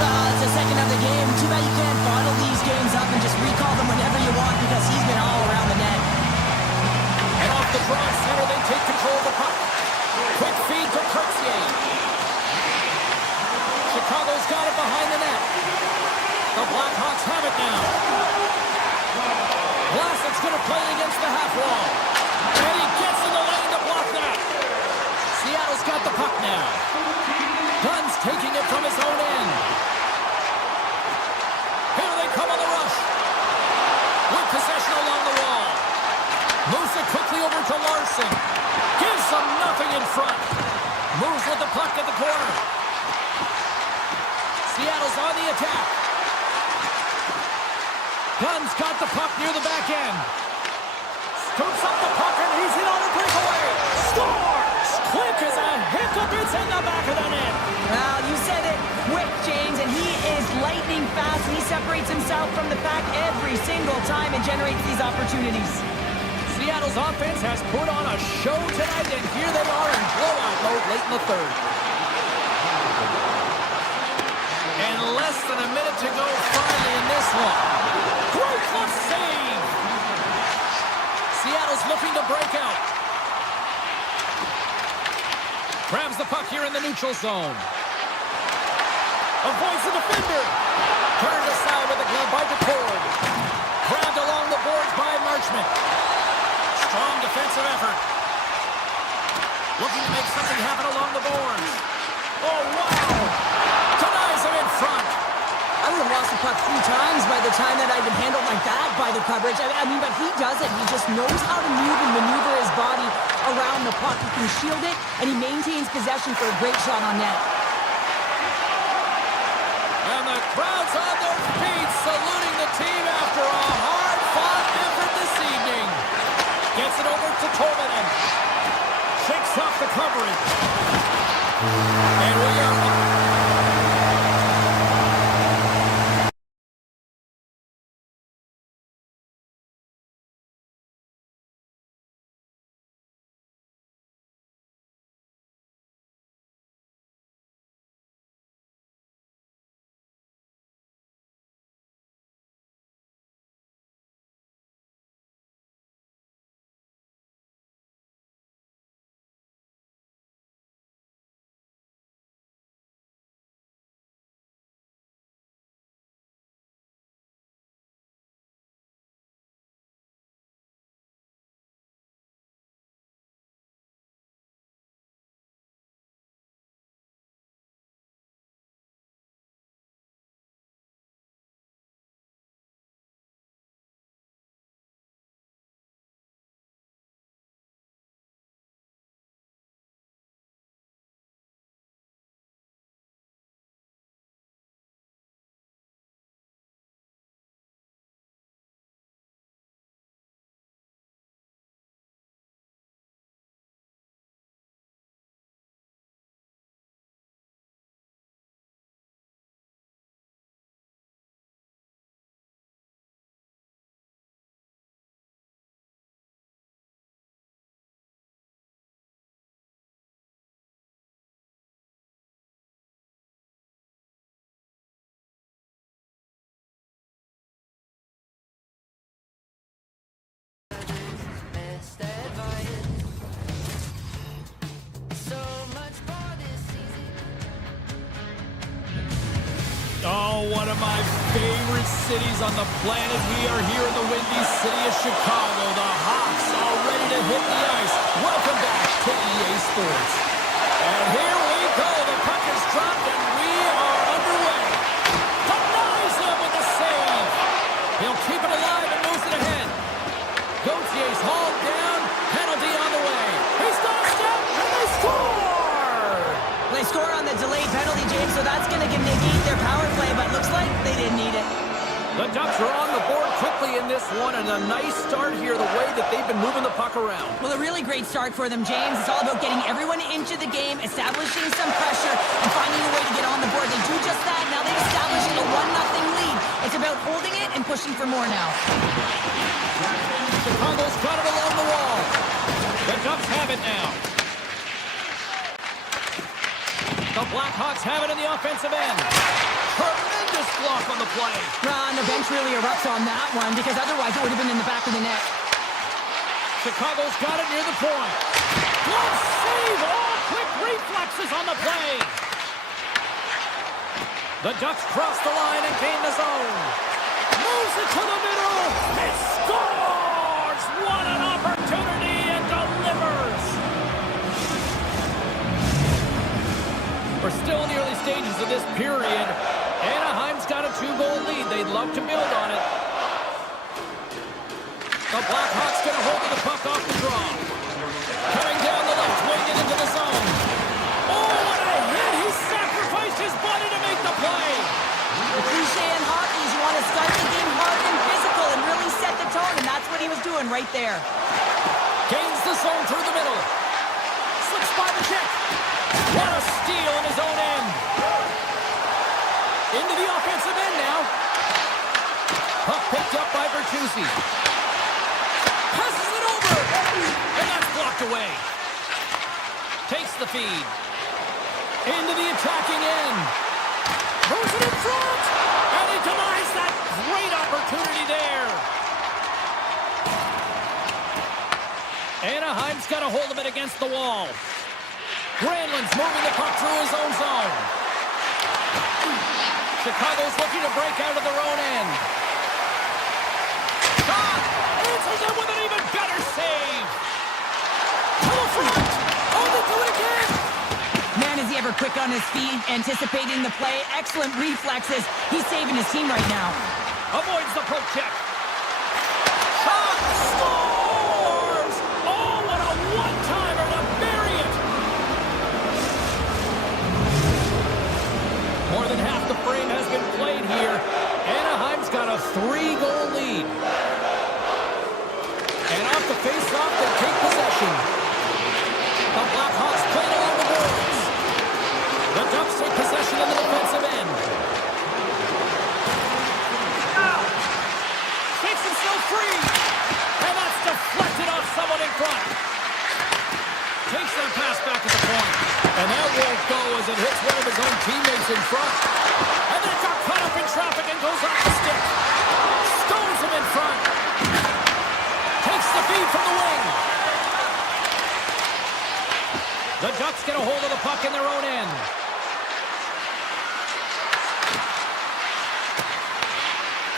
It's the second of the game. Too bad you can't bottle these games up and just recall them whenever you want because he's been all around the net. And off the draw center, they take control of the puck. Quick feed to Kurtzier. Chicago's got it behind the net. The Blackhawks have it now. Vlasic's going to play it against the half wall. And he gets in the lane to block that. Seattle's got the puck now. Gunn's taking it from his own end. Here they come on the rush. With possession along the wall. Moves it quickly over to Larson. Gives them nothing in front. Moves with the puck at the corner. Seattle's on the attack. Gunn's got the puck near the back end. Scoops up the puck and he's in on a breakaway. Scores! Quick as a hiccup. It's in the back of the net. Well, you said it quick, James, and he is lightning fast, and he separates himself from the pack every single time and generates these opportunities. Seattle's offense has put on a show tonight, and here they are in blowout mode late in the third. And less than a minute to go finally in this one. Great clutch save! Seattle's looking to break out. Grabs the puck here in the neutral zone. Avoids the defender. Turned aside with the glove by DeCord. Grabbed along the boards by Marchment. Strong defensive effort. Looking to make something happen along the boards. Oh, wow! Denies him in front. I would have lost the puck 3 times by the time that I've been handled like that by the coverage. I mean, but he does it. He just knows how to move and maneuver his body around the puck. He can shield it, and he maintains possession for a great shot on net. And the crowd's on their feet, saluting the team after a hard-fought effort this evening. Gets it over to Tolvanen. Shakes off the coverage. And we are... Oh, one of my favorite cities on the planet. We are here in the windy city of Chicago. The Hawks are ready to hit the ice. Welcome back to EA Sports. And here we go. The puck is dropped and we are underway. Denies him with the save. He'll keep it alive and moves it ahead. Gautier's hauled down. Penalty on the way. He's got a step and they score! late penalty, James, so that's going to negate their power play, but looks like they didn't need it. The Ducks are on the board quickly in this one, and a nice start here the way that they've been moving the puck around. Well, a really great start for them, James. It's all about getting everyone into the game, establishing some pressure, and finding a way to get on the board. They do just that. Now they've established a 1-0 lead. It's about holding it and pushing for more now. Chicago's got it along the wall. The Ducks have it now. The Blackhawks have it in the offensive end. Tremendous block on the play. And the bench really erupts on that one because otherwise it would have been in the back of the net. Chicago's got it near the point. Glove save! All quick reflexes on the play. The Ducks cross the line and gain the zone. Moves it to the middle. It scores! What an opportunity and delivers! We're still in the early stages of this period. Anaheim's got a 2-goal lead. They'd love to build on it. The Blackhawks going to hold the puck off the draw. Coming down the left wing and into the zone. Oh, what a hit! He sacrificed his body to make the play. The cliche in hockey is you want to start the game hard and physical and really set the tone, and that's what he was doing right there. Gains the zone through the middle. Slips by the check. What a steal in his own end. Into the offensive end now. Puck picked up by Bertuzzi. Passes it over. And that's blocked away. Takes the feed. Into the attacking end. Throws it in front. And he denies that great opportunity there. Anaheim's got a hold of it against the wall. Granlund's moving the puck through his own zone. Chicago's looking to break out of their own end. Shot! Answers it with an even better save. To the front! Oh, they do it again! Man, is he ever quick on his feet, anticipating the play. Excellent reflexes. He's saving his team right now. Avoids the poke check. Shot! Scores! Oh, what a one-timer to bury it! More than half the frame has been played here. Anaheim's got a 3-goal lead. And off the face-off, they take possession. The Blackhawks play along the boards. The Ducks take possession in the defensive end. Shakes himself free. And that's deflected off someone in front. Takes that pass back to the point. And that won't go as it hits one of his own teammates in front. And then got caught up in traffic and goes off the stick. Stones him in front. Takes the feed from the wing. The Ducks get a hold of the puck in their own end.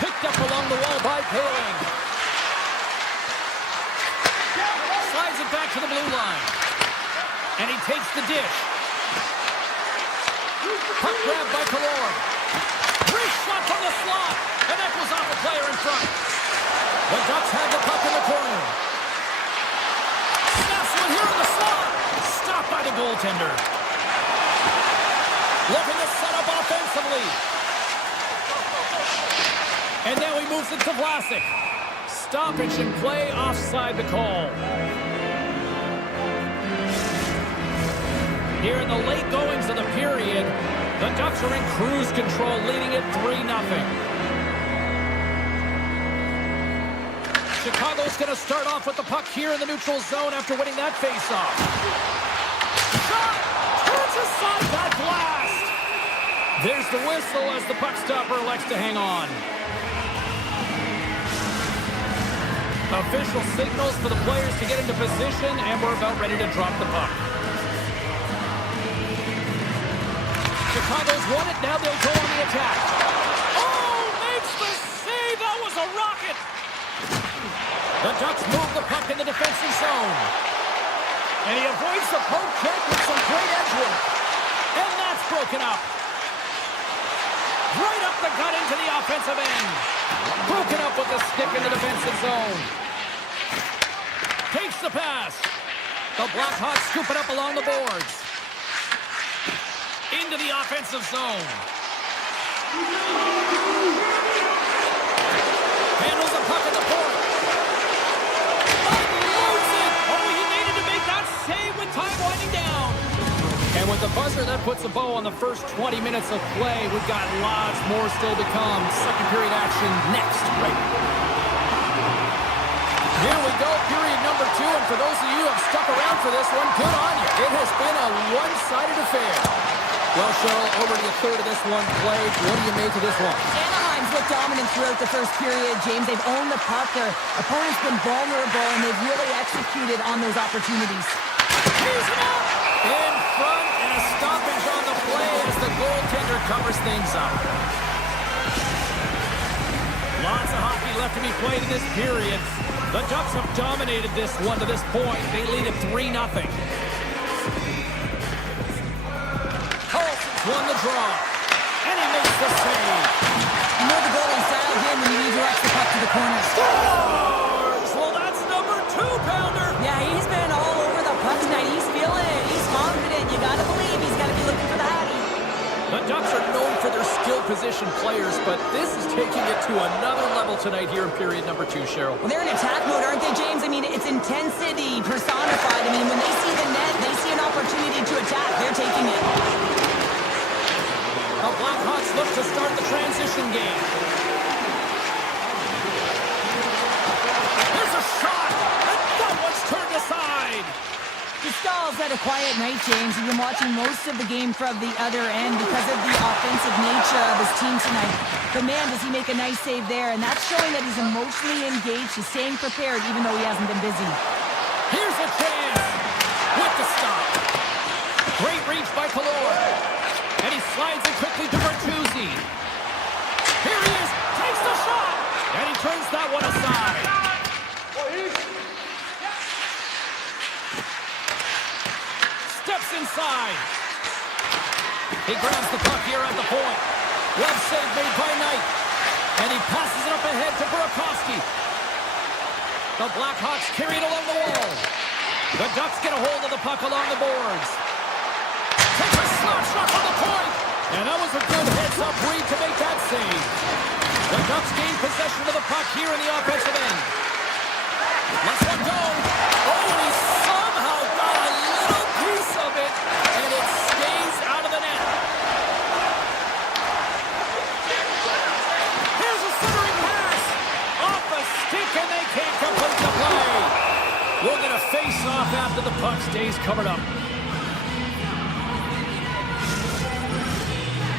Picked up along the wall by Poehling. Slides it back to the blue line. And he takes the dish. Puck grab by Kallorn. Wrist shot from the slot. And that goes off a player in front. The Ducks have the puck in the corner. Snaps one here in the slot. Stopped by the goaltender. Looking to set up offensively. And now he moves it to Vlasic. Stoppage in play, offside the call. Here in the late goings of the period, the Ducks are in cruise control, leading it 3-0. Chicago's going to start off with the puck here in the neutral zone after winning that faceoff. Shot! Turns aside that blast! There's the whistle as the puck stopper elects to hang on. Official signals for the players to get into position, and we're about ready to drop the puck. Chicago's won it, now they'll go on the attack. Oh, makes the save! That was a rocket! The Ducks move the puck in the defensive zone. And he avoids the poke check with some great edge work. And that's broken up. Right up the gut into the offensive end. Broken up with the stick in the defensive zone. Takes the pass. The Blackhawks scoop it up along the boards. into the offensive zone. Handles the puck at the point. Unloads it. Oh, he needed to make that save with time winding down. And with the buzzer, that puts a bow on the first 20 minutes of play. We've got lots more still to come. Second period action next. Right. Here we go, period number 2. And for those of you who have stuck around for this one, good on you. It has been a one-sided affair. Well, Cheryl, over to the third of this one played. What do you make of this one? Anaheim's looked dominant throughout the first period, James. They've owned the puck. Their opponent's been vulnerable, and they've really executed on those opportunities. He's up! In front, and a stoppage on the play as the goaltender covers things up. Lots of hockey left to be played in this period. The Ducks have dominated this one to this point. They lead at 3-0. Carlson's won the draw, and he makes the save. You know the goalie's dialed in when you redirect the puck to the corner. Scores! Well, that's number 2-pounder. Yeah, he's been all over the puck tonight. He's feeling it. He's confident. You got to believe he's got to be looking for the hattie. The Ducks are known for their skill position players, but this is taking it to another level tonight here in period number 2, Cheryl. Well, they're in attack mode, aren't they, James? I mean, it's intensity personified. I mean, when they see the net, they see an opportunity to attack. They're taking it. The Blackhawks look to start the transition game. Here's a shot, and that one's turned aside. Stahl's had a quiet night, James. He's been watching most of the game from the other end because of the offensive nature of his team tonight. But man, does he make a nice save there, and that's showing that he's emotionally engaged. He's staying prepared even though he hasn't been busy. Here's a chance with the stop. Great reach by Kalor. And he slides it quickly to Bertuzzi. Here he is, takes the shot, and he turns that one aside. Steps inside. He grabs the puck here at the point. Well save made by Knight. And he passes it up ahead to Burakovsky. The Blackhawks carry it along the wall. The Ducks get a hold of the puck along the boards. Takes a slap shot from the point. And that was a good heads-up read to make that save. The Ducks gain possession of the puck here in the offensive end. Let's one go. Oh, and he somehow got a little piece of it, and it stays out of the net. Here's a centering pass. Off a stick, and they can't complete the play. We're going to face off after the puck stays covered up.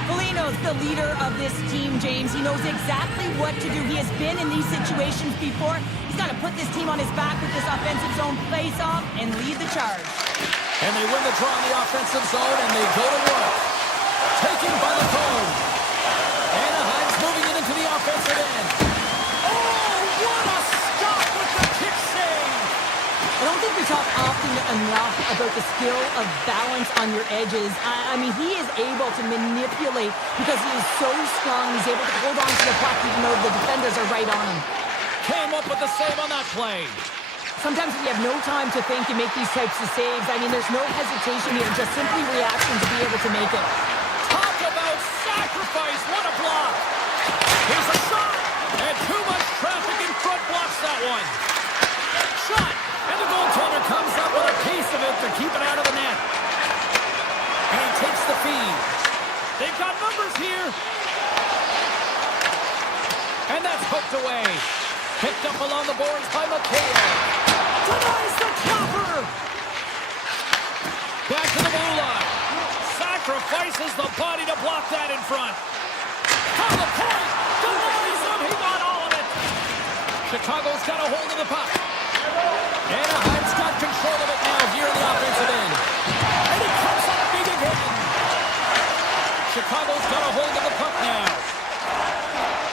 Foligno's the leader of this team, James. He knows exactly what to do. He has been in these situations before. He's got to put this team on his back with this offensive zone face-off and lead the charge. And they win the draw in the offensive zone, and they go to work. Taken by the cone. Anaheim's moving it into the offensive end. Oh, what a stop with the kick save! I don't think we talk often enough about the skill of balance on your edges. I mean, he is able to manipulate because he is so strong. He's able to hold on to the puck even though the defenders are right on him. Came up with the save on that play. Sometimes when you have no time to think and make these types of saves, I mean, there's no hesitation here, just simply reaction to be able to make it. Talk about sacrifice. What a block. Here's a shot. And too much traffic in front blocks that one. Shot. And the goaltender comes up with a piece of it to keep it out of the net. And he takes the feed. They've got numbers here. And that's hooked away. Picked up along the boards by McHale. Denies the chopper. Back to the blue line. Sacrifices the body to block that in front. From the point. Denies him. He got all of it. Chicago's got a hold of the puck. Anaheim's got control of it now here in the offensive end. And he comes up big again. Chicago's got a hold of the puck now.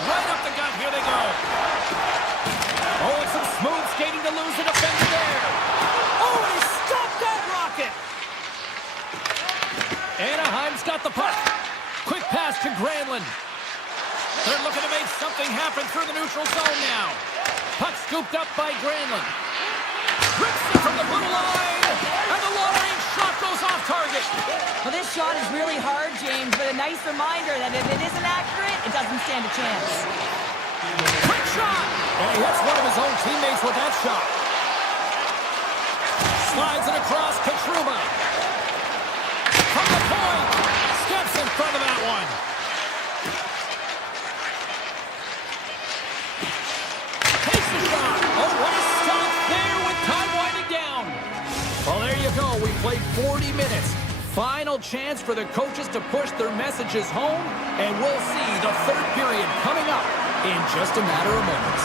Right up the gut. Here they go. Oh, and some smooth skating to lose the defender there. Oh, and he stopped that rocket. Anaheim's got the puck. Quick pass to Granlund. They're looking to make something happen through the neutral zone now. Puck scooped up by Granlund. Rips it from the blue line. And the long-range shot goes off target. Well, this shot is really hard James, but a nice reminder that if it isn't accurate, it doesn't stand a chance. Quick shot! And he hits one of his own teammates with that shot. Slides it across Katruma. From the point. Steps in front of that one. Takes the shot. Oh, what a stop there with time winding down. Well, there you go. We played 40 minutes. Final chance for the coaches to push their messages home, and we'll see the third period coming up in just a matter of moments.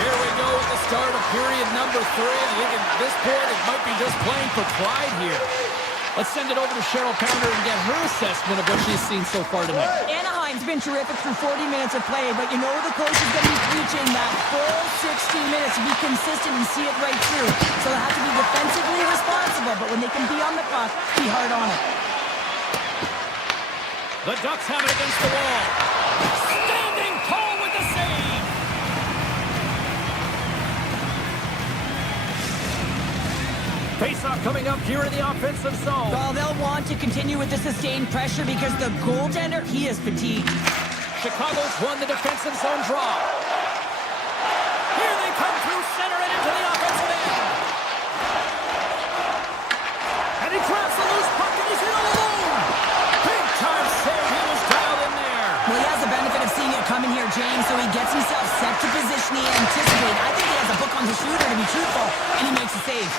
Here we go at the start of period number 3. I think at this point it might be just playing for pride here. Let's send it over to Cheryl Pounder and get her assessment of what she's seen so far tonight. Anaheim's been terrific through 40 minutes of play, but you know the coach is going to be preaching that full 60 minutes to be consistent and see it right through. So they have to be defensively responsible, but when they can be on the puck, be hard on it. The Ducks have it against the wall. Standing tall with the save. Face-off coming up here in the offensive zone. Well, they'll want to continue with the sustained pressure because the goaltender, he is fatigued. Chicago's won the defensive zone draw. Here they come through center and into the offensive end. And he grabs the loose puck and he's in all alone. Big time save. He was dialed in there. Well, he has the benefit of seeing it coming here, James, so he gets himself set to position he anticipated. I think he has a book on the shooter, to be truthful, and he makes a save.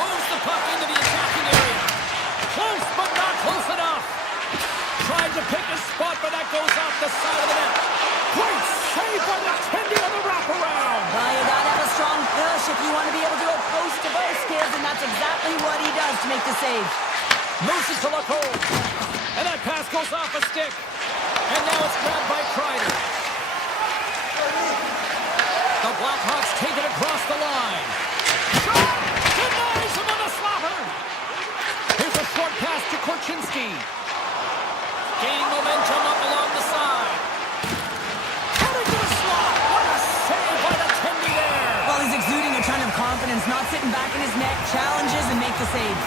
Moves the puck into the attacking area. Close, but not close enough. Tried to pick his spot, but that goes off the side of the net. Great save by the Tendy on the wraparound. Well, you gotta have a strong push if you want to be able to go post to both, kids, and that's exactly what he does to make the save. Moves it to Lacombe. And that pass goes off a stick. And now it's grabbed by Kreider. The Blackhawks take it across the line. Shot! Denies him on the slapper. Here's a short pass to Korchinski. Gaining momentum up along the side. Heading to the slot. What a save by the Tendy there. Well, he's exuding a ton of confidence, not sitting back in his net, challenges and make the save.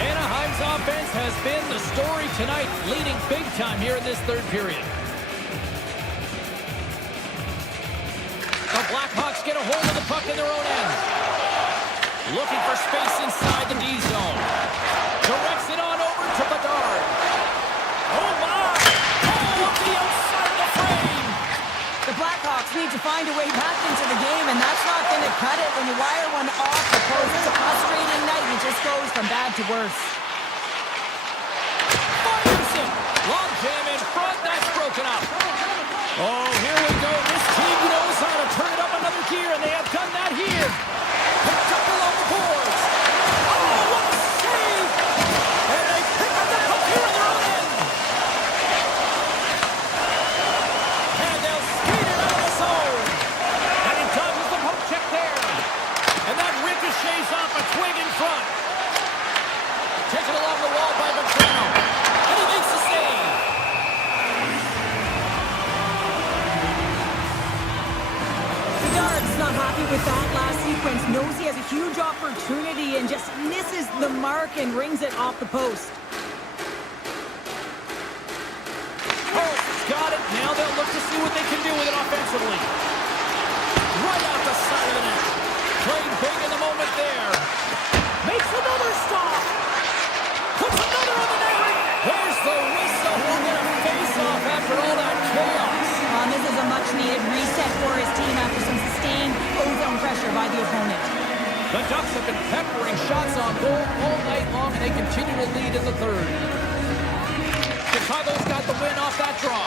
Anaheim's offense has been the story tonight, leading big time here in this third period. The Blackhawks get a hold of the puck in their own end. Looking for space inside the D zone. Directs it on over to Bedard. Oh, my! Oh, up the outside of the frame! The Blackhawks need to find a way back into the game, and that's not going to cut it when you wire one off the post. It's a frustrating night, and it just goes from bad to worse. Fires it! Long jam in front, that's broken up. Oh, here we go. This team knows how to turn it up another gear, and they have done that here. Picked up along the boards. Oh, what a save! And they pick up the puck here in their own end. And they'll skate it out of the zone. And he dodges the poke check there. And that ricochets off a twig in front. Taken along the wall by Vatrano. And he makes the save. Bedard's not happy with that last sequence. Knows he has a huge opportunity and just misses the mark and rings it off the post. Carlson's got it. Now they'll look to see what they can do with it offensively. Right out the side of the net. Playing big in the moment there. Makes another stop. Puts another on the net. There's the whistle. We'll get a face-off after all that chaos. This is a much-needed reset for his team after some sustained ozone pressure by the opponent. The Ducks have been peppering shots on goal all night long, and they continue to lead in the third. Chicago's got the win off that draw.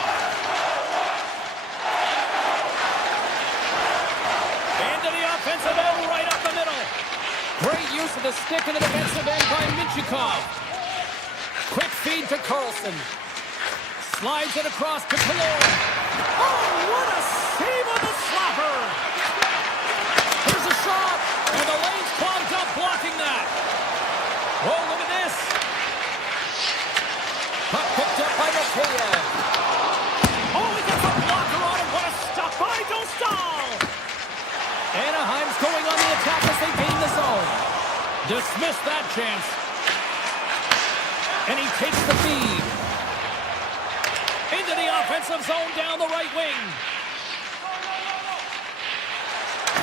Into the offensive end, right up the middle. Great use of the stick in the defensive end by Minchikov. Quick feed to Carlson. Slides it across to Kaloy. Oh, what a save on the slapper! Here's a shot, and the lane's clogged up blocking that. Oh, look at this. Puck picked up by Mikheyev. Oh, he gets a blocker on it. What a stop by Dostal. Anaheim's going on the attack as they gain the zone. Dismissed that chance. And he takes the feed. Into the offensive zone down the right wing.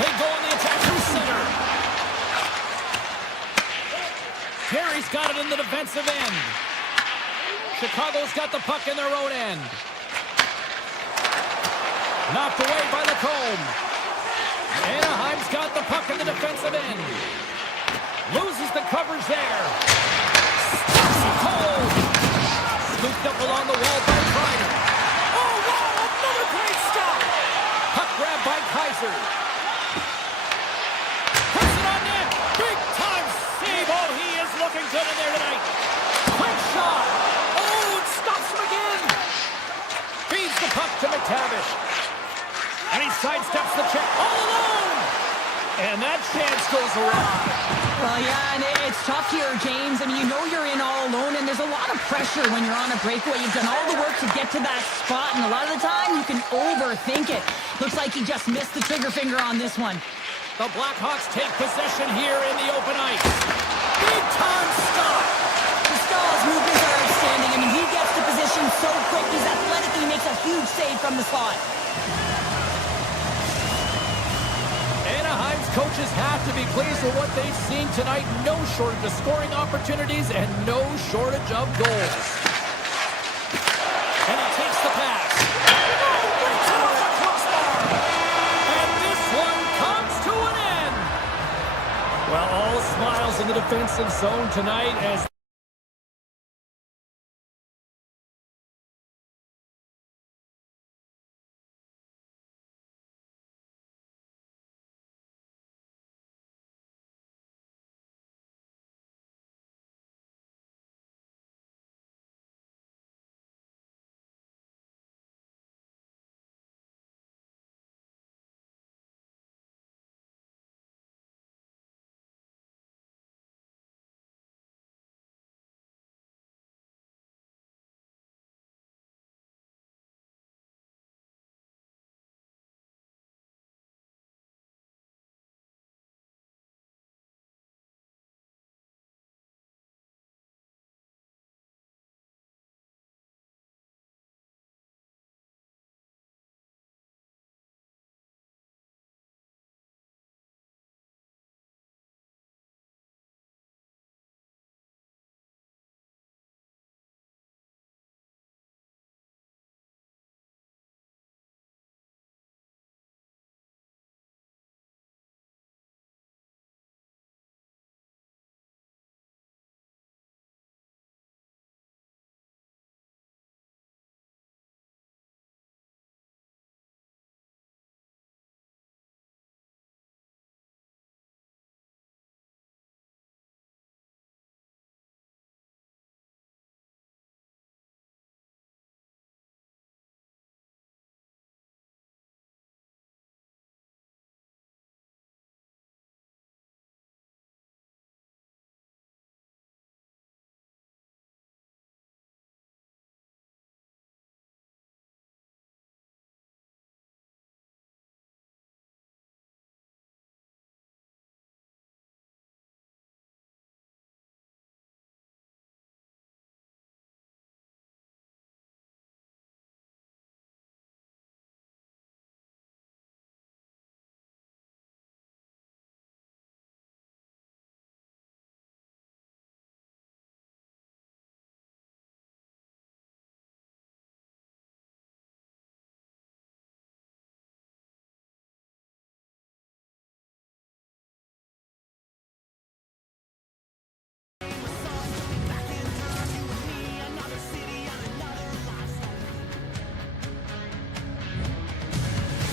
They go on the attack from center. Terry's got it in the defensive end. Chicago's got the puck in their own end. Knocked away by Lacombe. Anaheim's got the puck in the defensive end. Loses the coverage there. Stops it cold. Scooped up along the wall by Kreider. Oh, wow, another great stop. Puck grab by Kaiser. Puts it on net. Big time save. Oh, he is looking good in there tonight. Quick shot. Oh, it stops him again. Feeds the puck to McTavish. And he sidesteps the check all alone. And that chance goes awry. Well, yeah, and it's tough here, James. I mean, you know you're in all alone, and there's a lot of pressure when you're on a breakaway. You've done all the work to get to that spot, and a lot of the time you can overthink it. Looks like he just missed the trigger finger on this one. The Blackhawks take possession here in the open ice. Big time stop. The Stahl's movements are outstanding. I mean, he gets to position so quick. He's athletic, and he makes a huge save from the slot. Anaheim's coaches have to be pleased with what they've seen tonight. No shortage of scoring opportunities and no shortage of goals. And he takes the pass. And this one comes to an end. Well, all smiles in the defensive zone tonight as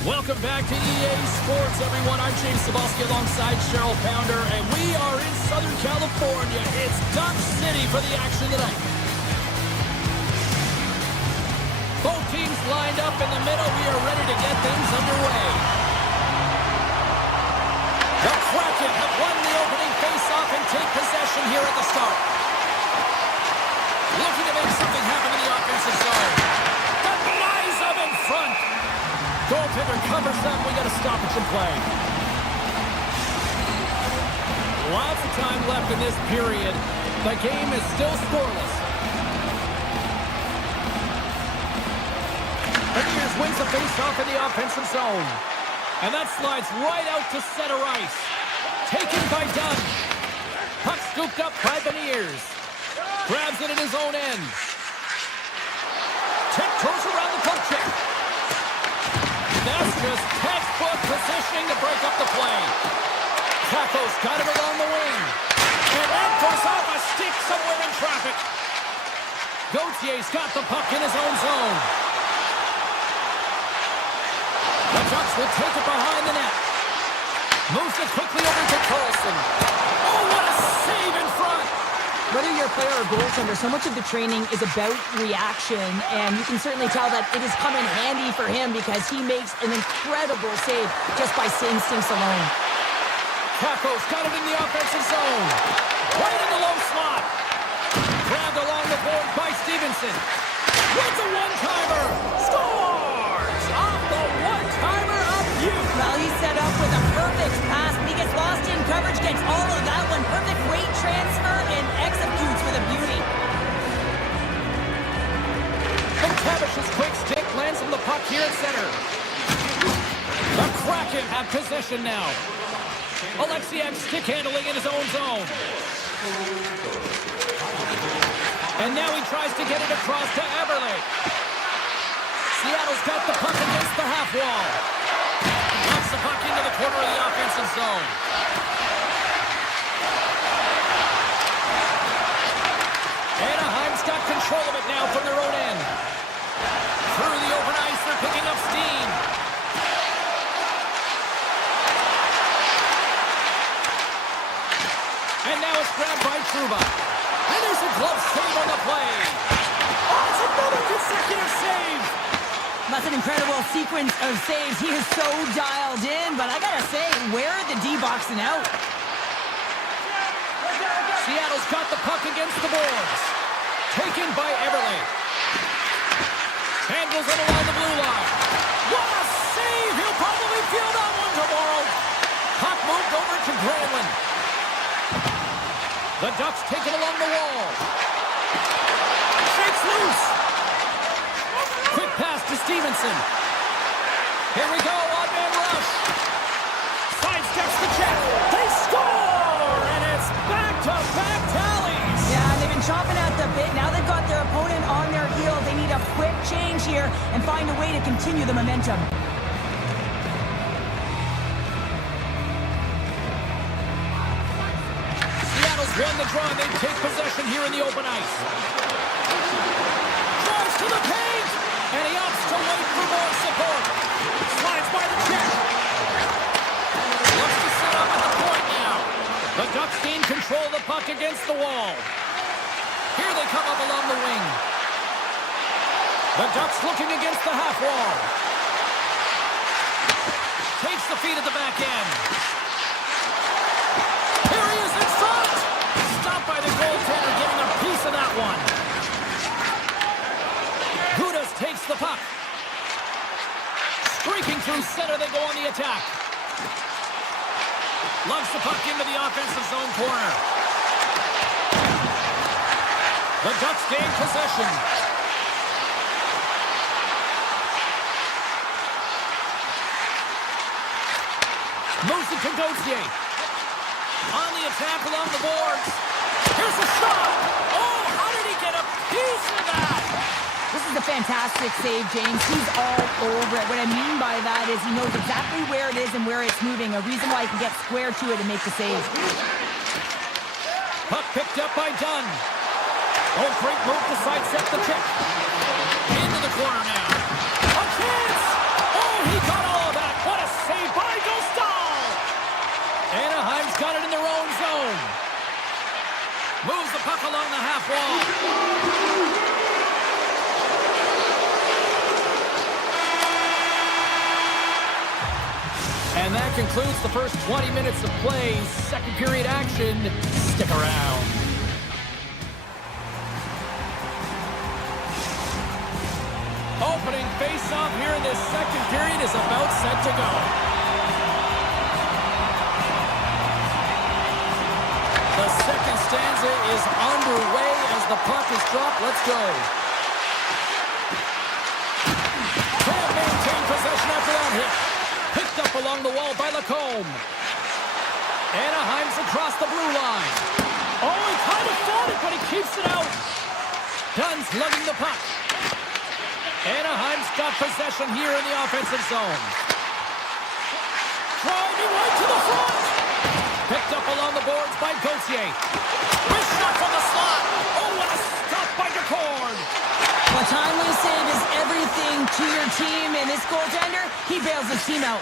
welcome back to EA Sports, everyone. I'm James Cebulski alongside Cheryl Pounder, and we are in Southern California. It's Duck City for the action tonight. Both teams lined up in the middle. We are ready to get things underway. The Kraken have won the opening face-off and take possession here at the start. Looking to make something happen in the offensive zone. Denies them in front. Goaltender covers up. We got a stoppage in play. Lots of time left in this period. The game is still scoreless. Beniers wins the faceoff in the offensive zone. And that slides right out to center ice. Taken by Dunn. Puck scooped up by Beniers. Grabs it at his own end. Tiptoes around the poke check. That's just textbook positioning to break up the play. Kakos got it along the wing. And that goes off a stick somewhere in traffic. Gautier's got the puck in his own zone. The Ducks will take it behind the net. Moves it quickly over to Carlson. Oh, what a save in front! Whether you're a player or goaltender, so much of the training is about reaction, and you can certainly tell that it has come in handy for him because he makes an incredible save just by instincts alone. Kakos got it in the offensive zone. Right in the low slot. Grabbed along the board by Stevenson. With the one-timer. Scores! Off the one-timer of you. Well, he's set up with a perfect pass, but he gets lost in coverage, gets all of that one. Perfect weight transfer and executes with a beauty. McTavish's quick stick lands on the puck here at center. The Kraken have possession now. Alexiak stick handling in his own zone. And now he tries to get it across to Eberle. Seattle's got the puck against the half wall. Knocks the puck into the corner of the offensive zone. Anaheim's got control of it now from their own end. Through the open ice, they're picking up steam. And now it's grabbed by Trouba. And there's a glove save on the play. Oh, it's another consecutive save. That's an incredible sequence of saves. He is so dialed in, but I gotta say, where are the D-boxing out? Seattle's got the puck against the boards. Taken by Eberle. Handles it along the blue line. What a save! He'll probably feel that one tomorrow. Puck moved over to Granlund. The Ducks take it along the wall. Shakes loose. Quick pass to Stevenson. Here we go, odd-man rush. Sidesteps the check. They score! And it's back-to-back tallies. Yeah, they've been chomping at the bit. Now they've got their opponent on their heel. They need a quick change here and find a way to continue the momentum. Won the draw, they take possession here in the open ice. Drives to the paint, and he opts to wait for more support. Slides by the check. Looks to set up at the point now. The Ducks gain control of the puck against the wall. Here they come up along the wing. The Ducks looking against the half wall. Takes the feed at the back end. Here he is in front. Stopped by the goaltender, getting a piece of that one. Gudas takes the puck. Streaking through center, they go on the attack. Loves the puck into the offensive zone corner. The Ducks gain possession. Moves it to Gauthier. On the attack along the boards. Here's a shot. Oh, how did he get a piece of that? This is a fantastic save, James. He's all over it. What I mean by that is he knows exactly where it is and where it's moving. A reason why he can get square to it and make the save. Puck picked up by Dunn. Oh, great move to sidestep the check. Into the corner now. A chance. Oh, he got all of that. What a save by Dostal. Anaheim's got it in their own zone. Moves the puck along the half wall. And that concludes the first 20 minutes of play. Second period action. Stick around. Opening face-off here in this second period is about set to go. second stanza is underway as the puck is dropped. Let's go. Can't maintain possession after that hit. Picked up along the wall by Lacombe. Anaheim's across the blue line. Oh, he kind of fought it, but he keeps it out. Dunn's lugging the puck. Anaheim's got possession here in the offensive zone. Driving right to the front. Picked up along the boards by Gauthier. Wrist shot from the slot. Oh, what a stop by Decord. A timely save is everything to your team, and this goaltender, he bails his team out.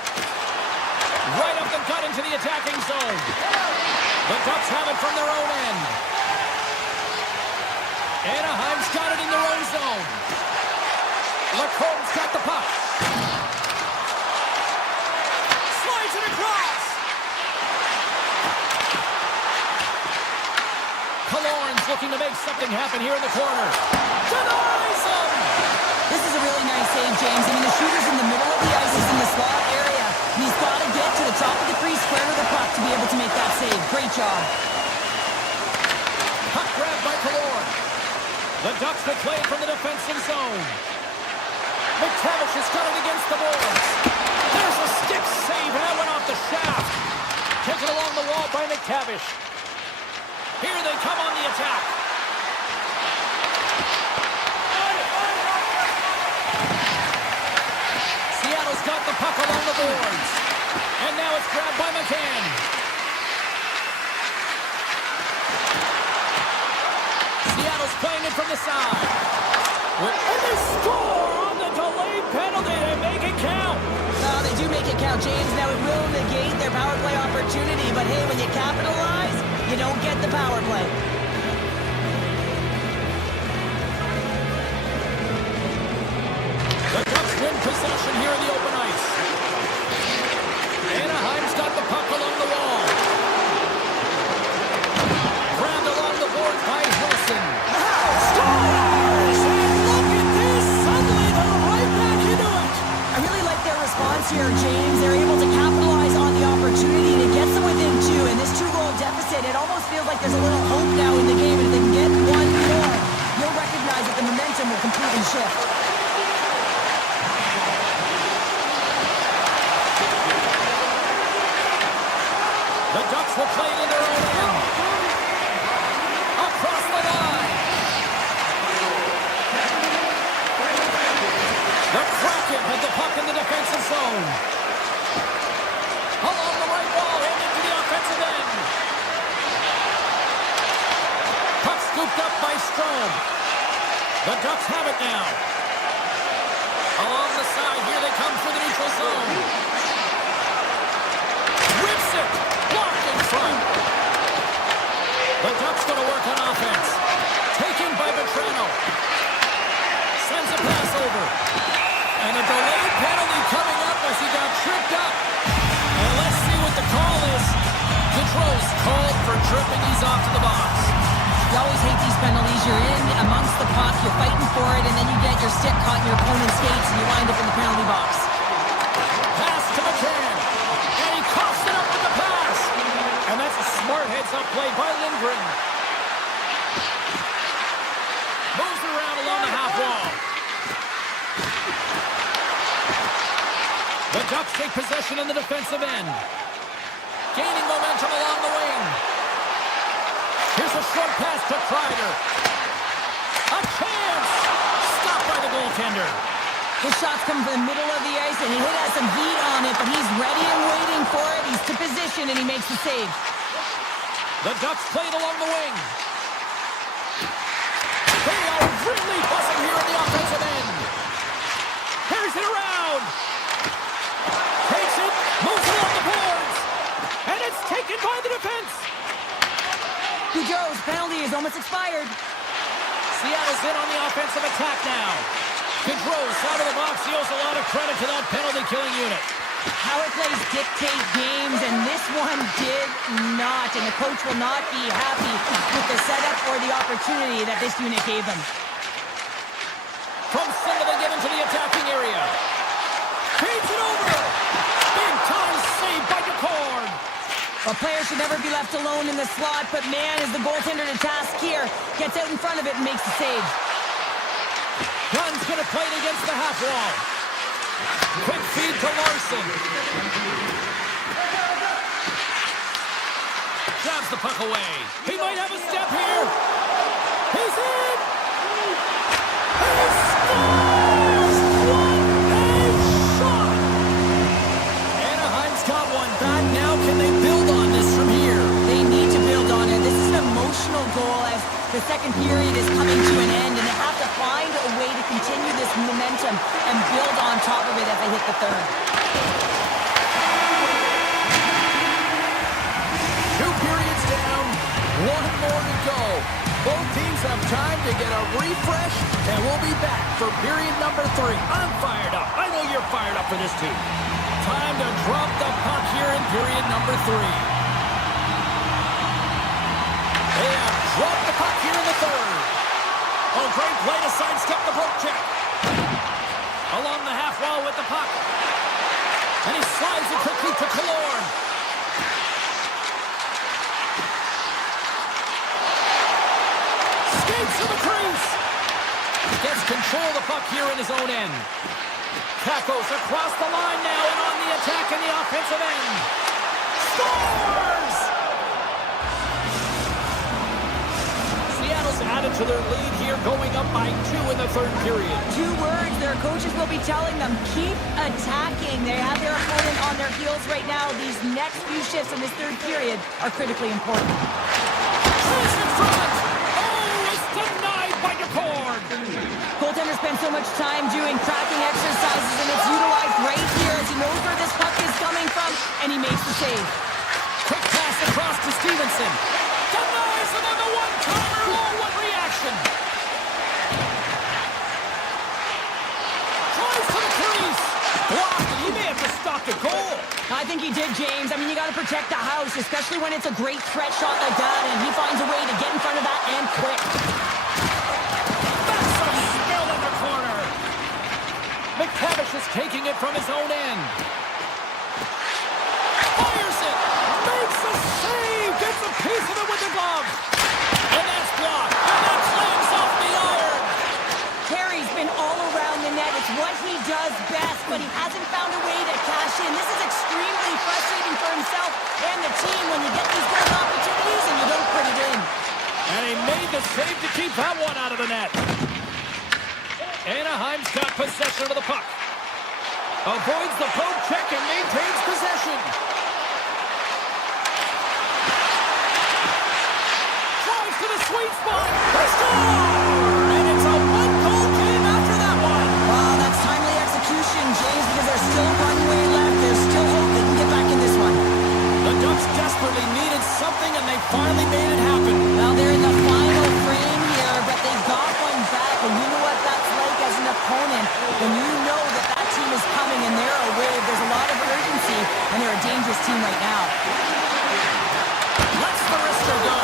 Right up the gut into the attacking zone. The Ducks have it from their own end. Anaheim's got it in their own zone. Lacombe's got the puck. Slides it across. Killorn's looking to make something happen here in the corner. Denies him! This is a really nice save, James. I mean, the shooter's in the middle of the ice. He's in the slot area. He's got to get to the top of the crease, square with the puck to be able to make that save. Great job. Puck grabbed by Killorn. The Ducks will play from the defensive zone. McTavish has got it against the boards. There's a stick save, and that went off the shaft. Taken along the wall by McTavish. Here they come on the attack. Seattle's got the puck along the boards. And now it's grabbed by McCann. Seattle's playing it from the side. And they score on the delayed penalty. They make it count. They do make it count, James. Now it will negate their power play opportunity, but hey, when you capitalize, you don't get the power play. The Ducks win possession here in the open ice. Anaheim's got the puck along the wall. Grabbed along the board by Hilson. Scores! And look at this! Suddenly they're right back into it. I really like their response here, James. They're able to capitalize on the opportunity to get them within two. And this two-goal deficit, it almost feels like there's a little hope now in the game. And if they can get one more, you'll recognize that the momentum will completely shift. The Ducks will play it in their own end. Across the line. The Kraken had the puck in the defensive zone. Along the right wall and into the offensive end. Puck scooped up by Strome. The Ducks have it now. Along the side, here they come for the neutral zone. Rips it. Blocked in front. The Ducks going to work on offense. Taken by Vetrano. Sends a pass over. And a delayed penalty coming up as he got tripped up. And let's see what the call is. Gaudreau's called for tripping. He's off to the box. You always hate these penalties. You're in amongst the puck, you're fighting for it, and then you get your stick caught in your opponent's skates, and you wind up in the penalty box. Pass to McCann. And he coughs it up with the pass. And that's a smart heads-up play by Lindgren. Moves around along the half wall. The Ducks take possession in the defensive end. Gaining momentum along the wing. Here's a short pass to Kreider. A chance! Stopped by the goaltender. His shots come from the middle of the ice, and he has some heat on it, but he's ready and waiting for it. He's to position, and he makes the save. The Ducks played along the wing. They are really buzzing here in the offensive end. Carries it around. Takes it, moves it on the boards. And it's taken by the defense. Gaudreau's penalty is almost expired. Seattle's in on the offensive attack now. Gaudreau's out of the box. He owes a lot of credit to that penalty-killing unit. Power plays dictate games, and this one did not. And the coach will not be happy with the setup or the opportunity that this unit gave them. From center, they get into the attacking area. Feeds it over. Big time save by Decord. A player should never be left alone in the slot, but man, is the goaltender to task here. Gets out in front of it and makes the save. Gunn's going to play it against the half wall. Quick feed to Larson. Grabs the puck away. He might have a step here. He's in. He scores! What a shot! Anaheim's got one back now. Can they build on this from here? They need to build on it. This is an emotional goal as the second period is coming to an end, and they have to find a way to continue this momentum and build on top of it as they hit the third. 2 periods down, 1 more to go. Both teams have time to get a refresh, and we'll be back for period number 3. I'm fired up. I know you're fired up for this team. Time to drop the puck here in period number 3. They have dropped the puck here in the third. Oh, great play to sidestep the poke check. Along the half wall with the puck. And he slides it quickly to Killorn. Skates to the crease. Gets control of the puck here in his own end. Tackles across the line now and on the attack in the offensive end. Scores! Seattle's added to their lead here, going up by 2 in the third period. 2 words their coaches will be telling them: keep attacking. They have their opponent on their heels right now. These next few shifts in this third period are critically important. Chase in front! Oh, it's denied by Decord! Goaltender spends so much time doing cracking exercises, and it's utilized right here as he knows where this puck is coming from, and he makes the save. Quick pass across to Stevenson. Denies him on the one-timer. Oh, what reaction! Tries to the crease. Blocked, and he may have just stopped a goal. I think he did, James. I mean, you got to protect the house, especially when it's a great threat shot like that, and he finds a way to get in front of that and quick. That's a spill in the corner. McTavish is taking it from his own end. Fires it. Makes a save. Gets a piece of it with the glove. And that's blocked. And that slams off the iron. Carey's been all around the net. It's what he does best, but he hasn't found a way to cash in. This is extremely frustrating for himself and the team when you get these goal opportunities and you don't put it in. And he made the save to keep that one out of the net. Anaheim's got possession of the puck. Avoids the poke check and maintains possession. Drives to the sweet spot. They score! And it's a one-goal game after that one. Wow, that's timely execution, James, because there's still runway left. There's still hope they can get back in this one. The Ducks desperately needed something, and they finally made it happen. Well, they're in the final frame here, but they got one back, and you know what that's like as an opponent. When you know that that team is coming and they're aware, there's a lot of urgency, and they're a dangerous team right now. Lets the wrister go,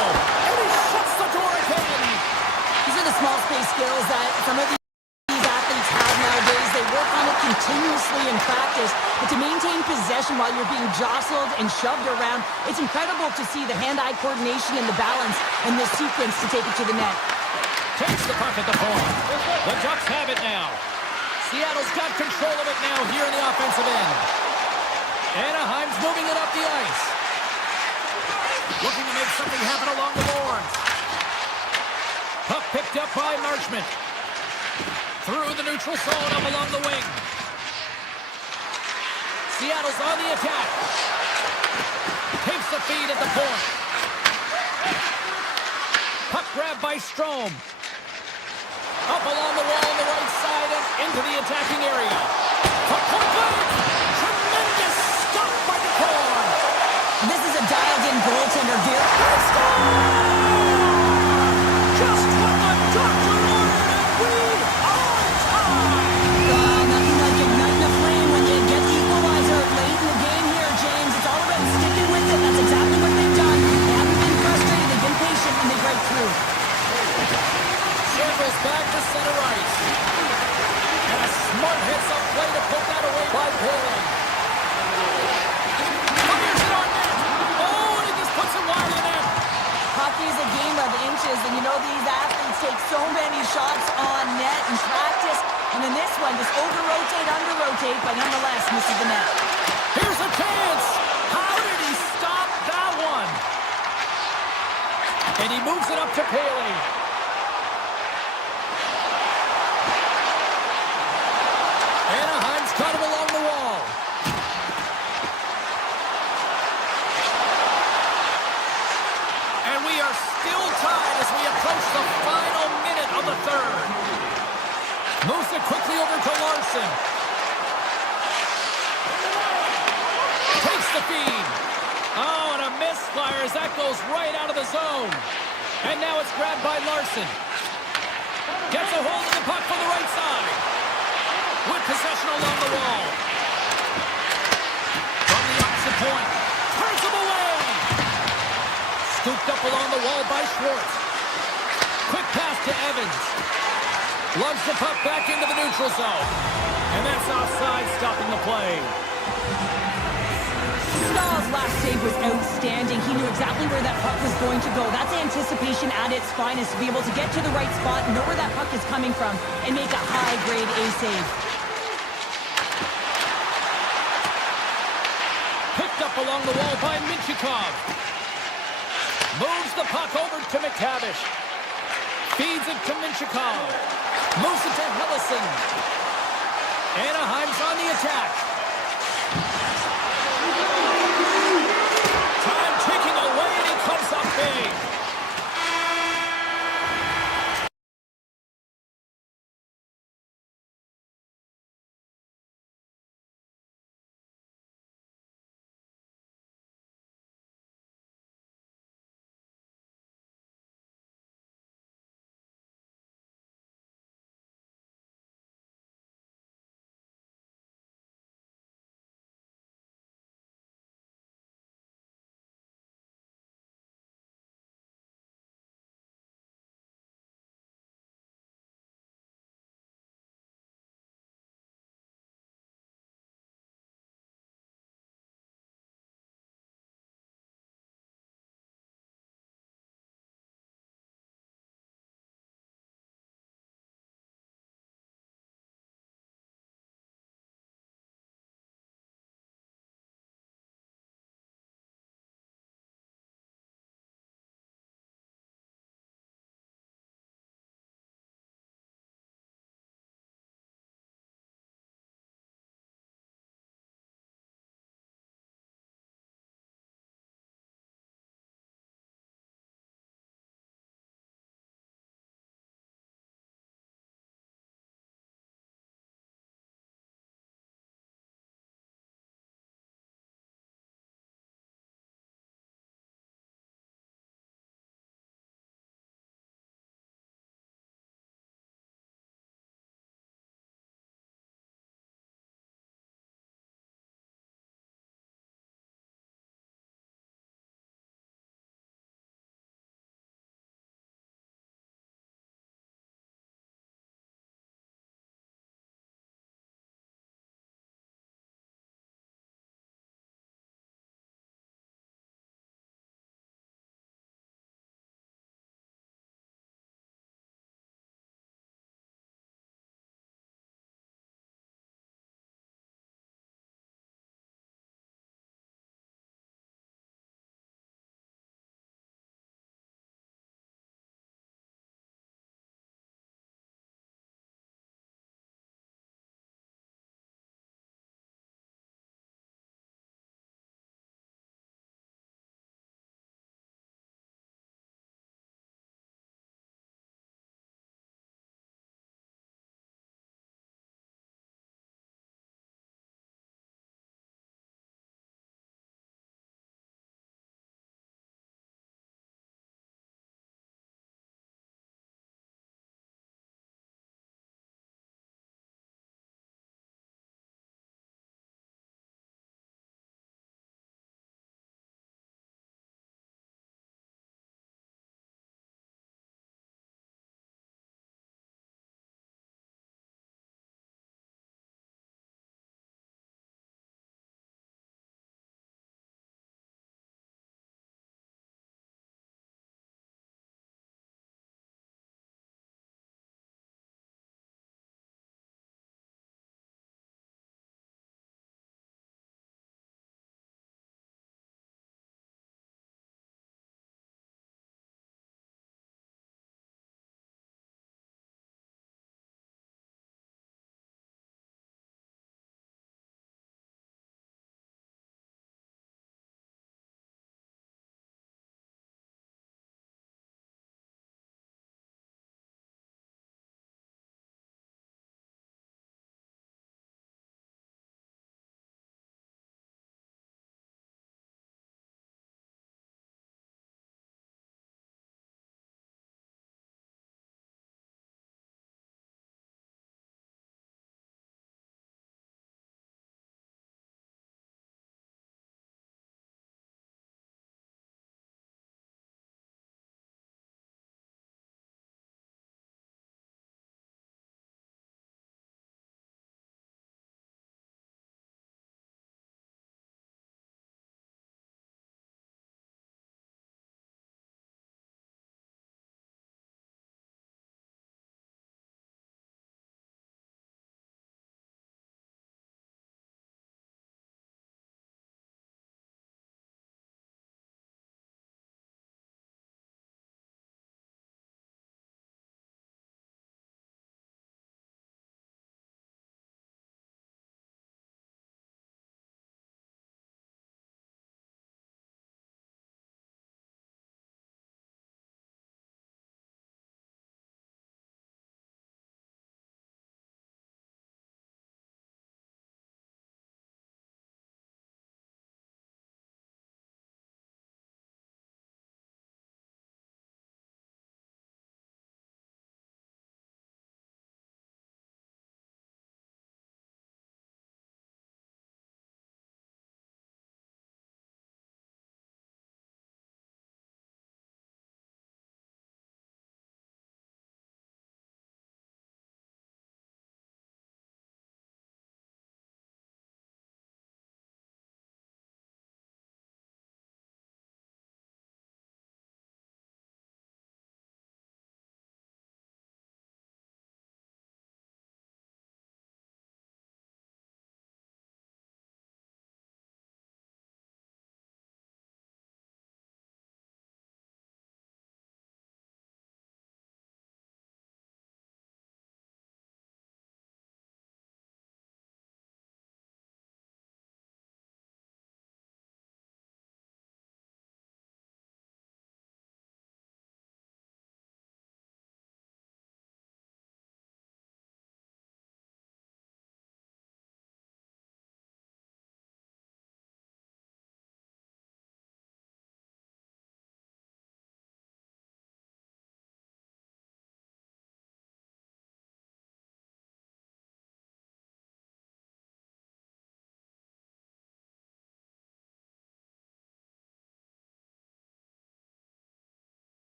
and he shuts the door again. These are the small space skills that some of these athletes have nowadays. They work on it continuously in practice, but to maintain possession while you're being jostled and shoved around, it's incredible to see the hand-eye coordination and the balance in this sequence to take it to the net. Takes the puck at the point. The Ducks have it now. Seattle's got control of it now here in the offensive end. Anaheim's moving it up the ice. Looking to make something happen along the boards. Puck picked up by Marchment. Through the neutral zone up along the wing. Seattle's on the attack. Takes the feed at the point. Puck grab by Strome. Up along the wall on the right side and into the attacking area. Puck point blank. Tremendous stop by Decord. This is a dialed-in goaltender here. Just what the doctor ordered, and we are tied. Nothing like igniting a flame when you get the equalizer late in the game here, James. It's all about sticking with it. That's exactly what they've done. They haven't been frustrated. They've been patient, and they break through. Circles back to center ice. And a smart hits up play to put that away by Paul. And you know these athletes take so many shots on net in practice. And then this one, just over-rotate, under-rotate, but nonetheless misses the net. Here's a chance. How did he stop that one? And he moves it up to Paley. Anaheim's got him along the wall. And we are still tied as we approach the final minute of the third. Moves it quickly over to Larson. Takes the feed. Oh, and a misfire as that goes right out of the zone. And now it's grabbed by Larson. Gets a hold of the puck from the right side. With possession along the wall. From the opposite point. Turns him away. Scooped up along the wall by Schwartz. Quick pass to Evans. Lugs the puck back into the neutral zone. And that's offside, stopping the play. Stahl's last save was outstanding. He knew exactly where that puck was going to go. That's anticipation at its finest, to be able to get to the right spot, know where that puck is coming from, and make a high-grade A save. Picked up along the wall by Minchikov. Moves the puck over to McTavish. Feeds it to Minchikov. Moves it to Hellison. Anaheim's on the attack.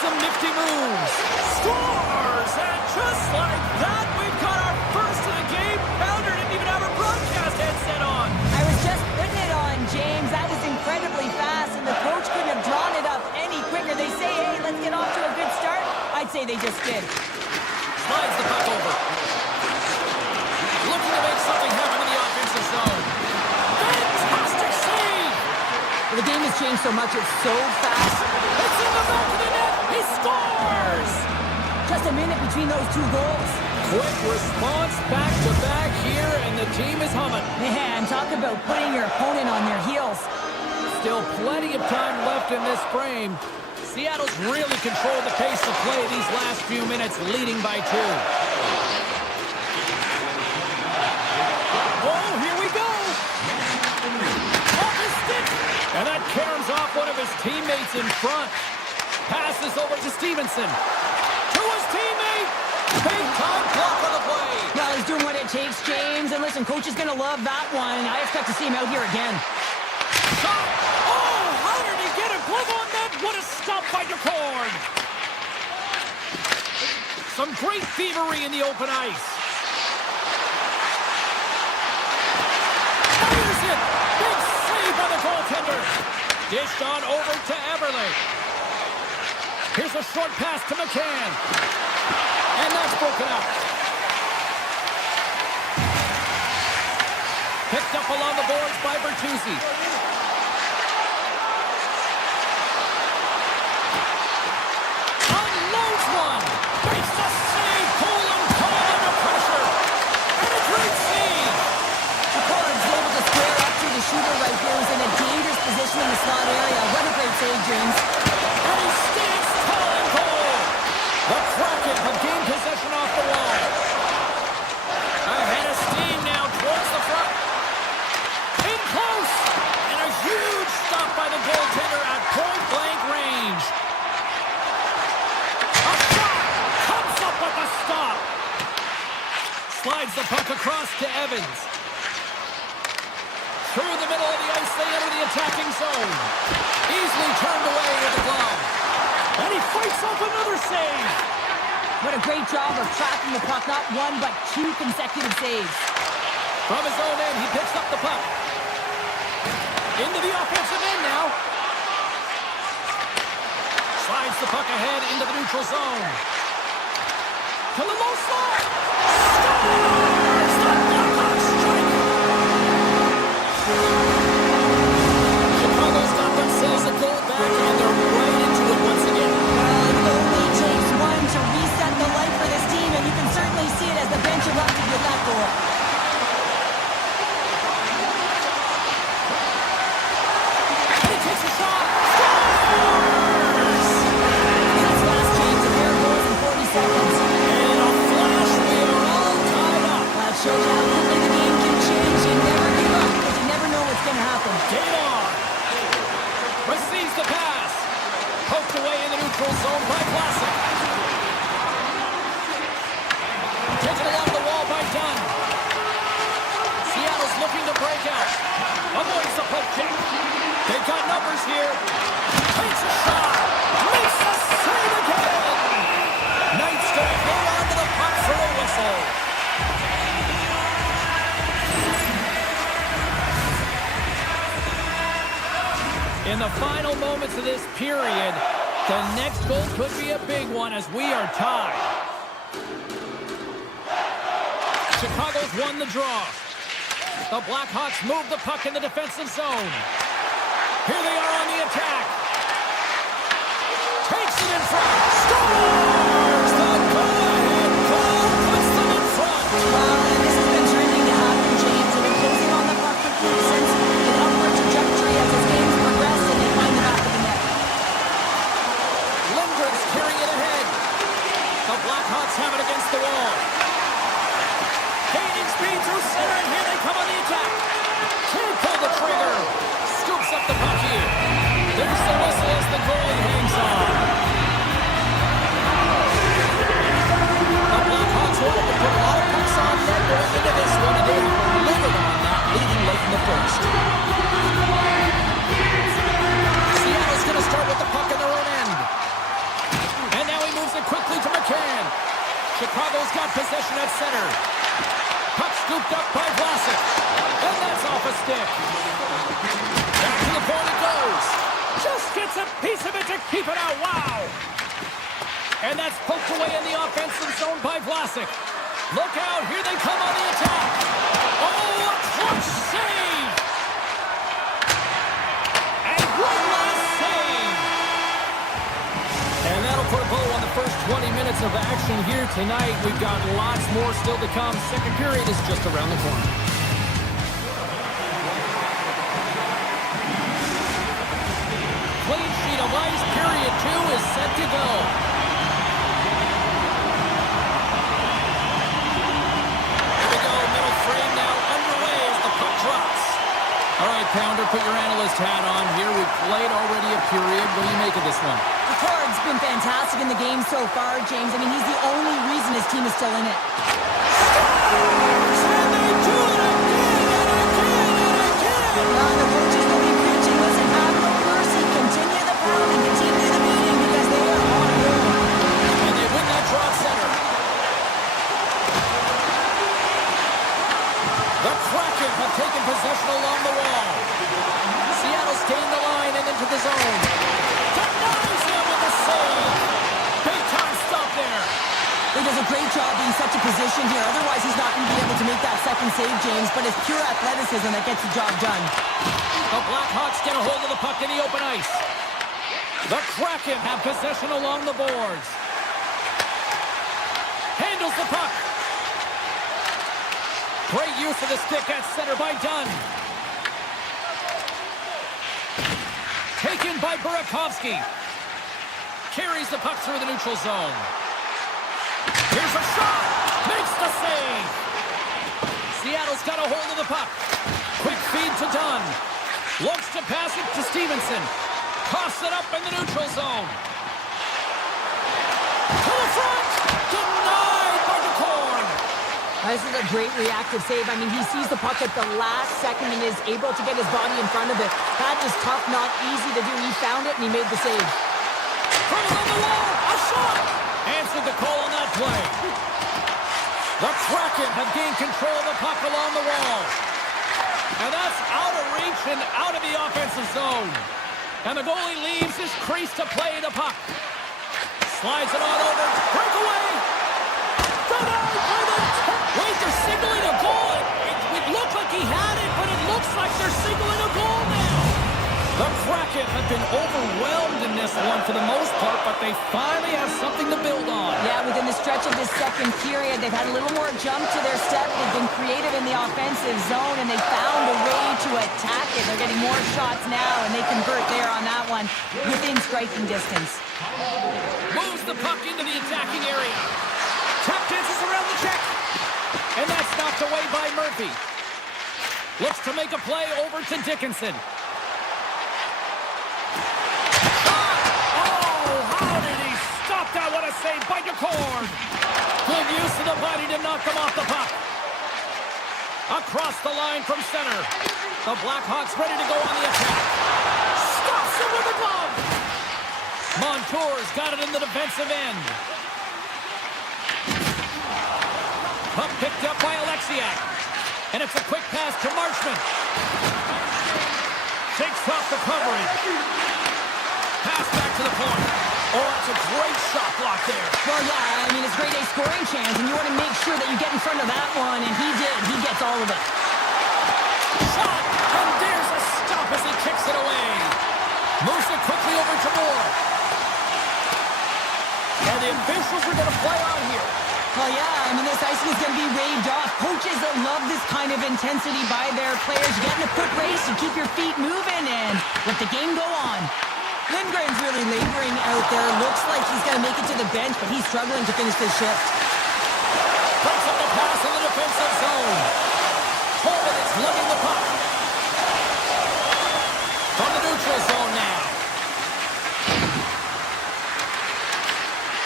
some nifty moves. Scores! And just like that, we've got our first of the game. Pounder didn't even have her broadcast headset on. I was just putting it on, James. That was incredibly fast, and the coach couldn't have drawn it up any quicker. They say, hey, let's get off to a good start. I'd say they just did. Slides the puck over. Looking to make something happen in the offensive zone. Fantastic save! Well, the game has changed so much. It's so fast. It's in the back of the net. He scores! Just a minute between those two goals. Quick response back-to-back here, and the team is humming. Man, talk about putting your opponent on their heels. Still plenty of time left in this frame. Seattle's really controlled the pace of play these last few minutes, leading by 2. Oh, here we go! Off his stick! And that caroms off one of his teammates in front. Passes over to Stevenson. To his teammate! Big-time block on the play! Well, he's doing what it takes, James. And listen, coach is going to love that one. I expect to see him out here again. Shot! Oh, how did he get a glove on that? What a stop by DeCord! Some great thievery in the open ice. Fires it! Big save by the goaltender. Dished on over to Everly. Here's a short pass to McCann. And that's broken up. Picked up along the boards by Bertuzzi. Unloads one. Makes the save. Cool and calm under pressure. And a great save. DeCord's able to square up to the shooter right here. He's in a dangerous position in the slot area. What a great save, James. And he stands tall and goal. The Kraken have gained possession off the wall. Ahead of steam now towards the front. In close. And a huge stop by the goaltender at point-blank range. A shot. Comes up with the stop. Slides the puck across to Evans. Through the middle of the ice, they enter the attacking zone. Easily turned away with the glove. And he fights off another save. What a great job of tracking the puck. Not one, but 2 consecutive saves. From his own end, he picks up the puck. Into the offensive end now. Slides the puck ahead into the neutral zone. To the low slot. Scores! The Blackhawks strike. Chicago's got themselves a goal back, and they're right into it once again. It only takes one to reset the light for this team, and you can certainly see it as the bench erupted with that goal. And he takes a shot. Scores! That's last chance, a pair of goals in 40 seconds. And a flash, we are all tied up. That shows you how quickly the game can change. You never give up, because you never know what's going to happen. Game on. Receives the pass. Poked away in the neutral zone by Classic. Taken along the wall by Dunn. Seattle's looking to break out. Avoids the poke check. They've got numbers here. Takes a shot. Makes the save again. Knight's going to hold on to the puck for a whistle. In the final moments of this period, the next goal could be a big one as we are tied. Chicago's won the draw. The Blackhawks move the puck in the defensive zone. Here they are on the attack. Takes it in front. Scores! The go-ahead goal puts them in front. This has been trending to happen, James. They've been closing on the puck since an upward trajectory as this game's progressed, and they find the back of the net. Lindgren's carrying it ahead. The Blackhawks have it against the wall. Gaining speed through center, and here they come on the attack. Can't pull the trigger. Scoops up the puck here. There's the whistle as the goalie hangs on. The Blackhawks wanted to put a lot of pucks on net going into this one, and they have delivered on that, leading late in the first. Seattle's going to start with the puck in their own end. Keep it out, wow! And that's poked away in the offensive zone by Vlasic. Look out, here they come on the attack. Oh, a clutch save! And one last save! And that'll put a bow on the first 20 minutes of action here tonight. We've got lots more still to come. Second period is just around the corner. Clean sheet of ice, period 2 is set to go. All right, Pounder, put your analyst hat on here. We've played already a period. What do you make of this one? Picard's been fantastic in the game so far, James. I mean, he's the only reason his team is still in it. And they do it again and again. The coaches will be preaching, listen, have no mercy, continue the pounding, continue the beating, because they are on a roll. And they win that draw center. The Kraken have taken possession along the wall. Seattle's gained the line and into the zone. Denies him with a save. Big time stop there. He does a great job being such a position here. Otherwise, he's not going to be able to make that second save, James. But it's pure athleticism that gets the job done. The Blackhawks get a hold of the puck in the open ice. The Kraken have possession along the boards. Handles the puck. Great use of the stick at center by Dunn. Taken by Burakovsky. Carries the puck through the neutral zone. Here's a shot. Makes the save. Seattle's got a hold of the puck. Quick feed to Dunn. Looks to pass it to Stevenson. Coughs it up in the neutral zone. To the front. Denied by the corn. This is a great reactive save. I mean, he sees the puck at the last second and is able to get his body in front of it. That is tough, not easy to do. He found it and he made the save. Put it on the wall. A shot. Answered the call on that play. The Kraken have gained control of the puck along the wall. And that's out of reach and out of the offensive zone. And the goalie leaves his crease to play the puck. Slides it on over. Breakaway. Denied by the... Wait, they're signaling a goal. It looked like he had it, but it looks like they're signaling a goal now. The Kraken have been overwhelmed in this one for the most part, but they finally have something to build on. Yeah, within the stretch of this second period, they've had a little more jump to their step. They've been creative in the offensive zone, and they found a way to attack it. They're getting more shots now, and they convert there on that one within striking distance. Moves the puck into the attacking area. Tap dances around the check. And that's knocked away by Murphy. Looks to make a play over to Dickinson. How did he stop that? What a save by DeCord. Good use of the body to knock them off the puck. Across the line from center. The Blackhawks ready to go on the attack. Stops him with a glove. Montour's got it in the defensive end. Puck picked up by Alexiak. And it's a quick pass to Marchment. Shakes off the coverage. Pass back to the point. Oh, that's a great shot block there. Well, yeah, I mean, it's grade A scoring chance, and you want to make sure that you get in front of that one, and he did. He gets all of it. Shot, and there's a stop as he kicks it away. Moves it quickly over to Moore. And the officials are going to play on here. Well, yeah, I mean, this icing is going to be waved off. Coaches that love this kind of intensity by their players. You get in a foot race, you keep your feet moving, and let the game go on. Lindgren's really laboring out there. Looks like he's going to make it to the bench, but he's struggling to finish this shift. Breaks up the pass in the defensive zone. Coleman is lugging the puck. From the neutral zone now.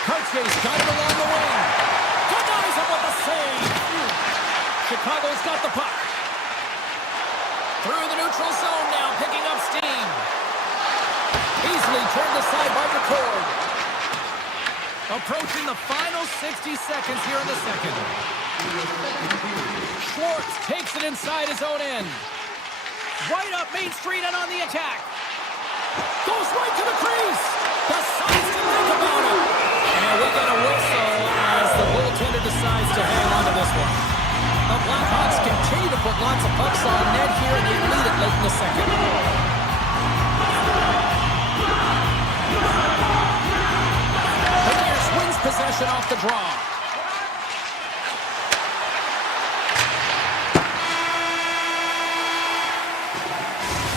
Cartier's got it along the wing. Denies him with a save. Chicago's got the puck. Through the neutral zone now, picking up steam. Easily turned aside by DeCord. Approaching the final 60 seconds here in the second. Schwartz takes it inside his own end. Right up Main Street and on the attack. Goes right to the crease. Decides to think about it. And we get a whistle as the goaltender decides to hang on to this one. The Blackhawks continue to put lots of pucks on net here, and they lead it late in the second. Beniers wins possession off the draw.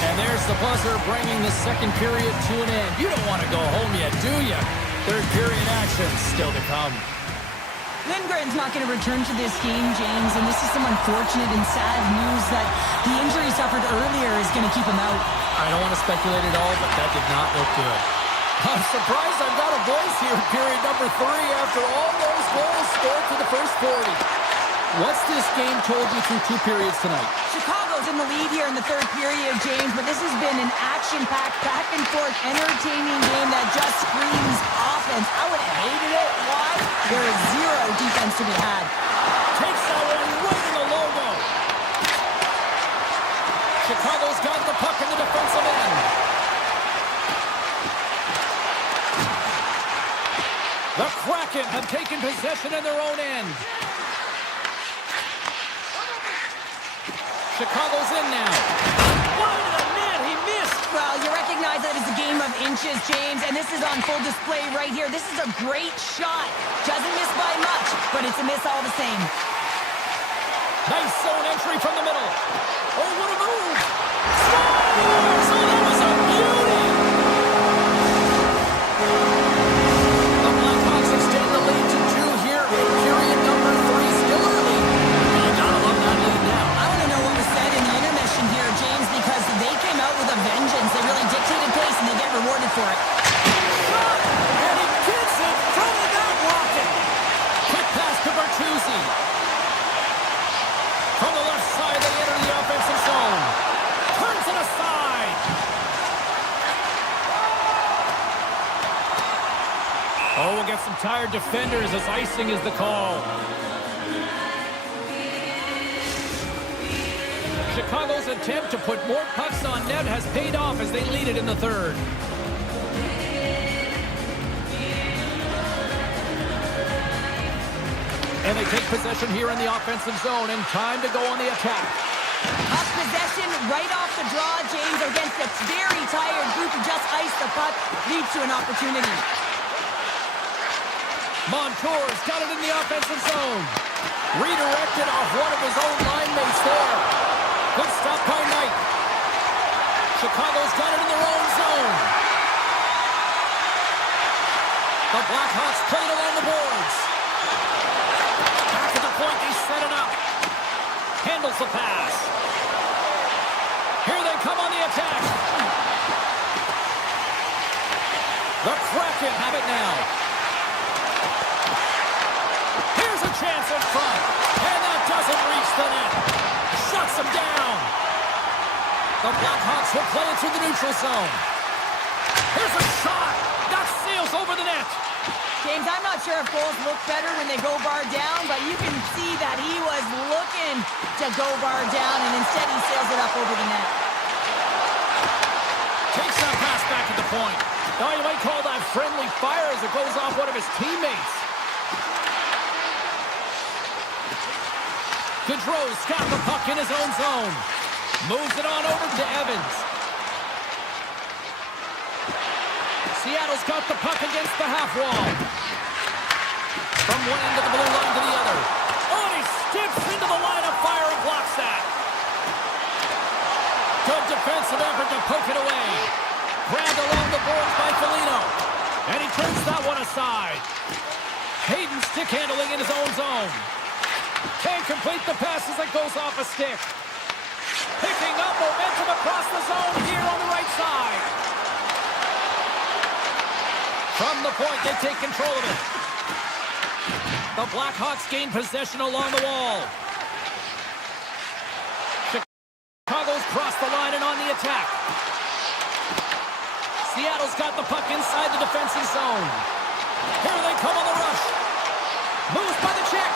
And there's the buzzer bringing the second period to an end. You don't want to go home yet, do you? Third period action still to come. Lindgren's not going to return to this game, James, and this is some unfortunate and sad news that the injury suffered earlier is going to keep him out. I don't want to speculate at all, but that did not look good. I'm surprised I've got a voice here, period number 3, after all those goals scored for the first 40. What's this game told you through 2 periods tonight? Chicago's in the lead here in the third period, James, but this has been an action-packed, back-and-forth, entertaining game that just screams offense. I would have hated it. Why? There is zero defense to be had. Takes that one right in the logo. Chicago's got the puck in the defensive end. The Kraken have taken possession in their own end. Chicago's in now. Wide of the net, he missed. Well, you recognize that it's a game of inches, James, and this is on full display right here. This is a great shot. Doesn't miss by much, but it's a miss all the same. Nice zone entry from the middle. Oh, what a move. Scores! Oh, that was a beauty. The Blackhawks extend the lead to 2 here in period number 3. Still early. You gotta love that lead now. I want to know what was said in the intermission here, James, because they came out with a vengeance. They really dictated pace, and they get rewarded for it. Shot! And he gets it from that rocket. Quick pass to Bertuzzi. From the left side, they enter the offensive zone. Turns it aside. Oh, we'll get some tired defenders as icing is the call. Chicago's attempt to put more pucks on net has paid off as they lead it in the third. And they take possession here in the offensive zone, and time to go on the attack. Puck possession right off the draw, James, against a very tired group who just iced the puck, leads to an opportunity. Montour's got it in the offensive zone. Redirected off one of his own line mates there. Good stop by Knight. Chicago's got it in their own zone. The Blackhawks played along the boards. Back at the point, they set it up. Handles the pass. Here they come on the attack. The Kraken have it now. Here's a chance in front. And that doesn't reach the net. Shuts him down. The Blackhawks will play it through the neutral zone. Here's a shot. That sails over the net. James, I'm not sure if goals look better when they go bar down, but you can see that he was looking to go bar down, and instead he sails it up over the net. Takes that pass back at the point. Now you might call that friendly fire as it goes off one of his teammates. Gaudreau's got the puck in his own zone. Moves it on over to Evans. Seattle's got the puck against the half wall. From one end of the blue line to the other. Oh, and he steps into the line of fire and blocks that. Good defensive effort to poke it away. Grabbed along the boards by Foligno. And he turns that one aside. Hayden stick handling in his own zone. Can't complete the pass as it goes off a stick. Picking up momentum across the zone here on the right side. From the point, they take control of it. The Blackhawks gain possession along the wall. Chicago's crossed the line and on the attack. Seattle's got the puck inside the defensive zone. Here they come on the rush. Moves by the check.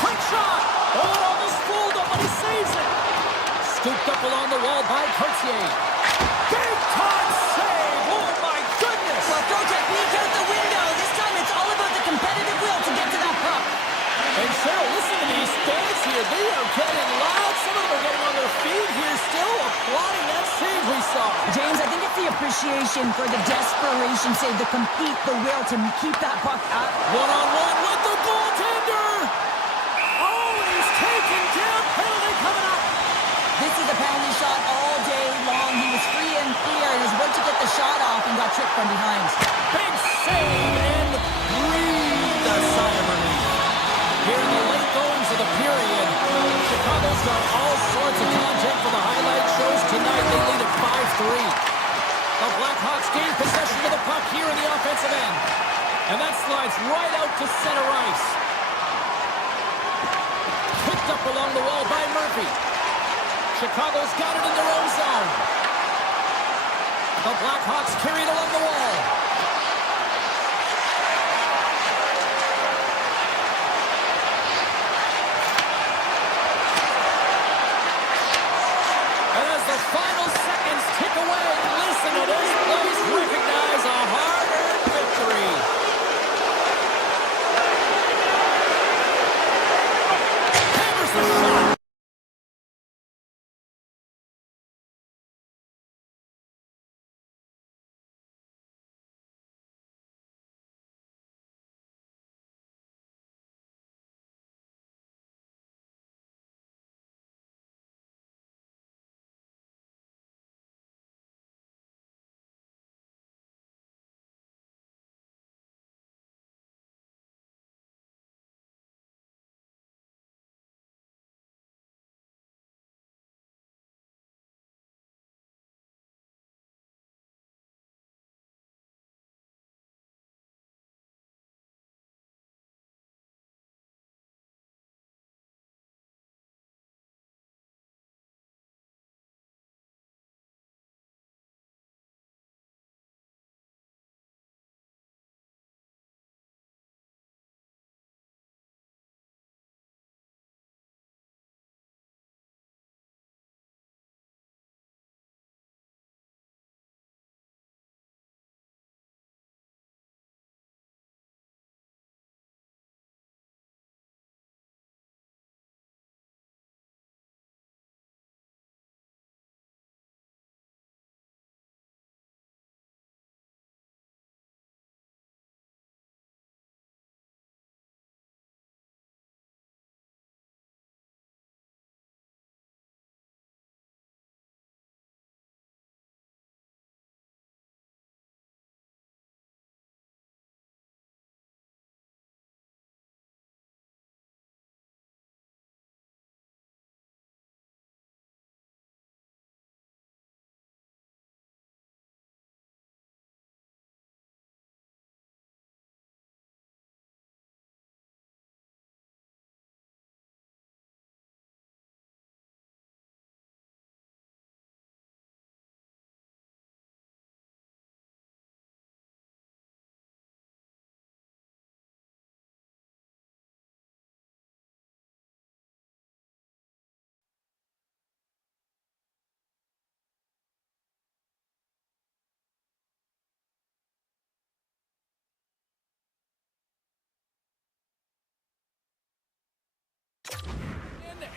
Quick shot. Oh, it almost fooled him, but he saves it. Scooped up along the wall by Courtier. Big time save. Oh, my goodness. Well, don't face-off. James, I think it's the appreciation for the desperation save, the compete, the will to keep that puck up. One-on-one with the goaltender. Oh, he's taken down. Penalty coming up. This is a penalty shot all day long. He was free and clear and was about to get the shot off and got tripped from behind. Big save and breathed a sigh of relief. Here in the late goings of the period, Chicago's got all sorts of content for the highlight shows tonight. They lead at 5-3. The Blackhawks gain possession of the puck here in the offensive end. And that slides right out to center ice. Picked up along the wall by Murphy. Chicago's got it in their own zone. The Blackhawks carry it along the wall. And as the final seconds tick away, listen to this place recognize a hard-earned victory. Hammers the shot.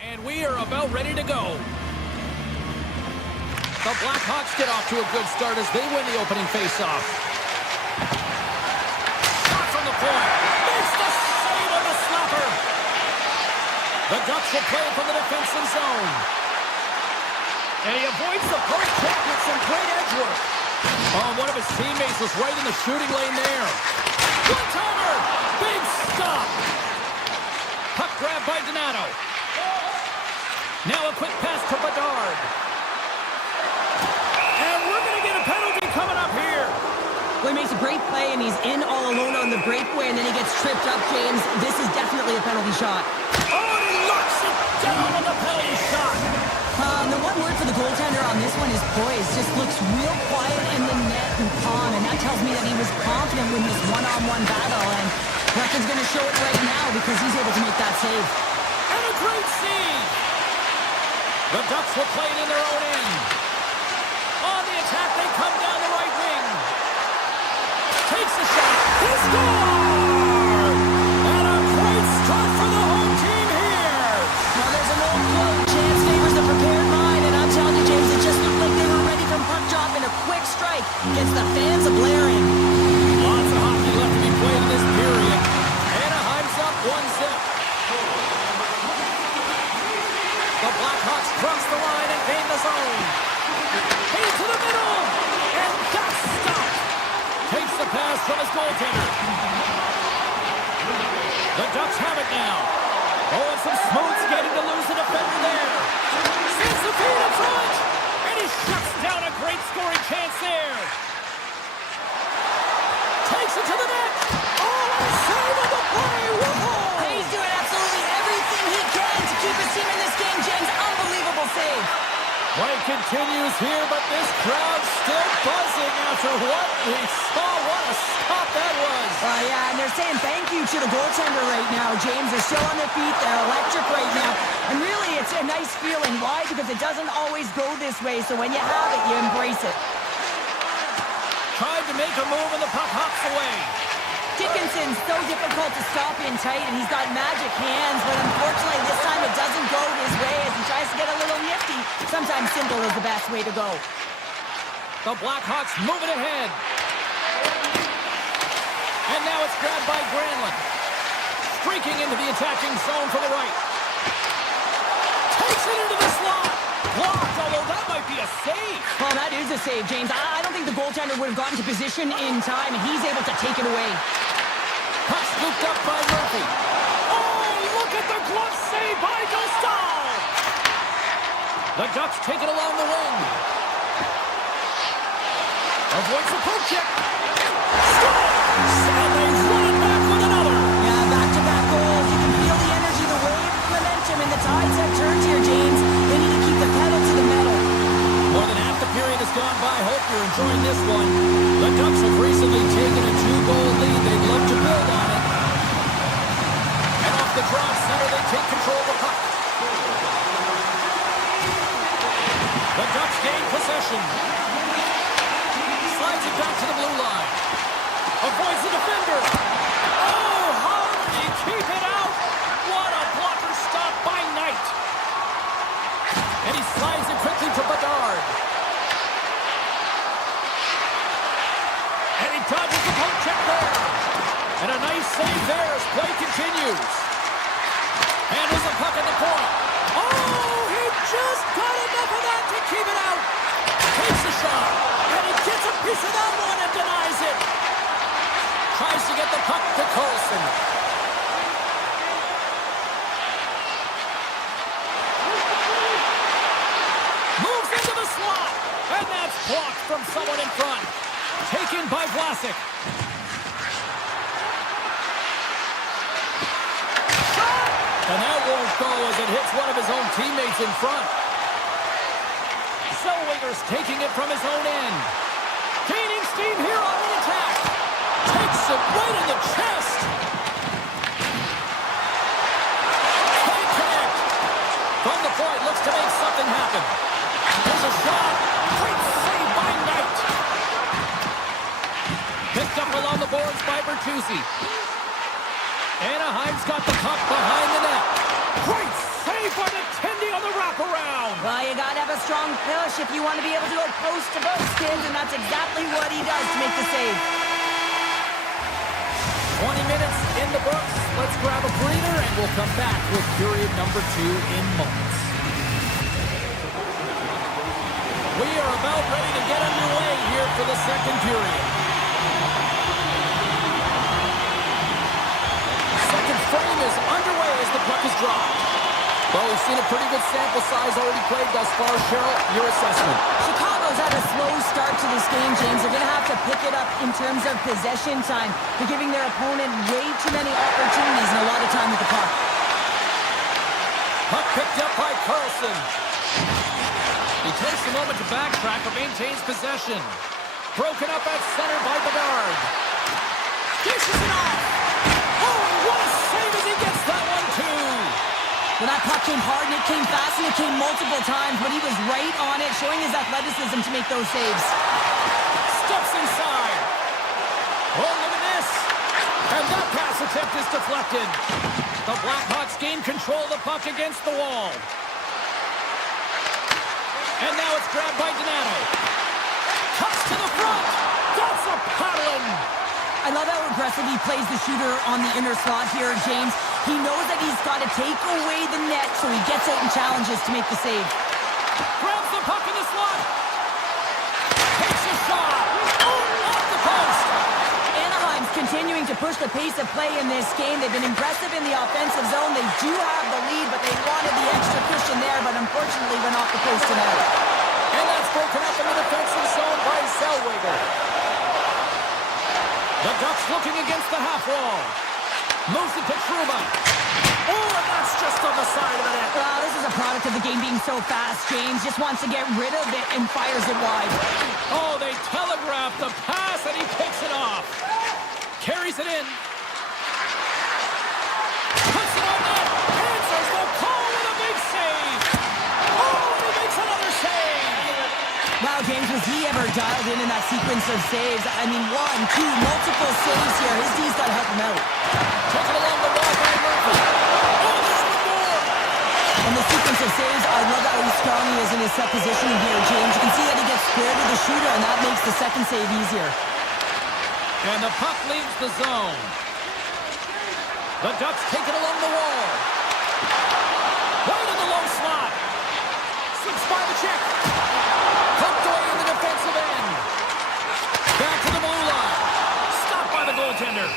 And we are about ready to go. The Blackhawks get off to a good start as they win the opening faceoff. Shot from the point. Makes the save on the slapper. The Ducks will play it from the defensive zone. And he avoids the post check with some great edge work. Oh, one of his teammates was right in the shooting lane there. One-timer. Big stop. Puck grab by Donato. Now a quick pass to Bedard. And we're going to get a penalty coming up here. Well, he makes a great play, and he's in all alone on the breakaway, and then he gets tripped up, James. This is definitely a penalty shot. Oh, and he locks it down on the penalty shot. The one word for the goaltender on this one is poised. Just looks real quiet in the net and calm, and that tells me that he was confident with this one-on-one battle, and Kraken's going to show it right now because he's able to make that save. And a great save. The Ducks will play it in their own end. On the attack, they come down the right wing. Takes the shot. He scores! And a great start for the home team here. Well, there's an old quote, chance favors the prepared mind, and I'm telling you, James, it just looked like they were ready from puck now. Oh, and some smooth skating to lose the defender there. Sends the feed in front. And he shuts down a great scoring chance there. Takes it to the net. Oh, and a save on the play. Whoa! He's doing absolutely everything he can to keep his team in this game, James. Unbelievable save. Play continues here, but this crowd's still buzzing after what we saw. What a stop that was. Yeah, and they're saying thank you to the goaltender right now, James. They're still on their feet. They're electric right now. And really, it's a nice feeling. Why? Because it doesn't always go this way. So when you have it, you embrace it. Tried to make a move and the puck hops away. Dickinson's so difficult to stop in tight, and he's got magic hands, but unfortunately this time it doesn't go his way as he tries to get a little nifty. Sometimes simple is the best way to go. The Blackhawks moving ahead. And now it's grabbed by Granlund. Streaking into the attacking zone for the right. Takes it into the slot. Blocked, although that might be a save. Well, that is a save, James. I don't think the goaltender would have gotten to position in time, and he's able to take it away. Puck scooped up by Murphy. Oh, look at the glove save by Dostal. The Ducks take it along the wing. Avoids the poke check. Scores! And they run it back with another. Yeah, back-to-back goals. You can feel the energy, the wave, the momentum, and the tides have turned here, James. They need to keep the pedal to the metal. More than half the period has gone by. Hope you're enjoying this one. The Ducks have recently taken a 2-goal lead. They'd love to build on it. And off the draw center, they take control of the puck. The Ducks gain possession. Slides it back to the blue line. Avoids the defender. Oh, how did he keep it out? What a blocker stop by Knight. And he slides it quickly to Bedard. And he dodges the poke check there. And a nice save there as play continues. Handles the puck at the point. Oh, he just got enough of that to keep it out. Takes the shot. And he gets a piece of that one and denies it. Tries to get the puck to Carlson. Moves into the slot. And that's blocked from someone in front. Taken by Vlasic. And that won't go as it hits one of his own teammates in front. Zellweger's taking it from his own end. Gaining steam here on the attack. Takes it right in the chest. Can't connect. From the point, looks to make something happen. There's a shot. Great save by Knight. Picked up along the boards by Bertuzzi. Anaheim's got the puck behind the net. Great save by the Tendy on the wraparound. Well, you got to have a strong push if you want to be able to go post to post, kids, and that's exactly what he does to make the save. 20 minutes in the books. Let's grab a breather, and we'll come back with period number 2 in moments. We are about ready to get underway here for the second period. Second frame is underway as the puck is dropped. Well, we've seen a pretty good sample size already played thus far. Cheryl, your assessment. Chicago's had a slow start to this game, James. They're going to have to pick it up in terms of possession time. They're giving their opponent way too many opportunities and a lot of time with the puck. Puck picked up by Carlson. He takes a moment to backtrack but maintains possession. Broken up at center by Bedard. Dishes it off. Oh, what a save as he gets that one too. Well, that puck came hard and it came fast and it came multiple times, but he was right on it, showing his athleticism to make those saves. Steps inside. Oh, look at this. And that pass attempt is deflected. The Blackhawks gain control of the puck against the wall. And now it's grabbed by Donato. Cuts to the front. That's a paddling. I love how aggressive he plays the shooter on the inner slot here, James. He knows that he's got to take away the net, so he gets out and challenges to make the save. Grabs the puck in the slot. Takes a shot. Oh, off the post. Anaheim's continuing to push the pace of play in this game. They've been impressive in the offensive zone. They do have the lead, but they wanted the extra cushion there, but unfortunately went off the post and out. And that's broken up in the defensive zone by Zellweger. The Ducks looking against the half wall. Moves it to Truba. Oh, and that's just on the side of the net. Wow, this is a product of the game being so fast. James just wants to get rid of it and fires it wide. Oh, they telegraphed the pass, and he picks it off. Carries it in. Puts it on net. Answers the call with a big save. Oh, and he makes another save. Wow, James, was he ever dialed in that sequence of saves? I mean, 1, 2, multiple saves here. His D's got to help him out. Took it along the wall by Murphy. Oh, there's one more. And the sequence of saves, I love how strong he is in his set positioning here, James. You can see that he gets squared to the shooter, and that makes the second save easier. And the puck leaves the zone. The Ducks take it along the wall. Right in the low slot. Slips by the check. Poked away in the defensive end. Back to the blue line. Stopped by the goaltender.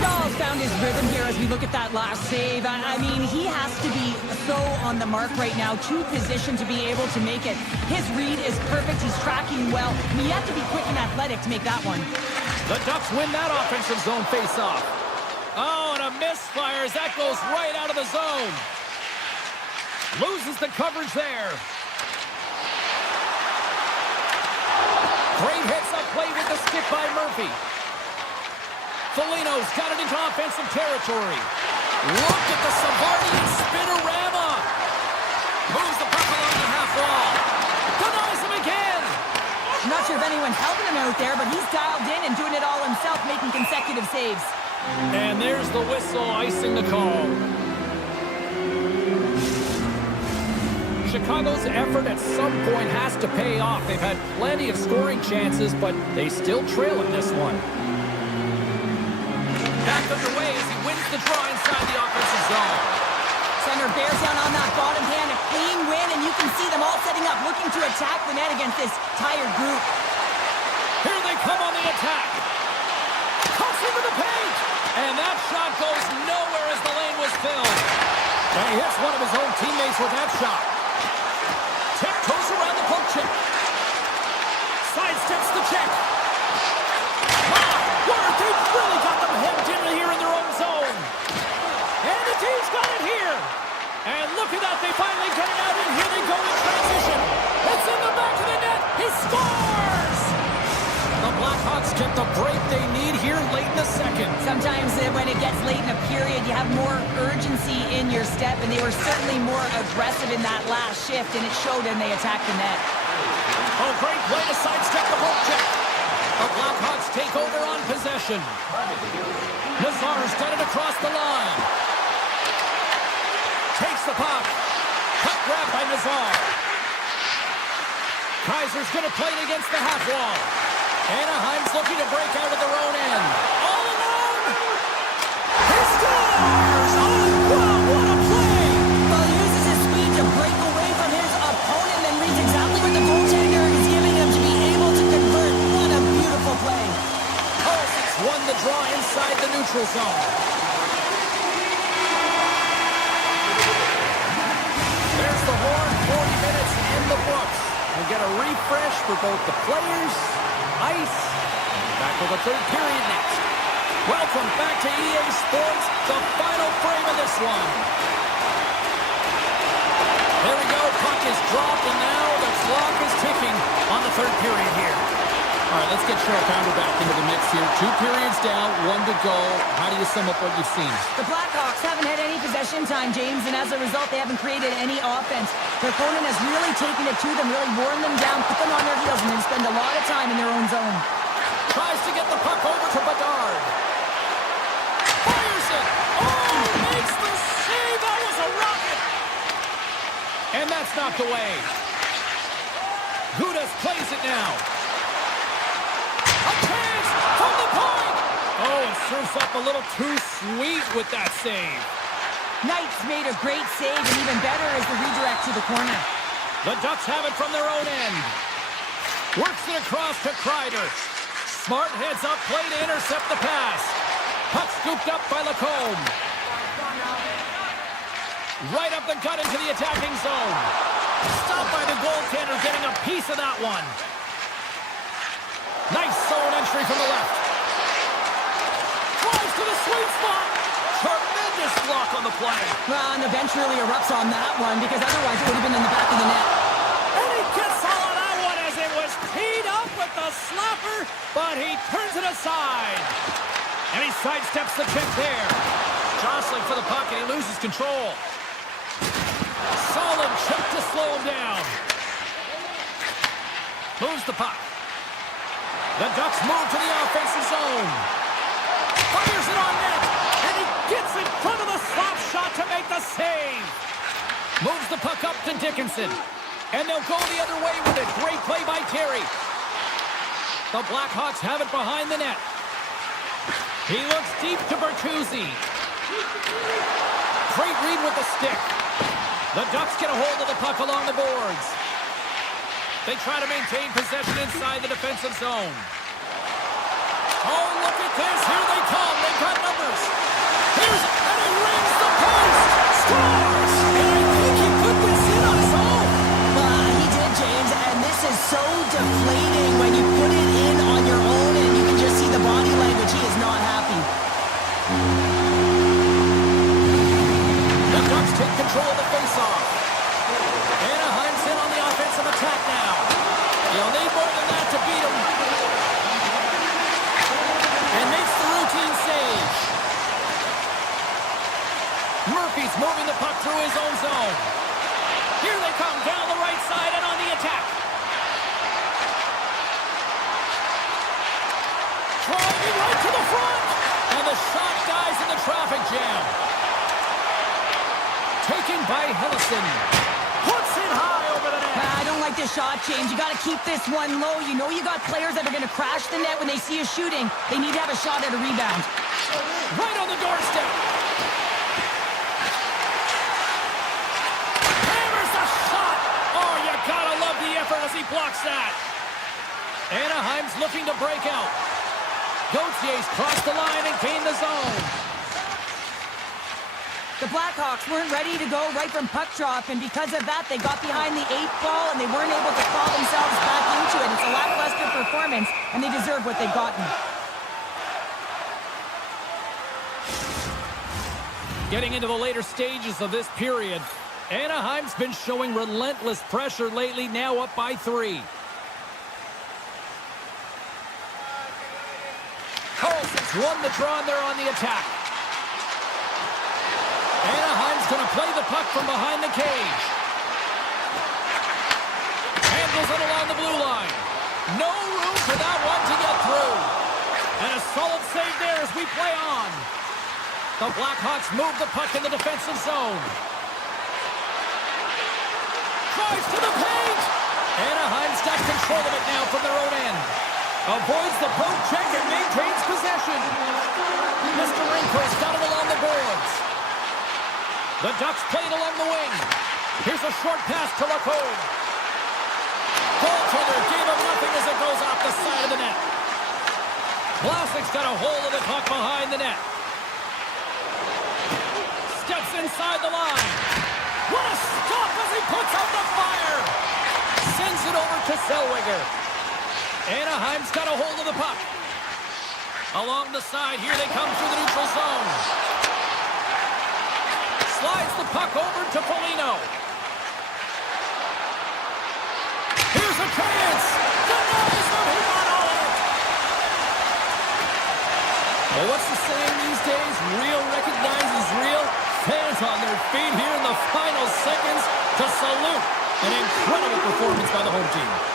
Stahl's found his rhythm here as we look at that last save. I mean, he has to be so on the mark right now, to position to be able to make it. His read is perfect. He's tracking well. I mean, you have to be quick and athletic to make that one. The Ducks win that offensive zone face-off. Oh, and a misfire as that goes right out of the zone. Loses the coverage there. Great hits-up play with the stick by Murphy. Foligno's got it into offensive territory. Look at the Savardian spinorama. Moves the puck along the half wall. Denies him again. I'm not sure if anyone's helping him out there, but he's dialed in and doing it all himself, making consecutive saves. And there's the whistle, icing the call. Chicago's effort at some point has to pay off. They've had plenty of scoring chances, but they still trail in this one. Back underway as he wins the draw inside the offensive zone. Center bears down on that bottom hand, a clean win, and you can see them all setting up, looking to attack the net against this tired group. Here they come on the attack. Cuts into the paint. And that shot goes nowhere as the lane was filled. And he hits one of his own teammates with that shot. Tiptoes around the poke check. Sidesteps the check. My word, they've really got them hemmed in here in their own zone. And the team's got it here. And look at that, they finally get it out, and here they go in transition. It's in the back of the net. He scores! The Blackhawks get the break they need here late in the second. Sometimes when it gets late in a period, you have more urgency in your step, and they were certainly more aggressive in that last shift, and it showed when they attacked the net. Oh, great way to sidestep the poke check. The Blackhawks take over on possession. Nazar's got it across the line. Takes the puck. Puck grab by Nazar. Kaiser's going to play it against the half wall. Anaheim's looking to break out of their own end. All alone! He scores! Oh, wow, what a play! Well, he uses his speed to break away from his opponent and reads exactly what the goaltender is giving him to be able to convert. What a beautiful play. Olsen's won the draw inside the neutral zone. There's the horn, 40 minutes in the books. We'll get a refresh for both the players, ice. Back with the third period next. Welcome back to EA Sports, the final frame of this one. There we go, puck is dropped, and now the clock is ticking on the third period here. All right, let's get Cheryl Pounder back into the mix here. 2 periods down, 1 to go. How do you sum up what you've seen? The Blackhawks haven't had any possession time, James, and as a result, they haven't created any offense. Their opponent has really taken it to them, really worn them down, put them on their heels, and then spend a lot of time in their own zone. Tries to get the puck over to Bedard. Fires it. Oh, makes the save. That was a rocket. And that's knocked away. Gudas plays it now. A chance from the point. Oh, and surfs up a little too sweet with that save. Knight's made a great save, and even better is the redirect to the corner. The Ducks have it from their own end. Works it across to Kreider. Smart heads up play to intercept the pass. Puck scooped up by Lacombe. Right up the gut into the attacking zone. Stopped by the goaltender, getting a piece of that one. Nice zone entry from the left. Drives to the sweet spot. Tremendous block on the play. Well, and the bench really erupts on that one because otherwise it would have been in the back of the net. And he gets all of that one as it was teed up with the slapper, but he turns it aside. And he sidesteps the check there. Jostling for the puck, and he loses control. Solid check to slow him down. Moves the puck. The Ducks move to the offensive zone. Fires it on net. And he gets in front of the slap shot to make the save. Moves the puck up to Dickinson. And they'll go the other way with it. Great play by Terry. The Blackhawks have it behind the net. He looks deep to Bertuzzi. Great read with the stick. The Ducks get a hold of the puck along the boards. They try to maintain possession inside the defensive zone. Oh, look at this. Here they come. They've got numbers. Here's, and he rings the post. Scores! And I think he put this in on his own. He did, James, and this is so deflating when you put it in on your own and you can just see the body language. He is not happy. The Ducks take control of the faceoff. Anaheim's in on the offensive attack now. You'll need more than that to beat him. And makes the routine save. Murphy's moving the puck through his own zone. Here they come down the right side and on the attack. Driving right to the front. And the shot dies in the traffic jam. Taken by Hellison. Puts it high over the net. I don't like this shot, James. You got to keep this one low. You know you got players that are going to crash the net when they see you shooting. They need to have a shot at a rebound. Right on the doorstep. Hammers the shot. Oh, you gotta love the effort as he blocks that. Anaheim's looking to break out. Gautier's crossed the line and gained the zone. The Blackhawks weren't ready to go right from puck drop, and because of that, they got behind the 8-ball, and they weren't able to claw themselves back into it. It's a lackluster performance, and they deserve what they've gotten. Getting into the later stages of this period, Anaheim's been showing relentless pressure lately, now up by 3. Carlson's won the draw, and they're on the attack. Anaheim's going to play the puck from behind the cage. Handles it along the blue line. No room for that one to get through. And a solid save there as we play on. The Blackhawks move the puck in the defensive zone. Drives to the paint. Anaheim's got control of it now from their own end. Avoids the poke check and maintains possession. Mr. Rinko's got it along the boards. The Ducks played along the wing. Here's a short pass to Lacombe. Goaltender gave him nothing as it goes off the side of the net. Vlasic's got a hold of the puck behind the net. Steps inside the line. What a stop as he puts out the fire. Sends it over to Zellweger. Anaheim's got a hold of the puck. Along the side, here they come through the neutral zone. Slides the puck over to Foligno. Here's a chance. Denies them. He got all of it. Well, what's the saying these days? Real recognizes real. Fans on their feet here in the final seconds to salute an incredible performance by the home team.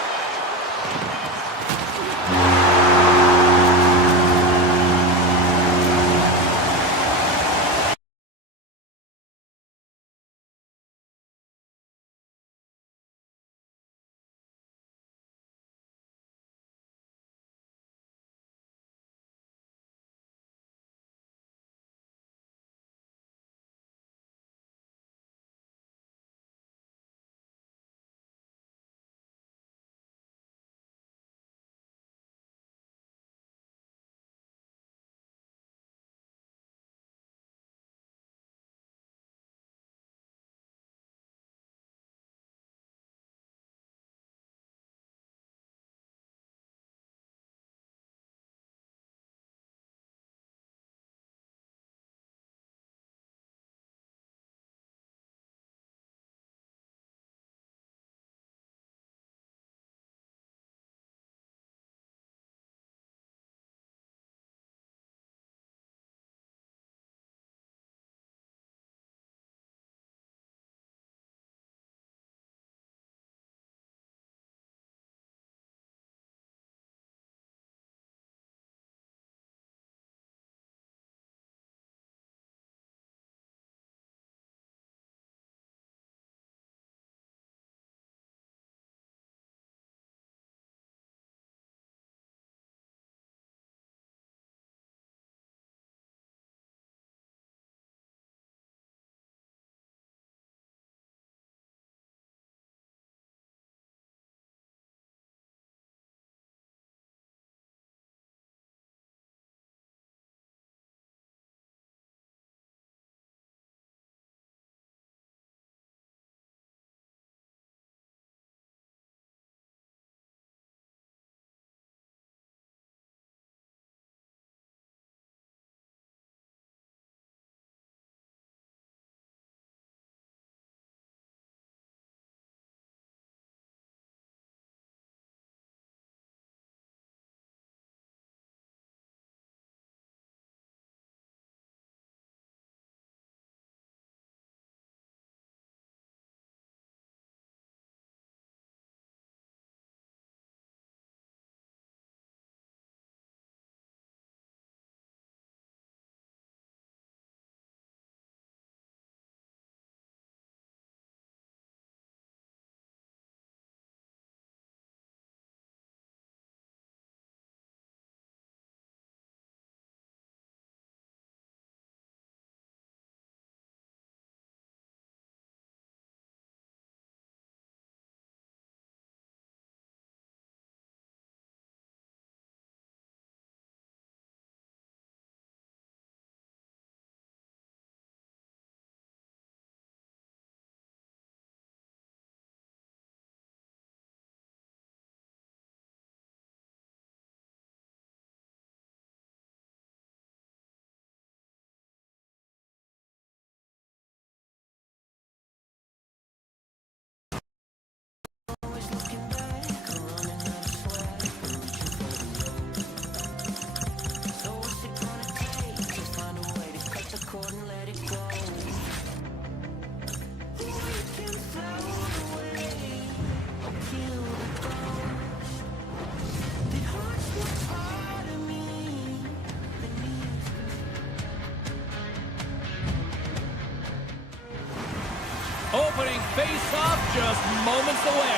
just moments away.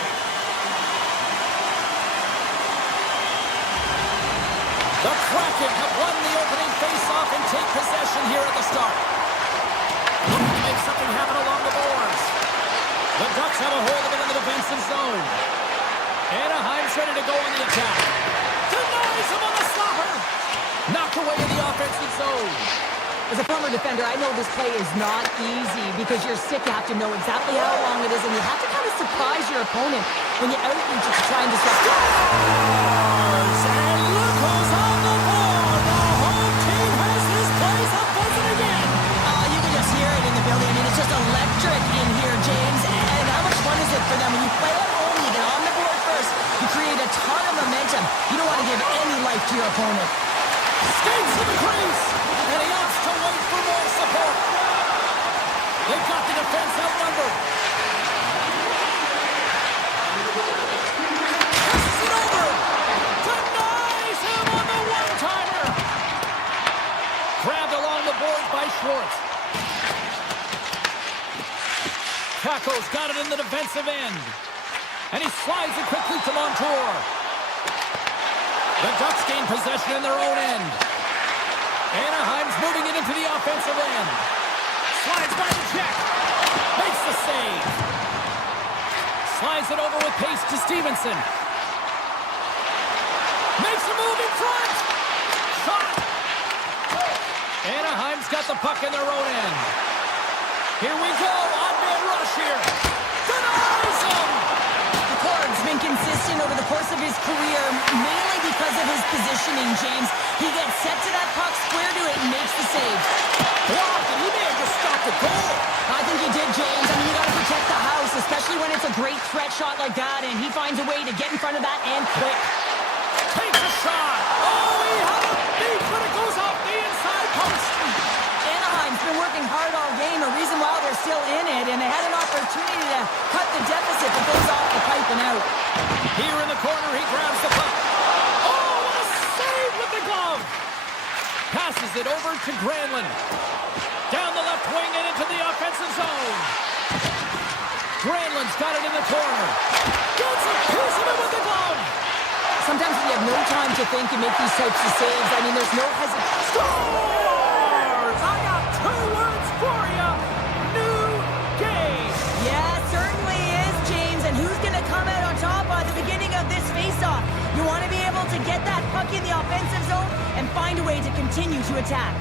The Kraken have won the opening face-off and take possession here at the start. Looking to make something happen along the boards. The Ducks have a hold of it in the defensive zone. Anaheim's ready to go on the attack. Denies him on the stopper. Knocked away in the offensive zone. As a former defender, I know this play is not easy because you're sick. You have to know exactly how long it is, and you have to kind of surprise your opponent when you outreach to try and disrupt. Scores! And look who's on the board! The home team has this place up buzzing again! You can just hear it in the building. I mean, it's just electric in here, James. And how much fun is it for them when you play at home, you get on the board first, you create a ton of momentum. You don't want to give any life to your opponent. Skates to the crease, and he opts to wait for more support. They've got the defense outnumbered. Passes it over. Denies him on the one-timer. Grabbed along the boards by Schwartz. Taco's got it in the defensive end. And he slides it quickly to Montour. The Ducks gain possession in their own end. Anaheim's moving it into the offensive end. Slides by the check. Makes the save. Slides it over with pace to Stevenson. Makes a move in front. Shot. Anaheim's got the puck in their own end. Here we go. Odd-man rush here. Denies him. McCord's been consistent over the course of his career, mainly because of his positioning, James. He gets set to that puck, square to it, and makes the save. Blocked, and he may have just stopped the goal. I think he did, James. I mean, you got to protect the house, especially when it's a great threat shot like that, and he finds a way to get in front of that and quick. Takes a shot. Oh, he had a beat, but it goes off the inside post. Anaheim's been working hard all game, a reason why they're still in it, and they had an opportunity to cut the deficit, but goes off the pipe and out. Here in the corner, he grabs the puck. Oh, what a save with the glove. Passes it over to Granlund. Down the left wing and into the offensive zone. Granlund's got it in the corner. Gets a piece of it with the glove. Sometimes when you have no time to think and make these types of saves, I mean, there's no hesitation. Scores! I got two words for you. New game. Yeah, certainly is, James. And who's going to come out on top at the beginning of this faceoff? You want to be able to get that puck in the offensive zone and find a way to continue to attack.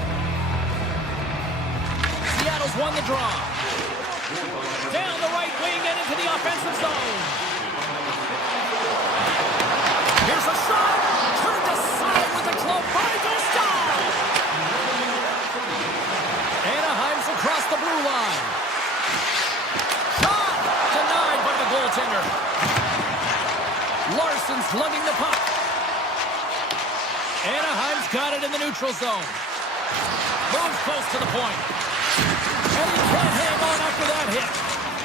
Seattle's won the draw. Down the right wing and into the offensive zone. Here's a shot. Turned aside with the glove by Gustav. Anaheim's across the blue line. Shot. Denied by the goaltender. Larson's lugging the puck. Anaheim's got it in the neutral zone. Moves close to the point. And he can't hang on after that hit.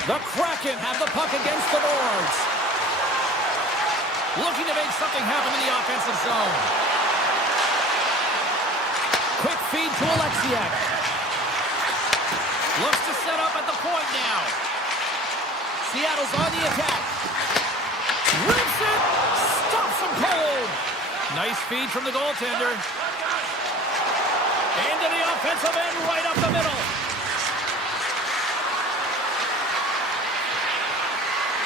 The Kraken have the puck against the boards. Looking to make something happen in the offensive zone. Quick feed to Alexiak. Looks to set up at the point now. Seattle's on the attack. Rips it. Stops him cold. Nice feed from the goaltender. Into the offensive end, right up the middle.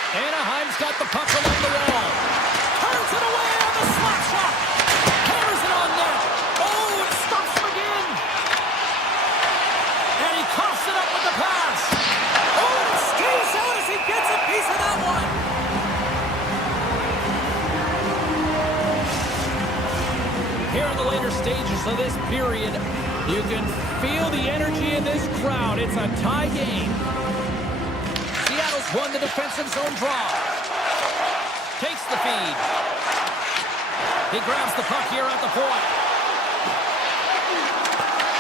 Anaheim's got the puck along the wall. Turns it away on the slap shot. Hammers it on net. Oh, it stops him again. And he coughs it up with the pass. Oh, and it stays out as he gets a piece of that one. Here in the later stages of this period, you can feel the energy in this crowd. It's a tie game. Seattle's won the defensive zone draw. Takes the feed. He grabs the puck here at the point.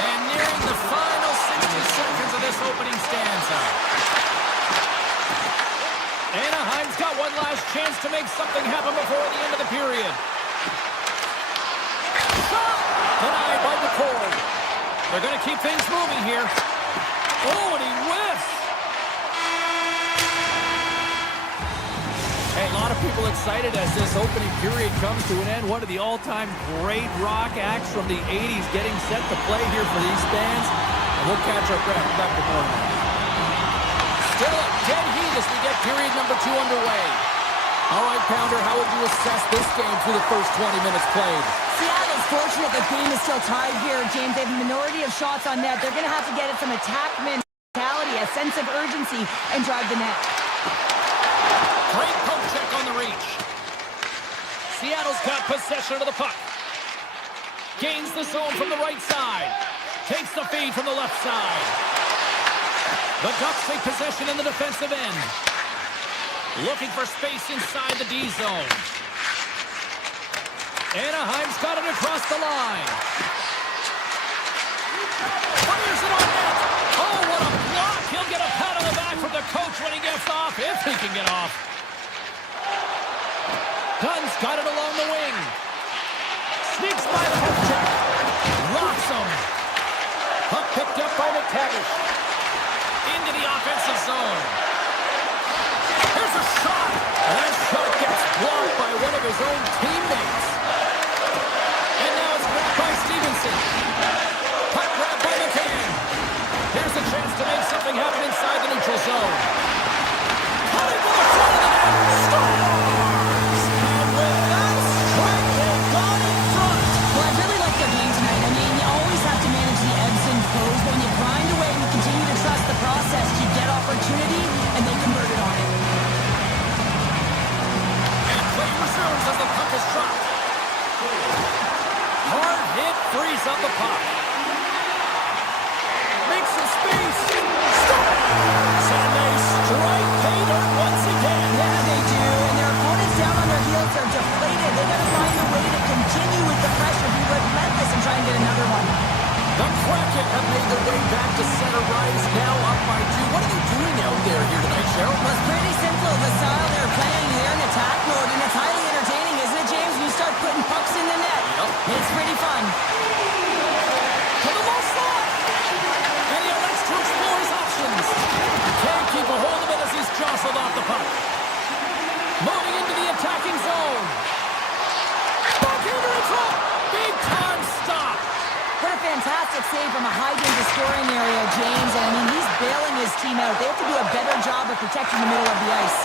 And nearing the final 60 seconds of this opening stanza. Anaheim's got one last chance to make something happen before the end of the period. Shot! Denied by McCord. They're going to keep things moving here. Oh, and he whiffs. lot of people excited as this opening period comes to an end. One of the all-time great rock acts from the 80s getting set to play here for these fans. And we'll catch our breath back to more. Still a dead heat as we get period number 2 underway. All right, Pounder, how would you assess this game through the first 20 minutes played? Seattle's fortunate the game is still tied here, James. They have a minority of shots on net. They're going to have to get it some attack mentality, a sense of urgency, and drive the net. Great poke check on the reach. Seattle's got possession of the puck. Gains the zone from the right side. Takes the feed from the left side. The Ducks take possession in the defensive end. Looking for space inside the D zone. Anaheim's got it across the line. Fires it on net. Oh, what a block. He'll get a pat on the back from the coach when he gets off, if he can get off. Dunn's got it along the wing. Sneaks by the hook check. Locks him. Puck picked up by McTavish. Into the offensive zone. Here's a shot. And that shot gets blocked by one of his own teammates. And now it's grabbed by Stevenson. Puck grabbed by McCann. Here's a chance to make something happen inside the neutral zone. Cutting to the front of the net. Scores! And with that strike, they've gone in front. Well, I really like their game tonight. I mean, you always have to manage the ebbs and flows, but when you grind away and you continue to trust the process, you get opportunity, and they converted on it. And play resumes as the puck is dropped. Hard hit frees up the puck. Makes some space. Scores! And they strike pay dirt once again. Yeah, they do, and their opponents down on their heels are deflated. They got to find a way to continue with the pressure, be relentless, and try and get another one. The Kraken have made their way back to center rise, now up by 2. What are they doing out there here tonight, Cheryl? Well, it's pretty simple. The style they're playing, they're in attack mode, and it's highly entertaining, isn't it, James? You start putting pucks in the net. Yep. It's pretty fun. To the low slot. And he elects to explore his options. Can't keep a hold of it as he's jostled off the puck. Moving into the attacking zone. Backhander in front. Big time stop. What a fantastic save from a high-danger scoring area, James. And, I mean, he's bailing his team out. They have to do a better job of protecting the middle of the ice.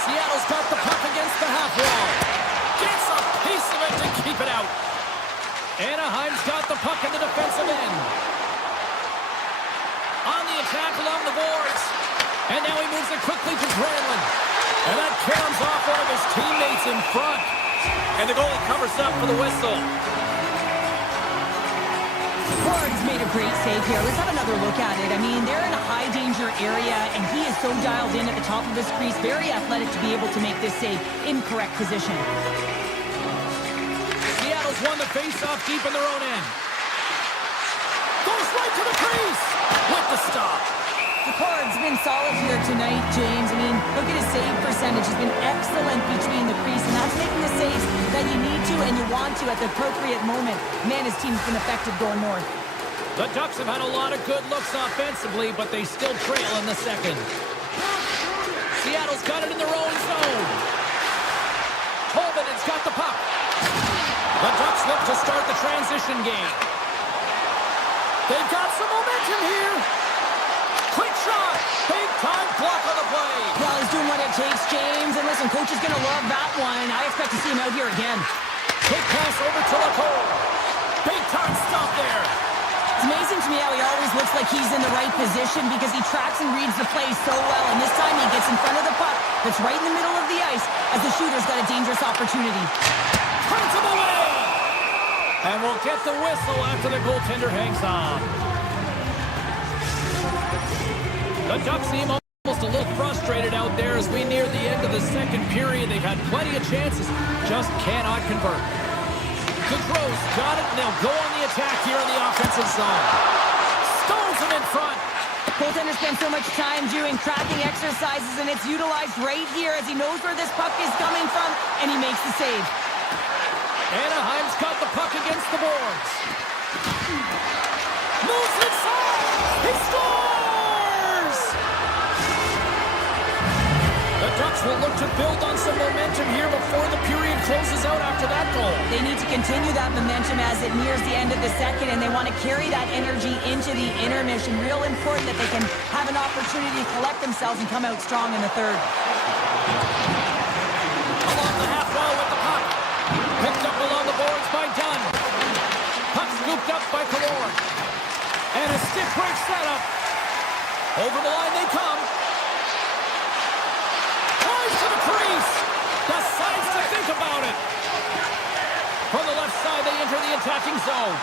Seattle's got the puck against the half wall. Gets a piece of it to keep it out. Anaheim's got the puck in the defensive end. On the attack along the boards. And now he moves it quickly to Granlund. And that caroms off one of his teammates in front. And the goalie covers up for the whistle. Ford's made a great save here. Let's have another look at it. I mean, they're in a high-danger area, and he is so dialed in at the top of his crease, very athletic to be able to make this save in correct position. Seattle's won the face-off deep in their own end. Goes right to the crease with the stop. Ford's been solid here tonight, James. I mean, look at his save percentage. He's been excellent between the crease, and that's making the saves that you need to and you want to at the appropriate moment. Man, his team's been effective going north. The Ducks have had a lot of good looks offensively, but they still trail in the second. Seattle's got it in their own zone. Holman has got the puck. The Ducks look to start the transition game. They've got some momentum here. Quick shot. Big time block on the play. Well, he's doing what it takes, James. And listen, coach is going to love that one. I expect to see him out here again. Quick pass over to Lacole. Big time stop there. It's amazing to me how he always looks like he's in the right position because he tracks and reads the play so well. And this time he gets in front of the puck that's right in the middle of the ice as the shooter's got a dangerous opportunity. Turns him away. And we'll get the whistle after the goaltender hangs on. The Ducks seem almost a little frustrated out there as we near the end of the second period. They've had plenty of chances, just cannot convert. Gaudreau's got it, and they'll go on the attack here in the offensive zone. Stones him in front. Goaltender spends so much time doing tracking exercises, and it's utilized right here as he knows where this puck is coming from, and he makes the save. Anaheim's got the puck against the boards. Moves inside. He scores! look to build on some momentum here before the period closes out after that goal. They need to continue that momentum as it nears the end of the second, and they want to carry that energy into the intermission. Real important that they can have an opportunity to collect themselves and come out strong in the third. Along the half wall with the puck. Picked up along the boards by Dunn. Puck scooped up by Killorn. And a stick break setup. Over the line they come. Drives to the crease. Decides to think about it. From the left side, they enter the attacking zone.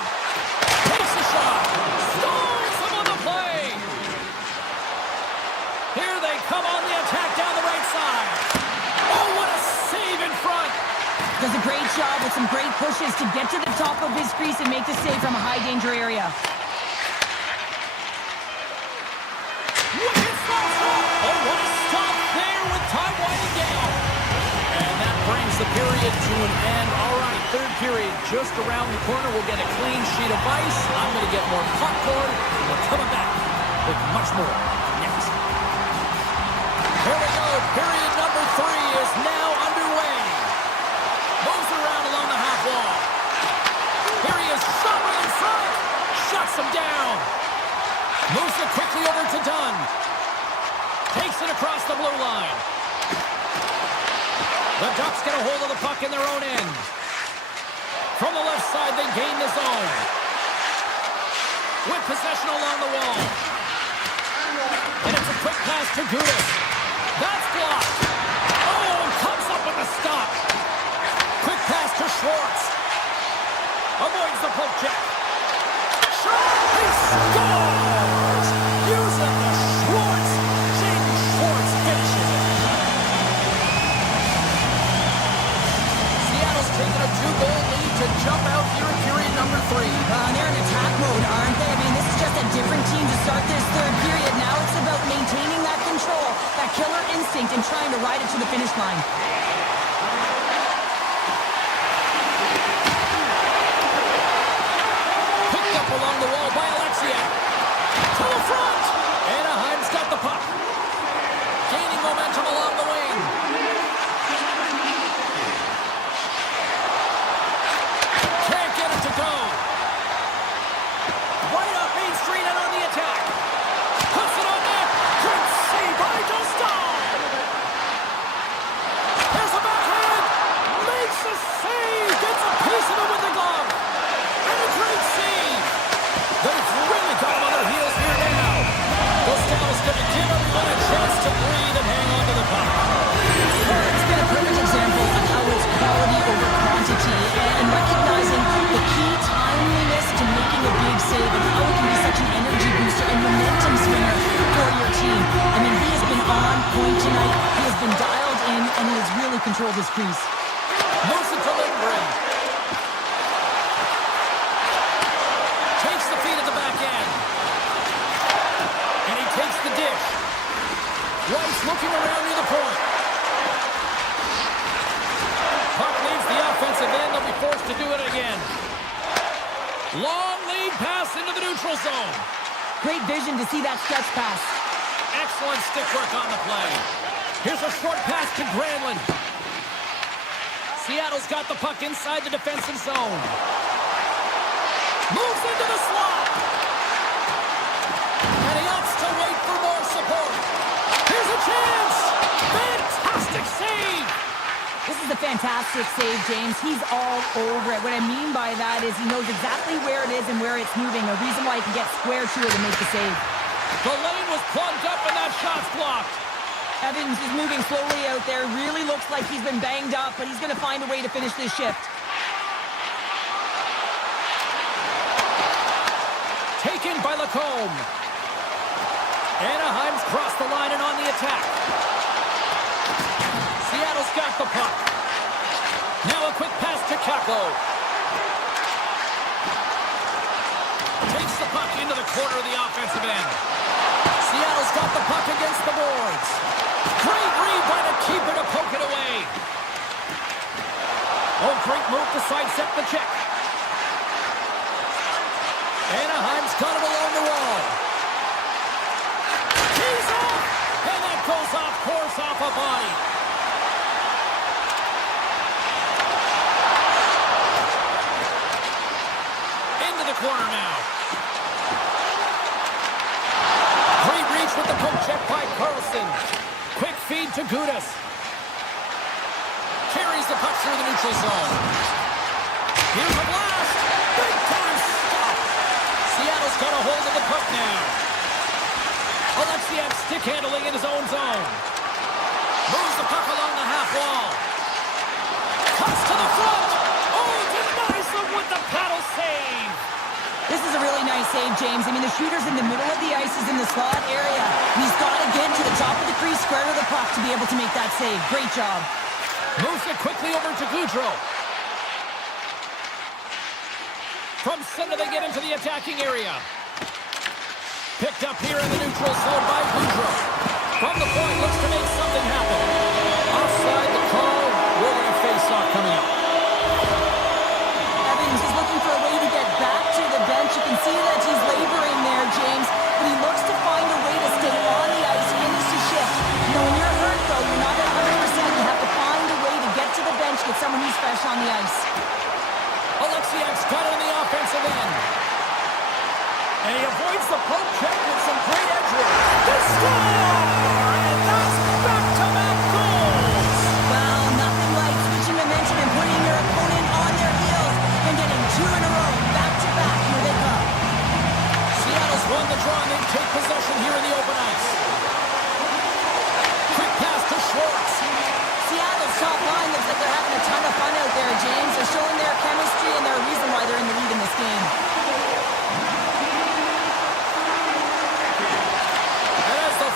Takes a shot. Stalls him on the play. Here they come on the attack down the right side. Oh, what a save in front. Does a great job with some great pushes to get to the top of his crease and make the save from a high-danger area. Wicked stop. Oh, what a stop there with time winding down. And that brings the period to an end. All right, third period just around the corner. We'll get a clean sheet of ice. I'm going to get more popcorn. We're coming back with much more next. Here we go. Period number 3 is now underway. Moves around along the half wall. Here he is, shot right in front. Shuts him down. Moves it quickly over to Dunn. Takes it across the blue line. The Ducks get a hold of the puck in their own end. From the left side, they gain the zone. With possession along the wall. And it's a quick pass to Gudis. That's blocked. Oh, comes up with a stop. Quick pass to Schwartz. Avoids the poke check. He scores! Using the Schwartz. Jaden Schwartz finishes it. Seattle's taken a 2-goal lead to jump out here in period number 3. They're in attack mode, aren't they? I mean, this is just a different team to start this third period. Now it's about maintaining that control, that killer instinct, and trying to ride it to the finish line. Picked up along the wall by Alexia. To the front. Anaheim's got the puck. Gaining momentum along the wing. Can't get it to go. Right up Main Street and on the attack. Puts it on net. Great save by Dostal. There's a backhand. Makes a save. Gets a piece of it with the glove. And a great save. They've really got him on their heels here now. Dostal's going to give everyone a chance to breathe and hang on to the puck. It's been a perfect example of how it's quality over quantity and recognizing the key timeliness to making a big save and how it can be such an energy booster and momentum swinger for your team. I mean, he has been on point tonight. He has been dialed in, and he has really controlled his crease. Moves it to Lindgren. Takes the feed at the back end. And he takes the dish. Weiss looking around near the point. Puck leaves the offensive end. They'll be forced to do it again. Long lead pass into the neutral zone. Great vision to see that stretch pass. Excellent stick work on the play. Here's a short pass to Granlund. Seattle's got the puck inside the defensive zone. Moves into the slot. And he opts to wait for more support. Here's a chance. Fantastic save. This is a fantastic save, James. He's all over it. What I mean by that is he knows exactly where it is and where it's moving. A reason why he can get square to it and make the save. The lane was plugged up and that shot's blocked. Evans is moving slowly out there. Really looks like he's been banged up, but he's going to find a way to finish this shift. Taken by Lacombe. Anaheim's crossed the line and on the attack. Seattle's got the puck. Now a quick pass to Kako. Takes the puck into the corner of the offensive end. Seattle's got the puck against the boards. Great read by the keeper to poke it away. Oh, great move to sidestep the check. Anaheim's got it along the wall. He's off! And that goes off course off a body. to Gudas. Carries the puck through the neutral zone. Here's a blast. Big time stop. Seattle's got a hold of the puck now. Alexiev stick handling in his own zone. Moves the puck along the half wall. Cuts to the front. Oh, denies them with the paddle save. This is a really nice save, James. I mean, the shooter's in the middle of the ice, is in the slot area. He's got to get to the top of the crease, square to the puck to be able to make that save. Great job. Moves it quickly over to Gaudreau. From center, they get into the attacking area. Picked up here in the neutral zone by Gaudreau. From the point, looks to make something happen. Offside the call. We're going to face off coming up. Evans is looking for a way to get back to the bench. You can see that he's laboring there, James. But he looks to find a way to stay on the ice, finish the shift. You know, when you're hurt, though, you're not at 100%. You have to find a way to get to the bench, get someone who's fresh on the ice. Alexiev's got it on the offensive end. And he avoids the poke check with some great edge work. They score! And that's back-to-back goals! Well, nothing like switching momentum and putting your opponent on their heels and getting two in a row, back-to-back. Here they come. Seattle's won the draw and they take possession here in the open ice. Quick pass to Schwartz. Seattle's top line looks like they're having a ton of fun out there, James. They're showing their chemistry and they're a reason why they're in the lead in this game. And as the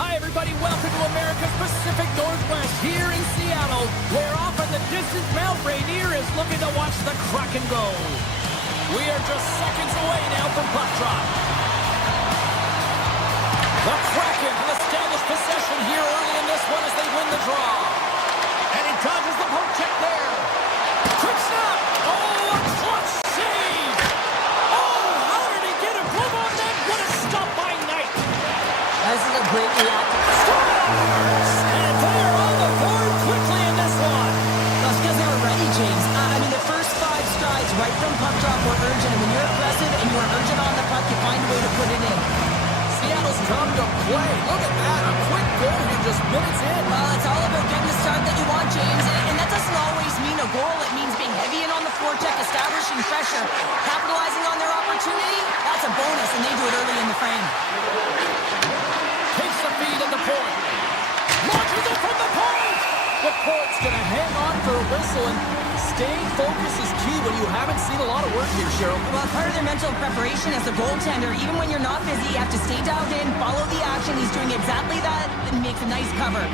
Hi, everybody. Welcome to America's Pacific Northwest here in Seattle, where off in the distance, Mount Rainier is looking to watch the Kraken go. We are just seconds away now from puck drop. The Kraken will establish possession here early in this one as they win the draw. And he dodges the poke check there. Quick snap. Oh, a clutch save. Oh, how did he get a glove on that? What a stop by Knight. This is a great reaction. Scores! And they're on the board quickly in this one. That's because they were ready, James. I mean, the first 5 strides right from puck drop were urgent. And when you're aggressive and you're urgent on the puck, you find a way to put it in. Seattle's come to play. Look at that. A quick goal here just minutes in. Well, it's all about getting the start that you want, James. And that doesn't always mean a goal. It means being heavy in on the forecheck, establishing pressure, capitalizing on their opportunity. That's a bonus, and they do it early in the frame. Takes the feed at the point. Launches it from the point. The Port's going to hang on for a whistle, and staying focused is key when you haven't seen a lot of work here, Cheryl. Well, part of their mental preparation as a goaltender, even when you're not busy, you have to stay dialed in, follow the action. He's doing exactly that and makes a nice cover.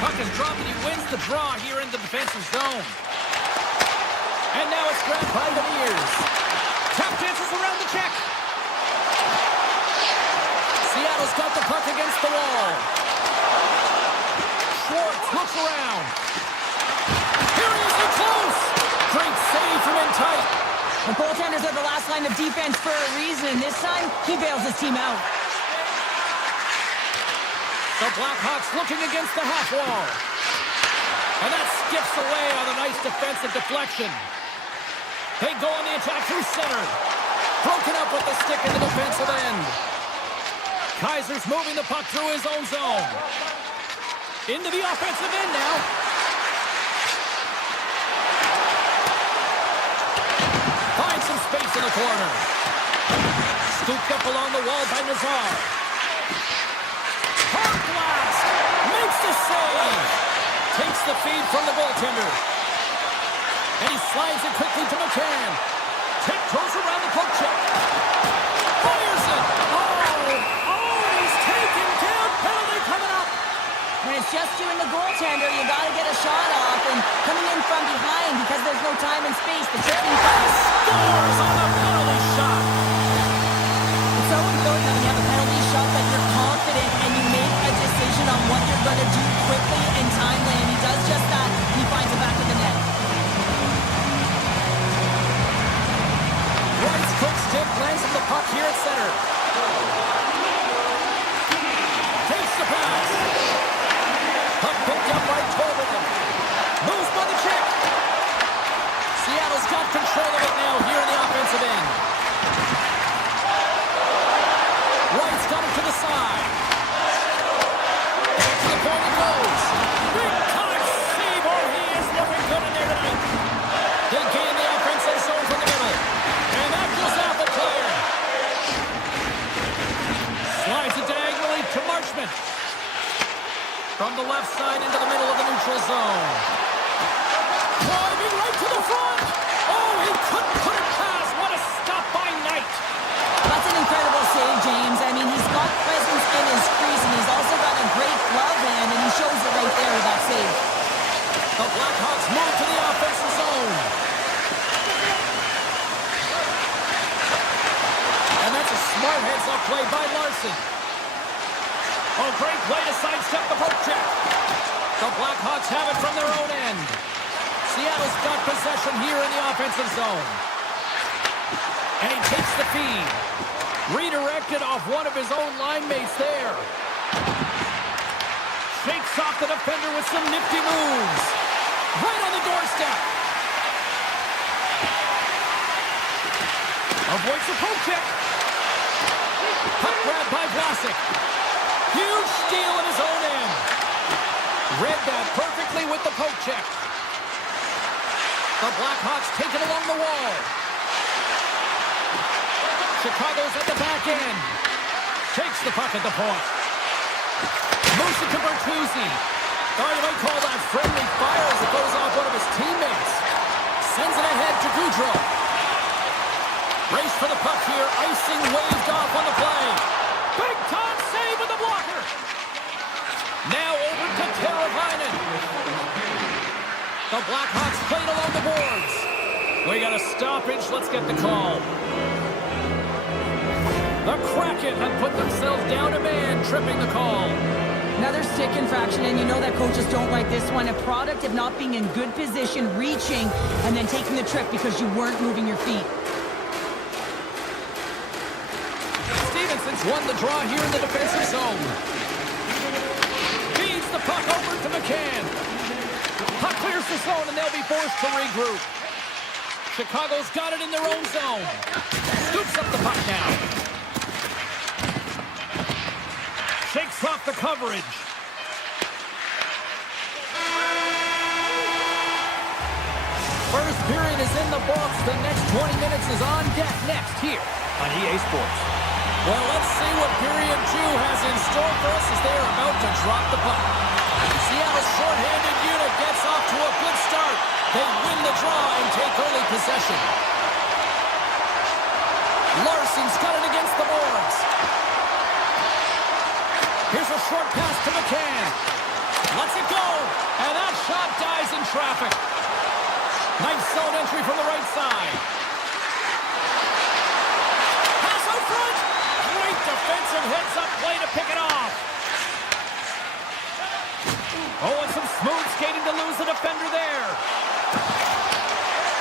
Puck is dropped, and he wins the draw here in the defensive zone. And now it's grabbed by the ears. Tap dances around the check. Seattle's got the puck against the wall. Schwartz looks around. Here he is in close. Great save from in tight. The goaltenders are the last line of defense for a reason, and this time, he bails his team out. The Blackhawks looking against the half wall. And that skips away on a nice defensive deflection. They go on the attack through center. Broken up with the stick in the defensive end. Kaiser's moving the puck through his own zone. Into the offensive end now. Finds some space in the corner. Scooped up along the wall by Nazar. Hard blast. Makes the save. Takes the feed from the goaltender. And he slides it quickly to McCann. Tiptoes around the poke check. Fires it. Oh, he's taken down. Penalty coming up. When it's just you and the goaltender, you got to get a shot off, and coming in from behind because there's no time and space, the chipping pass. Scores on the penalty shot. It's so important when you have a penalty shot that you're confident and you make a decision on what you're going to do quickly and timely, and he does just that, and he finds it back to the net. Wright's quick stick lands on the puck here at center. Takes the pass. Puck picked up by Tolbert. Moves by the check. Seattle's got control of it now here in the offensive end. Wright's got it to the side. Back to the point it goes. Big time save. Oh, he is looking good in there tonight. They gain the offensive zone from the middle. And that goes out the player. Slides it diagonally to Marchment. From the left side into the middle of the neutral zone. Driving right to the front. Oh, he couldn't put it past. What a stop by Knight. That's an incredible save, James. I mean, he's got presence in his crease, and he's also got a great glove hand, and he shows it right there with that save. The Blackhawks move to the offensive zone. And that's a smart heads-up play by Larson. Oh, great play to sidestep the poke check. The Blackhawks have it from their own end. Seattle's got possession here in the offensive zone. And he takes the feed. Redirected off one of his own line mates there. Shakes off the defender with some nifty moves. Right on the doorstep. Avoids the poke check. Puck grab by Vlasic. Huge steal in his own end. Read that perfectly with the poke check. The Blackhawks take it along the wall. Chicago's at the back end. Takes the puck at the point. Moves it to Bertuzzi. Oh, you might call that friendly fire as it goes off one of his teammates. Sends it ahead to Goudreau. Race for the puck here. Icing waved off on the play. Big time save with the the blocker. Now over to Teravainen. The Blackhawks played along the boards. We got a stoppage. Let's get the call. The Kraken have put themselves down a man, tripping the call. Another stick infraction, and you know that coaches don't like this one. A product of not being in good position, reaching, and then taking the trip because you weren't moving your feet. Stevenson's won the draw here in the defensive zone. Feeds the puck over to McCann. Puck clears the zone, and they'll be forced to regroup. Chicago's got it in their own zone. Scoops up the puck now. Shakes off the coverage. First period is in the books. The next 20 minutes is on deck next here on EA Sports. Well, let's see what period 2 has in store for us as they are about to drop the puck. Seattle's shorthanded unit gets off to a good start. They win the draw and take early possession. Larson's got it against the boards. Here's a short pass to McCann. Lets it go. And that shot dies in traffic. Nice zone entry from the right side. Pass out front. Great defensive heads-up play to pick it off. Oh, and some smooth skating to lose the defender there.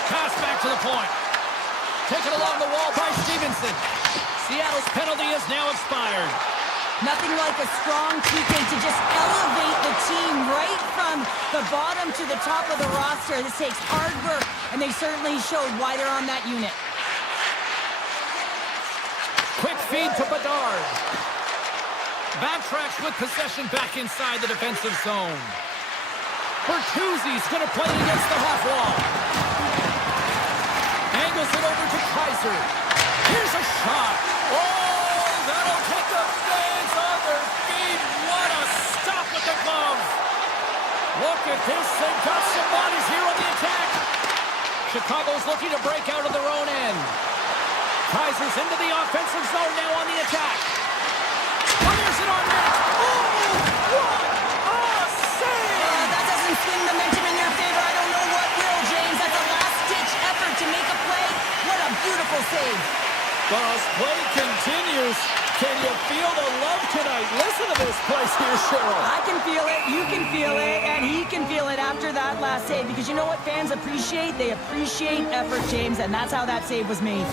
Pass back to the point. Taken along the wall by Stevenson. Seattle's penalty is now expired. Nothing like a strong PK to just elevate the team right from the bottom to the top of the roster. This takes hard work, and they certainly showed why they're on that unit. Quick feed to Bedard. Backtracks with possession back inside the defensive zone. Bertuzzi's going to play it against the half wall. Angles it over to Kaiser. Here's a shot. Oh, that'll take the fans on their feet. What a stop with the glove. Look at this. They've got some bodies here on the attack. Chicago's looking to break out of their own end. Kaiser's into the offensive zone now on the attack. Fires it on net. Oh, what a save! That doesn't swing the momentum in your favor. I don't know what will, James. That's a last-ditch effort to make a play. What a beautiful save. Well, as play continues, can you feel the love tonight? Listen to this place here, Cheryl. I can feel it, you can feel it, and he can feel it after that last save. Because you know what fans appreciate? They appreciate effort, James, and that's how that save was made.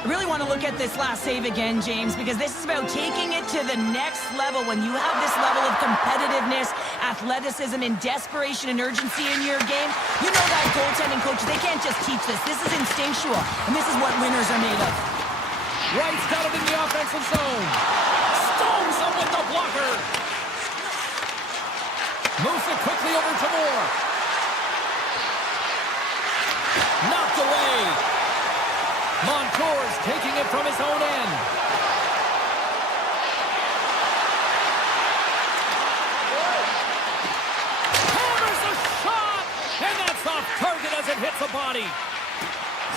I really want to look at this last save again, James, because this is about taking it to the next level. When you have this level of competitiveness, athleticism, and desperation and urgency in your game, you know that goaltending coaches, they can't just teach this. This is instinctual, and this is what winners are made of. Wright's got it in the offensive zone. Stones him with the blocker. Moves it quickly over to Moore. Knocked away. Montour's taking it from his own end. Hammers a shot, and that's off target as it hits a body.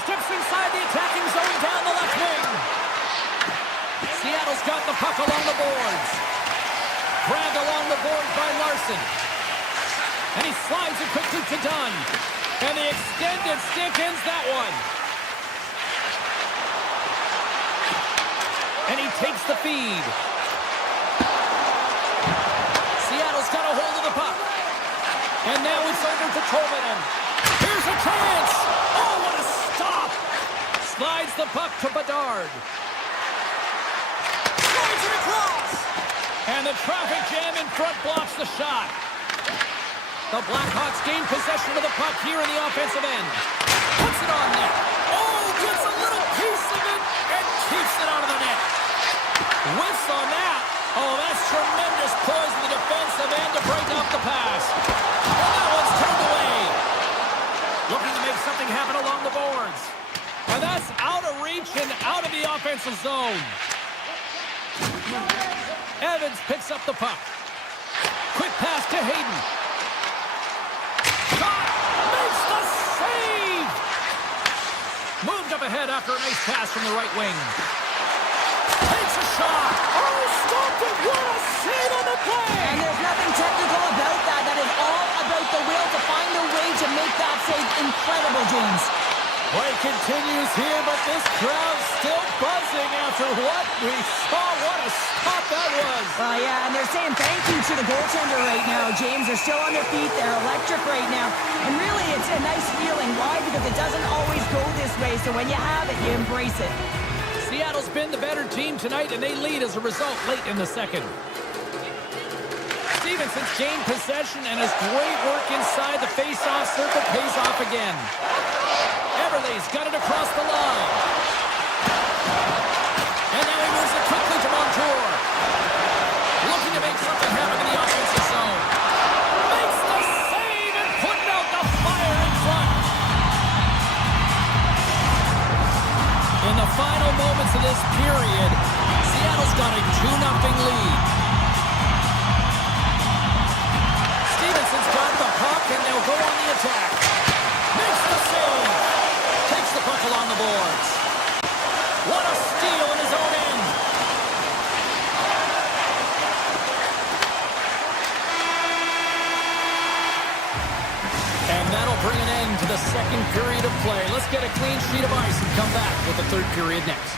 Steps inside the attacking zone down the left wing. Seattle's got the puck along the boards. Grabbed along the boards by Larson. And he slides it quickly to Dunn. And the extended stick ends that one. And he takes the feed. Seattle's got a hold of the puck. And now it's over to Tolvanen. Here's a chance. Oh, what a stop. Slides the puck to Bedard. Slides it across. And the traffic jam in front blocks the shot. The Blackhawks gain possession of the puck here in the offensive end. Puts it on net. Oh, gets a little piece of it and keeps it out of the net. Whiffs on that. Oh, that's tremendous poise in the defensive end to break off the pass. And that one's turned away. Looking to make something happen along the boards. And that's out of reach and out of the offensive zone. Evans picks up the puck. Quick pass to Hayden. Shot! Makes the save! Moved up ahead after a nice pass from the right wing. Takes a shot. Oh, stopped it. What a save on the play. And there's nothing technical about that. That is all about the will to find a way to make that save incredible, James. Play continues here, but this crowd's still buzzing after what we saw. What a stop that was. Yeah, and they're saying thank you to the goaltender right now, James. They're still on their feet. They're electric right now. And really, it's a nice feeling. Why? Because it doesn't always go this way. So when you have it, you embrace it. Seattle's been the better team tonight, and they lead as a result late in the second. Stevenson's gained possession, and his great work inside the face-off circle pays off again. Everly's got it across the line. And now he moves it quickly to Montour. Looking to make something happen in the offensive zone. Makes the save and putting out the fire in front. In the final moments of this period, Seattle's got a 2-0 lead. Stevenson's got the puck, and they'll go on the attack. Makes the save. Takes the puck along the boards. What a steal in his own end. And that'll bring an end to the second period of play. Let's get a clean sheet of ice and come back with the third period next.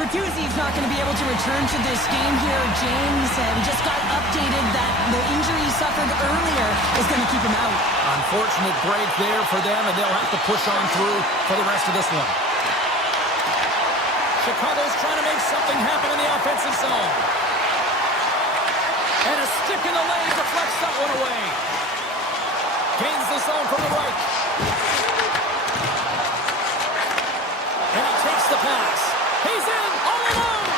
Bertuzzi's not going to be able to return to this game here, James. We just got updated that the injury he suffered earlier is going to keep him out. Unfortunate break there for them, and they'll have to push on through for the rest of this one. Chicago's trying to make something happen in the offensive zone. And a stick in the lane deflects that one away. Gains the zone from the right. And he takes the pass. He's in, all alone.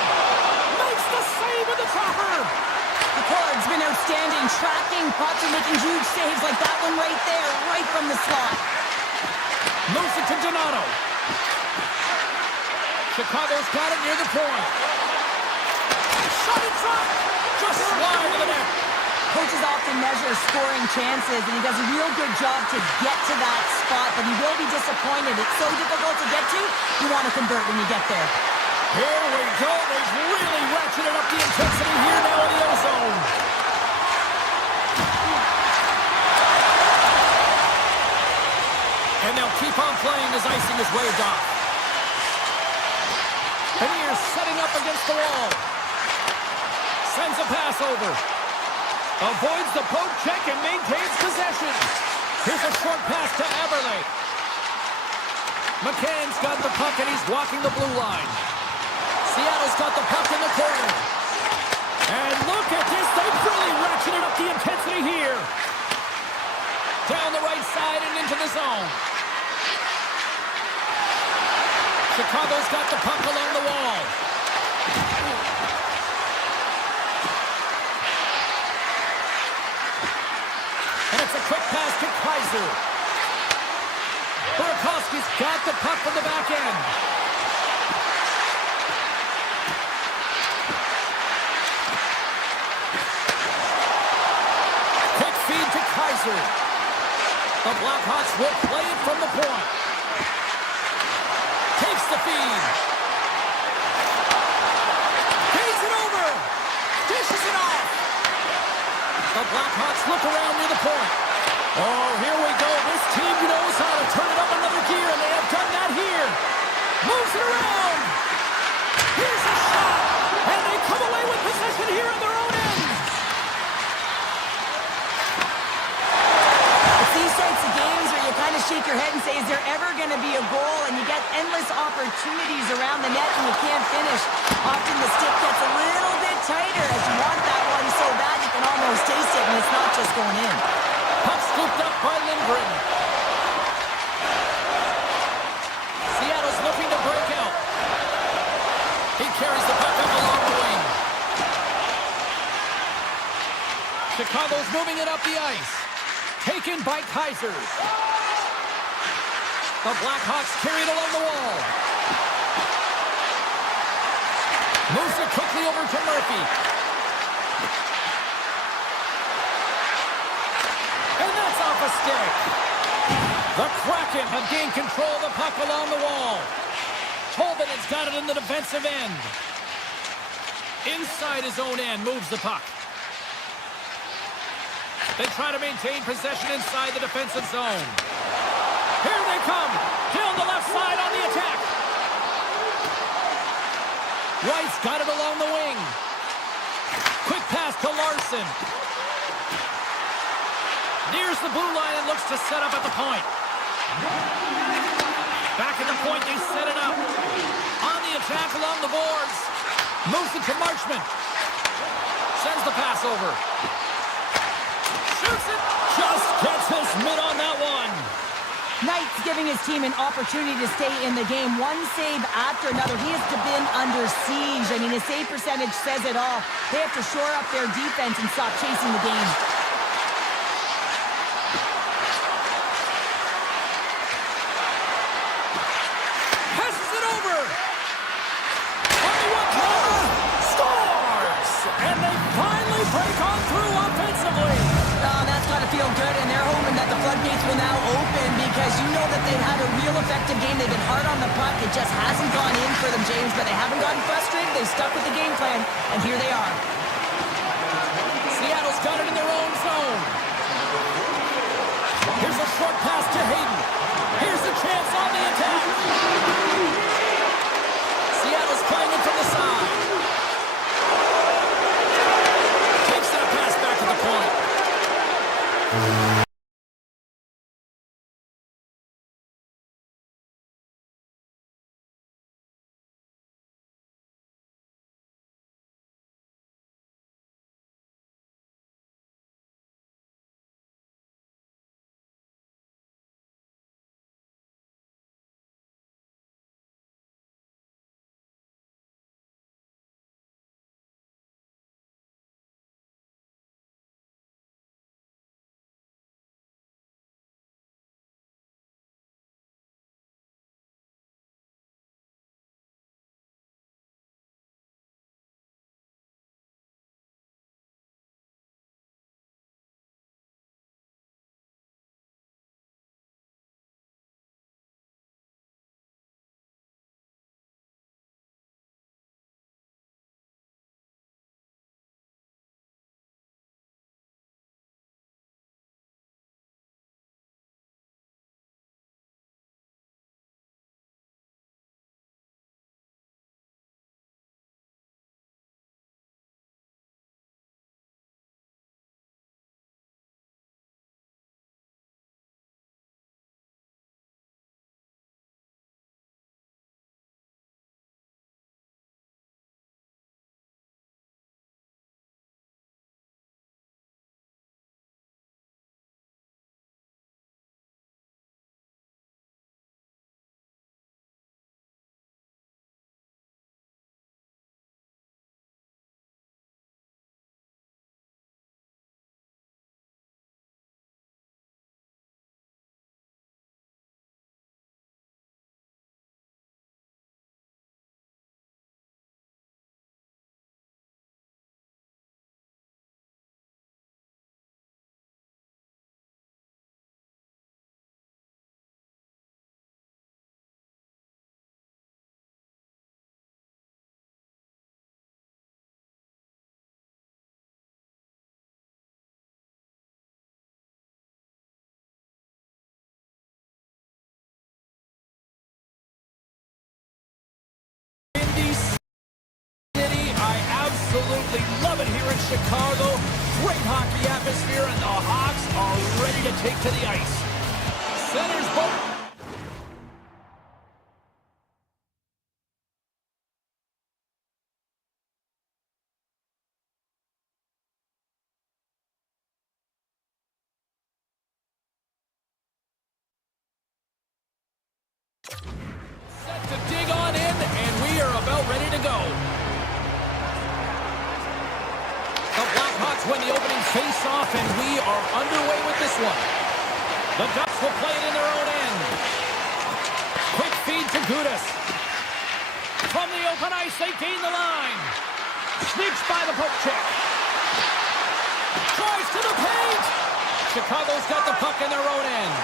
Makes the save with the dropper. The card's been outstanding, tracking pucks and making huge saves like that one right there, right from the slot. Moves it to Donato. Chicago's got it near the point. Shot in front. Just wide of the net. Coaches often measure scoring chances, and he does a real good job to get to that spot, but he will be disappointed. It's so difficult to get to, you want to convert when you get there. Here we go. They've really ratcheted up the intensity here now in the ozone. And they'll keep on playing as icing is waved off. And here's setting up against the wall. Sends a pass over. Avoids the poke check and maintains possession. Here's a short pass to Everly. McCann's got the puck and he's walking the blue line. Seattle's got the puck in the corner. And look at this. They've really ratcheted up the intensity here. Down the right side and into the zone. Chicago's got the puck along the wall. And it's a quick pass to Kaiser. Burakovsky's got the puck from the back end. Quick feed to Kaiser. The Blackhawks will play it from the point. Takes the feed. Feeds it over. Dishes it off. The Blackhawks look around near the point. Oh, here we go. This team knows how to turn it up another gear, and they have done that here. Moves it around. Here's a shot. And they come away with possession here on their own end. It's these types of games where you kind of shake your head and say, is there ever going to be a goal? And you get endless opportunities around the net and you can't finish. Often the stick gets a little bit tighter as you want that one so bad you can almost taste it, and it's not just going in. Puck scooped up by Lindgren. Seattle's looking to break out. He carries the puck up along the wing. Chicago's moving it up the ice. Taken by Kaiser. The Blackhawks carry it along the wall. Moves it quickly over to Murphy. And that's off a stick. The Kraken have gained control of the puck along the wall. Tolvanen has got it in the defensive end. Inside his own end, moves the puck. They try to maintain possession inside the defensive zone. Here they come. Down the left side on the attack. White's got it along the wing. Quick pass to Larson. Nears the blue line and looks to set up at the point. Back at the point, they set it up. On the attack along the boards. Moves it to Marchment. Sends the pass over. Shoots it. Just gets his mitt on that one. Knight's giving his team an opportunity to stay in the game. One save after another. He has been under siege. I mean, his save percentage says it all. They have to shore up their defense and stop chasing the game. Passes it over. On the one corner. Scores! And they finally break on through offensively. Oh, that's got to feel good, and they're hoping that the floodgates will now open because you know that they've had a real effective game. They've been hard on the puck. It just hasn't gone in for them, James, but they haven't gotten frustrated. They've stuck with the game plan, and here they are. Seattle's got it in their own zone. Here's a short pass to Hayden. Here's the chance on the attack. Seattle's playing it from the side. Takes that pass back to the point. Absolutely love it here in Chicago. Great hockey atmosphere, and the Hawks are ready to take to the ice. Centers both. Set to dig on in, and we are about ready to go. The Blackhawks win the opening face-off, and we are underway with this one. The Ducks will play it in their own end. Quick feed to Gudas. From the open ice, they gain the line. Sneaks by the poke check. Tries to the paint. Chicago's got the puck in their own end.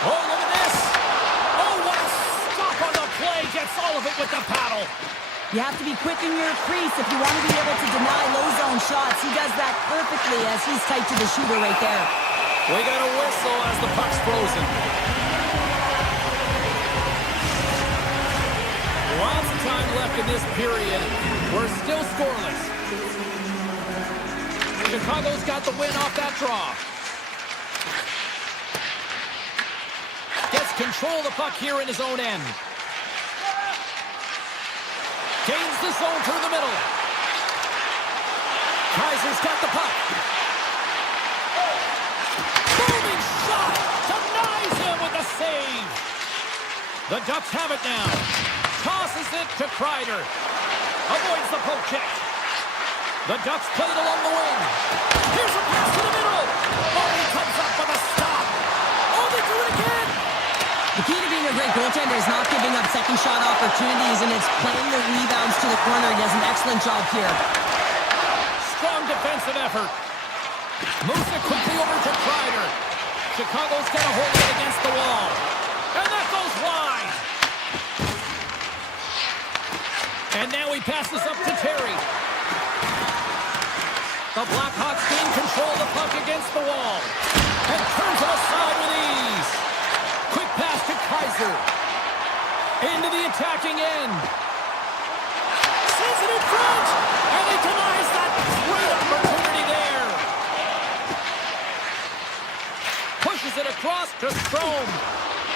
Oh, look at this. Oh, what a all of it with the paddle. You have to be quick in your crease if you want to be able to deny low zone shots. He does that perfectly as he's tight to the shooter right there. We got a whistle as the puck's frozen. Lots of time left in this period. We're still scoreless. Chicago's got the win off that draw. Gets control of the puck here in his own end. Gains the zone through the middle. Kaiser's got the puck. Booming shot! Denies him with a save. The Ducks have it now. Tosses it to Kreider. Avoids the poke check. The Ducks play it along the wing. Here's a pass to the middle. Oh, he comes up with a stop. Oh, they do it again. The key to being a great goaltender is not giving up second shot opportunities, and it's playing the rebounds to the corner. He does an excellent job here. Strong defensive effort. Moves it quickly over to Kreider. Chicago's got to hold it against the wall. And that goes wide. And now he passes up to Terry. The Blackhawks gain control of the puck against the wall. And turns it aside with ease. Quick pass to Kaiser. Into the attacking end. Sends it in front. And he denies that great opportunity there. Pushes it across to Strome.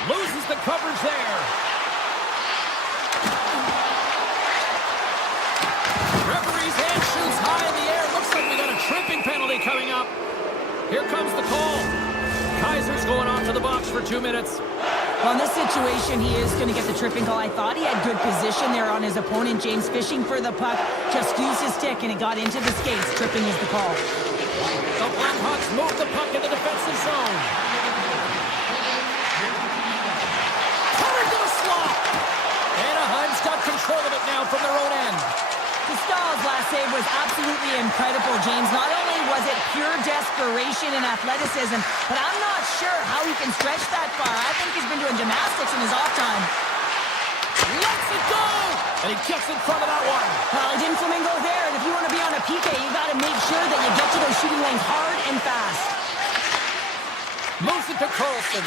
Loses the coverage there. Referee's hand shoots high in the air. Looks like we got a tripping penalty coming up. Here comes the call. Kaiser's going off to the box for 2 minutes. Well, in this situation, he is going to get the tripping call. I thought he had good position there on his opponent. James fishing for the puck. Just used his stick, and it got into the skates. Tripping is the call. The Blackhawks move the puck in the defensive zone. Covered to the slot. Anaheim's got control of it now from their own end. Stahl's last save was absolutely incredible, James. Not only was it pure desperation and athleticism, but I'm not sure how he can stretch that far. I think he's been doing gymnastics in his off time. Lets it go! And he gets in front of that one. Well, he didn't flamingo there, and if you want to be on a PK, you got to make sure that you get to those shooting lanes hard and fast. Moves it to Carlson.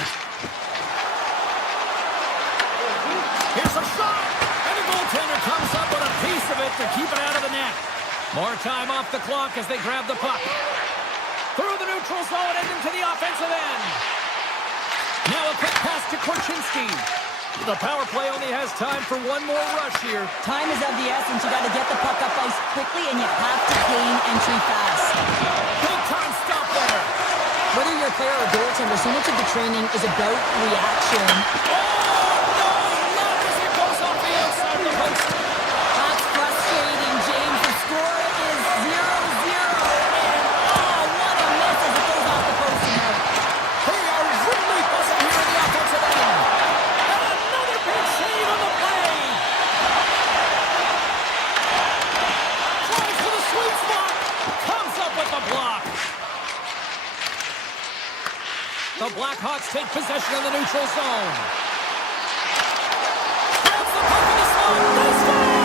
Here's a shot! And the goaltender comes up with a piece of it to keep it out of the net. More time off the clock as they grab the puck. Through the neutral zone and into the offensive end. Now a quick pass to Korchinski. The power play only has time for one more rush here. Time is of the essence. You got to get the puck up ice quickly, and you have to gain entry fast. Big time stop there. Whether you're a player or goaltender, so much of the training is about reaction. That's frustrating, James. The score is 0-0, and what a miss as it goes off the post now. They are really buzzing here in the offensive end. And another big save on the play. Tries for the sweet spot. Comes up with the block. The Blackhawks take possession of the neutral zone. Grabs the puck in the slot. They score!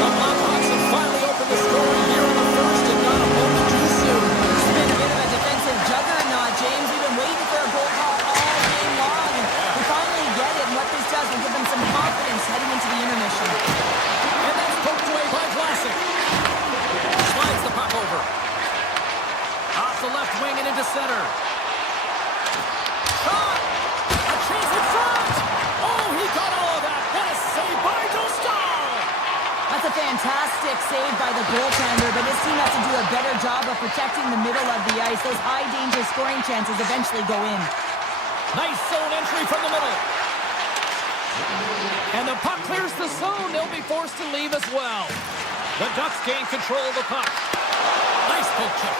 The Blackhawks have finally opened the scoring here in the first and not a moment too soon. It's been a bit of a defensive juggernaut, James. We've been waiting for a goal call all game long, and we finally get it, and what this does will give them some confidence heading into the intermission. And that's poked away by Vlasic. Slides the puck over. Off the left wing and into center. Shot! A chance in front! Oh, he got all of that! What a save by Dostal! That's a fantastic save by the goaltender, but his team has to do a better job of protecting the middle of the ice. Those high-danger scoring chances eventually go in. Nice zone entry from the middle. And the puck clears the zone. They'll be forced to leave as well. The Ducks gain control of the puck. Nice poke check.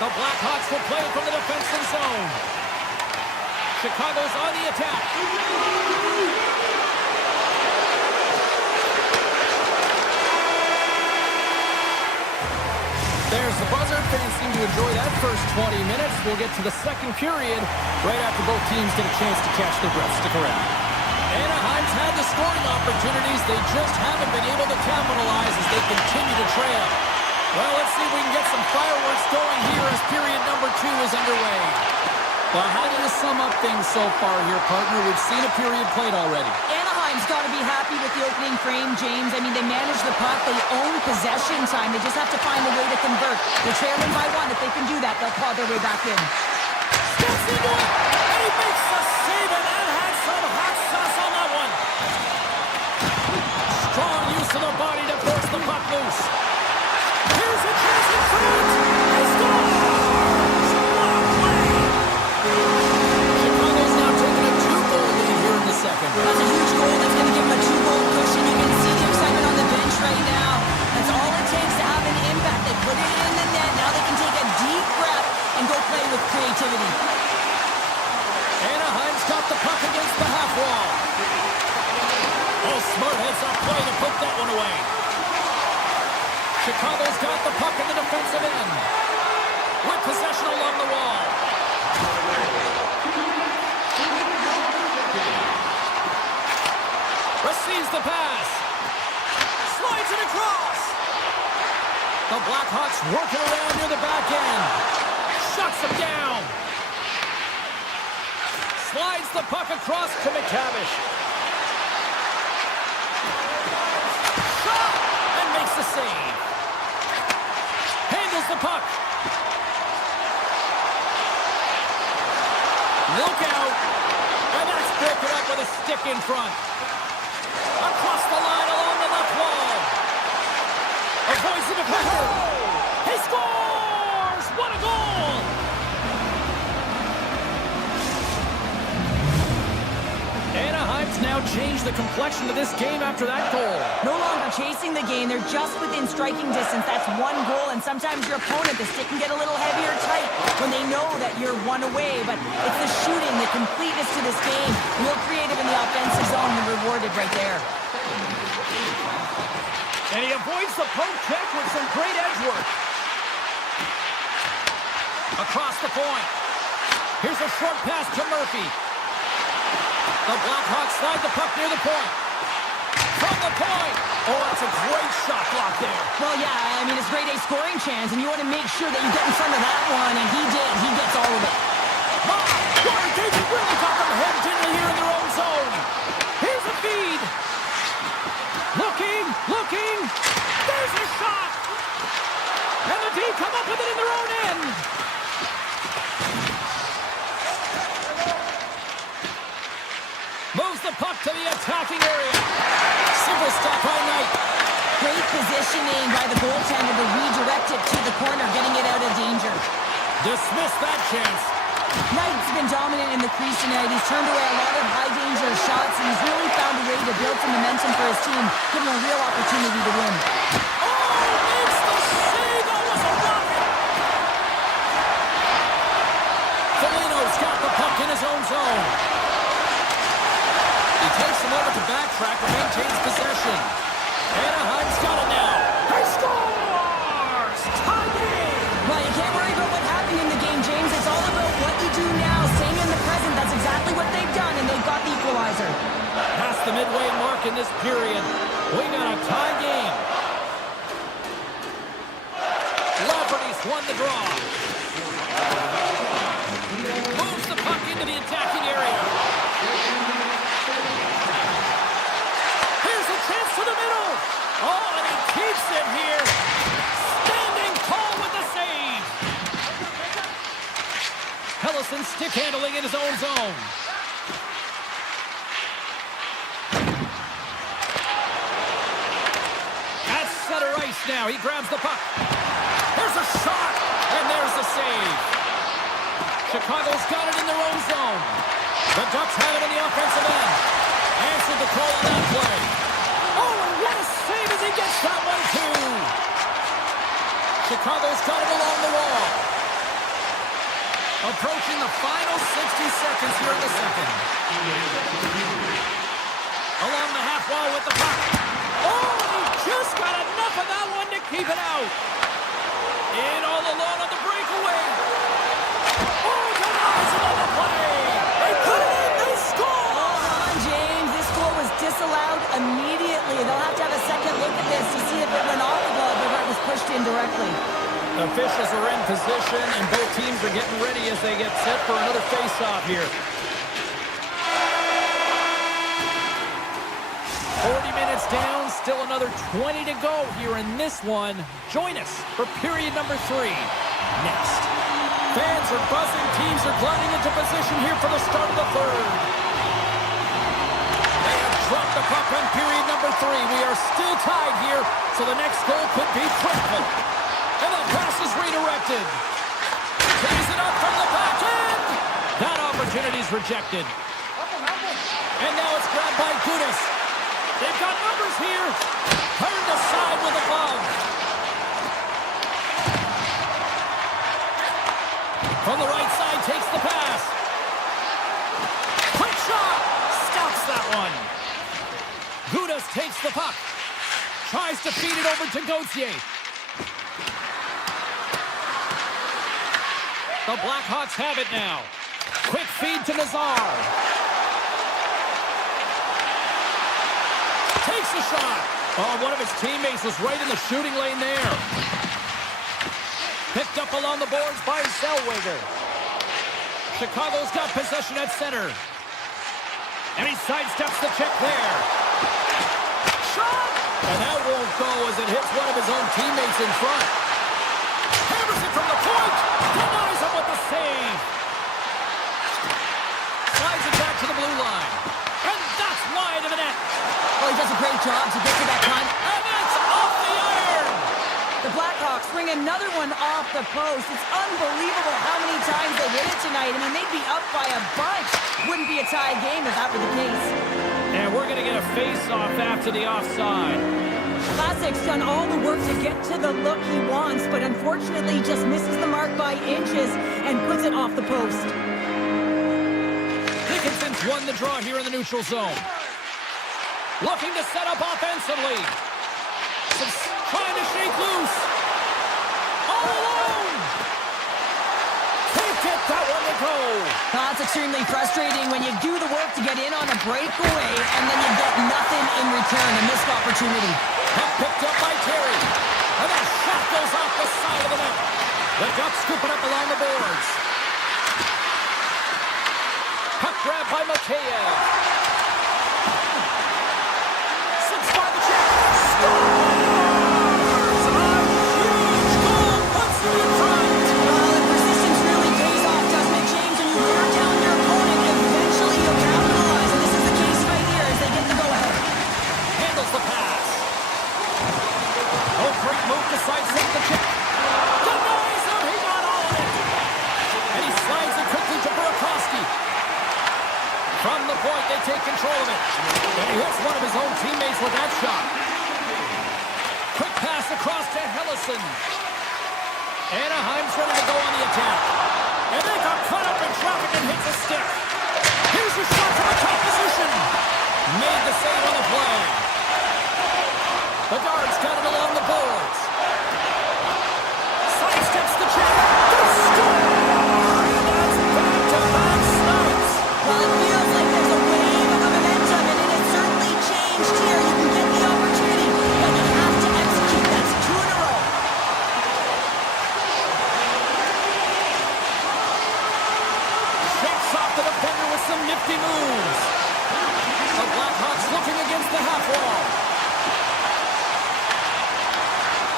The Blackhawks will play it from the defensive zone. Chicago's on the attack. There's the buzzer. Fans seem to enjoy that first 20 minutes. We'll get to the second period right after both teams get a chance to catch their breath. Stick around. Anaheim's had the scoring opportunities. They just haven't been able to capitalize as they continue to trail. Well, let's see if we can get some fireworks going here as period number 2 is underway. Well, how do you sum up things so far here, partner? We've seen a period played already. Anaheim's got to be happy with the opening frame, James. I mean, they manage the puck. They own possession time. They just have to find a way to convert. They're trailing by 1. If they can do that, they'll claw their way back in. Steps into it, and he makes the save, and that had some hot sauce on that one. Strong use of the body to force the puck loose. Here's a chance in front. He scores! What a play! Chicago's now taking a 2-goal lead here in the second. That's a huge goal. That's going to give them a 2-goal cushion. You can see the excitement on the bench right now. That's all it takes to have an impact. They put it in the net. Now they can take a deep breath and go play with creativity. Anaheim's got the puck against the half wall. Oh, smart heads-up play to put that one away. Chicago's got the puck in the defensive end. With possession along the wall. Receives the pass. Slides it across. The Blackhawks working around near the back end. Shuts them down. Slides the puck across to McTavish. Shot! And makes the save. Handles the puck. Look out. And that's broken up with a stick in front. Across the line along the left wall. Avoids the defender. He scores! What a goal! Anaheim's now changed the complexion of this game after that goal. No longer chasing the game. They're just within striking distance. That's 1 goal, and sometimes your opponent, the stick can get a little heavier tight when they know that you're 1 away, but it's the shooting, the completeness to this game. Real creative in the offensive zone and rewarded right there. And he avoids the poke check with some great edge work. Across the point. Here's a short pass to Murphy. The Blackhawks slide the puck near the point. From the point. Oh, that's a great shot block there. Well, yeah, I mean, it's grade A scoring chance, and you want to make sure that you get in front of that one, and he did. He gets all of it. They've really got them hemmed in here in their own zone. Here's a feed. Looking. There's a shot. And the D come up with it in their own end. Moves the puck to the attacking area. Simple stop by Knight. Great positioning by the goaltender to redirect it to the corner, getting it out of danger. Dismiss that chance. Knight's been dominant in the crease tonight. He's turned away a lot of high-danger shots, and he's really found a way to build some momentum for his team, give him a real opportunity to win. Makes the save. That was a rocket. Foligno's got the puck in his own zone. He takes him over to backtrack and maintains possession. Anaheim's got it now. He scores! Tie game! Well, you can't worry about what happened in the game, James. It's all about what you do now, staying in the present. That's exactly what they've done, and they've got the equalizer. Past the midway mark in this period. We got a tie game. Lafferty's won the draw. Moves the puck into the attacking area. Here's a chance to the middle. Oh, and he keeps it here. Standing tall with the save. Helleson stick handling in his own zone. At center ice now. He grabs the puck. There's a shot, and there's the save. Chicago's got it in their own zone. The Ducks have it in the offensive end. Answered the call on that play. Oh, and what a save as he gets that one, too. Chicago's got it along the wall. Approaching the final 60 seconds here in the second. Along the half wall with the puck. Oh, and he just got enough of that one to keep it out. In all alone on the breakaway. Oh, denies it on the play. They put it in. They score. Hold on, James. This goal was disallowed immediately. They'll have to have a second look at this to see if it went off the glove or if it was pushed in directly. Officials are in position, and both teams are getting ready as they get set for another face-off here. 40 minutes down, still another 20 to go here in this one. Join us for period number 3 next. Fans are buzzing. Teams are gliding into position here for the start of the third. They have dropped the puck on period number 3. We are still tied here, so the next goal could be critical. And the pass is redirected. Tees it up from the back end. That opportunity is rejected. And now it's grabbed by Gudas. They've got numbers here. Turned aside with a glove. From the right side, takes the pass. Quick shot. Stops that one. Gudas takes the puck. Tries to feed it over to Gauthier. The Blackhawks have it now. Quick feed to Nazar. Takes a shot. Oh, one of his teammates was right in the shooting lane there. Picked up along the boards by Zellweger. Chicago's got possession at center. And he sidesteps the check there. Shot! And that won't go as it hits one of his own teammates in front. Hammers it from the point. Denies him with the save. Slides it back to the blue line. And that's wide of the net. Well, he does a great job to get to that time. And it's off the iron. The Blackhawks bring another one off the post. It's unbelievable how many times they hit it tonight. I mean, they'd be up by a bunch. Wouldn't be a tie game if that were the case. And we're going to get a face-off after the offside. Vlasic's done all the work to get to the look he wants, but unfortunately just misses the mark by inches and puts it off the post. Dickinson's won the draw here in the neutral zone. Looking to set up offensively. Trying to shake loose. All alone. Can't get that one to go. That's extremely frustrating when you do the work to get in on a breakaway and then you get nothing in return. A missed opportunity. Puck picked up by Terry. And that shot goes off the side of the net. The Ducks scoop it up along the boards. Puck grab by Mikheyev. Sits by the check. Scores! A huge goal puts it in front. Well, if persistence really pays off, doesn't it, James? When you wear down your opponent, eventually you'll capitalize. And this is the case right here as they get the go-ahead. Handles the pass. Oh, great move to sidestep the check. Denies him. He got all of it. And he slides it quickly to Burakovsky. From the point, they take control of it. And he hits one of his own teammates with that shot. Quick pass across to Hellison. Anaheim's ready to go on the attack. And they got caught up in traffic and hits a stick. Here's a shot from the top position. Made the save on the play. Bedard's got it along the boards. Sidesteps the check. They score! And that's back-to-back snipes. Well, it feels like there's a wave of momentum, and it has certainly changed here. You can get the opportunity, but you have to execute. That's 2 in a row. Shakes off the defender with some nifty moves. The Blackhawks looking against the half wall.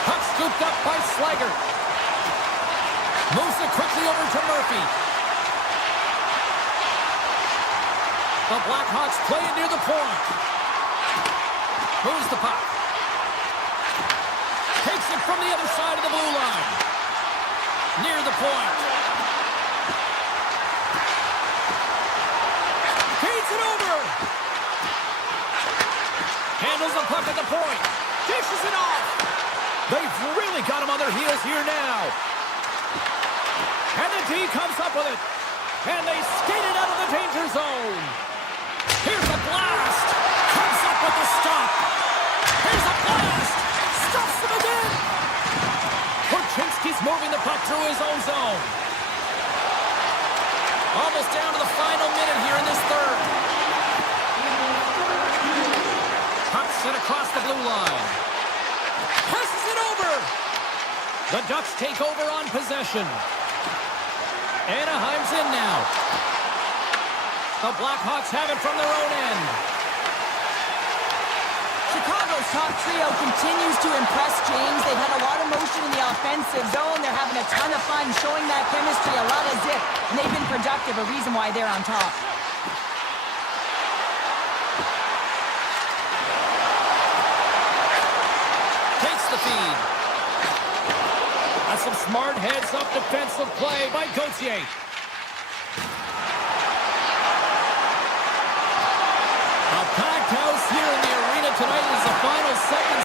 Puck scooped up by Slager. Moves it quickly over to Murphy. The Blackhawks playing near the point. Moves the puck. Takes it from the other side of the blue line. Near the point. Feeds it over. Handles the puck at the point. Dishes it off. They've really got him on their heels here now. And the D comes up with it. And they skate it out of the danger zone. Here's a blast. Comes up with the stop. Here's a blast. Stops them again. Korchinski's moving the puck through his own zone. Almost down to the final minute here in this third. Puck sent across the blue line. Passes it over. The Ducks take over on possession. Anaheim's in now. The Blackhawks have it from their own end. Chicago's top trio continues to impress, James. They've had a lot of motion in the offensive zone. They're having a ton of fun, showing that chemistry, a lot of zip, and they've been productive, a reason why they're on top. Takes the feed. That's some smart heads-up defensive play by Gauthier.